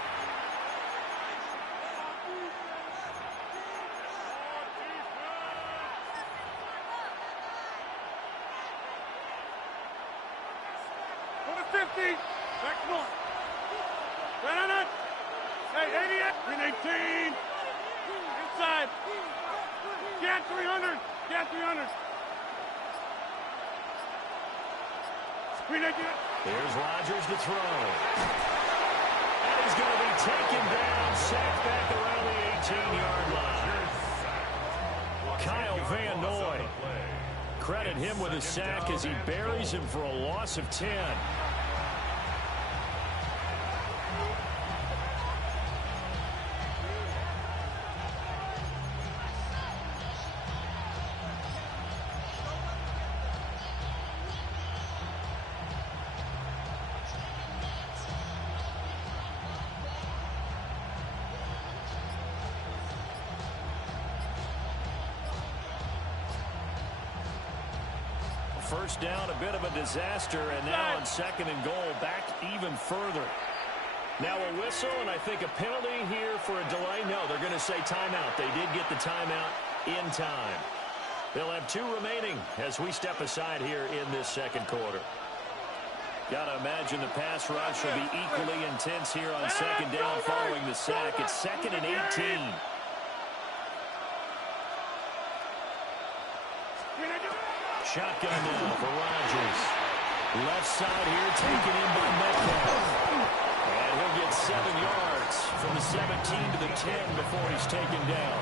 Back north. Hey, 88. 319. Inside. Get 300. Get 300. 319. Here's Rodgers to throw. And he's going to be taken down, sacked back around the 18-yard line. Kyle Van Noy. Credit him with a sack as he buries him for a loss of 10. First down, a bit of a disaster, and now on 2nd and goal, back even further. Now a whistle, and I think a penalty here for a delay. No, they're going to say timeout. They did get the timeout in time. They'll have 2 remaining as we step aside here in this 2nd quarter. Got to imagine the pass rush will be equally intense here on 2nd down following the sack. It's 2nd and 18. Shotgun now for Rodgers. Left side here taken in by Metcalf. And he'll get 7 yards from the 17 to the 10 before he's taken down.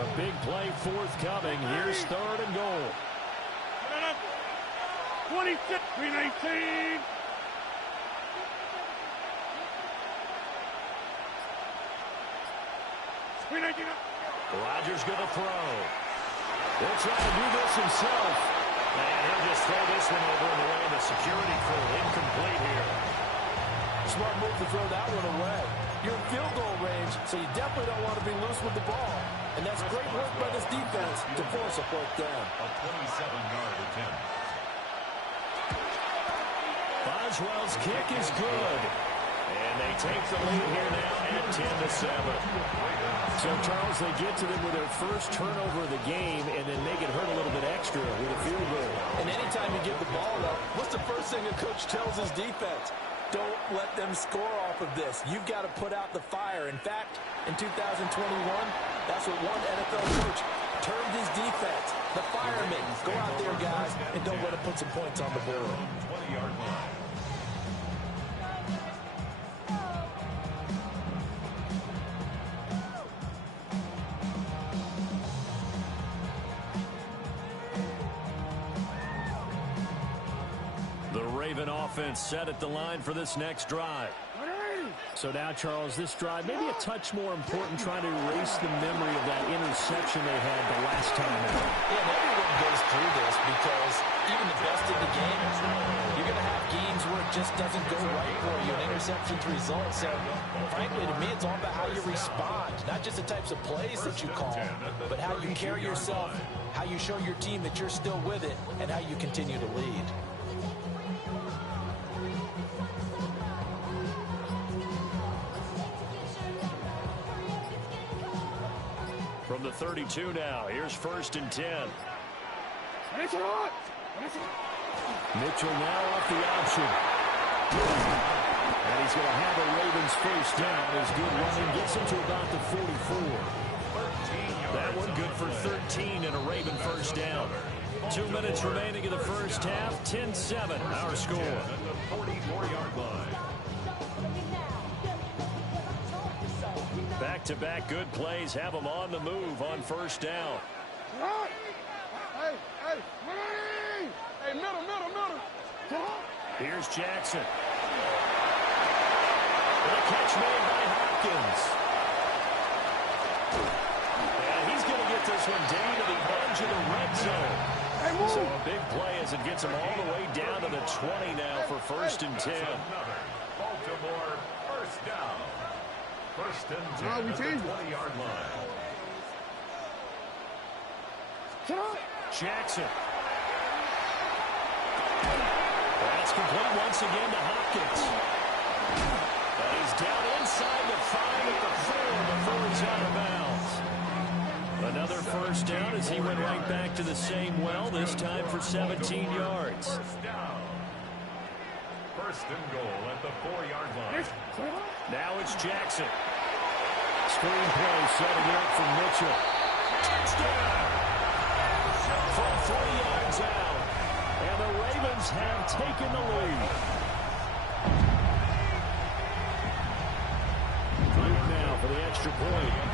A big play forthcoming. Here's 3rd and goal. 26, 319. Rodgers going to throw. He'll try to do this himself. And he'll just throw this one over in the way of the security crew. Incomplete here. smart move to throw that one away. You're in field goal range, so you definitely don't want to be loose with the ball. And that's great work by this defense to force a fourth down. A 27-yard attempt. Boswell's kick is good. And they take the lead here now at 10-7. So, Charles, they get to them with their first turnover of the game and then make it hurt a little bit extra with a field goal. And anytime you give the ball up, what's the first thing a coach tells his defense? Don't let them score off of this. You've got to put out the fire. In fact, in 2021, that's what one NFL coach termed his defense. The firemen. Go out there, guys, and don't let them put some points on the board. 20-yard line. Raven offense set at the line for this next drive. So now, Charles, this drive maybe a touch more important, trying to erase the memory of that interception they had the last time out. Yeah, and everyone goes through this because even the best in the game, you're going to have games where it just doesn't go right for you, and interceptions result. So, frankly, to me, it's all about how you respond, not just the types of plays that you call, but how you carry yourself, how you show your team that you're still with it, and how you continue to lead. From the 32 now, here's 1st and 10. Mitchell now off the option. And he's going to have a Ravens first down. His good running gets him to about the 44. That one good for 13 and a Raven first down. 2 minutes remaining in the first half. 10-7, our score. At the 44-yard line. Back-to-back good plays have them on the move on first down. Hey, middle. Here's Jackson. And a catch made by Hopkins. And he's going to get this one down to the edge of the red zone. So a big play as it gets him all the way down to the 20 now for 1st and 10. Another Baltimore first down. 1st and 10 we at the changed it. 20-yard line. Jackson. That's complete once again to Hopkins. And he's down inside the 5 at the 4 before he's out of bounds. Another first down as he went right back to the same well, this time for 17 yards. First down. 1st and goal at the 4-yard line. Now it's Jackson. Screen play setting it up for Mitchell. Touchdown! From 3 yards out. And the Ravens have taken the lead. Luke now for the extra point.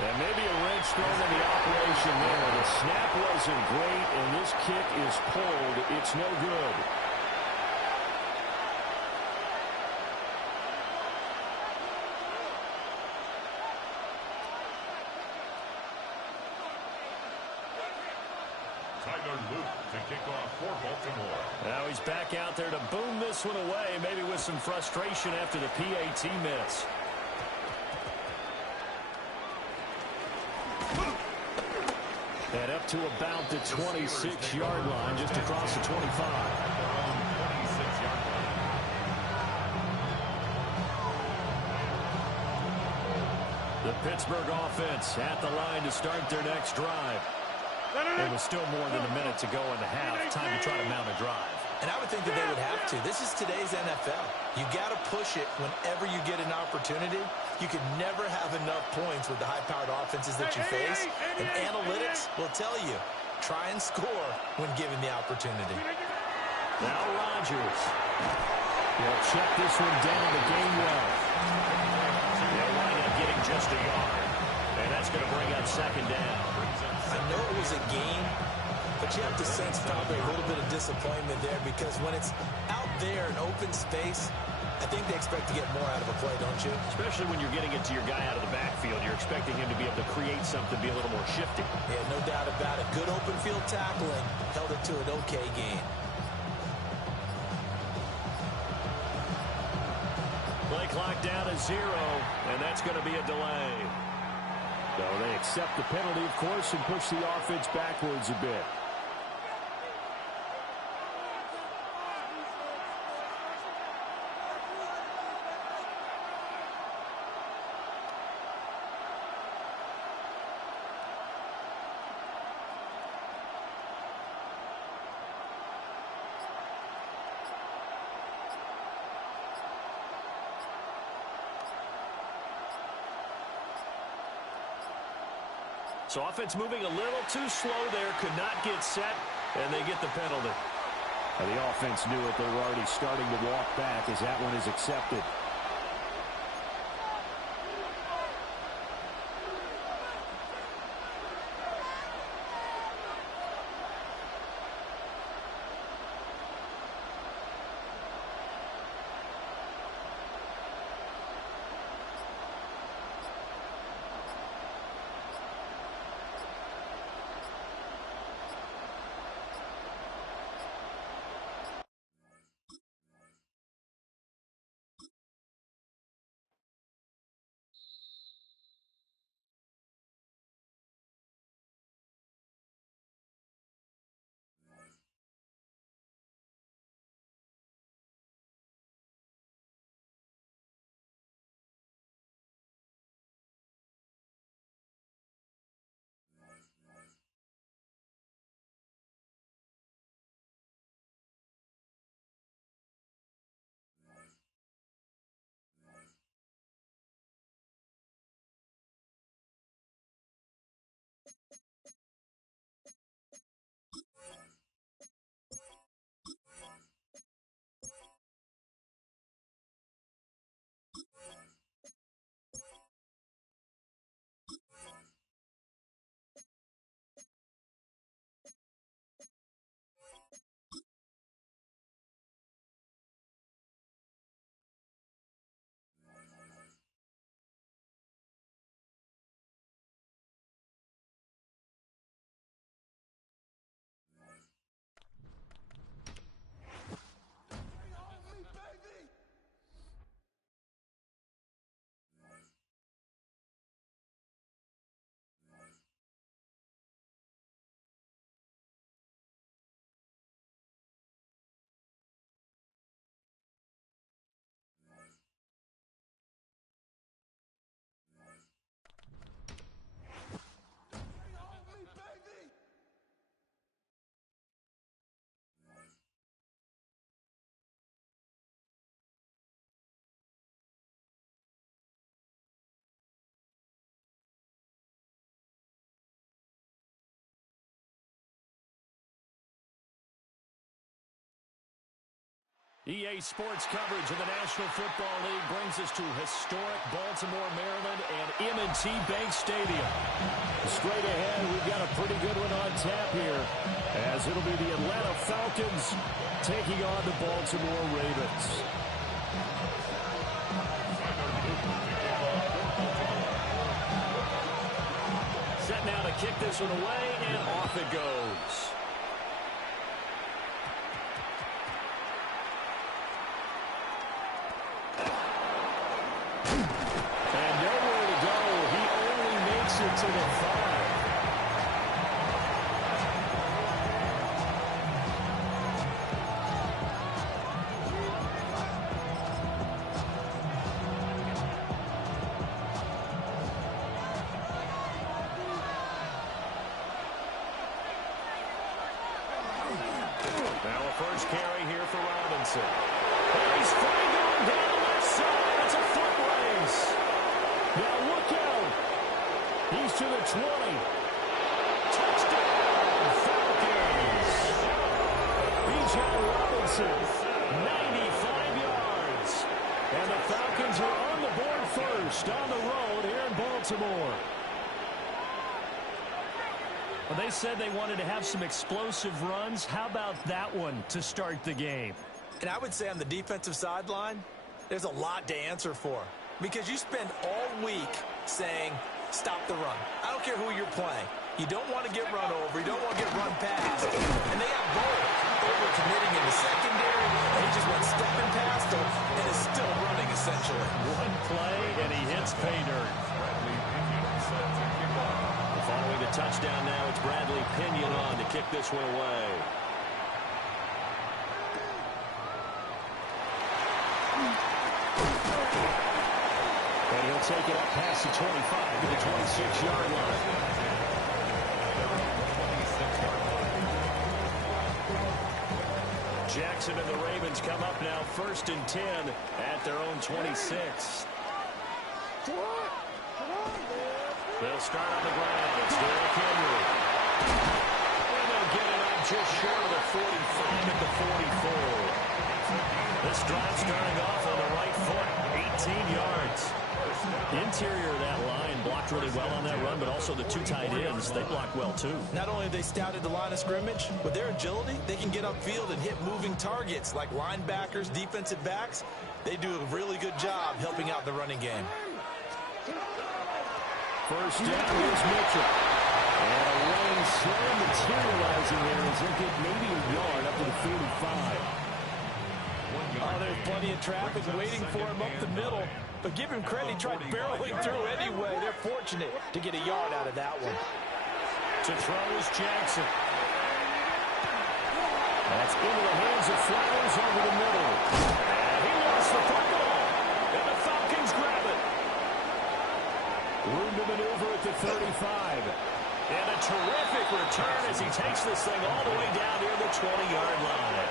And maybe a wrench thrown in the operation there. The snap wasn't great, and this kick is pulled. It's no good. To kick off for Baltimore. Now he's back out there to boom this one away, maybe with some frustration after the PAT miss. And up to about the 26-yard line, just across the 25. 26-yard line. The Pittsburgh offense at the line to start their next drive. It was still more than a minute to go in the half. Time to try to mount a drive. And I would think that they would have to. This is today's NFL. You got to push it whenever you get an opportunity. You can never have enough points with the high-powered offenses that you face. And analytics will tell you, try and score when given the opportunity. Now Rodgers. He'll check this one down to gain well. They'll wind up getting just a yard. And that's going to bring up 2nd down. I know it was a game, but you have to sense probably a little bit of disappointment there because when it's out there in open space, I think they expect to get more out of a play, don't you? Especially when you're getting it to your guy out of the backfield. You're expecting him to be able to create something, be a little more shifty. Yeah, no doubt about it. Good open field tackling held it to an okay game. clock down to 0, and that's going to be a delay. So they accept the penalty, of course, and push the offense backwards a bit. So offense moving a little too slow there, could not get set, and they get the penalty. The offense knew it. They were already starting to walk back as that one is accepted. EA Sports coverage of the National Football League brings us to historic Baltimore, Maryland, and M&T Bank Stadium. Straight ahead, we've got a pretty good one on tap here, as it'll be the Atlanta Falcons taking on the Baltimore Ravens. Set now to kick this one away, and off it goes. To the 5. Now a first carry here for Robinson. And he's free going down the left side. It's a foot race. Now look out. He's to the 20. Touchdown, Falcons. B.J. Robinson, 95 yards. And the Falcons are on the board first on the road here in Baltimore. Well, they said they wanted to have some explosive runs. How about that one to start the game? And I would say on the defensive sideline, there's a lot to answer for. Because you spend all week saying, stop the run. I don't care who you're playing. You don't want to get run over. You don't want to get run past. And they have both over-committing in the secondary, and he just went stepping past them and is still running, essentially. One play, and he hits pay dirt. Following the touchdown now, it's Bradley Pinion on to kick this one away. And he'll take it up past the 25 to the 26-yard line. Jackson and the Ravens come up now 1st and 10 at their own 26. They'll start on the ground. It's Derrick Henry. And they'll get it up just short of the 45 at the 44. This drive starting off on the right foot, 18 yards. The interior of that line blocked really well on that run, but also the two tight ends, they blocked well too. Not only have they scouted the line of scrimmage, with their agility, they can get upfield and hit moving targets like linebackers, defensive backs. They do a really good job helping out the running game. First down, here's Mitchell. And a lane slam materializing there as they get maybe a yard up to the 45. Oh, there's plenty of traffic waiting for him up the middle. But give him credit, he tried barreling through anyway. They're fortunate to get a yard out of that one. To throw is Jackson. That's into the hands of Flowers over the middle. And he lost the football. And the Falcons grab it. Room to maneuver at the 35. And a terrific return as he takes this thing all the way down near the 20-yard line.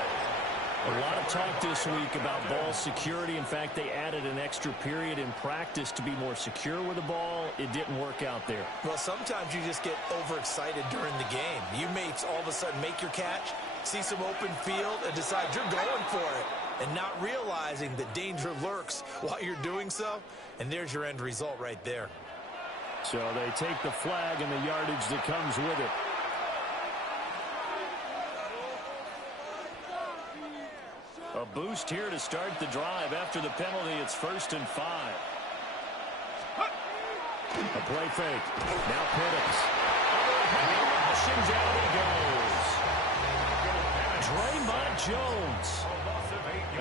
A lot of talk this week about ball security. In fact, they added an extra period in practice to be more secure with the ball. It didn't work out there. Well, sometimes you just get overexcited during the game. You may all of a sudden make your catch, see some open field, and decide you're going for it, and not realizing that danger lurks while you're doing so. And there's your end result right there. So they take the flag and the yardage that comes with it. A boost here to start the drive. After the penalty, it's 1st and 5. A play fake. Now Penix. And down he goes. Draymond Jones.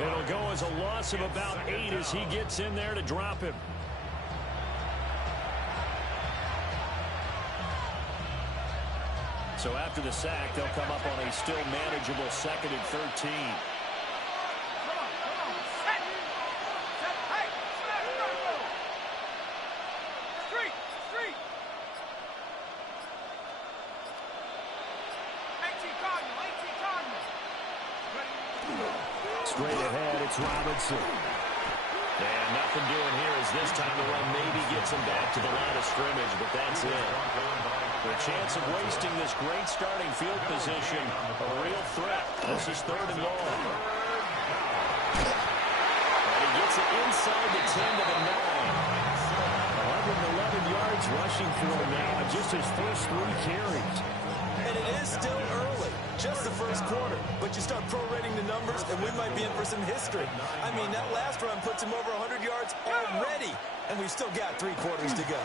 It'll go as a loss of about 8 as he gets in there to drop him. So after the sack, they'll come up on a still manageable 2nd and 13. Straight ahead, it's Robinson. And nothing doing here as this time the run maybe gets him back to the line of scrimmage, but that's it. The chance of wasting this great starting field position, a real threat. This is 3rd and long. And he gets it inside the 10 to the 9. 11 yards rushing for him now on just his first 3 carries. And it is still early, just the first quarter. But you start prorating the numbers, and we might be in for some history. I mean, that last run puts him over 100 yards already, and we've still got 3 quarters to go.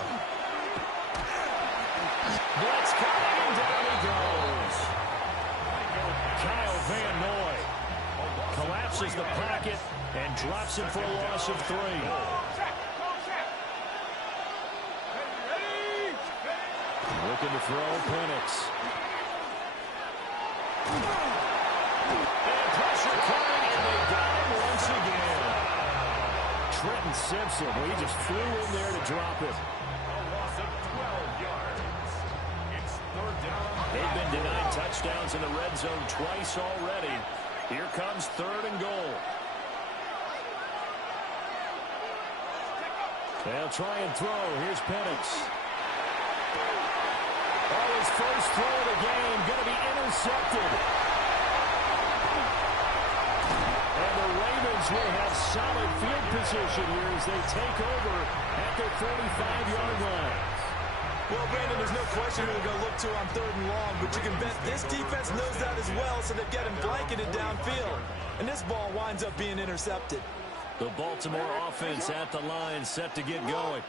Blitz coming, and down he goes. Kyle Van Noy collapses the pocket and drops it for a loss of 3. Looking to throw, Penix. And pressure coming, and they got him once again. Trenton Simpson, well, he just flew in there to drop him. A loss of 12 yards. It's 3rd down. They've been denied touchdowns in the red zone twice already. Here comes 3rd and goal. They'll try and throw. Here's Penix. Oh, his first throw of the game going to be intercepted. And the Ravens will have solid field position here as they take over at their 45-yard line. Well, Brandon, there's no question who they're going to look to on 3rd and long, but you can bet this defense knows that as well, so they've got him blanketed downfield. And this ball winds up being intercepted. The Baltimore offense at the line, set to get going.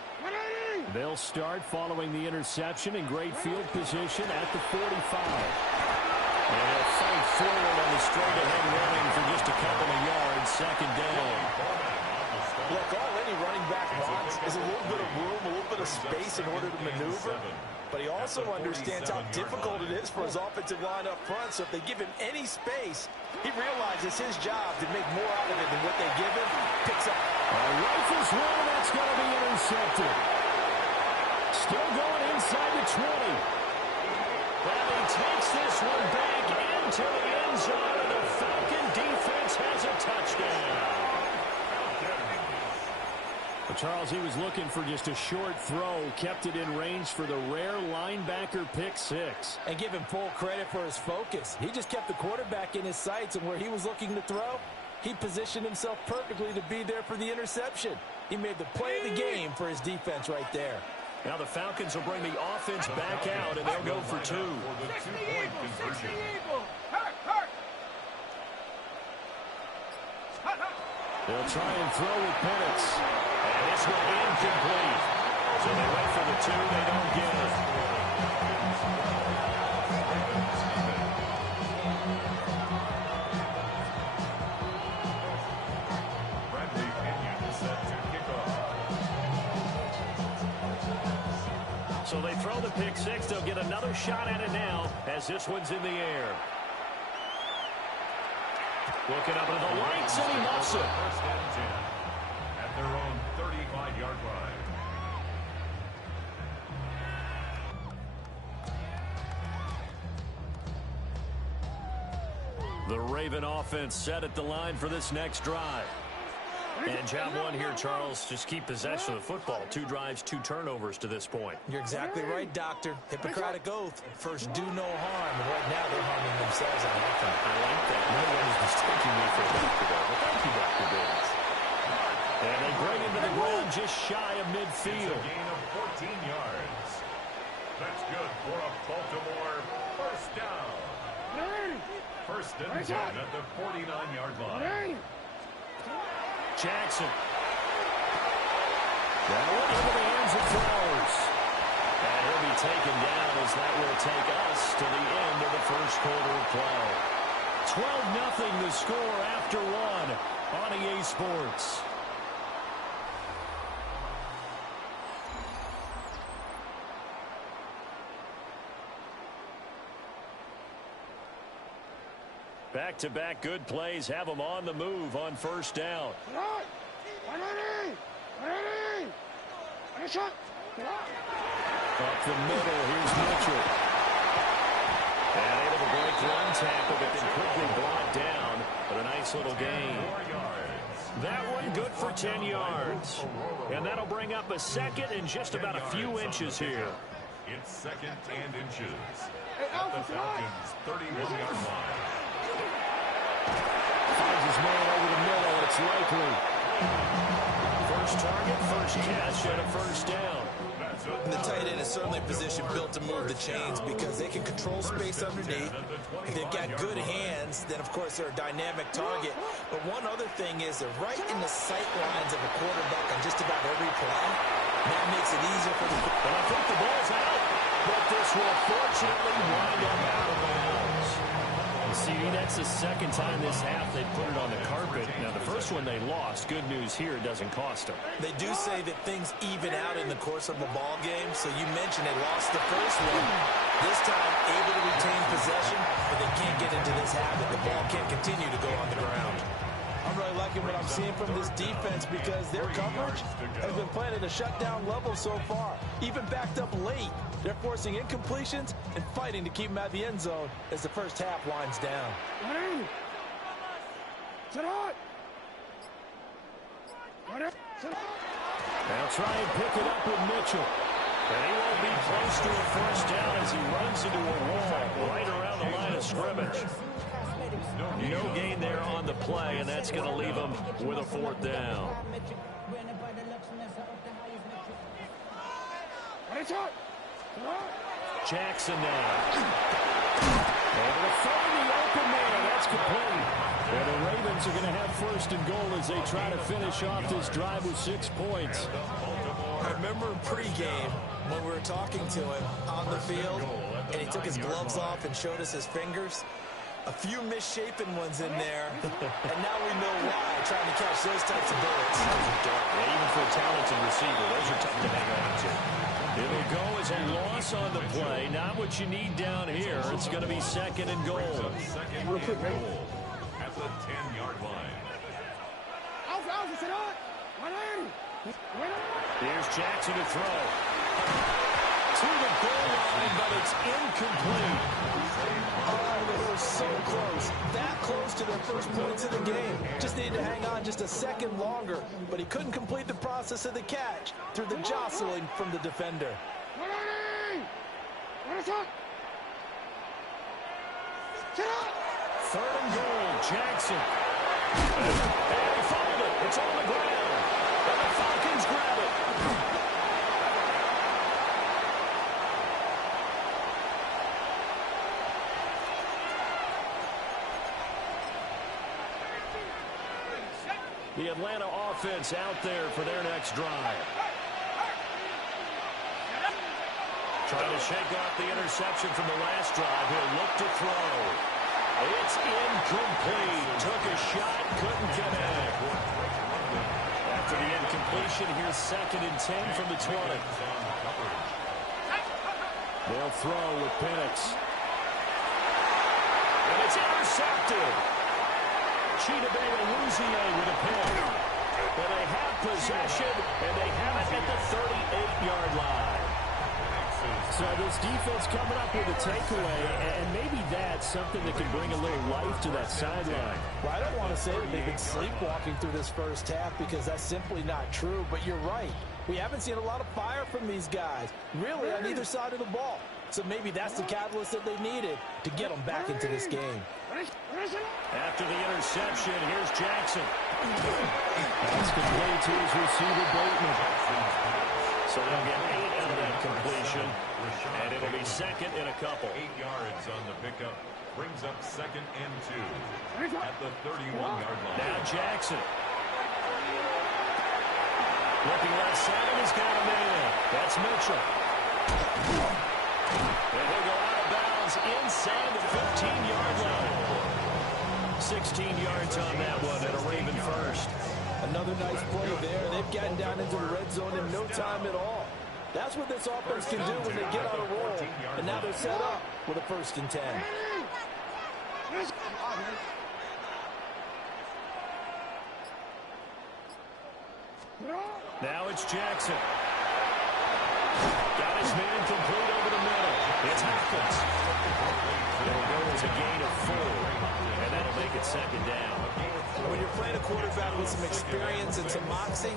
They'll start following the interception in great field position at the 45. And they'll fight forward on the straight-ahead running for just a couple of yards, second down. Look, all any running back wants is a little bit of room, a little bit of space in order to maneuver. But he also understands how difficult it is for his offensive line up front. So if they give him any space, he realizes his job to make more out of it than what they give him. Picks up. Rifles one, that's going to be intercepted. Still going inside the 20. And he takes this one back into the end zone, and the Falcon defense has a touchdown. But Charles, he was looking for just a short throw, kept it in range for the rare linebacker pick six. And give him full credit for his focus. He just kept the quarterback in his sights, and where he was looking to throw, he positioned himself perfectly to be there for the interception. He made the play of the game for his defense right there. Now the Falcons will bring the offense back out, and they'll go for two. They'll try and throw with Penix. And this one incomplete. So they wait for the two. They don't get it. Bradley Pinion set to kick off. So they throw the pick six. They'll get another shot at it now as this one's in the air. Looking up at the lights, and he muffs it. First and 10 at their own 35-yard line. The Raven offense set at the line for this next drive. And job one here, Charles, just keep possession of the football. 2 drives, 2 turnovers to this point. You're exactly right, Doctor. Hippocratic oath. First, do no harm. And right now, they're harming themselves on offense. I like that. No one is mistaking me for a doctor, though. But thank you, Dr. Baines. And they bring him to the ground just shy of midfield. It's a gain of 14 yards. That's good for a Baltimore first down. First and 10 at the 49-yard line. Jackson. That one into the hands of Flowers. And he'll be taken down as that will take us to the end of the first quarter of play. 12-0 the score after one on EA Sports. Back-to-back good plays have them on the move on first down. Up the middle, here's Mitchell. And able to break one tackle, but then quickly brought down. But a nice little gain. That one good for 10 yards. And that'll bring up a second and just about a few inches here. It's second and inches at the Falcons' 31-yard line. Finds his man over the middle. It's likely. First target, first catch, and a first down. And the tight end is certainly a position built to move the chains because they can control space underneath. If they've got good hands, then, of course, they're a dynamic target. But one other thing is they're right in the sight lines of a quarterback on just about every play. And that makes it easier for the... And I think the ball's out. But this will fortunately wind up out of bounds. CD, that's the second time this half they put it on the carpet. Now, the first one they lost. Good news here, it doesn't cost them. They do say that things even out in the course of a ball game. So you mentioned they lost the first one. This time, able to retain possession, but they can't get into this habit. The ball can't continue to go on the ground. I'm really liking what I'm seeing from this defense because their coverage has been playing at a shutdown level so far. Even backed up late, they're forcing incompletions and fighting to keep them out of the end zone as the first half winds down. They'll try and pick it up with Mitchell. And he won't be close to a first down as he runs into a wall right around the line of scrimmage. No gain there on the play, and that's going to leave him with a fourth down. Jackson now. Able to find the open man. That's complete. And the Ravens are going to have first and goal as they try to finish off this drive with 6 points. I remember remember pregame when we were talking to him on the field, and he took his gloves off and showed us his fingers. A few misshapen ones in there, and now we know why, trying to catch those types of bullets. Yeah, even for a talented receiver, those are tough to hang on to. It'll go as a loss on the play. Not what you need down here. It's going to be second and goal. Second and goal at the 10-yard line. Here's Jackson to throw. To the goal line, but it's incomplete. Oh, they were so close. That close to their first points of the game. Just needed to hang on just a second longer, but he couldn't complete the process of the catch through the jostling from the defender. Third and goal, Jackson. And he fumbled it. It's on the ground. And the Falcons grab it. The Atlanta offense out there for their next drive. Trying to shake off the interception from the last drive. He'll look to throw. It's incomplete. Took a shot, couldn't connect. After the incompletion, here's second and 10 from the 20. They'll throw with Penix. And it's intercepted. Cheetah Bay Louisiana with a pick. And they have possession, and they have it at the 38-yard line. So this defense coming up with a takeaway, and maybe that's something that can bring a little life to that sideline. Well, I don't want to say that they've been sleepwalking through this first half because that's simply not true, but you're right. We haven't seen a lot of fire from these guys, really, on either side of the ball. So maybe that's the catalyst that they needed to get them back into this game. After the interception, here's Jackson. That's complete to his receiver, Bateman. So they'll get 8 out of that completion, and it'll be second in a couple. 8 yards on the pickup. Brings up second and 2 at the 31-yard line. Now Jackson. Looking left side, and he's got a man. That's Mitchell. And he'll go out of bounds inside the 15-yard line. 16 yards on that one, and a Raven first. Another nice play there. They've gotten down into the red zone in no time at all. That's what this offense can do when they get on a roll. And now they're set up with a 1st and 10. Now it's Jackson. Got his man complete over the middle. It's Hopkins. It'll go as a gain of 4, and that'll make it second down. When you're playing a quarterback with some experience and some moxie,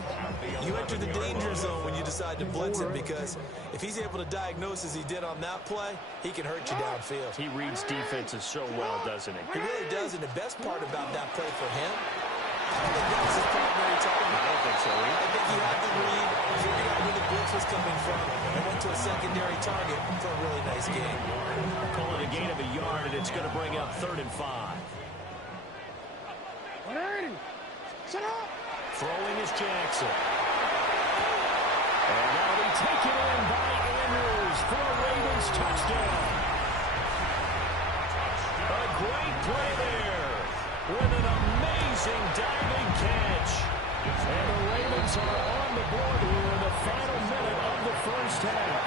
you enter the danger zone when you decide to blitz him, because if he's able to diagnose as he did on that play, he can hurt you downfield. He reads defenses so well, doesn't he? He really does, and the best part about that play for him, I don't think that was his primary target. I don't think so either. I think he had the read, figured out where the blitz was coming from, and went to a secondary target for a really nice game. Call it a gain of a yard, and it's going to bring up 3rd and 5. Throwing is Jackson. And that'll be taken in by Andrews for a Ravens touchdown. A great play there with an amazing diving catch. And the Ravens are on the board here in the final minute of the first half.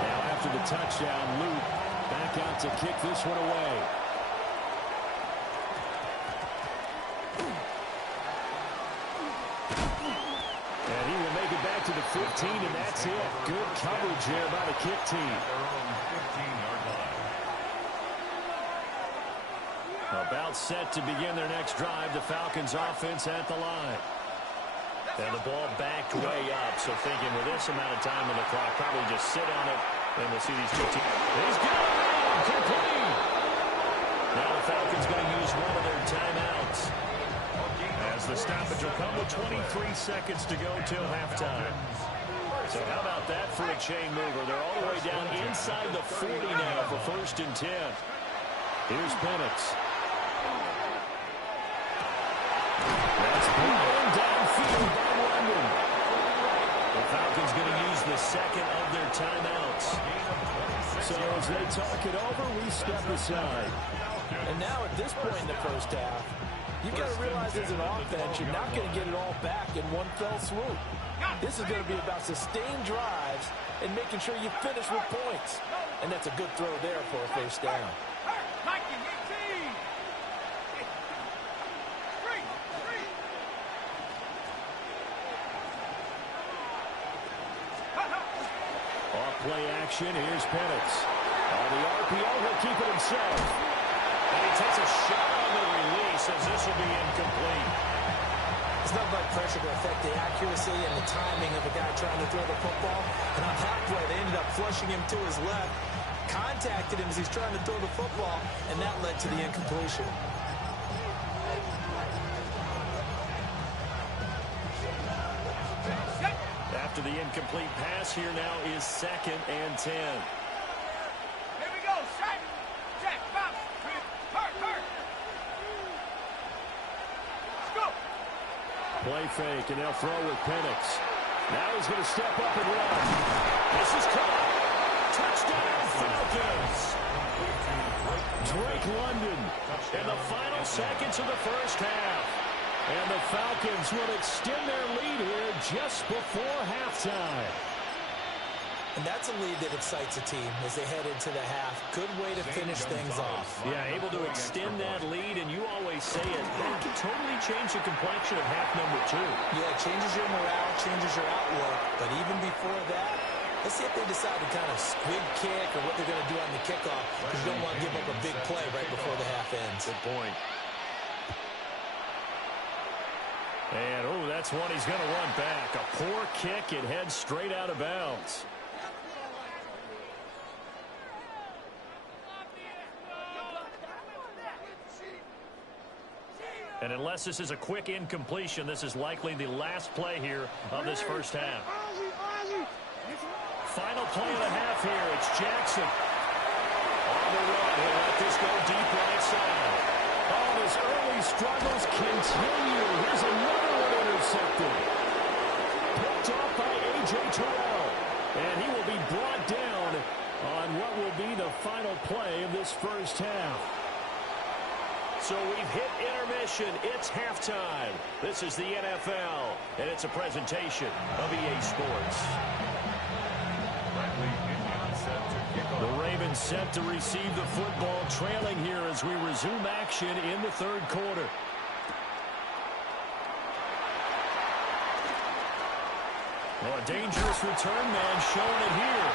Now after the touchdown, Luke back out to kick this one away. And he will make it back to the 15, and that's it. Good coverage there by the kick team. Their own 15-yard line. About set to begin their next drive. The Falcons offense at the line. And the ball backed way up. So thinking with this amount of time on the clock, probably just sit on it. And we'll see these two teams. He's got it! Complete! Now the Falcons going to use one of their timeouts. As the stoppage will come with 23 seconds to go till halftime. So how about that for a chain mover? They're all the way down inside the 40 now for 1st and 10. Here's Penix. That's the second of their timeouts. So as they talk it over, we step aside. And now at this point in the first half, you've got to realize as an offense, you're not going to get it all back in one fell swoop. This is going to be about sustained drives and making sure you finish with points. And that's a good throw there for a first down. Play action. Here's Penix. On the RPO, he'll keep it himself. And he takes a shot on the release as this will be incomplete. It's not like pressure to affect the accuracy and the timing of a guy trying to throw the football. And on that play, they ended up flushing him to his left, contacted him as he's trying to throw the football, and that led to the incompletion. After the incomplete pass, here now is 2nd and 10. Here we go, Shaq. Jack, bounce. Hurt. Let's go. Play fake, and they'll throw with Penix. Now he's going to step up and run. This is caught. Touchdown, Falcons. Drake London. In the final seconds of the first half. And the Falcons will extend their lead here just before halftime. And that's a lead that excites a team as they head into the half. Good way to finish things off. Yeah, able to extend that lead, and you always say it, that can totally change the complexion of half number 2. Yeah, it changes your morale, changes your outlook. But even before that, let's see if they decide to kind of squib kick or what they're going to do on the kickoff, because you don't want to give up a big play right before the half ends. Good point. And, oh, that's one he's going to run back. A poor kick. It heads straight out of bounds. And unless this is a quick incompletion, this is likely the last play here of this first half. Final play of the half here. It's Jackson. On the run. He'll let this go deep right side. Oh, his early struggles continue. Here's another one intercepted. Picked off by A.J. Terrell. And he will be brought down on what will be the final play of this first half. So we've hit intermission. It's halftime. This is the NFL, and it's a presentation of EA Sports. The Ravens set to receive the football, trailing here as we resume action in the third quarter. Well, a dangerous return man showing it here.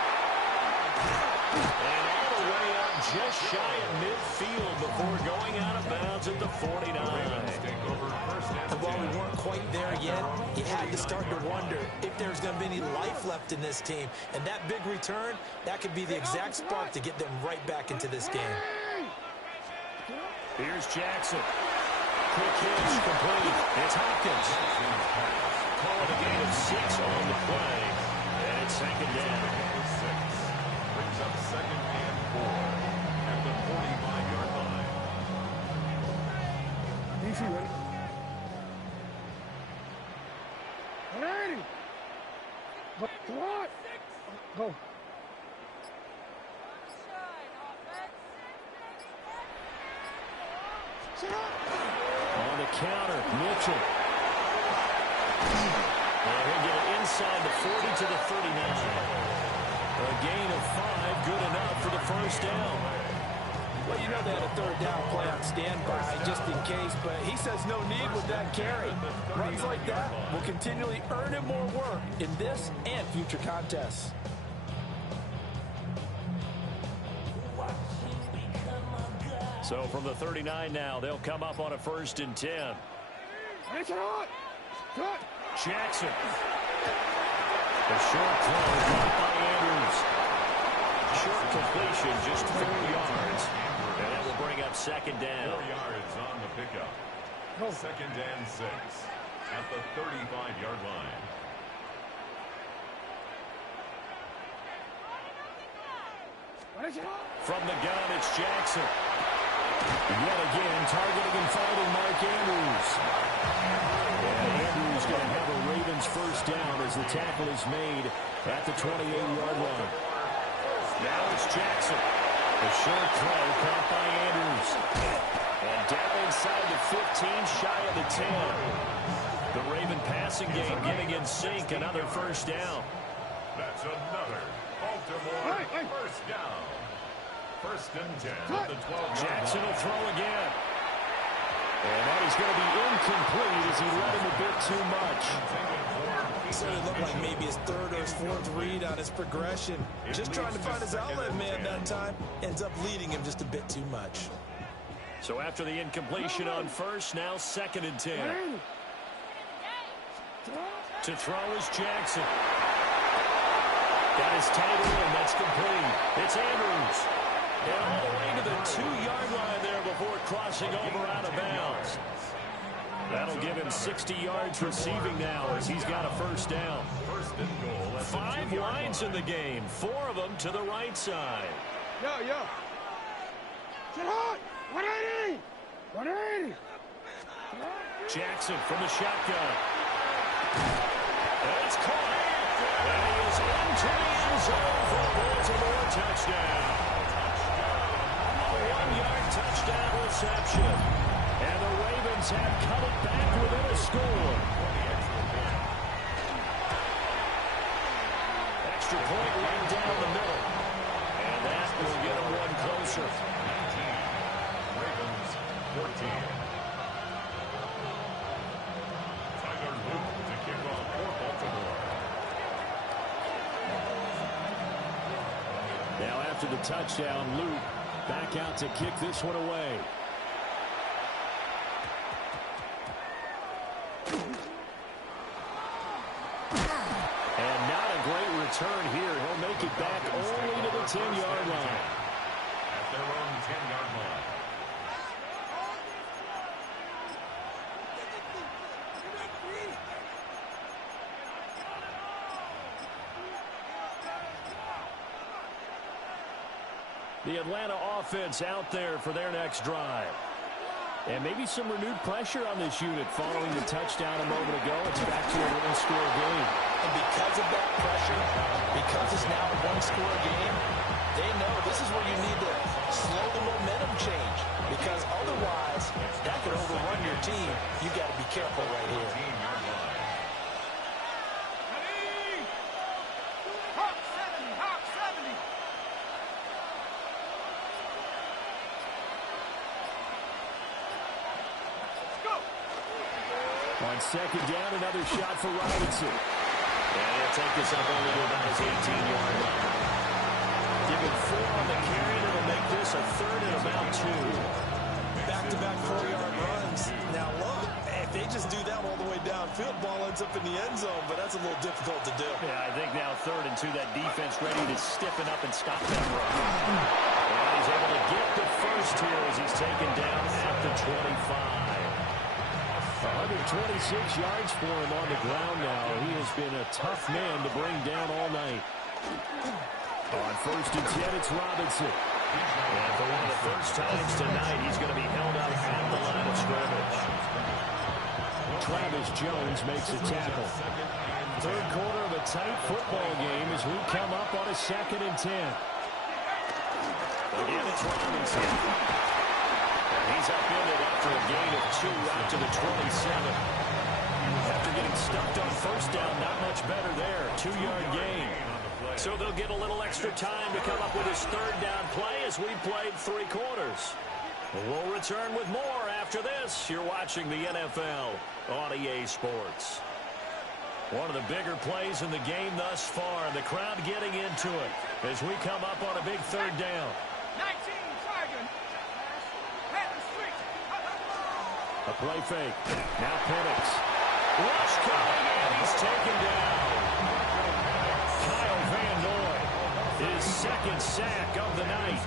And all the way up just shy of midfield before going out of bounds at the 49. And while we weren't quite there yet, you had to start to wonder if there's going to be any life left in this team. And that big return, that could be the exact spark to get them right back into this game. Here's Jackson. Quick hitch complete. It's Hopkins. Call it a gain of 6 on the play. And it's 2nd down. Brings up 2nd and 4 at the 45-yard line. DC, ready? Ready. Go. What? Go. On the counter, Mitchell. And he'll get it inside the 40 to the 39. A gain of 5, good enough for the first down. Well, you know they had a third down play on standby just in case, but he says no need with that carry. Runs like that will continually earn him more work in this and future contests. So from the 39 now, they'll come up on a 1st and 10. Jackson. The short throw caught by Andrews. Short completion, just 4 yards. And that will bring up 2nd down. 4 yards on the pickup. 2nd and 6 at the 35-yard line. From the gun, it's Jackson. Yet again, targeting and finding Mark Andrews. And Andrews going to have a Ravens first down as the tackle is made at the 28-yard line. Now it's Jackson. The short throw caught by Andrews. And down inside the 15, shy of the 10. The Raven passing game getting in sync. Another first down. That's another Baltimore first down. First and 10 at the 12-yard line. Jackson will throw again. And that is going to be incomplete as he led him a bit too much. So it looked like maybe his third or his fourth read on his progression. Just trying to find his outlet man that time. Ends up leading him just a bit too much. So after the incompletion on first, now second and 10. To throw is Jackson. Got his tight end. That's complete. It's Andrews. And all the way to the 2-yard line there before crossing over out of bounds. That'll give him 60 yards receiving now as he's got a first down. First and goal. 5 lines in the game, 4 of them to the right side. Yo. Sit hard. 180. 180. Jackson from the shotgun. And it's caught. And he is into the end zone for a Baltimore touchdown. A 1-yard touchdown reception. And the Ravens have cut it back within a score. Extra point right down the middle. And that will get them one closer. Ravens 14. Tyler Luke to kick off for Baltimore. Now after the touchdown, Luke back out to kick this one away. And not a great return here. He'll make it back only to the 10-yard line. At their own 10-yard line. The Atlanta offense out there for their next drive. And maybe some renewed pressure on this unit following the touchdown a moment ago. It's back to a one-score game. And because of that pressure, because it's now a one-score game, they know this is where you need to slow the momentum change. Because otherwise, that could overrun your team. You've got to be careful right here. 15-yard line. Hawk 70. Hawk 70. On second down, another shot for Robinson. And he'll take this up only to about his 18-yard line. Give him 4 on the carry, and it'll make this a third and about 2. Back-to-back 4-yard runs. Now look, if they just do that all the way downfield, ball ends up in the end zone, but that's a little difficult to do. Yeah, I think now third and 2, that defense ready to stiffen up and stop that run. And he's able to get the first here as he's taken down at the 25. 126 yards for him on the ground now. He has been a tough man to bring down all night. On first and 10, it's Robinson. And for one of the first times tonight, he's going to be held up at the line of scrimmage. Travis Jones makes a tackle. Third quarter of a tight football game as we come up on a second and 10. Again, it's Robinson. He's upended after a gain of 2 out to the 27. After getting stuffed on first down, not much better there. 2-yard gain. So they'll get a little extra time to come up with his third down play as we played 3 quarters. We'll return with more after this. You're watching the NFL on EA Sports. One of the bigger plays in the game thus far. The crowd getting into it as we come up on a big third down. 19, Sergeant. A play fake. Now Penix. Rush coming, and he's taken down. Kyle Van Noy, his second sack of the night.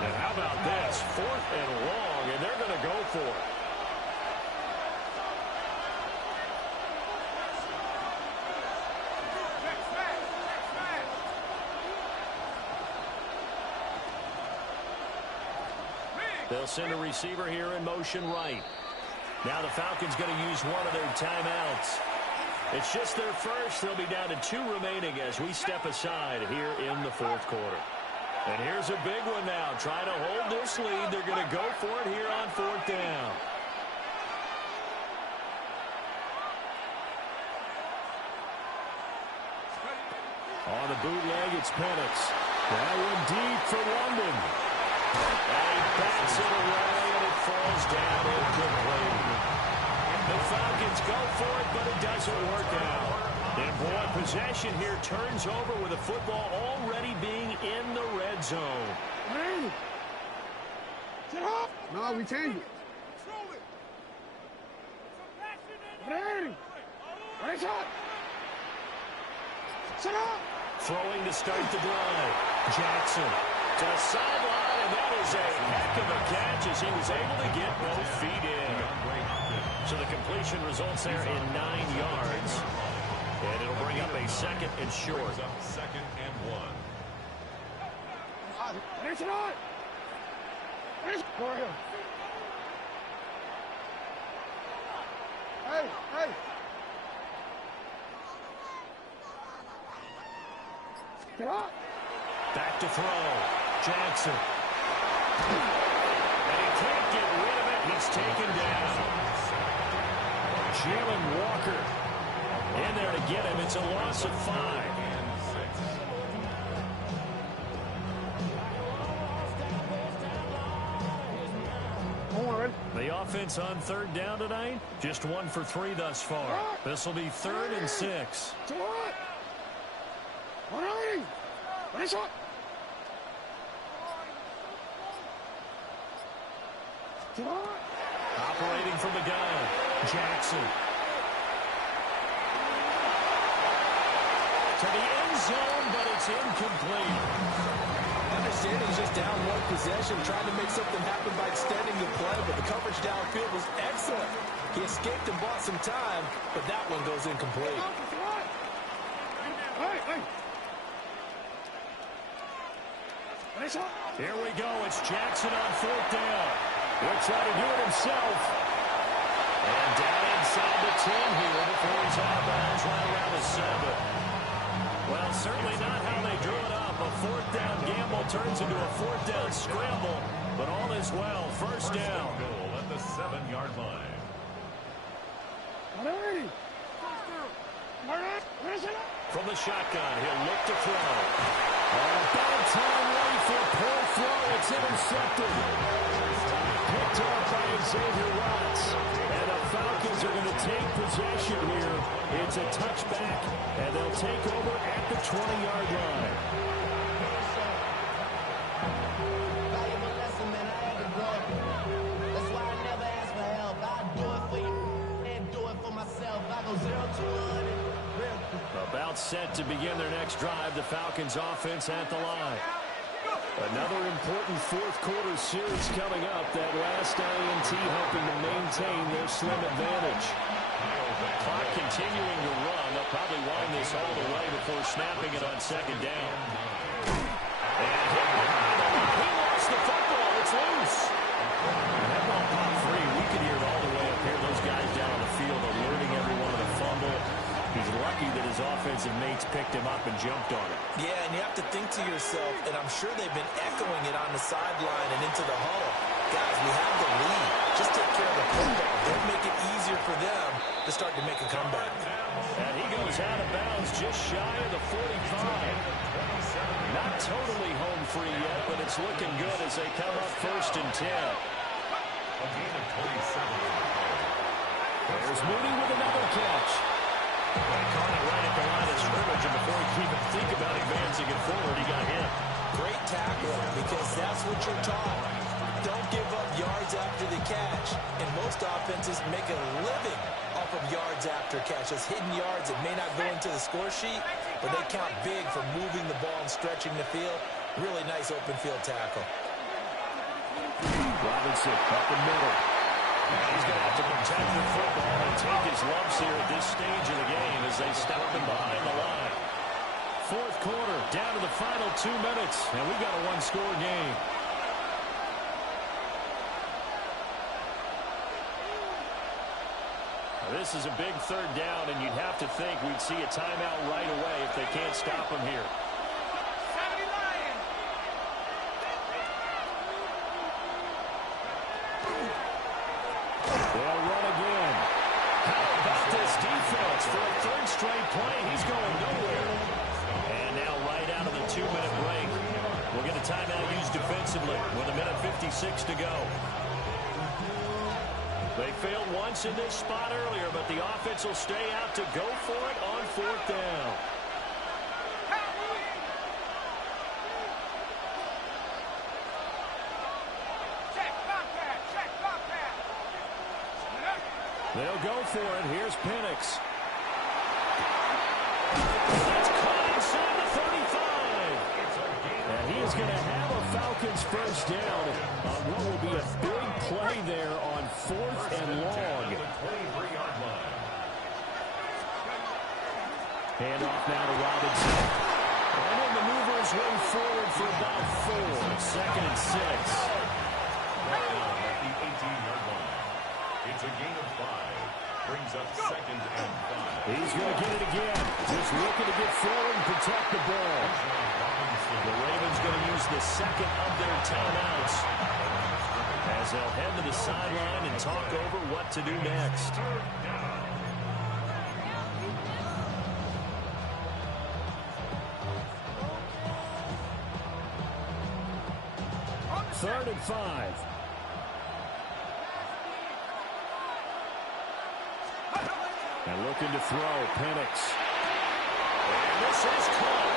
And how about this? 4th and long, and they're going to go for it. Big. They'll send a receiver here in motion right. Now the Falcons going to use one of their timeouts. It's just their first. They'll be down to 2 remaining as we step aside here in the fourth quarter. And here's a big one now. Trying to hold this lead. They're going to go for it here on 4th down. On the bootleg, it's Penix. That one deep for London. And he bats it away, and it falls down incomplete. The Falcons go for it, but it doesn't work out. And boy, possession here turns over with the football already being in the red zone. Hey! Sit up! No, we changed it. Ready! Ready, shot! Sit up! Throwing to start the drive. Jackson to the sideline, and that is a heck of a catch as he was able to get both feet in. So the completion results there in 9 yards. And it'll bring up a 2nd and short. Brings up 2nd and 1. Ready, shot! Ready, go ahead. Hey, hey! Get up! Back to throw. Jackson. And he can't get rid of it. He's taken down. Jalen Walker in there to get him. It's a loss of 5. The offense on 3rd down tonight, just 1 for 3 thus far. This will be 3rd and 6. Operating from the gun, Jackson. To the end zone, but it's incomplete. Understanding he's just down 1 possession, trying to make something happen by extending the play, but the coverage downfield was excellent. He escaped and bought some time, but that one goes incomplete. Hey, hey! Here we go. It's Jackson on 4th down. He'll try to do it himself. And down inside the 10 here before he's out of bounds right around the 7. Well, certainly not how they drew it up. A 4th down gamble turns into a 4th down scramble. But all is well. First down. Goal at the 7-yard line. From the shotgun, he'll look to throw. Bad time ready for a poor throw. It's intercepted. Picked up by Xavier Watts. And the Falcons are going to take possession here. It's a touchback, and they'll take over at the 20-yard line. Valuable lesson, man. I had to grow up. That's why I never ask for help. I do it for you and do it for myself. I go 0 to 100. About set to begin their next drive. The Falcons offense at the line. Another important fourth quarter series coming up. That last INT hoping to maintain their slim advantage. Clock continuing to run. They'll probably wind this all the way before snapping it on 2nd down. And hit behind the line. He lost the football. It's loose. And that ball popped free. We could hear it all the way up here. Those guys down on the field alerting everyone of the fumble. He's lucky that his offensive mates picked him up and jumped on it. Yeah, and you have to think to yourself, and I'm sure they've been echoing it on the sideline and into the huddle. Guys, we have the lead. Just take care of the football. Don't make it easier for them to start to make a comeback. And he goes out of bounds just shy of the 45. Not totally home free yet, but it's looking good as they come up 1st and 10. A gain of 27. There's Mooney with another catch. They caught it right at the line of scrimmage, and before he could even think about advancing it forward, he got hit. Great tackle, because that's what you're taught. Don't give up yards after the catch. And most offenses make a living off of yards after catch. Those hidden yards that may not go into the score sheet, but they count big for moving the ball and stretching the field. Really nice open field tackle. Robinson up the middle. He's going to have to protect the football and take his lumps here at this stage of the game as they stop him behind the line. Fourth quarter, down to the final 2 minutes, and we've got a 1-score game. This is a big third down, and you'd have to think we'd see a timeout right away if they can't stop him here. They'll run again. How about this defense? For a third straight play, he's going nowhere. And now right out of the 2-minute break, we'll get a timeout used defensively with 1:56 to go. They failed once in this spot earlier, but the offense will stay out to go for it on 4th down. They'll go for it. Here's Penix. That's caught inside the 35. And he is going to have a Falcons first down on what will be a big play there on 4th and long. Hand off now to Robinson. And then the movers way forward for about 4. 2nd and 6. Right now at the 18-yard line. It's a gain of 5. Brings up 2nd and 5. He's going to get it again. Just looking to get forward and protect the ball. The Ravens going to use the 2nd of their timeouts as they'll head to the sideline and talk over what to do next. 3rd and 5. And looking to throw, Penix. And this is caught.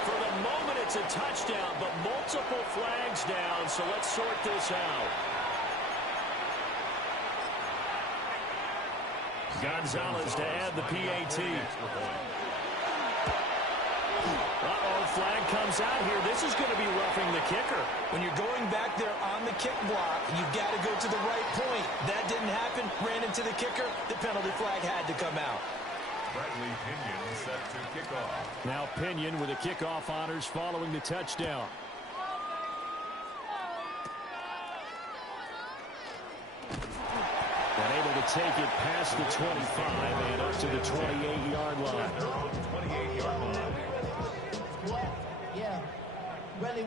For the moment, it's a touchdown, but multiple flags down, so let's sort this out. Gonzalez to add the PAT. Uh-oh, flag comes out here. This is going to be roughing the kicker. When you're going back there on the kick block, you've got to go to the right point. That didn't happen. Ran into the kicker. The penalty flag had to come out. Bradley Pinion set to kick off. Now Pinion with the kickoff honors following the touchdown. And able to take it past the 25 and up to the 28-yard line. 28-yard line. What? Yeah. Really,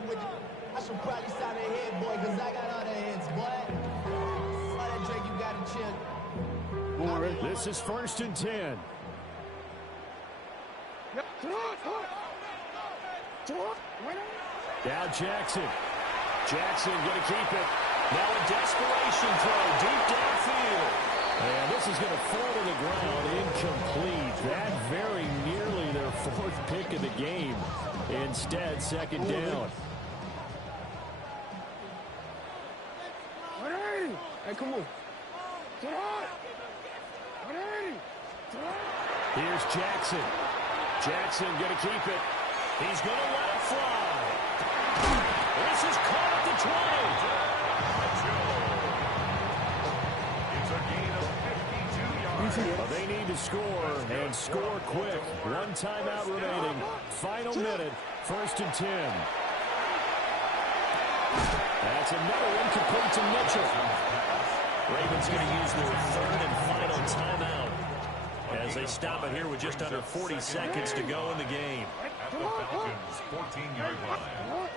I should probably sign a head, boy, because I got other heads, boy. All that drink, you got to chill. This is 1st and 10. Now Jackson. Jackson going to keep it. Now a desperation throw deep downfield. And this is going to fall to the ground incomplete. That very nearly their 4th pick of the game. Instead, 2nd down. Hey, come on. Here's Jackson. Jackson going to keep it. He's going to let it fly. This is caught at the 20. It's a gain of 52 yards. They need to score, and score quick. 1 timeout remaining. Final minute, 1st and 10. That's another one complete to Mitchell. Ravens going to use their 3rd and final timeout as they stop it here with just under 40 seconds to go in the game. At the Falcons' 14-yard line.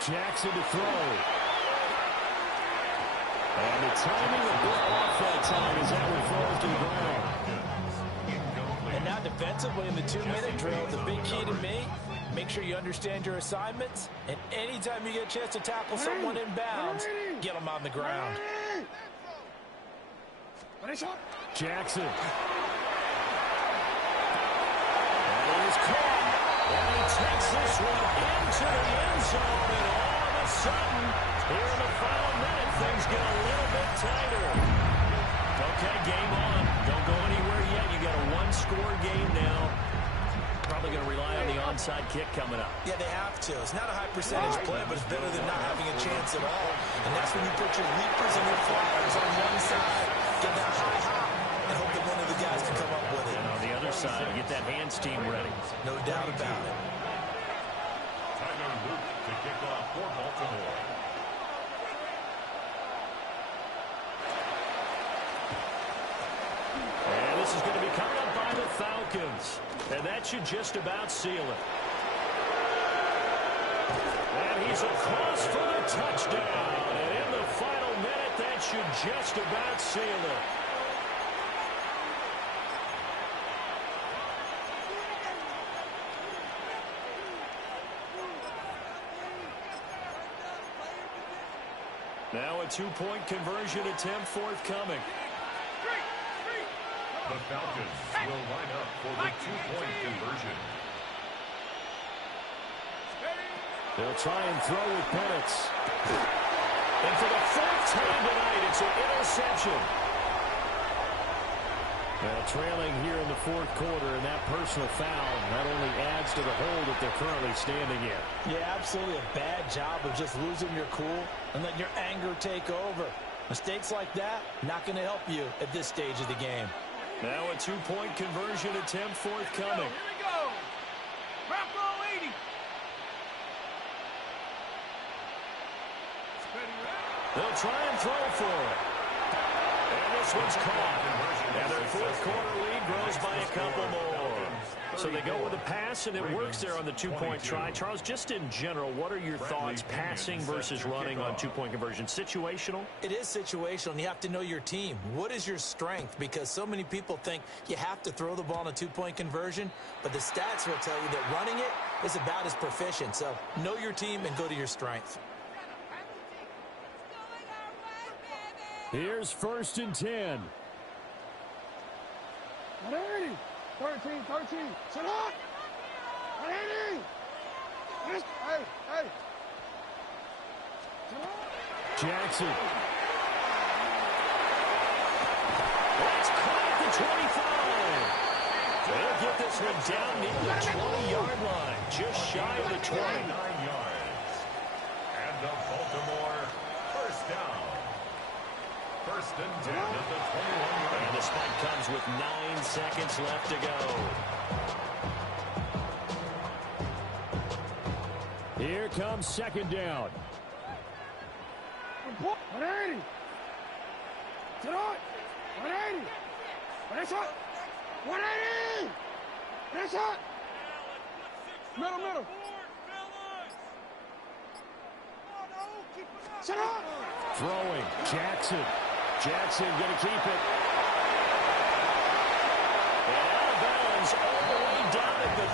Jackson to throw. And the timing a bit off that time as that one falls to the ground. And now defensively in the 2-minute drill, the big key to me, make sure you understand your assignments, and anytime you get a chance to tackle someone in bounds, get them on the ground. Jackson. That is caught. And he takes this one into the end zone, and all of a sudden, here in the final minute, things get a little bit tighter. Okay, game on. Don't go anywhere yet. You got a 1-score game now. Probably going to rely on the onside kick coming up. Yeah, they have to. It's not a high percentage play, but it's better than not having a chance at all. And that's when you put your leapers and your flyers on one side, get that high hop, and hope that one of the guys can come up with it. And on the other side, get that hands team ready. No doubt about it. Tyler Luke to kick off for Baltimore. Falcons. And that should just about seal it. And he's across for the touchdown. And in the final minute, that should just about seal it. Now a two-point conversion attempt forthcoming. The Falcons will line up for the two-point conversion. They'll try and throw with Penix. And for the fourth time tonight, it's an interception. Now trailing here in the fourth quarter, and that personal foul not only adds to the hole that they're currently standing in. Yeah, absolutely a bad job of just losing your cool and letting your anger take over. Mistakes like that, not going to help you at this stage of the game. Now a two-point conversion attempt forthcoming. Here we go. Rambo 80. They'll try and throw for it. And this one's caught. And their fourth quarter lead grows by a couple more. So they go with a pass, and it works there on the two-point try. Charles, just in general, what are your thoughts passing versus running on two-point conversion? Situational? It is situational, and you have to know your team. What is your strength? Because so many people think you have to throw the ball in a two-point conversion, but the stats will tell you that running it is about as proficient. So know your team and go to your strength. Here's 1st and 10. 180. 13. Sit up. 180. Hey. Sit up. Jackson. That's caught at the 25. They'll get this one down near the 20-yard line, just shy of the 20. 29 yards. And the Baltimore first down. 1st and 10 at the 21-yard. And the spike comes with 9 seconds left to go. Here comes 2nd down. 180. Sit up. 180. That's up. 180. That's up. Middle. Sit up. Throwing. Jackson going to keep it. And out of bounds all the way down at the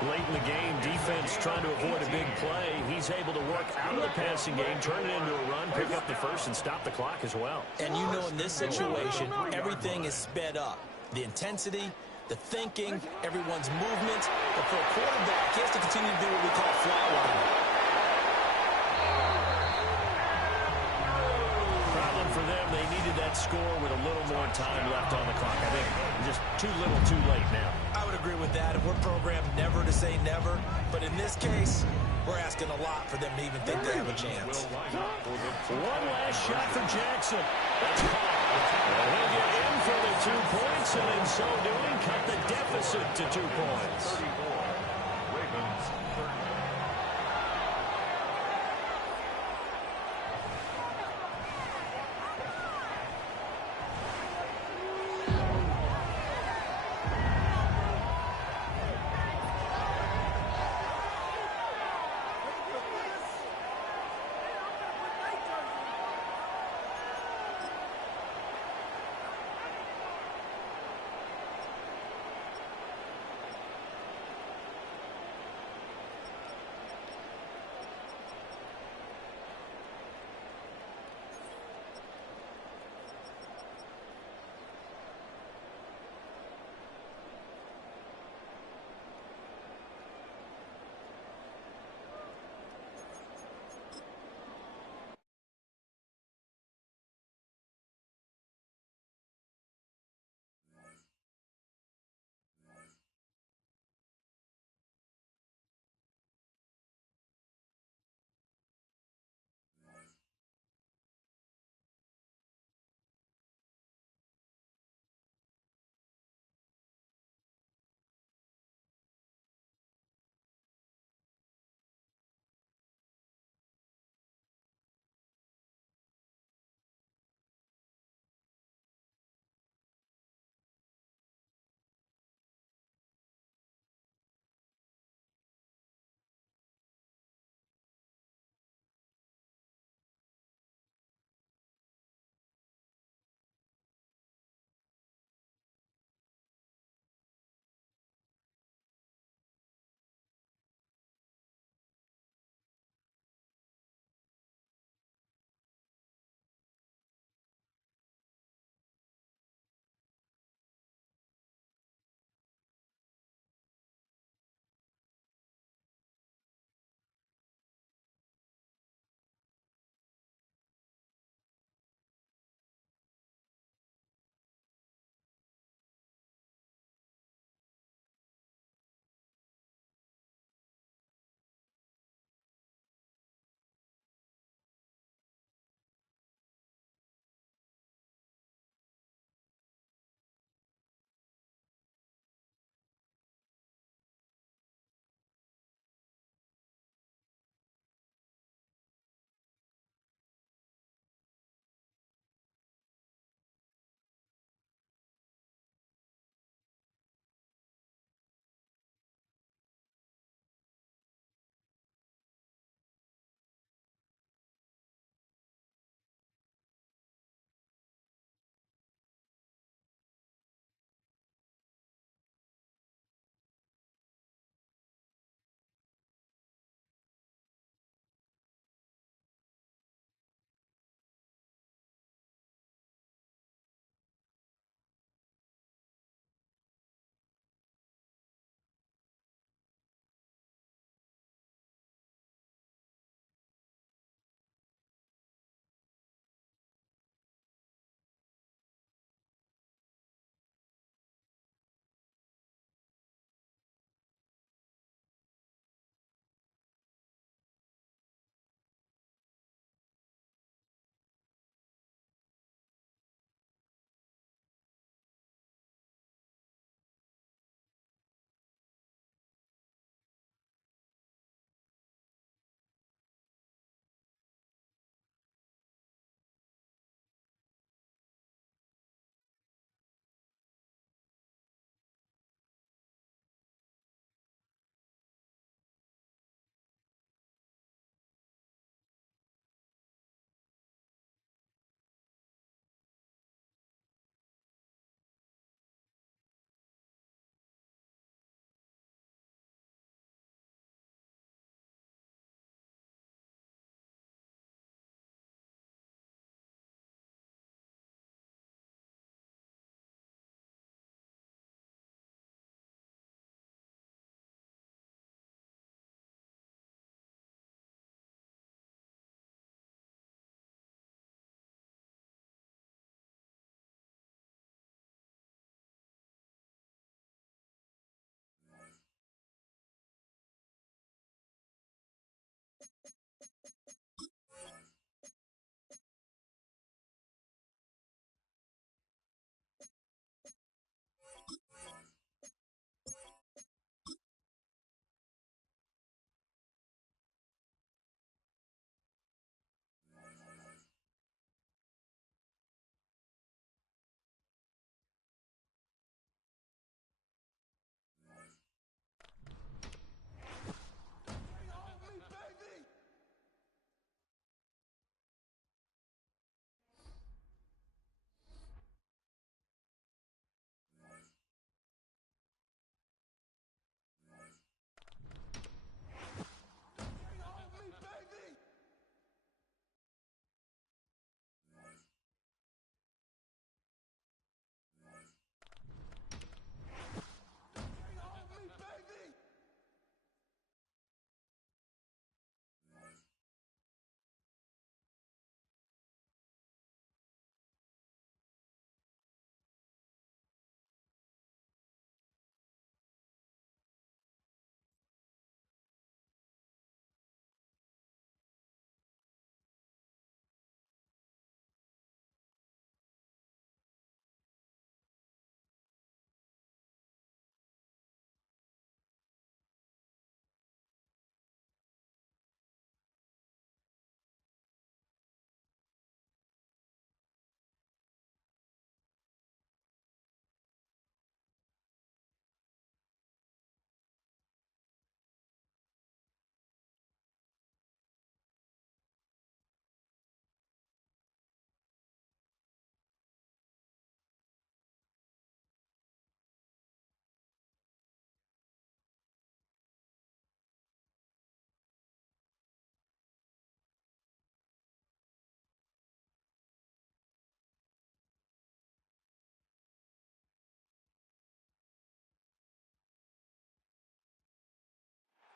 3. Late in the game, defense trying to avoid a big play. He's able to work out of the passing game, turn it into a run, pick up the first, and stop the clock as well. And you know in this situation, everything is sped up. The intensity, the thinking, everyone's movement. But for a quarterback, he has to continue to do what we call flatlining. Problem for them, they needed that score with a little more time left on the clock. I think just too little too late now. I would agree with that. And we're programmed never to say never. But in this case, we're asking a lot for them to even think they have a chance. One last shot for Jackson. That's caught. And he'll get in for the 2 points, and in so doing, cut the deficit to 2 points. Ravens 30.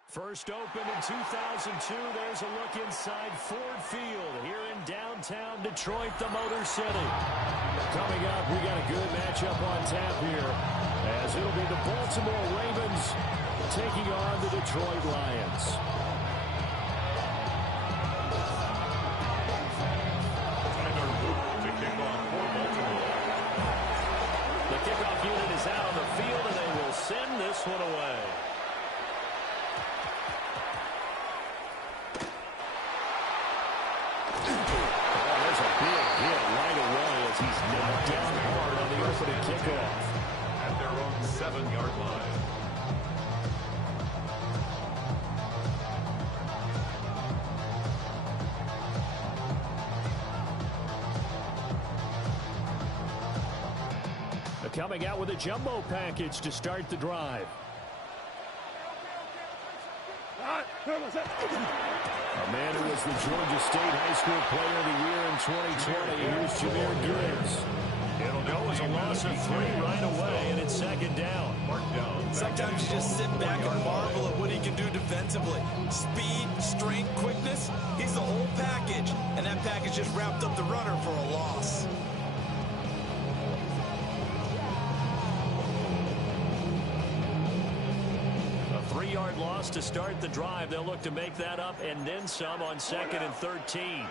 First opened in 2002. There's a look inside Ford Field here in downtown Detroit, the Motor City. Coming up, we got a good matchup on tap here, as it'll be the Baltimore Ravens taking on the Detroit Lions. To kick off for Baltimore. The kickoff unit is out on the field, and they will send this one away. There's a big hit right away as he's knocked down hard on the opening kickoff. At their own 7-yard line. Coming out with a jumbo package to start the drive. A man who was the Georgia State High School Player of the Year in 2020. Here's Jahmyr Gibbs. It'll go as a loss of 3 right away, and it's second down. Sometimes you just sit back and marvel at what he can do defensively. Speed, strength, quickness. He's the whole package, and that package just wrapped up the runner for a loss. A 3-yard loss to start the drive. They'll look to make that up and then some on 2nd and 13.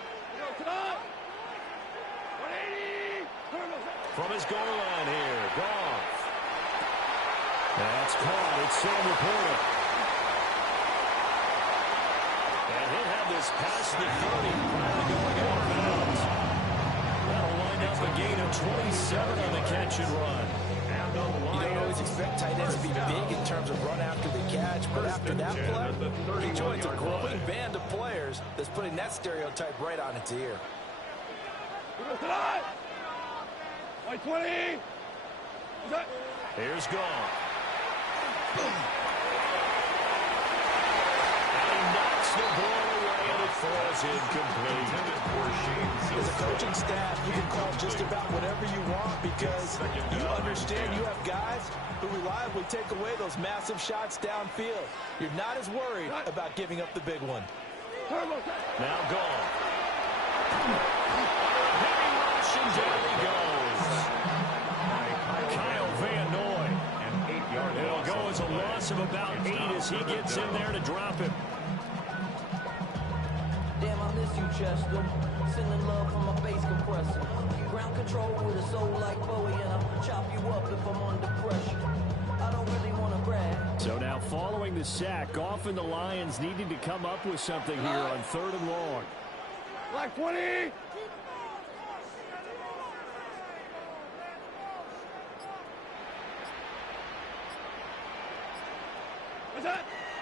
From his goal line here, Goff. That's caught. It's Sam Laporta. And he'll have this past the 30 prior to going out of bounds. That'll wind up a gain of 27 on the catch and run. You don't always expect tight ends to be big in terms of run after the catch, but after that play, he joins a growing band of players that's putting that stereotype right on its ear. Like 20. Here's Goff. And he knocks the ball away, and it falls incomplete. As a coaching staff, you can call just about whatever you want because you understand you have guys who reliably take away those massive shots downfield. You're not as worried about giving up the big one. Now Goff. Heavy rush, and down he goes. Kyle Van Noy. It'll go as a loss of about 8 as he gets in there to drop him. Damn, I miss you, Chester. Sending love from my bass compressor. Ground control with a soul like Bowie, and I'll chop you up if I'm under pressure. I don't really want to brag. So now following the sack, Goff and the Lions needing to come up with something here on 3rd and long. Like 20.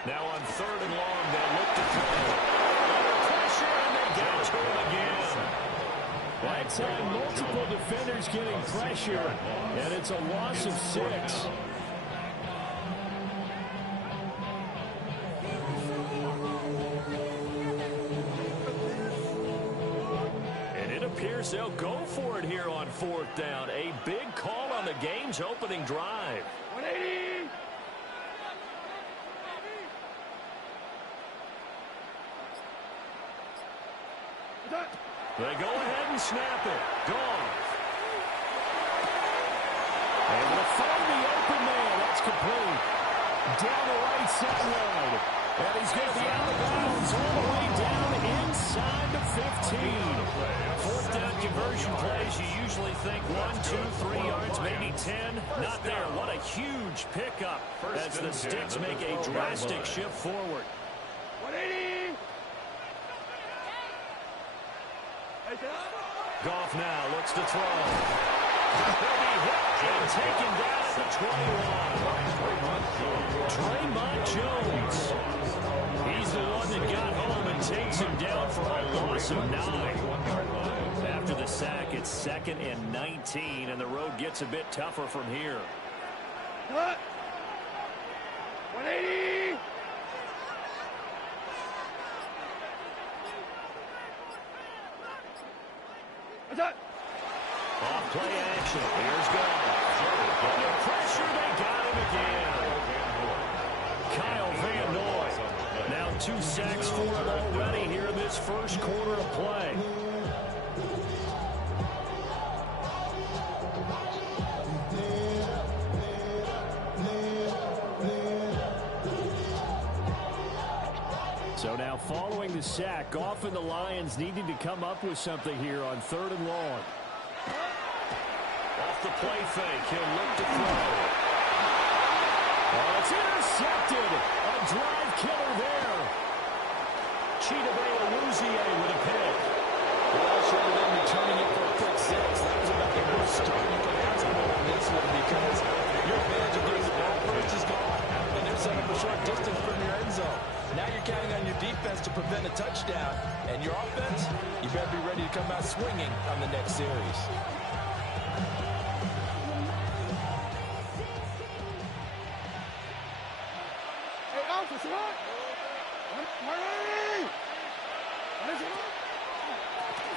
Now on 3rd and long, they'll look to throw. Pressure, and they get to him again. That time, multiple defenders getting pressure, and it's a loss of 6. And it appears they'll go for it here on 4th down. A big call on the game's opening drive. 180. They go ahead and snap it. Goff. Able to find the open man. That's complete. Down the right sideline. And he's going to be out of bounds all the way down inside the 15. 4th down conversion plays, you usually think 1, 2, 3 yards, maybe 10. Not there. What a huge pickup as the Sticks make a drastic shift forward. 180. Goff now looks to throw. He'll be hit and taken down at the 21. Draymond Jones. He's the one that got home and takes him down for a loss of 9. After the sack, it's 2nd and 19, and the road gets a bit tougher from here. 180. Off play action. Here's Goff. Under pressure, they got him again. Kyle Van Noy. 2 sacks for him already here in this first quarter of play. So now following the sack, often the Lions needing to come up with something here on 3rd and long. Off the play fake, he'll look to throw. Oh, it's intercepted. A drive killer there. Chidobe-Awuzie with a pick. Well, short of them returning it for a pick 6, that was about the worst start you could ask for on this one because your advantage of getting the ball first is gone, and they're set up a short distance from your end zone. Now you're counting on your defense to prevent a touchdown, and your offense, you better be ready to come out swinging on the next series.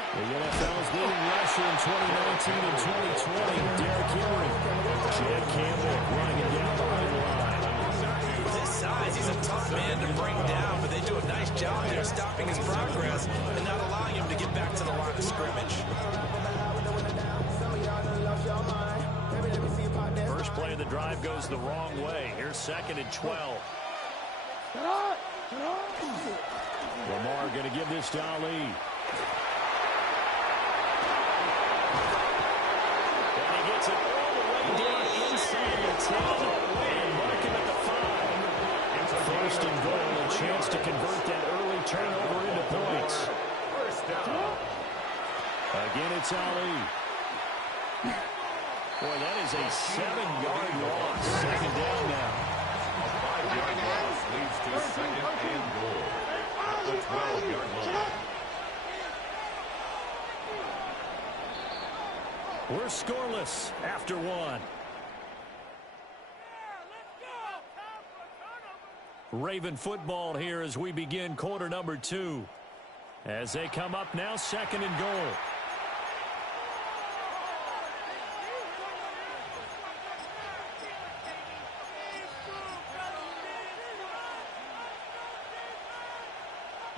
The NFL's leading rusher in 2019 and 2020, Derrick Henry. Chad Campbell running him down behind the line. With his size, he's a tough man to bring down, but they do a nice job there stopping his progress and not allowing him to get back to the line of scrimmage. First play of the drive goes the wrong way. Here's 2nd and 12. Lamar going to give this to Ali. And he gets it all the way down inside the 10 and mark him at the 5. First and goal, a chance to convert that early turnover into points. First down. Again, it's Ali. Boy, that is a 7-yard loss. 2nd down now. A 5-yard loss leads to 2nd and goal at the 12-yard line. We're scoreless after 1. Raven football here as we begin quarter number 2. As they come up now, 2nd and goal.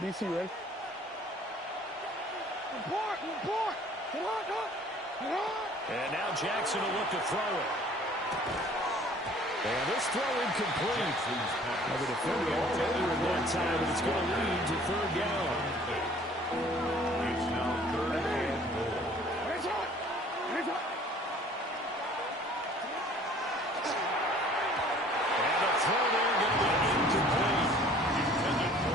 DC, ready? Report! Get on! And now Jackson will look to throw it. And this throw incomplete. Never the third all over in that time, and it's going to lead to 3rd down. It's now 3rd and goal. And the throw there going to be incomplete.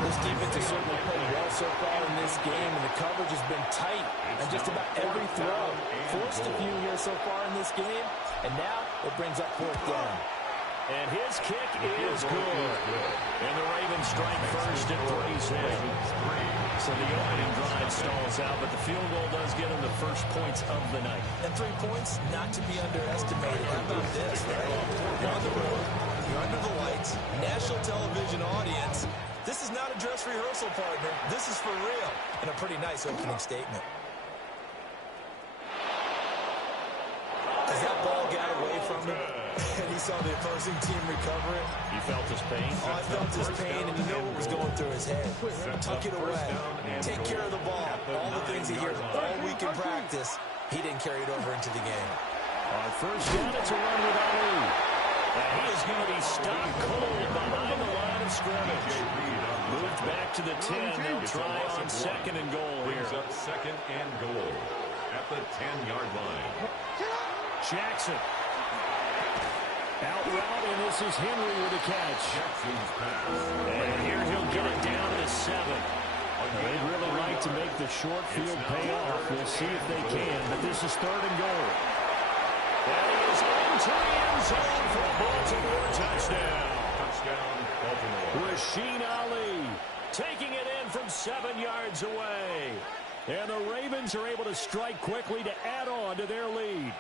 This defense has certainly played well so far in this game, and the coverage has been tight on just about every throw. Forced a few here so far in this game, and now it brings up 4th down. And his kick is good. And the Ravens strike first at 36. So the opening drive stalls out, but the field goal does get them the first points of the night. And 3 points, not to be underestimated. How about this, right? You're on the road, you're under the lights, national television audience. This is not a dress rehearsal, partner. This is for real. And a pretty nice opening statement. As that ball got away from him, and he saw the opposing team recover it. He felt his pain? Oh, I felt his pain, and you know what was going through his head. Tuck it away. Take care of the ball. All the things he hears all week in practice, he didn't carry it over into the game. On 1st down, it's a run with Ali. And he is going to be stopped cold behind the line of scrimmage. Moved back to the 10. They'll try on 2nd and goal here. Brings up 2nd and goal at the 10-yard line. Jackson. Out route, and this is Henry with a catch. Jackson's pass. And here he'll get it down to 7. They'd really like to make the short field pay off. We'll see if they can, but this is 3rd and goal. And he is into the end zone for a Baltimore touchdown. Touchdown, Baltimore. Rasheen Ali taking it in from 7 yards away. And the Ravens are able to strike quickly to add on to their lead.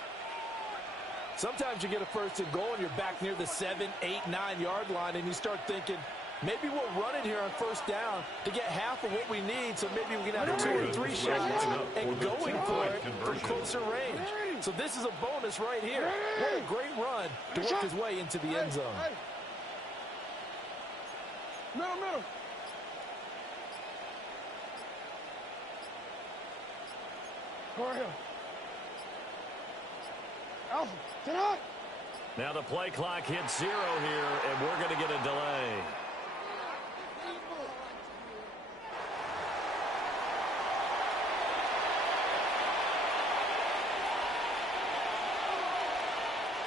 Sometimes you get a 1st and goal and you're back near the 7, 8, 9-yard line, and you start thinking, maybe we'll run it here on 1st down to get half of what we need, so maybe we can have 2 or 3 shots and going for it from closer range. So this is a bonus right here. What a great run to work his way into the end zone. Middle. Go ahead. Alpha, sit up. Now the play clock hits 0 here, and we're going to get a delay.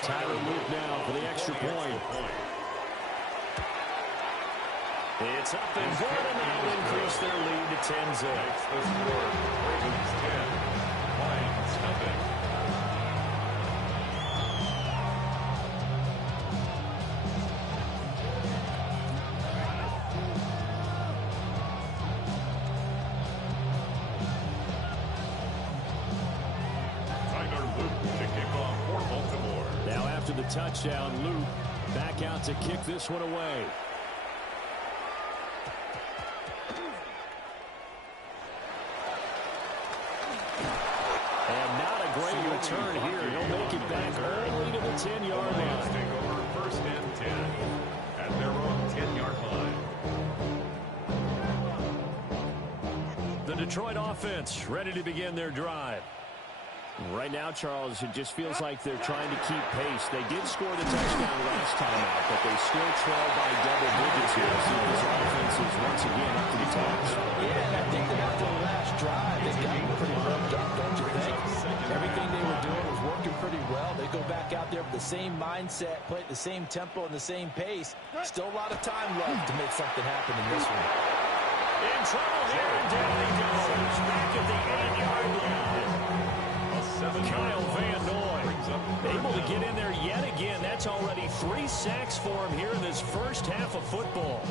Tyler Luke now for the extra point. It's up and good, and that'll increase their lead to 10-0. The score, Ravens 10, Lions nothing. Tyler Luke to kick off for Baltimore. Now after the touchdown, Luke back out to kick this one away. And not a great return here. He'll make it back early to the 10-yard Lions line. take over first and 10 at their own 10-yard line. The Detroit offense ready to begin their drive. Right now, Charles, it just feels like they're trying to keep pace. They did score the touchdown last time out, but they still trail by double digits here. So this offense is once again up to the task. Yeah, and I think that after the last drive, they've gotten pretty revved up, don't you think? Everything they were doing was working pretty well. They go back out there with the same mindset, play at the same tempo and the same pace. Still a lot of time left to make something happen in this one. In trouble here, and down he goes. Back at the 8-yard line. Kyle Van Noy able to get in there yet again. That's already 3 sacks for him here in this first half of football.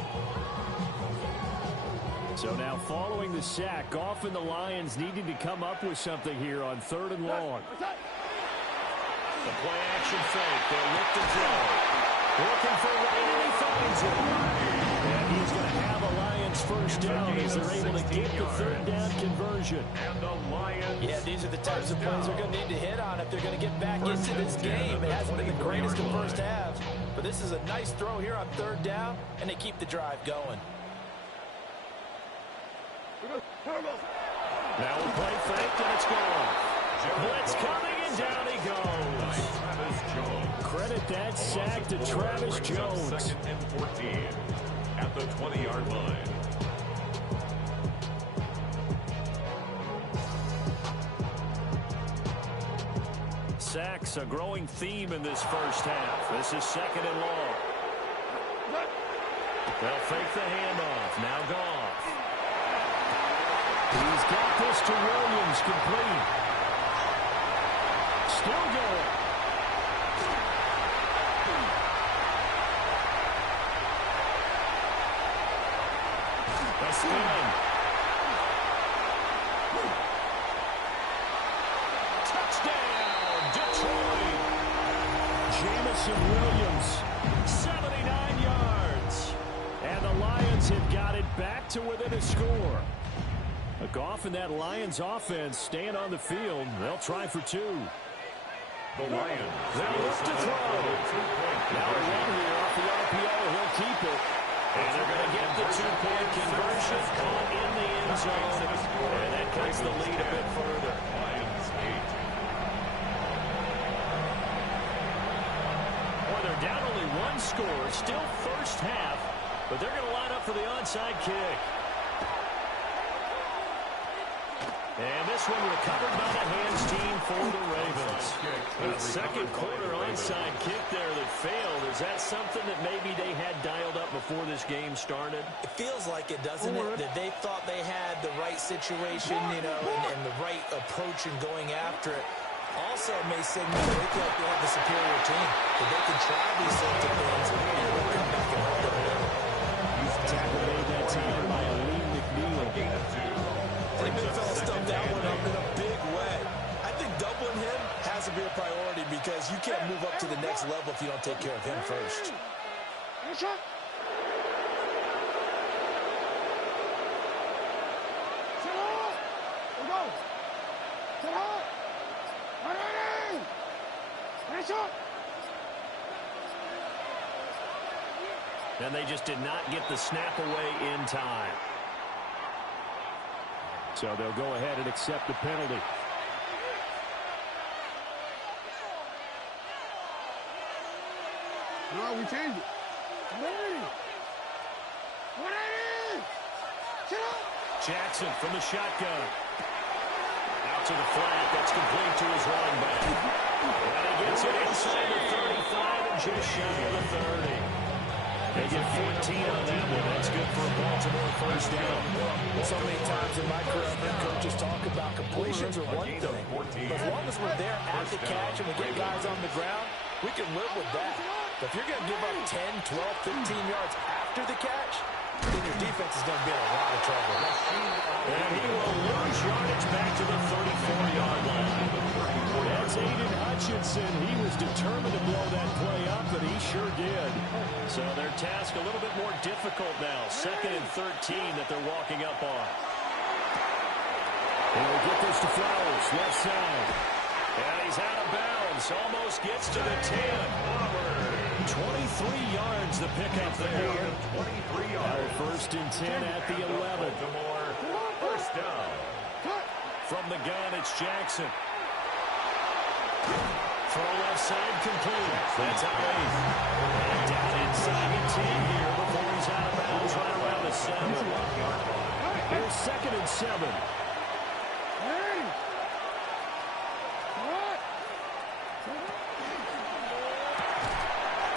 So now following the sack, Goff and the Lions needed to come up with something here on 3rd and long. The play action fake. They'll look to throw. Looking for Wright, and he finds it. And he's going to have a Lions first down as they're able to get the 3rd down conversion. And the Lions. Yeah, these are the types of plays they're going to need to hit on if they're going to get back into this game. It hasn't been the greatest in first halves, but this is a nice throw here on 3rd down, and they keep the drive going. Now we play fake, and it's gone. Blitz coming, and down he goes. Credit that sack to Travis Jones. 2nd and 14 at the 20-yard line. Sacks a growing theme in this first half. This is 2nd and long. They'll fake the handoff. Now Goff. He's got this to Williams, complete. Still going. A spin. Touchdown, Detroit. Jamison Williams. 79 yards. And the Lions have got it back to within a score. Goff and that Lions offense staying on the field. They'll try for 2. The Lions. They'll look to throw. Now a run here off the RPO. He'll keep it. And they're going to get the 2-point conversion caught in the end zone. And that cuts the lead a bit further. Lions 8. Well, they're down only 1 score. Still first half. But they're going to line up for the onside kick. And this one recovered by the hands team for the Ravens. A second quarter onside kick there that failed. Is that something that maybe they had dialed up before this game started? It feels like it, doesn't it? That they thought they had the right situation, you know, and the right approach in going after it. Also may signal that they feel like they have the superior team, that they can try these sorts of things and it will come back and hurt them. Tackle made that time by Aleem McNeil. Big fella stuffed that one up in a big way. I think doubling him has to be a priority because you can't move up to the next level if you don't take care of him first. And they just did not get the snap away in time. So they'll go ahead and accept the penalty. No, we changed it. 180! Shut up! Jackson from the shotgun. Out to the flat. That's complete to his running back. And he gets it inside the 35 and just shy of the 30. They get 14 on that one. That's good for a Baltimore first down. So many times in my career, I've heard coaches talk about completions are one thing. But as long as we're there at the catch and we get guys on the ground, we can live with that. But if you're going to give up 10, 12, 15 yards after the catch, then your defense is going to be in a lot of trouble. And he will lose yardage back to the 34-yard line. That's Aiden Hutchinson. He was determined to blow that play up, and he sure did. So their task a little bit more difficult now. 2nd and 13 that they're walking up on. And we'll get this to Flowers, left side. And he's out of bounds. Almost gets to the 10. 23 yards the pickup there. 23 yards. First and 10 at the 11. Baltimore, first down. From the gun, it's Jackson. Throw left side complete. That's out 8. And down inside the 10 here before he's out of bounds right around the 7. Here's 2nd and 7.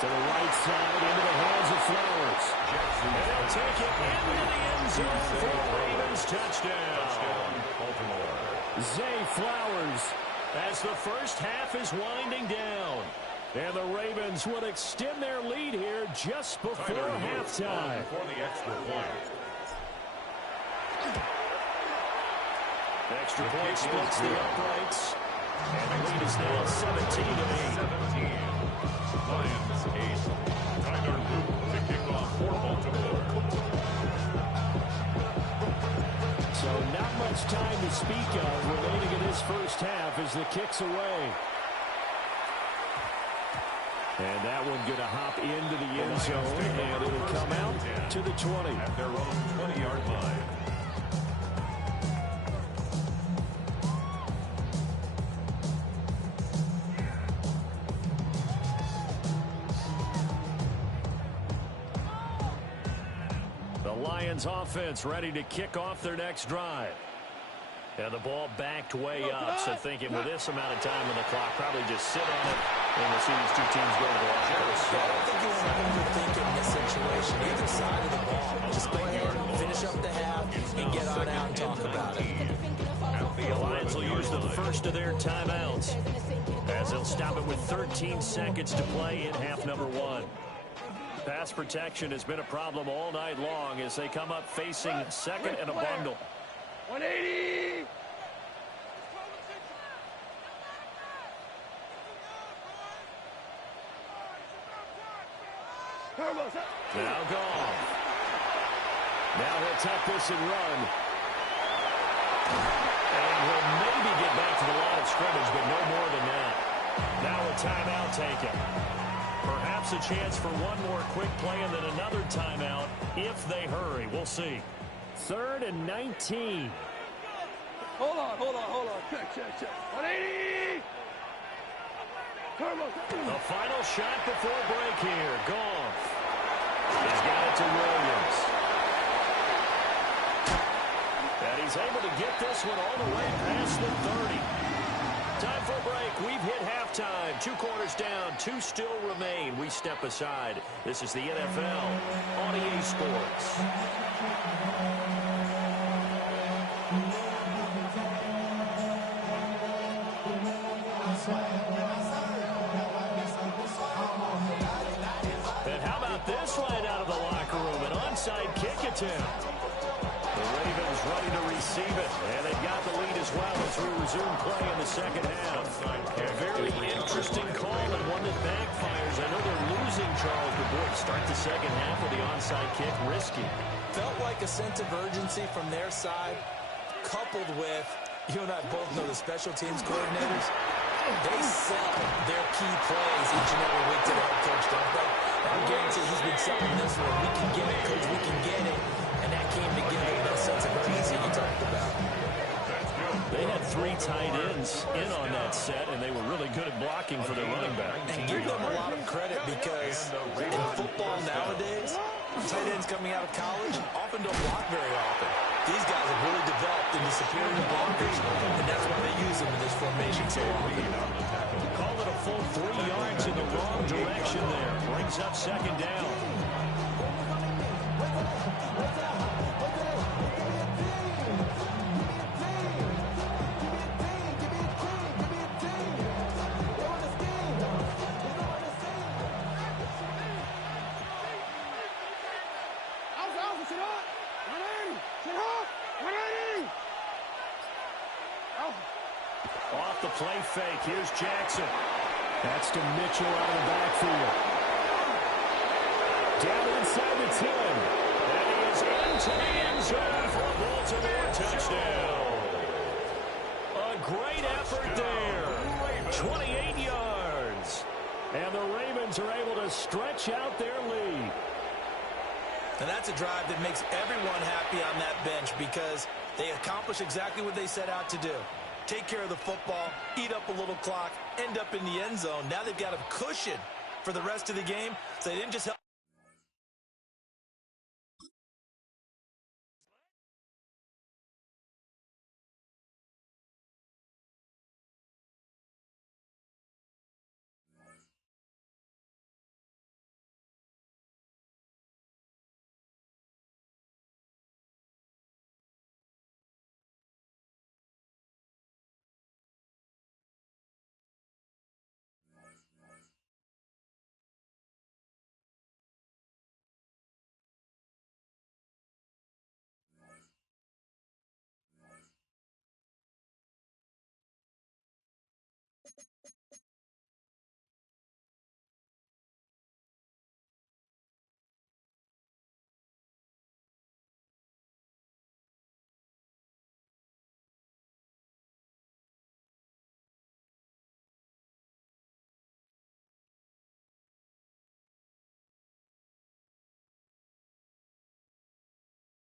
To the right side, into the hands of Flowers. And they'll take it into the end zone for a Ravens touchdown. Baltimore. Zay Flowers, as the first half is winding down. And the Ravens would extend their lead here just before halftime. Before the extra point. Extra point splits the uprights. And the lead is now 17-8. 17. Lions 8. Tyler Luke to kick off for Baltimore. So not much time to speak of remaining in this first half as the kick's away. And that one going to hop into the end zone, and it'll come out to the 20. At their own 20-yard line. Lions offense ready to kick off their next drive. And the ball backed way up, so thinking with this amount of time on the clock, probably just sit on it, and we'll see these two teams go to the locker room. I don't think you want to overthink it in this situation. Either side of the ball, just go ahead, finish up the half, and get on out and talk about it. The Lions will use the first of their timeouts, as they'll stop it with 13 seconds to play in half number 1. Pass protection has been a problem all night long as they come up facing 2nd and a bundle. 180! Now gone. Now he'll tuck this and run. And he'll maybe get back to the line of scrimmage, but no more than that. Now a timeout taken. Perhaps a chance for one more quick play and then another timeout if they hurry. We'll see. 3rd and 19. Hold on. Check. 180! The final shot before break here. Goff. He's got it to Williams. And he's able to get this one all the way past the 30. Time for a break. We've hit halftime. 2 quarters down. 2 still remain. We step aside. This is the NFL on EA Sports. And how about this right out of the locker room? An onside kick attempt. The Ravens ready to receive it, and they've got the lead as well as we resume play in the second half. A very interesting call and one that backfires. I know they're losing, Charles, but boy, start the second half with the onside kick, risky. Felt like a sense of urgency from their side, coupled with, you and I both know the special teams coordinators, they sell their key plays each and every week to the head coach, don't they? I guarantee he's been selling this one. We can get it, coach, we can get it. And that came together with that sense of urgency you talked about. They had three tight ends in on that set, and they were really good at blocking for their running back. And give them a lot of credit because in football nowadays, tight ends coming out of college often don't block very often. These guys have really developed into superior blockers, and that's why they use them in this formation so often. Call it a full 3 yards in the wrong direction there. Brings up second down. Off the play fake. Here's Jackson. That's to Mitchell out of the backfield. Down inside the 10. And he is into the end zone for a Baltimore touchdown. A great effort there. 28 yards. And the Ravens are able to stretch out their lead. And that's a drive that makes everyone happy on that bench because they accomplish exactly what they set out to do. Take care of the football, eat up a little clock, end up in the end zone. Now they've got a cushion for the rest of the game, so they didn't just help.